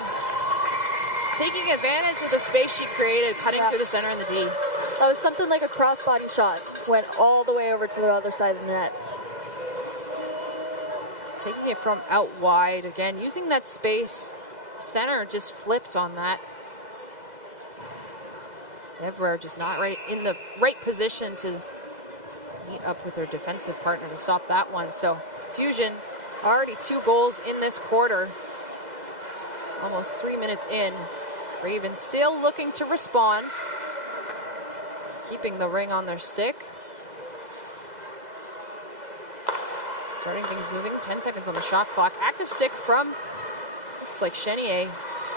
taking advantage of the space she created, cutting through the center and the D. That was something like a crossbody shot. Went all the way over to the other side of the net. Taking it from out wide again, using that space. Center just flipped on that. Evrer just not right in the right position to meet up with her defensive partner to stop that one. So Fusion already 2 goals in this quarter. Almost 3 minutes in. Ravens still looking to respond. Keeping the ring on their stick. Starting things moving, 10 seconds on the shot clock. Active stick from, looks like Chenier,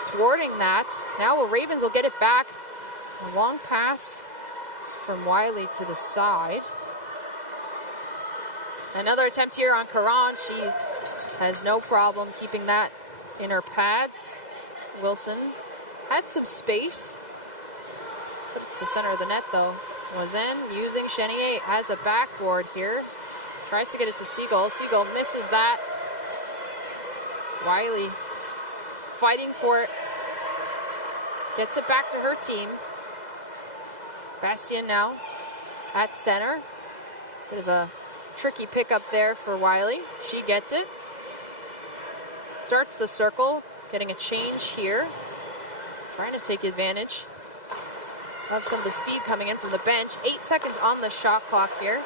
thwarting that. Now Ravens will get it back. A long pass from Wiley to the side. Another attempt here on Caron. She has no problem keeping that in her pads. Wilson had some space. Put it to the center of the net though. Was in using Chenier as a backboard here. Tries to get it to Siegel. Siegel misses that. Wiley fighting for it. Gets it back to her team. Bastien now at center. Bit of a tricky pickup there for Wiley. She gets it. Starts the circle. Getting a change here. Trying to take advantage of some of the speed coming in from the bench. 8 seconds on the shot clock here.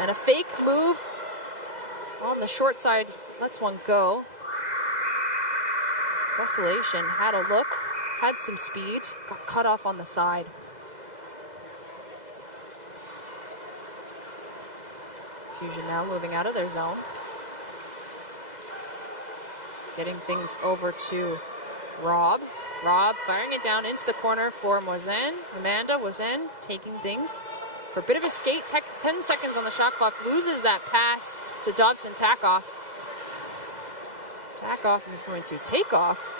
And a fake move on the short side lets one go. Vacillation had a look, had some speed, got cut off on the side. Fusion now moving out of their zone. Getting things over to Rob. Rob firing it down into the corner for Moisin. Amanda was in, taking things for a bit of a skate. 10 seconds on the shot clock. Loses that pass to Dobson Takeoff. Takeoff is going to take off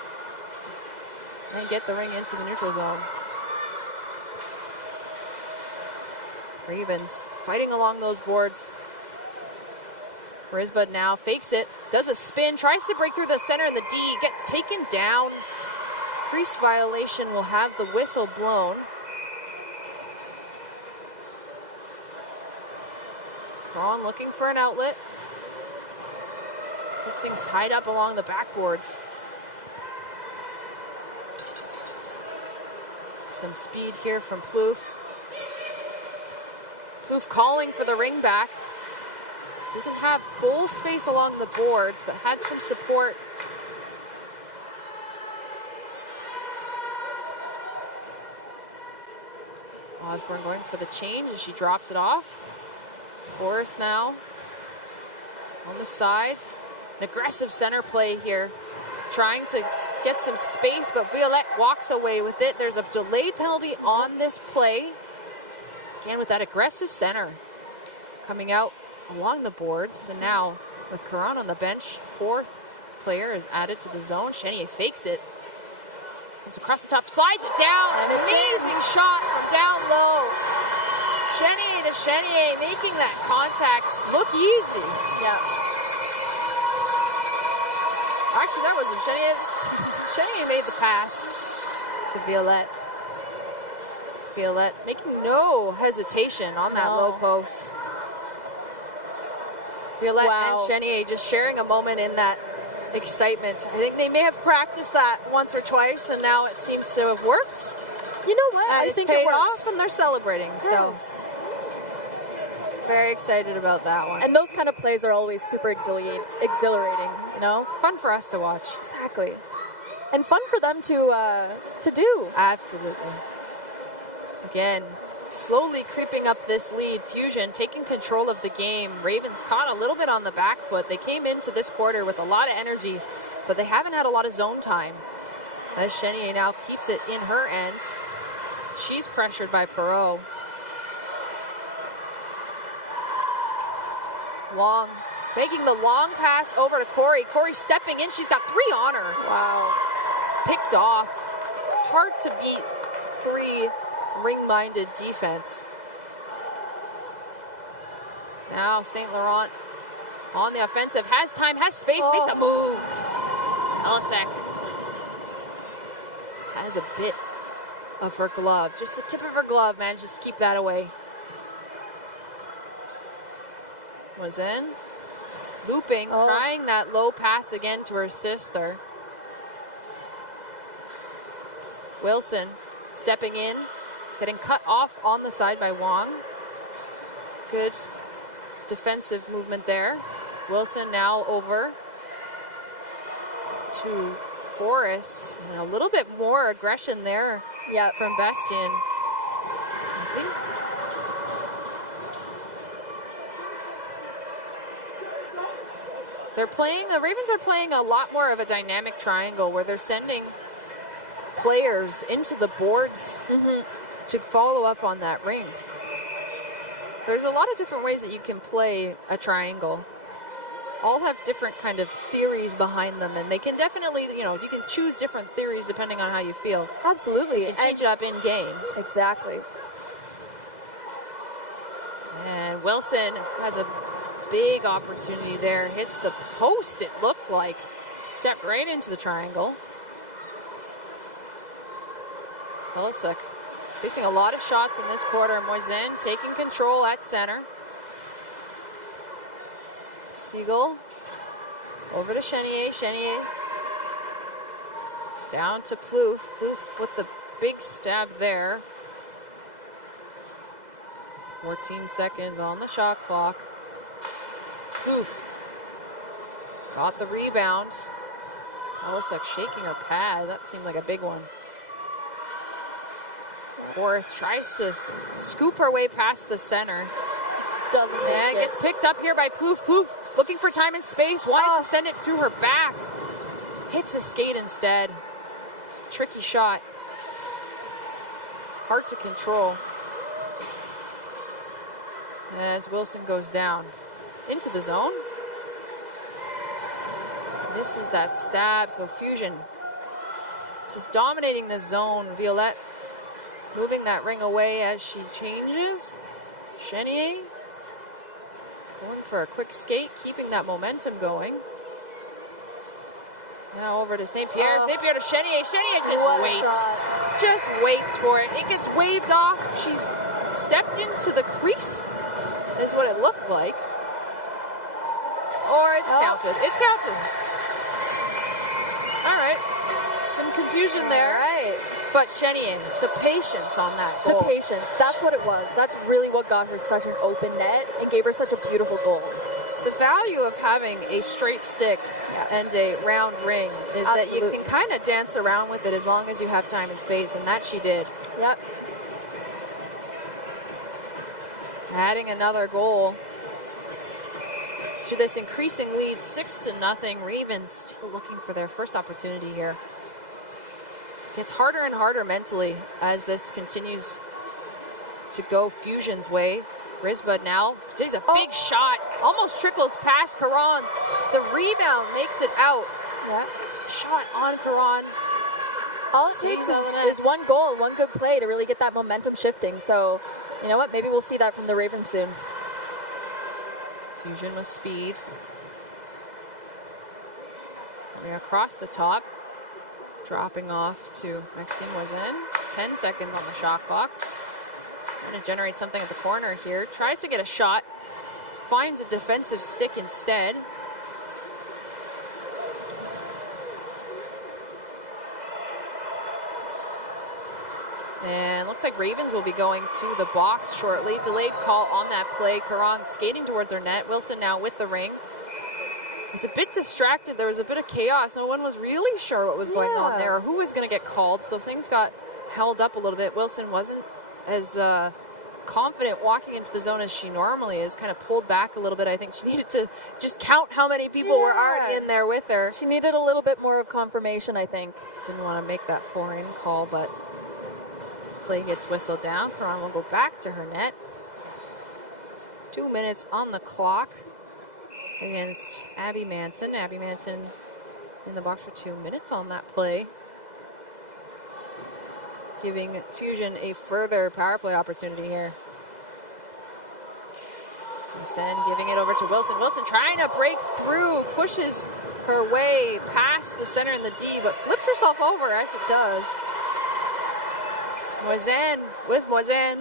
and get the ring into the neutral zone. Ravens fighting along those boards. Risbud now fakes it, does a spin, tries to break through the center and the D, gets taken down. Crease violation will have the whistle blown. Cron looking for an outlet. Gets things tied up along the backboards. Some speed here from Plouffe. Plouffe calling for the ring back. Doesn't have full space along the boards, but had some support. Osborne going for the change as she drops it off. Forrest now on the side. An aggressive center play here. Trying to get some space, but Violette walks away with it. There's a delayed penalty on this play. Again with that aggressive center coming out along the boards. And now with Caron on the bench, fourth player is added to the zone. Chenier fakes it. Comes across the top, slides it down. An amazing shot from down low. Chenier to Chenier, making that contact look easy. Yeah. Actually, that wasn't Chenier. Chenier made the pass to Violette. Violette making no hesitation on that low post. Violette and Chenier just sharing a moment in that excitement. I think they may have practiced that once or twice, and now it seems to have worked. You know what? And I think it worked. And they're celebrating. Yes. So very excited about that one. And those kind of plays are always super exhilarating, you know? Fun for us to watch. Exactly. And fun for them to do. Absolutely. Again, slowly creeping up this lead. Fusion taking control of the game. Ravens caught a little bit on the back foot. They came into this quarter with a lot of energy, but they haven't had a lot of zone time. As Chenier now keeps it in her end. She's pressured by Perreault. Long, making the long pass over to Corey. Corey stepping in. She's got 3 on her. Wow. Picked off. Hard to beat 3 ring-minded defense. Now St. Laurent on the offensive. Has time, has space, makes a move. Elisek has a bit of her glove. Just the tip of her glove, manages to keep that away. Was in. Looping, trying that low pass again to her sister. Wilson stepping in, getting cut off on the side by Wong. Good defensive movement there. Wilson now over to Forrest. And a little bit more aggression there from Bastien. The Ravens are playing a lot more of a dynamic triangle where they're sending players into the boards to follow up on that ring. There's a lot of different ways that you can play a triangle. All have different kind of theories behind them, and they can definitely, you can choose different theories depending on how you feel. Absolutely. And change it up in game. Exactly. And Wilson has a big opportunity there. Hits the post, it looked like. Stepped right into the triangle. Helisuk facing a lot of shots in this quarter. Moisin taking control at center. Siegel over to Chenier. Chenier down to Plouffe. Plouffe with the big stab there. 14 seconds on the shot clock. Plouffe got the rebound. Helisuk shaking her pad. That seemed like a big one. Forrest tries to scoop her way past the center. Just doesn't make it. Gets picked up here by Plouffe. Plouffe looking for time and space. Wanted to send it through her back. Hits a skate instead. Tricky shot. Hard to control. As Wilson goes down into the zone. This is that stab, so Fusion just dominating the zone. Violette moving that ring away as she changes. Chenier going for a quick skate, keeping that momentum going. Now over to St. Pierre. St. Pierre to Chenier. Chenier just waits. Just waits for it. It gets waved off. She's stepped into the crease, is what it looked like. Or it's counted. It's counted. All right. Some confusion there. Right. But Chenier, the patience on that goal. The patience. That's what it was. That's really what got her such an open net and gave her such a beautiful goal. The value of having a straight stick and a round ring is that you can kind of dance around with it as long as you have time and space, and that she did. Yep. Adding another goal to this increasing lead, 6-0. Ravens still looking for their first opportunity here. Gets harder and harder mentally as this continues to go Fusion's way. Risbud now, there's a big shot, almost trickles past Caron. The rebound makes it out. Yeah. Shot on Caron. All it takes is one goal, one good play to really get that momentum shifting. So, you know what? Maybe we'll see that from the Ravens soon. Fusion with speed. Coming across the top. Dropping off to Maxime Moisin. 10 seconds on the shot clock. Trying to generate something at the corner here. Tries to get a shot. Finds a defensive stick instead. And looks like Ravens will be going to the box shortly. Delayed call on that play. Caron skating towards her net. Wilson now with the ring. He's a bit distracted. There was a bit of chaos. No one was really sure what was going on there or who was going to get called. So things got held up a little bit. Wilson wasn't as confident walking into the zone as she normally is. Kind of pulled back a little bit. I think she needed to just count how many people were already in there with her. She needed a little bit more of confirmation, I think. Didn't want to make that foreign call, but play gets whistled down. Caron will go back to her net. 2 minutes on the clock against Abby Manson. Abby Manson in the box for 2 minutes on that play, giving Fusion a further power play opportunity here. Sen giving it over to Wilson. Wilson trying to break through, pushes her way past the center and the D, but flips herself over as it does. Moisin with Moisin.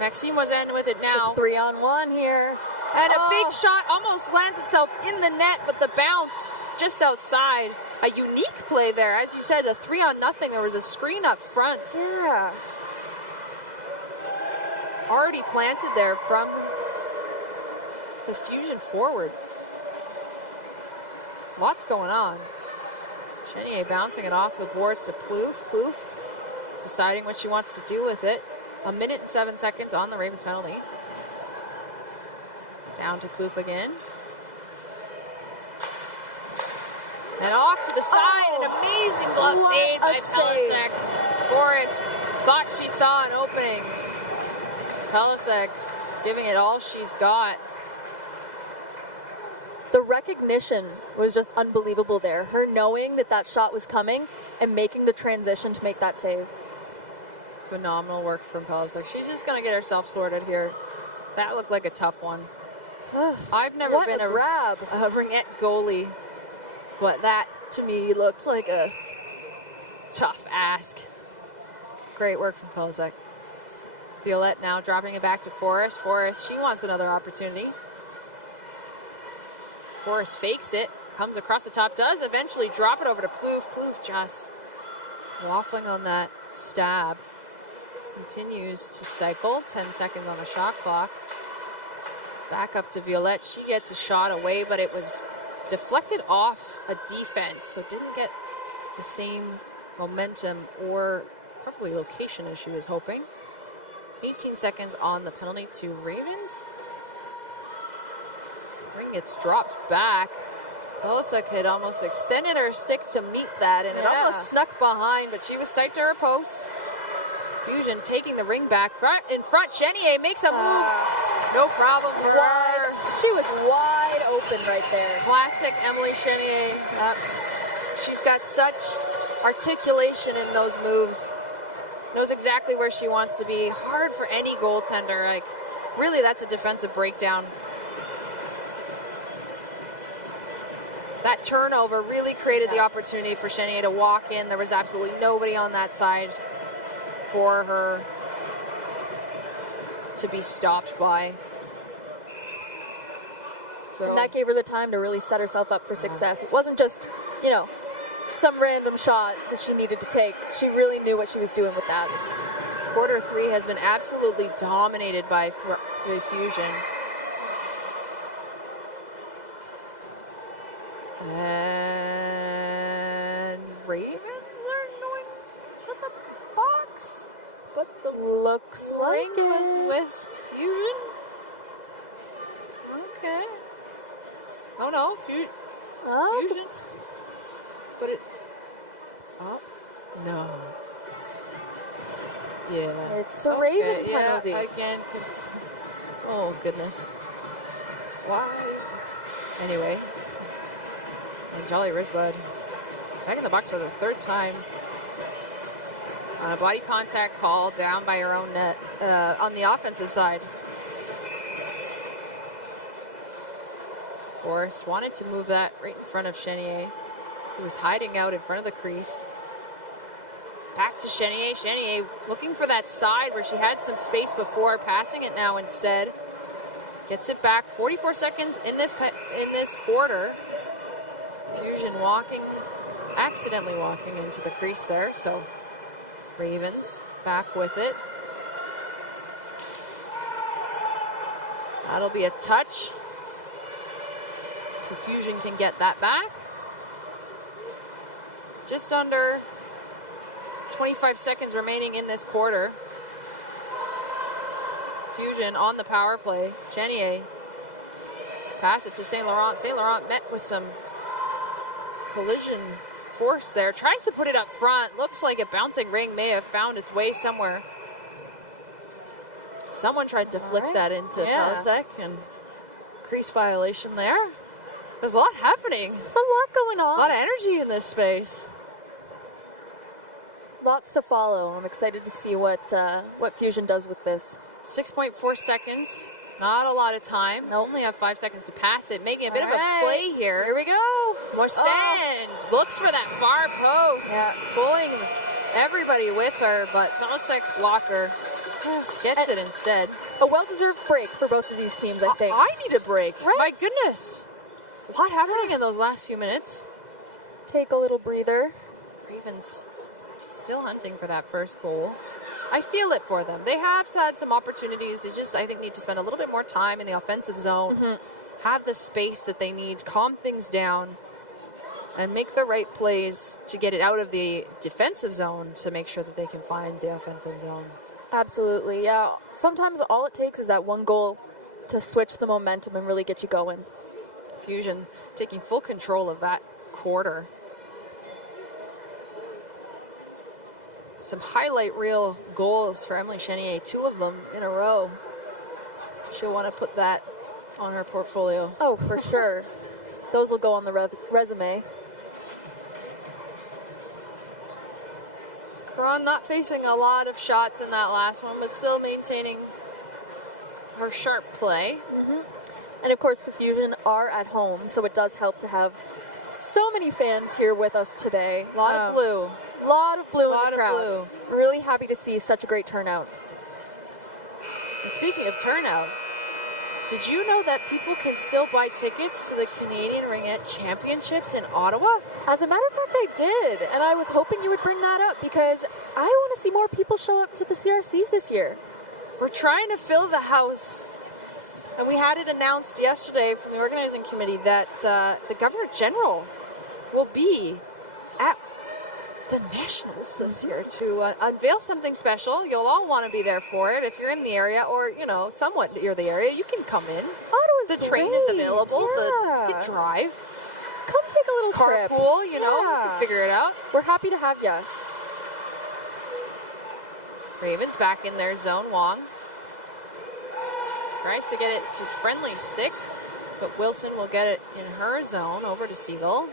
Maxime Moisin with it now. 3-on-1 here. And a big shot almost lands itself in the net, but the bounce just outside. A unique play there. As you said, a 3-0. There was a screen up front. Yeah. Already planted there from the Fusion forward. Lots going on. Chenier bouncing it off the boards to Plouffe. Plouffe deciding what she wants to do with it. 1 minute and 7 seconds on the Ravens penalty. Down to Plouffe again. And off to the side, an amazing glove save by Pelisek. Forrest thought she saw an opening. Pelisek giving it all she's got. The recognition was just unbelievable there. Her knowing that that shot was coming and making the transition to make that save. Phenomenal work from Pelisek. She's just going to get herself sorted here. That looked like a tough one. I've never been a Ringette goalie, but that to me looked like a tough ask. Great work from Pelisek. Violette now dropping it back to Forrest. Forrest, she wants another opportunity. Forrest fakes it, comes across the top, does eventually drop it over to Plouffe. Plouffe just waffling on that stab. Continues to cycle, 10 seconds on the shot clock. Back up to Violette. She gets a shot away, but it was deflected off a defense, so didn't get the same momentum or probably location as she was hoping. 18 seconds on the penalty to Ravens. Ring gets dropped back. Pelisek had almost extended her stick to meet that, and it almost snuck behind, but she was tight to her post. Fusion taking the ring back in front. Chenier makes a move. No problem for her. She was wide open right there. Classic Emily Chenier. She's got such articulation in those moves. Knows exactly where she wants to be. Hard for any goaltender. Like, really, that's a defensive breakdown. That turnover really created the opportunity for Chenier to walk in. There was absolutely nobody on that side for her to be stopped by. So, and that gave her the time to really set herself up for success. It wasn't just, you know, some random shot that she needed to take. She really knew what she was doing with that. Quarter 3 has been absolutely dominated by Fusion. And Ravens are going to the box, but the looks like ring was with Fusion. Okay. Oh no, Fusion. But it. Oh no. Yeah. It's a Raven penalty. Yeah, again. Oh goodness. Why? Anyway. And Jolly Risbud back in the box for the 3rd time. On a body contact call down by her own net on the offensive side. Forrest wanted to move that right in front of Chenier, who was hiding out in front of the crease. Back to Chenier. Chenier looking for that side where she had some space before, passing it now instead. Gets it back. 44 seconds in this quarter. Fusion accidentally walking into the crease there, so Ravens back with it. That'll be a touch. So Fusion can get that back. Just under 25 seconds remaining in this quarter. Fusion on the power play. Chenier pass it to St. Laurent. St. Laurent met with some collision force there. Tries to put it up front. Looks like a bouncing ring may have found its way somewhere. Someone tried to flick that into Pelisek, and crease violation there. There's a lot happening. There's a lot going on. A lot of energy in this space. Lots to follow. I'm excited to see what Fusion does with this. 6.4 seconds. Not a lot of time. Only have 5 seconds to pass it. Making a bit of a play here. Here we go. Morsen looks for that far post. Pulling everybody with her, but Pelisek's blocker gets it instead. A well-deserved break for both of these teams, I think. I need a break. Right? My goodness. A lot happening in those last few minutes. Take a little breather. Ravens still hunting for that first goal. I feel it for them. They have had some opportunities. They just, I think, need to spend a little bit more time in the offensive zone. Have the space that they need, calm things down, and make the right plays to get it out of the defensive zone to make sure that they can find the offensive zone. Absolutely, yeah. Sometimes all it takes is that one goal to switch the momentum and really get you going. Fusion taking full control of that quarter. Some highlight reel goals for Emily Chenier, 2 of them in a row. She'll want to put that on her portfolio. Oh, for sure. Those will go on the resume. Cron not facing a lot of shots in that last one, but still maintaining her sharp play. And of course, the Fusion are at home, so it does help to have so many fans here with us today. A lot of blue. A lot of blue in the crowd. Really happy to see such a great turnout. And speaking of turnout, did you know that people can still buy tickets to the Canadian Ringette Championships in Ottawa? As a matter of fact, I did, and I was hoping you would bring that up because I want to see more people show up to the CRCs this year. We're trying to fill the house. And we had it announced yesterday from the organizing committee that the Governor General will be at the Nationals this year to unveil something special. You'll all want to be there for it. If you're in the area or, you know, somewhat near the area, you can come in. Ottawa's The train is available. Yeah. You can drive. Come take a little trip. Carpool, you know, you can figure it out. We're happy to have you. Ravens back in their zone. Wong tries to get it to friendly stick, but Wilson will get it in her zone over to Siegel.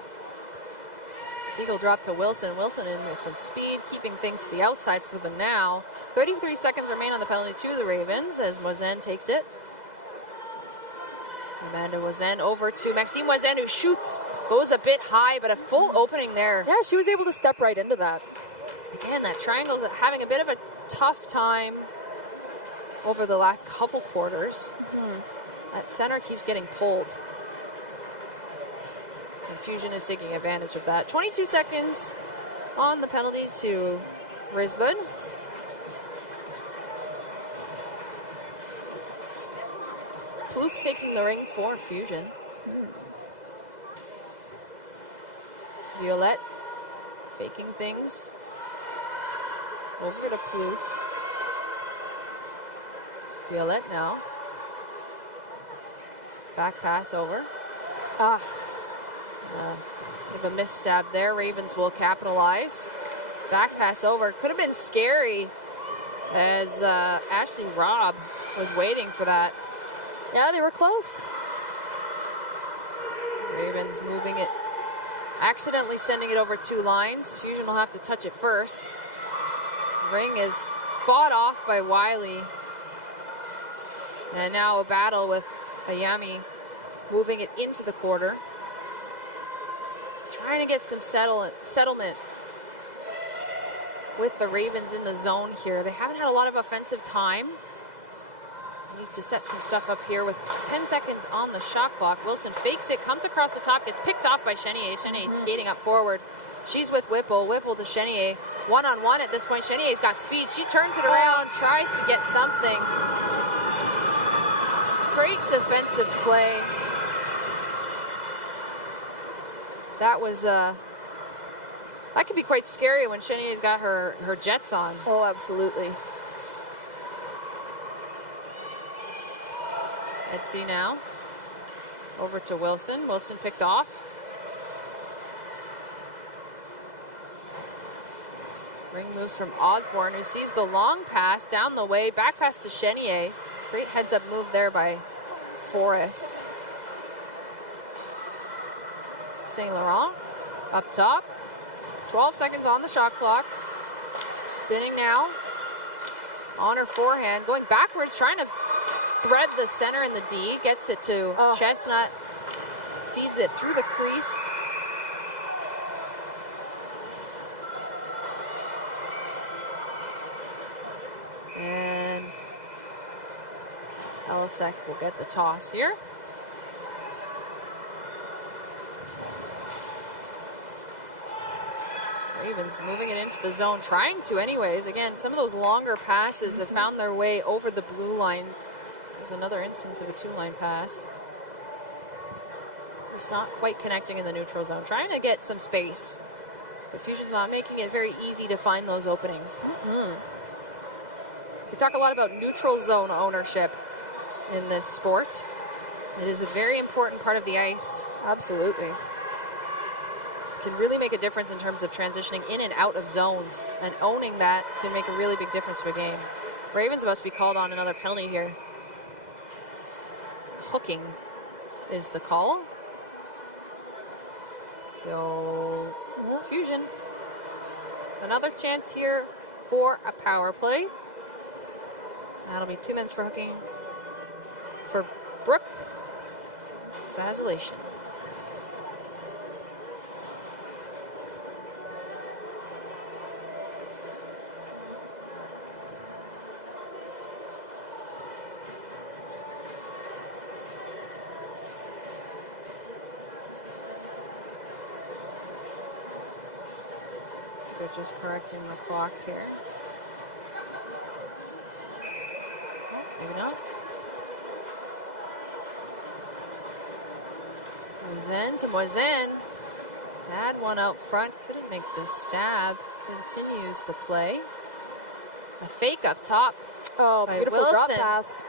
Siegel dropped to Wilson. Wilson in with some speed, keeping things to the outside for the now. 33 seconds remain on the penalty to the Ravens as Moisin takes it. Amanda Moisin over to Maxime Moisin, who shoots, goes a bit high, but a full opening there. Yeah, she was able to step right into that. Again, that triangle's having a bit of a tough time over the last couple quarters. That center keeps getting pulled. And Fusion is taking advantage of that. 22 seconds on the penalty to Risbon. Plouffe taking the ring for Fusion. Violette faking things. Over to Plouffe. Violette now. Back pass over. Give a misstab there. Ravens will capitalize. Back pass over. Could have been scary as Ashley Robb was waiting for that. Yeah, they were close. Ravens moving it. Accidentally sending it over 2 lines. Fusion will have to touch it first. Ring is fought off by Wiley. And now a battle with Ayami moving it into the quarter. Trying to get some settlement with the Ravens in the zone here. They haven't had a lot of offensive time. Need to set some stuff up here with 10 seconds on the shot clock. Wilson fakes it, comes across the top, gets picked off by Chenier. Chenier skating up forward. She's with Whipple. Whipple to Chenier. One-on-one at this point. Chenier's got speed. She turns it around, tries to get something. Great defensive play. That was, that could be quite scary when Chenier's got her jets on. Oh, absolutely. Etsy now. Over to Wilson. Wilson picked off. Ring moves from Osborne, who sees the long pass down the way. Back pass to Chenier. Great heads-up move there by Forrest. St. Laurent up top. 12 seconds on the shot clock. Spinning now. On her forehand. Going backwards, trying to thread the center in the D. Gets it to Chestnut. Feeds it through the crease. And Elisek will get the toss here. Ravens moving it into the zone, trying to anyways. Again, some of those longer passes have found their way over the blue line. There's another instance of a 2-line pass. It's not quite connecting in the neutral zone. Trying to get some space. But Fusion's not making it very easy to find those openings. We talk a lot about neutral zone ownership in this sport. It is a very important part of the ice. Absolutely. can really make a difference in terms of transitioning in and out of zones, and owning that can make a really big difference to a game. Ravens about to be called on another penalty here. Hooking is the call. So, Fusion. Another chance here for a power play. That'll be 2 minutes for hooking for Brooke. Vacillation. They're just correcting the clock here. Maybe not. Moisin to Moisin. Had one out front. Couldn't make the stab. Continues the play. A fake up top. Oh, beautiful drop pass.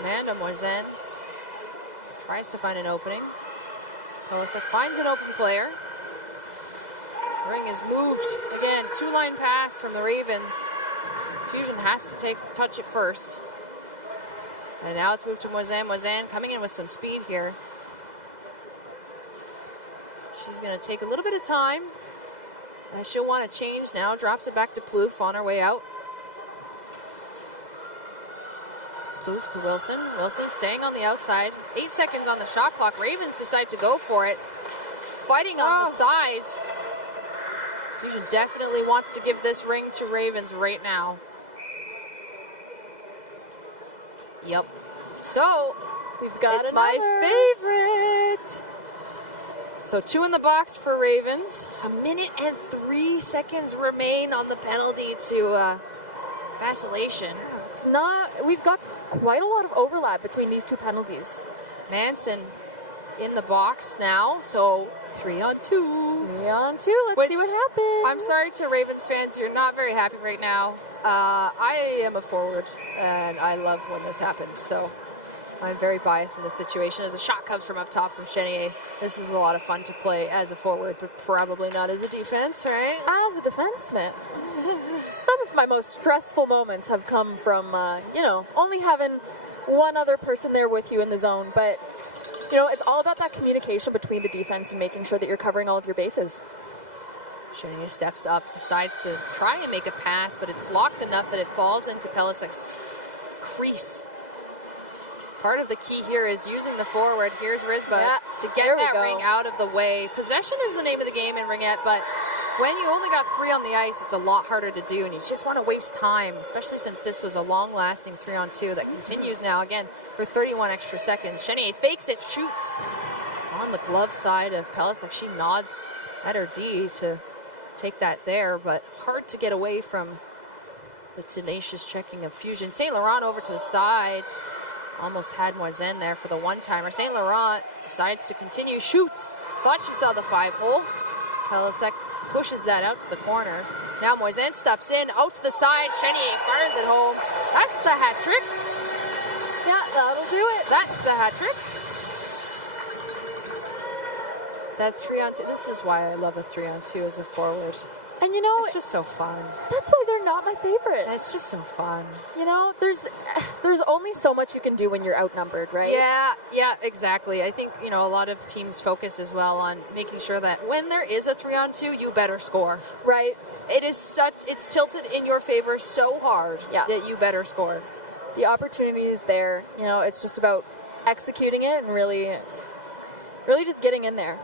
Amanda Moisin tries to find an opening. Pelisic finds an open player. Ring is moved. Again, 2-line pass from the Ravens. Fusion has to touch it first. And now it's moved to Moisin. Moisin coming in with some speed here. She's going to take a little bit of time. And she'll want to change now. Drops it back to Plouffe on her way out. Plouffe to Wilson. Wilson staying on the outside. 8 seconds on the shot clock. Ravens decide to go for it. Fighting on the sides. Fusion definitely wants to give this ring to Ravens right now. Yep. So, we've got it's my favorite. So 2 in the box for Ravens. 1 minute and 3 seconds remain on the penalty to vacillation. It's not, we've got quite a lot of overlap between these 2 penalties. Manson in the box now, so 3 on 2. 3 on 2, let's see what happens. I'm sorry to Ravens fans, you're not very happy right now. I am a forward, and I love when this happens, so I'm very biased in this situation. As a shot comes from up top from Chenier, this is a lot of fun to play as a forward, but probably not as a defense, right? As a defenseman. Some of my most stressful moments have come from, you know, only having one other person there with you in the zone, but you know, it's all about that communication between the defense and making sure that you're covering all of your bases. Chenier steps up, decides to try and make a pass, but it's blocked enough that it falls into Pelisic's crease. Part of the key here is using the forward. Here's Risba to get that ring out of the way. Possession is the name of the game in Ringette, but when you only got 3 on the ice, it's a lot harder to do, and you just want to waste time, especially since this was a long-lasting 3 on 2 that continues now, again, for 31 extra seconds. Chenier fakes it, shoots on the glove side of Pelisic. She nods at her D to take that there, but hard to get away from the tenacious checking of Fusion. St. Laurent over to the side. Almost had Moisin there for the one-timer. St. Laurent decides to continue, shoots. Thought she saw the 5-hole. Pelisic pushes that out to the corner. Now Moisin steps in, out to the side. Chenier fires it home. That's the hat trick. Yeah, that'll do it. That's the hat trick. That 3 on 2. This is why I love a 3 on 2 as a forward. And you know, it's just so fun. That's why they're not my favorite. It's just so fun. You know, there's only so much you can do when you're outnumbered, right? Yeah, exactly. I think, you know, a lot of teams focus as well on making sure that when there is a 3 on 2, you better score. Right. It's tilted in your favor so hard that you better score. The opportunity is there. You know, it's just about executing it and really just getting in there.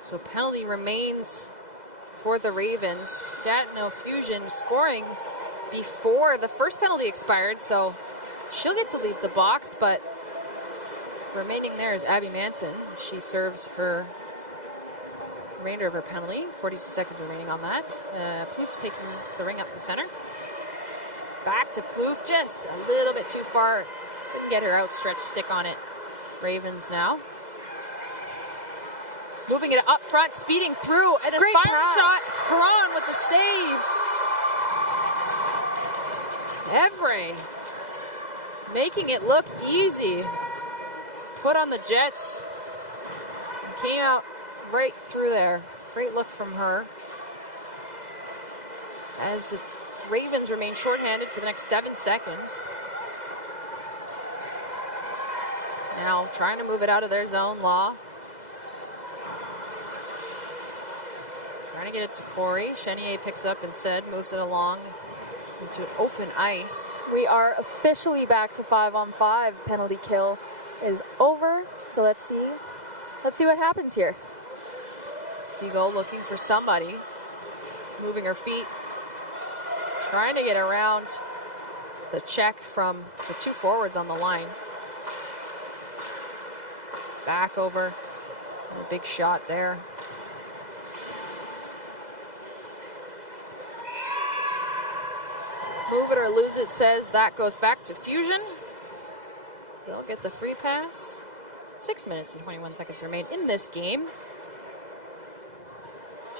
So penalty remains for the Ravens. Gatineau Fusion scoring before the first penalty expired, so she'll get to leave the box, but remaining there is Abby Manson. She serves her remainder of her penalty. 42 seconds remaining on that. Plouffe taking the ring up the center. Back to Plouffe, just a little bit too far. Couldn't get her outstretched stick on it. Ravens now. Moving it up front, speeding through, and a final shot. Caron with the save. Evray making it look easy. Put on the Jets. And came out right through there. Great look from her. As the Ravens remain shorthanded for the next 7 seconds. Now trying to move it out of their zone, Law. Trying to get it to Corey. Chenier picks up instead, moves it along into open ice. We are officially back to 5-on-5. Penalty kill is over. So let's see what happens here. Seagull looking for somebody. Moving her feet. Trying to get around the check from the 2 forwards on the line. Back over. A big shot there. Move it or lose it says that goes back to Fusion. They'll get the free pass. 6 minutes and 21 seconds remain in this game.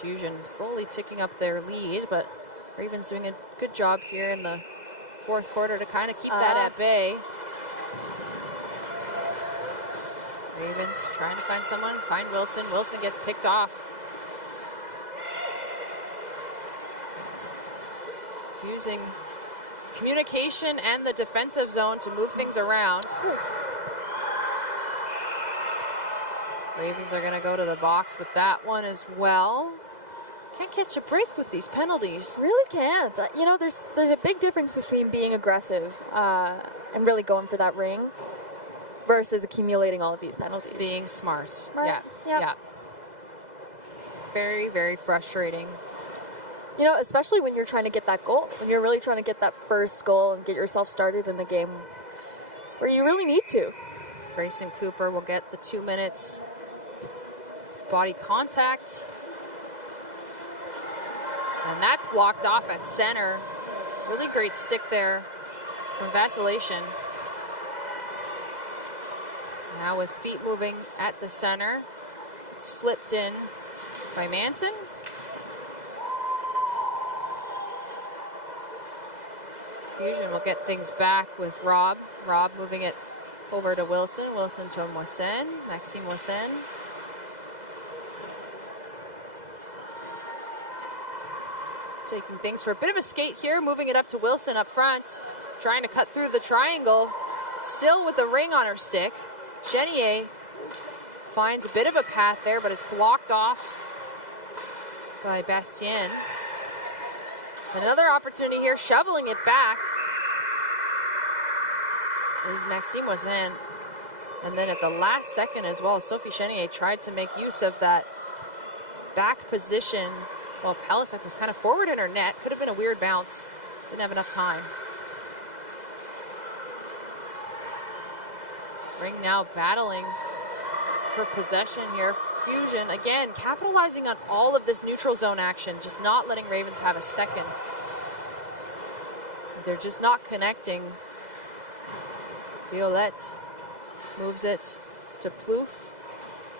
Fusion slowly ticking up their lead, but Ravens doing a good job here in the 4th quarter to kind of keep that at bay. Ravens trying to find someone, find Wilson. Wilson gets picked off. Using communication and the defensive zone to move things around. Ravens are going to go to the box with that one as well. Can't catch a break with these penalties. Really can't. You know, there's a big difference between being aggressive and really going for that ring versus accumulating all of these penalties. Being smart. Right. Yeah. Very, very frustrating. You know, especially when you're trying to get that goal, when you're really trying to get that first goal and get yourself started in a game where you really need to. Grayson Cooper will get the 2 minutes body contact. And that's blocked off at center. Really great stick there from Vacillation. Now with feet moving at the center, it's flipped in by Manson. Fusion will get things back with Rob. Rob moving it over to Wilson. Wilson to Moisen. Maxime Moisen. Taking things for a bit of a skate here. Moving it up to Wilson up front. Trying to cut through the triangle. Still with the ring on her stick. Chenier finds a bit of a path there, but it's blocked off by Bastien. Another opportunity here, shoveling it back is Maxime Moisen. And then at the last second as well, Sophie Chenier tried to make use of that back position. Well, Palisek was kind of forward in her net. Could have been a weird bounce. Didn't have enough time. Ring now battling for possession here. Fusion, again, capitalizing on all of this neutral zone action, just not letting Ravens have a second. They're just not connecting. Violette moves it to Plouffe.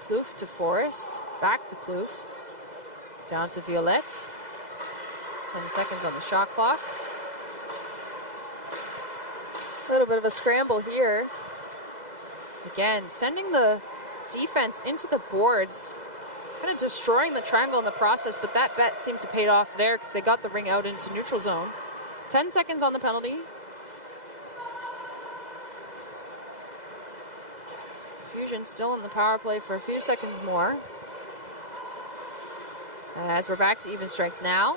Plouffe to Forrest. Back to Plouffe. Down to Violette. 10 seconds on the shot clock. A little bit of a scramble here. Again, sending the defense into the boards, kind of destroying the triangle in the process, but that bet seemed to pay off there because they got the ring out into neutral zone. 10 seconds on the penalty. Fusion still in the power play for a few seconds more. As we're back to even strength now.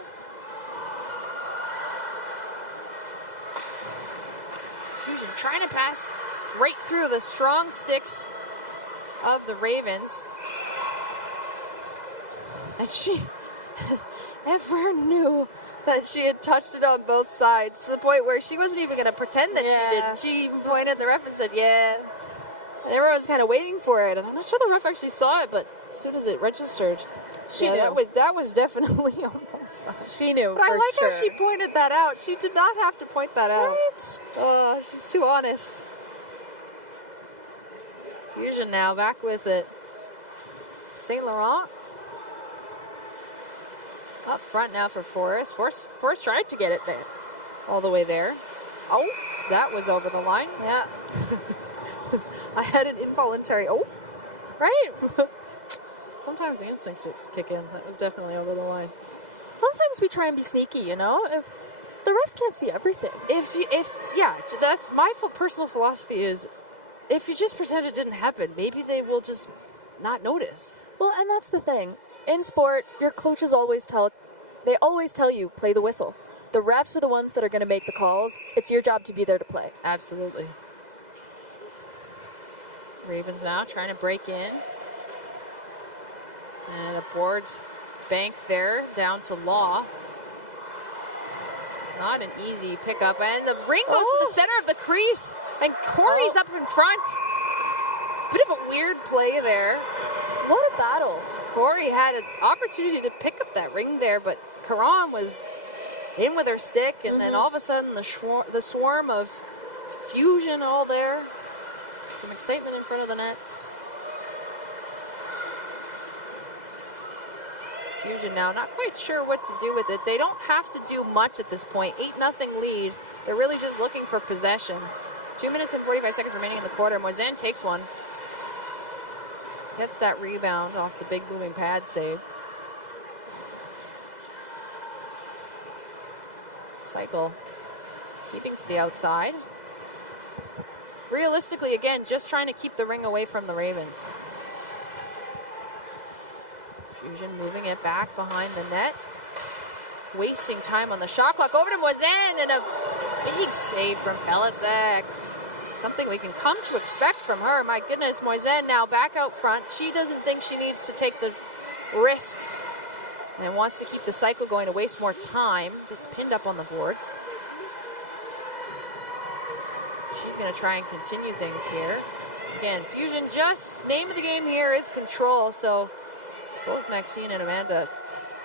Fusion trying to pass right through the strong sticks of the Ravens. And she ever knew that she had touched it on both sides, to the point where she wasn't even going to pretend that she didn't. She even pointed at the ref and said, yeah. And everyone was kind of waiting for it. And I'm not sure the ref actually saw it, but as soon as it registered, she knew. That was definitely on both sides. She knew. But I like sure. how she pointed that out. She did not have to point that out. Right? Oh, she's too honest. Fusion now back with it. Saint Laurent. Up front now for Forrest. Forrest tried to get it there. All the way there. Oh, That was over the line. Yeah. I had an involuntary, right? Sometimes the instincts just kick in. That was definitely over the line. Sometimes we try and be sneaky, you know? If the refs can't see everything. Yeah, that's my personal philosophy is if you just pretend it didn't happen, maybe they will just not notice. Well, and that's the thing. In sport, your coaches always tell you, play the whistle. The refs are the ones that are going to make the calls. It's your job to be there to play. Absolutely. Ravens now trying to break in. And a board bank there down to Law. Not an easy pickup. And the ring goes to the center of the crease. And Corey's up in front. Bit of a weird play there. What a battle. Corey had an opportunity to pick up that ring there, but Karan was in with her stick, and then all of a sudden the swarm of Fusion all there. Some excitement in front of the net. Fusion now not quite sure what to do with it. They don't have to do much at this point. 8-0 lead. They're really just looking for possession. 2 minutes and 45 seconds remaining in the quarter. Moisin takes one. Gets that rebound off the big moving pad save. Cycle keeping to the outside. Realistically, again, just trying to keep the ring away from the Ravens. Fusion moving it back behind the net. Wasting time on the shot clock. Over to Moisin and a big save from Pelisek. Something we can come to expect from her. My goodness, Moisin now back out front. She doesn't think she needs to take the risk and wants to keep the cycle going to waste more time. Gets pinned up on the boards. She's going to try and continue things here. Again, Fusion, just name of the game here is control. So both Maxine and Amanda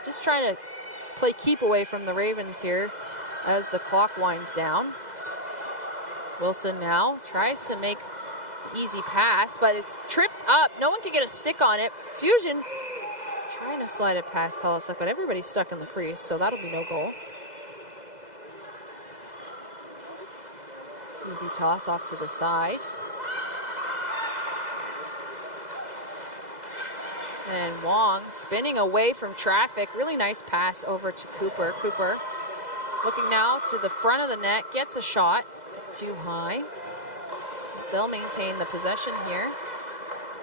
just trying to play keep away from the Ravens here as the clock winds down. Wilson now tries to make the easy pass, but it's tripped up. No one can get a stick on it. Fusion trying to slide it past Pelisek, but everybody's stuck in the crease, so that'll be no goal. Easy toss off to the side. And Wong spinning away from traffic. Really nice pass over to Cooper. Cooper looking now to the front of the net, gets a shot. Too high. They'll maintain the possession here.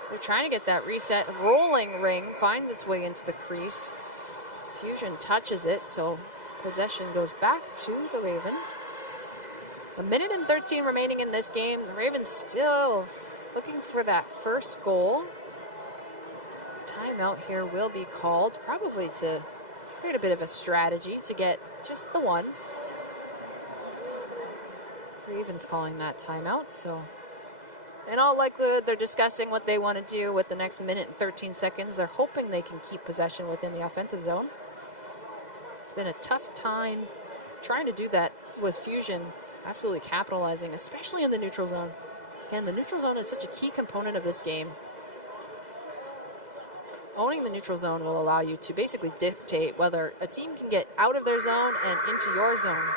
They're trying to get that reset. Rolling ring finds its way into the crease. Fusion touches it, so possession goes back to the Ravens. 1 minute and 13 remaining in this game. The Ravens still looking for that first goal. Timeout here will be called, probably to create a bit of a strategy to get just the one. Ravens calling that timeout, so in all likelihood they're discussing what they want to do with the next minute and 13 seconds. They're hoping they can keep possession within the offensive zone. It's been a tough time trying to do that with Fusion absolutely capitalizing, especially in the neutral zone. Again, the neutral zone is such a key component of this game. Owning the neutral zone will allow you to basically dictate whether a team can get out of their zone and into your zone.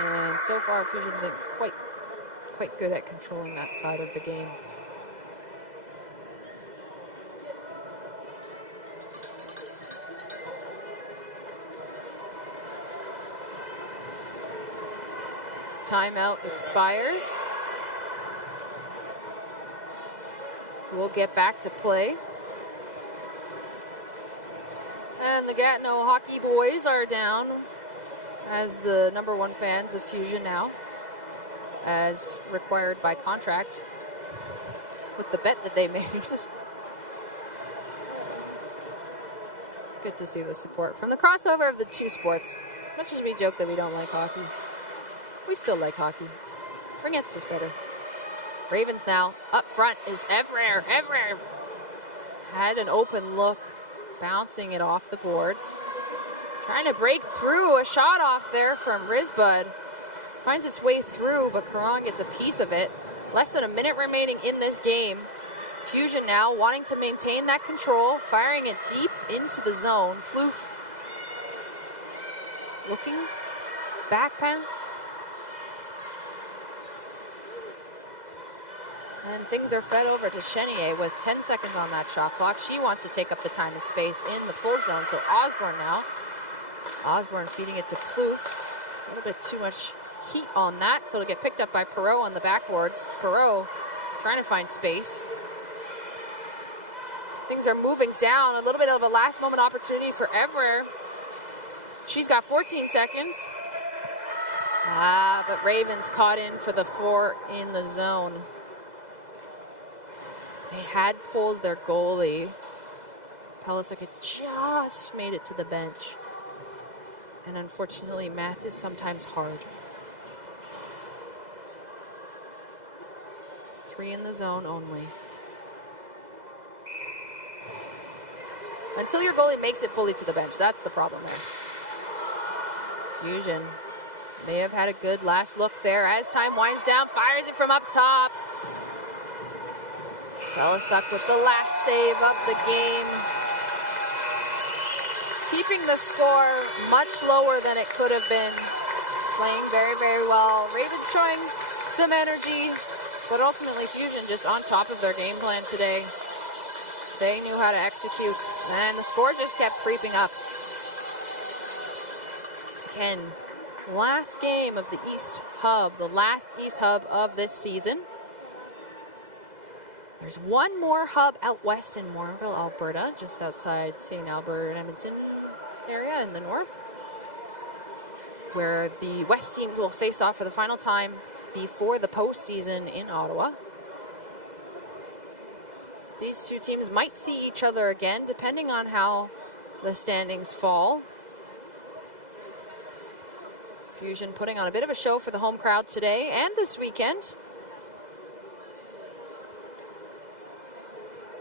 And so far, Fusion's been quite good at controlling that side of the game. Timeout expires. We'll get back to play. And the Gatineau hockey boys are down as the #1 fans of Fusion now, as required by contract with the bet that they made. It's good to see the support from the crossover of the two sports. As much as we joke that we don't like hockey, we still like hockey. Ringette's just better. Ravens now up front is Evrer. Evrer had an open look, bouncing it off the boards. Trying to break through, a shot off there from Risbud. Finds its way through, but Karan gets a piece of it. Less than a minute remaining in this game. Fusion now wanting to maintain that control, firing it deep into the zone. Plouffe looking, back pass. And things are fed over to Chenier with 10 seconds on that shot clock. She wants to take up the time and space in the full zone. So Osborne now. Osborne feeding it to Plouffe. A little bit too much heat on that, so it'll get picked up by Perreault on the backboards. Perreault trying to find space. Things are moving down. A little bit of a last moment opportunity for Evrer. She's got 14 seconds. But Ravens caught in for the 4 in the zone. They had pulled their goalie. Pelisic had just made it to the bench. And unfortunately, math is sometimes hard. 3 in the zone only. Until your goalie makes it fully to the bench, that's the problem there. Fusion may have had a good last look there as time winds down, fires it from up top. Pelisic with the last save of the game. Keeping the score much lower than it could have been. Playing very, very well. Ravens showing some energy, but ultimately Fusion just on top of their game plan today. They knew how to execute, and the score just kept creeping up. Again, last game of the East Hub, the last East Hub of this season. There's one more hub out west in Morinville, Alberta, just outside St. Albert and Edmonton area in the north, where the West teams will face off for the final time before the postseason in Ottawa. These two teams might see each other again, depending on how the standings fall. Fusion putting on a bit of a show for the home crowd today and this weekend.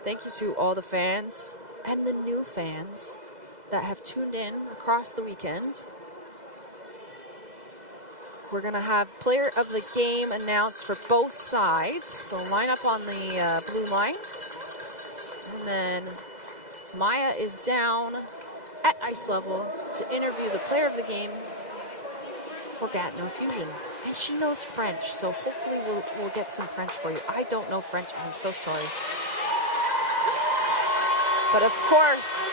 Thank you to all the fans and the new fans that have tuned in across the weekend. We're going to have player of the game announced for both sides. They'll line up on the blue line. And then Maya is down at ice level to interview the player of the game for Gatineau Fusion. And she knows French, so hopefully we'll get some French for you. I don't know French, I'm so sorry. But of course,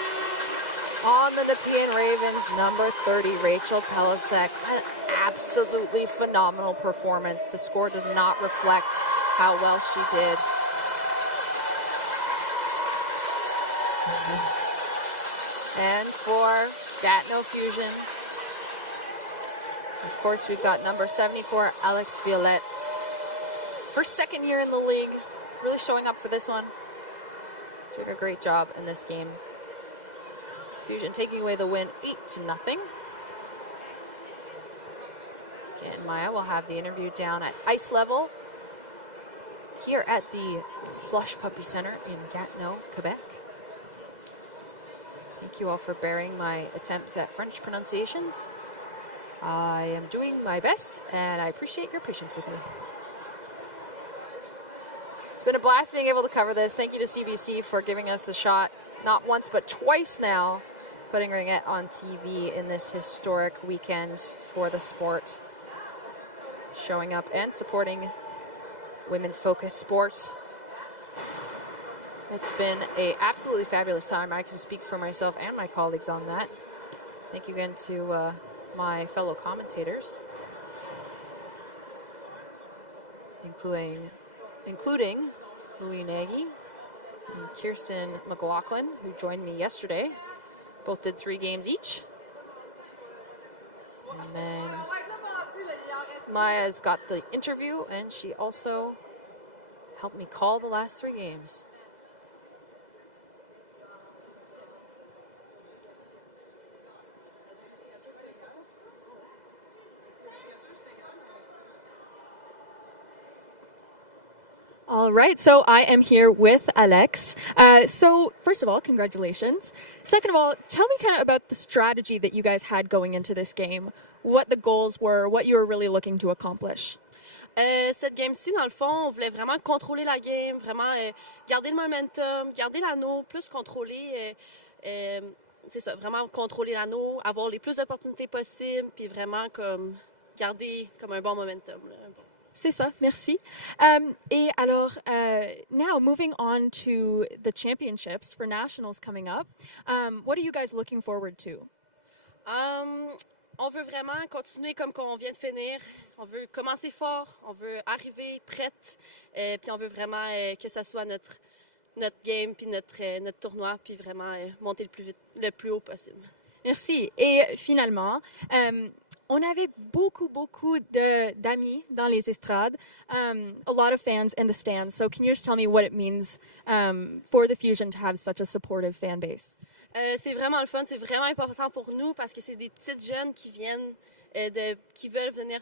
on the Nepean Ravens, number 30, Rachel Pelisic, an absolutely phenomenal performance. The score does not reflect how well she did. And for Gatineau Fusion, of course, we've got number 74, Alex Violette. Her second year in the league, really showing up for this one. Doing a great job in this game. Fusion taking away the win 8-0. Again, Maya will have the interview down at ice level here at the Slush Puppie Center in Gatineau, Quebec. Thank you all for bearing my attempts at French pronunciations. I am doing my best, and I appreciate your patience with me. It's been a blast being able to cover this. Thank you to CBC for giving us the shot, not once but twice now, putting Ringette on TV in this historic weekend for the sport. Showing up and supporting women-focused sports. It's been an absolutely fabulous time. I can speak for myself and my colleagues on that. Thank you again to my fellow commentators, including Louis Nagy and Kirsten McLaughlin, who joined me yesterday. Both did 3 games each. And then Maya's got the interview, and she also helped me call the last 3 games. All right, so I am here with Alex. So first of all, congratulations. Second of all, tell me kind of about the strategy that you guys had going into this game, what the goals were, what you were really looking to accomplish. Cette game-ci, dans le fond, on voulait vraiment contrôler la game, vraiment garder le momentum, garder l'anneau, plus contrôler, c'est ça, vraiment contrôler l'anneau, avoir les plus d'opportunités possibles, puis vraiment comme garder comme un bon momentum. Là. C'est ça, merci. Et alors, now moving on to the championships for nationals coming up, what are you guys looking forward to? On veut vraiment continuer comme on vient de finir. On veut commencer fort, on veut arriver prête, puis on veut vraiment que ce soit notre game, puis notre tournoi, puis vraiment monter le plus haut possible. Merci. Et finalement, on avait beaucoup d'amis dans les estrades, a lot of fans in the stands. So can you just tell me what it means for the Fusion to have such a supportive fan base? C'est vraiment le fun, c'est vraiment important pour nous parce que c'est des petites jeunes qui viennent, qui veulent venir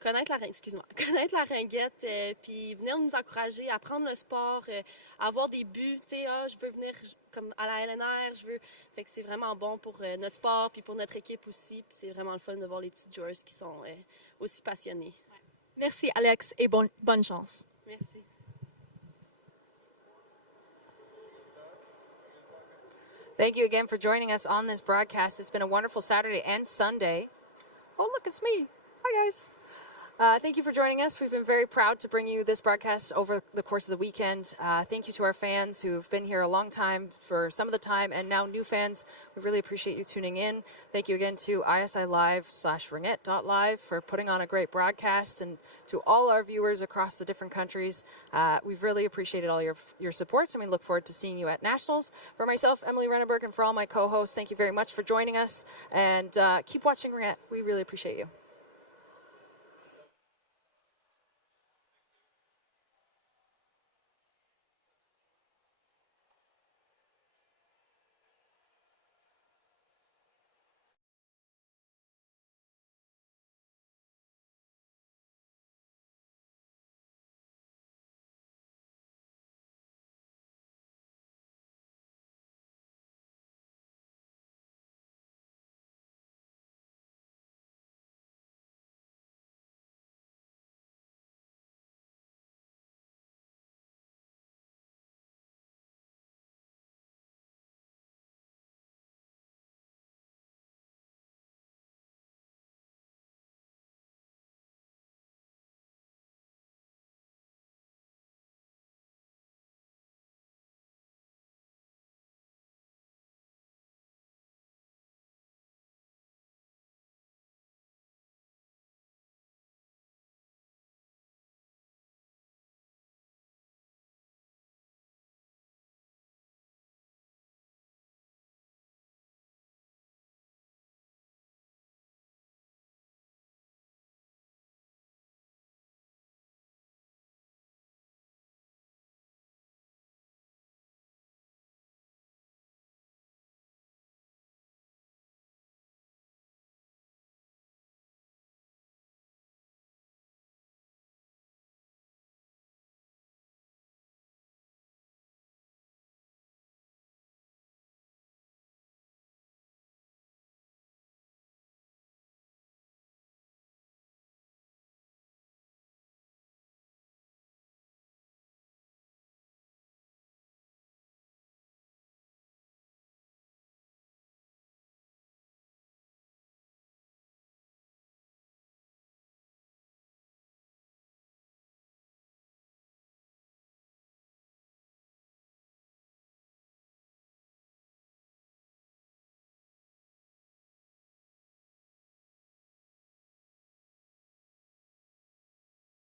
connaître la ringuette, puis venir nous encourager, apprendre le sport, avoir des buts, tu sais, je veux venir comme à la LNR, fait que c'est vraiment bon pour notre sport, puis pour notre équipe aussi, puis c'est vraiment le fun de voir les petites joueuses qui sont aussi passionnées. Merci Alex et bonne chance. Merci. Thank you again for joining us on this broadcast. It's been a wonderful Saturday and Sunday. Oh, look, it's me. Hi, guys. Thank you for joining us. We've been very proud to bring you this broadcast over the course of the weekend. Thank you to our fans who've been here a long time for some of the time, and now new fans. We really appreciate you tuning in. Thank you again to ISI Live/Ringette.live for putting on a great broadcast, and to all our viewers across the different countries. We've really appreciated all your support, and we look forward to seeing you at Nationals. For myself, Emily Renneberg, and for all my co-hosts, thank you very much for joining us, and keep watching Ringette. We really appreciate you.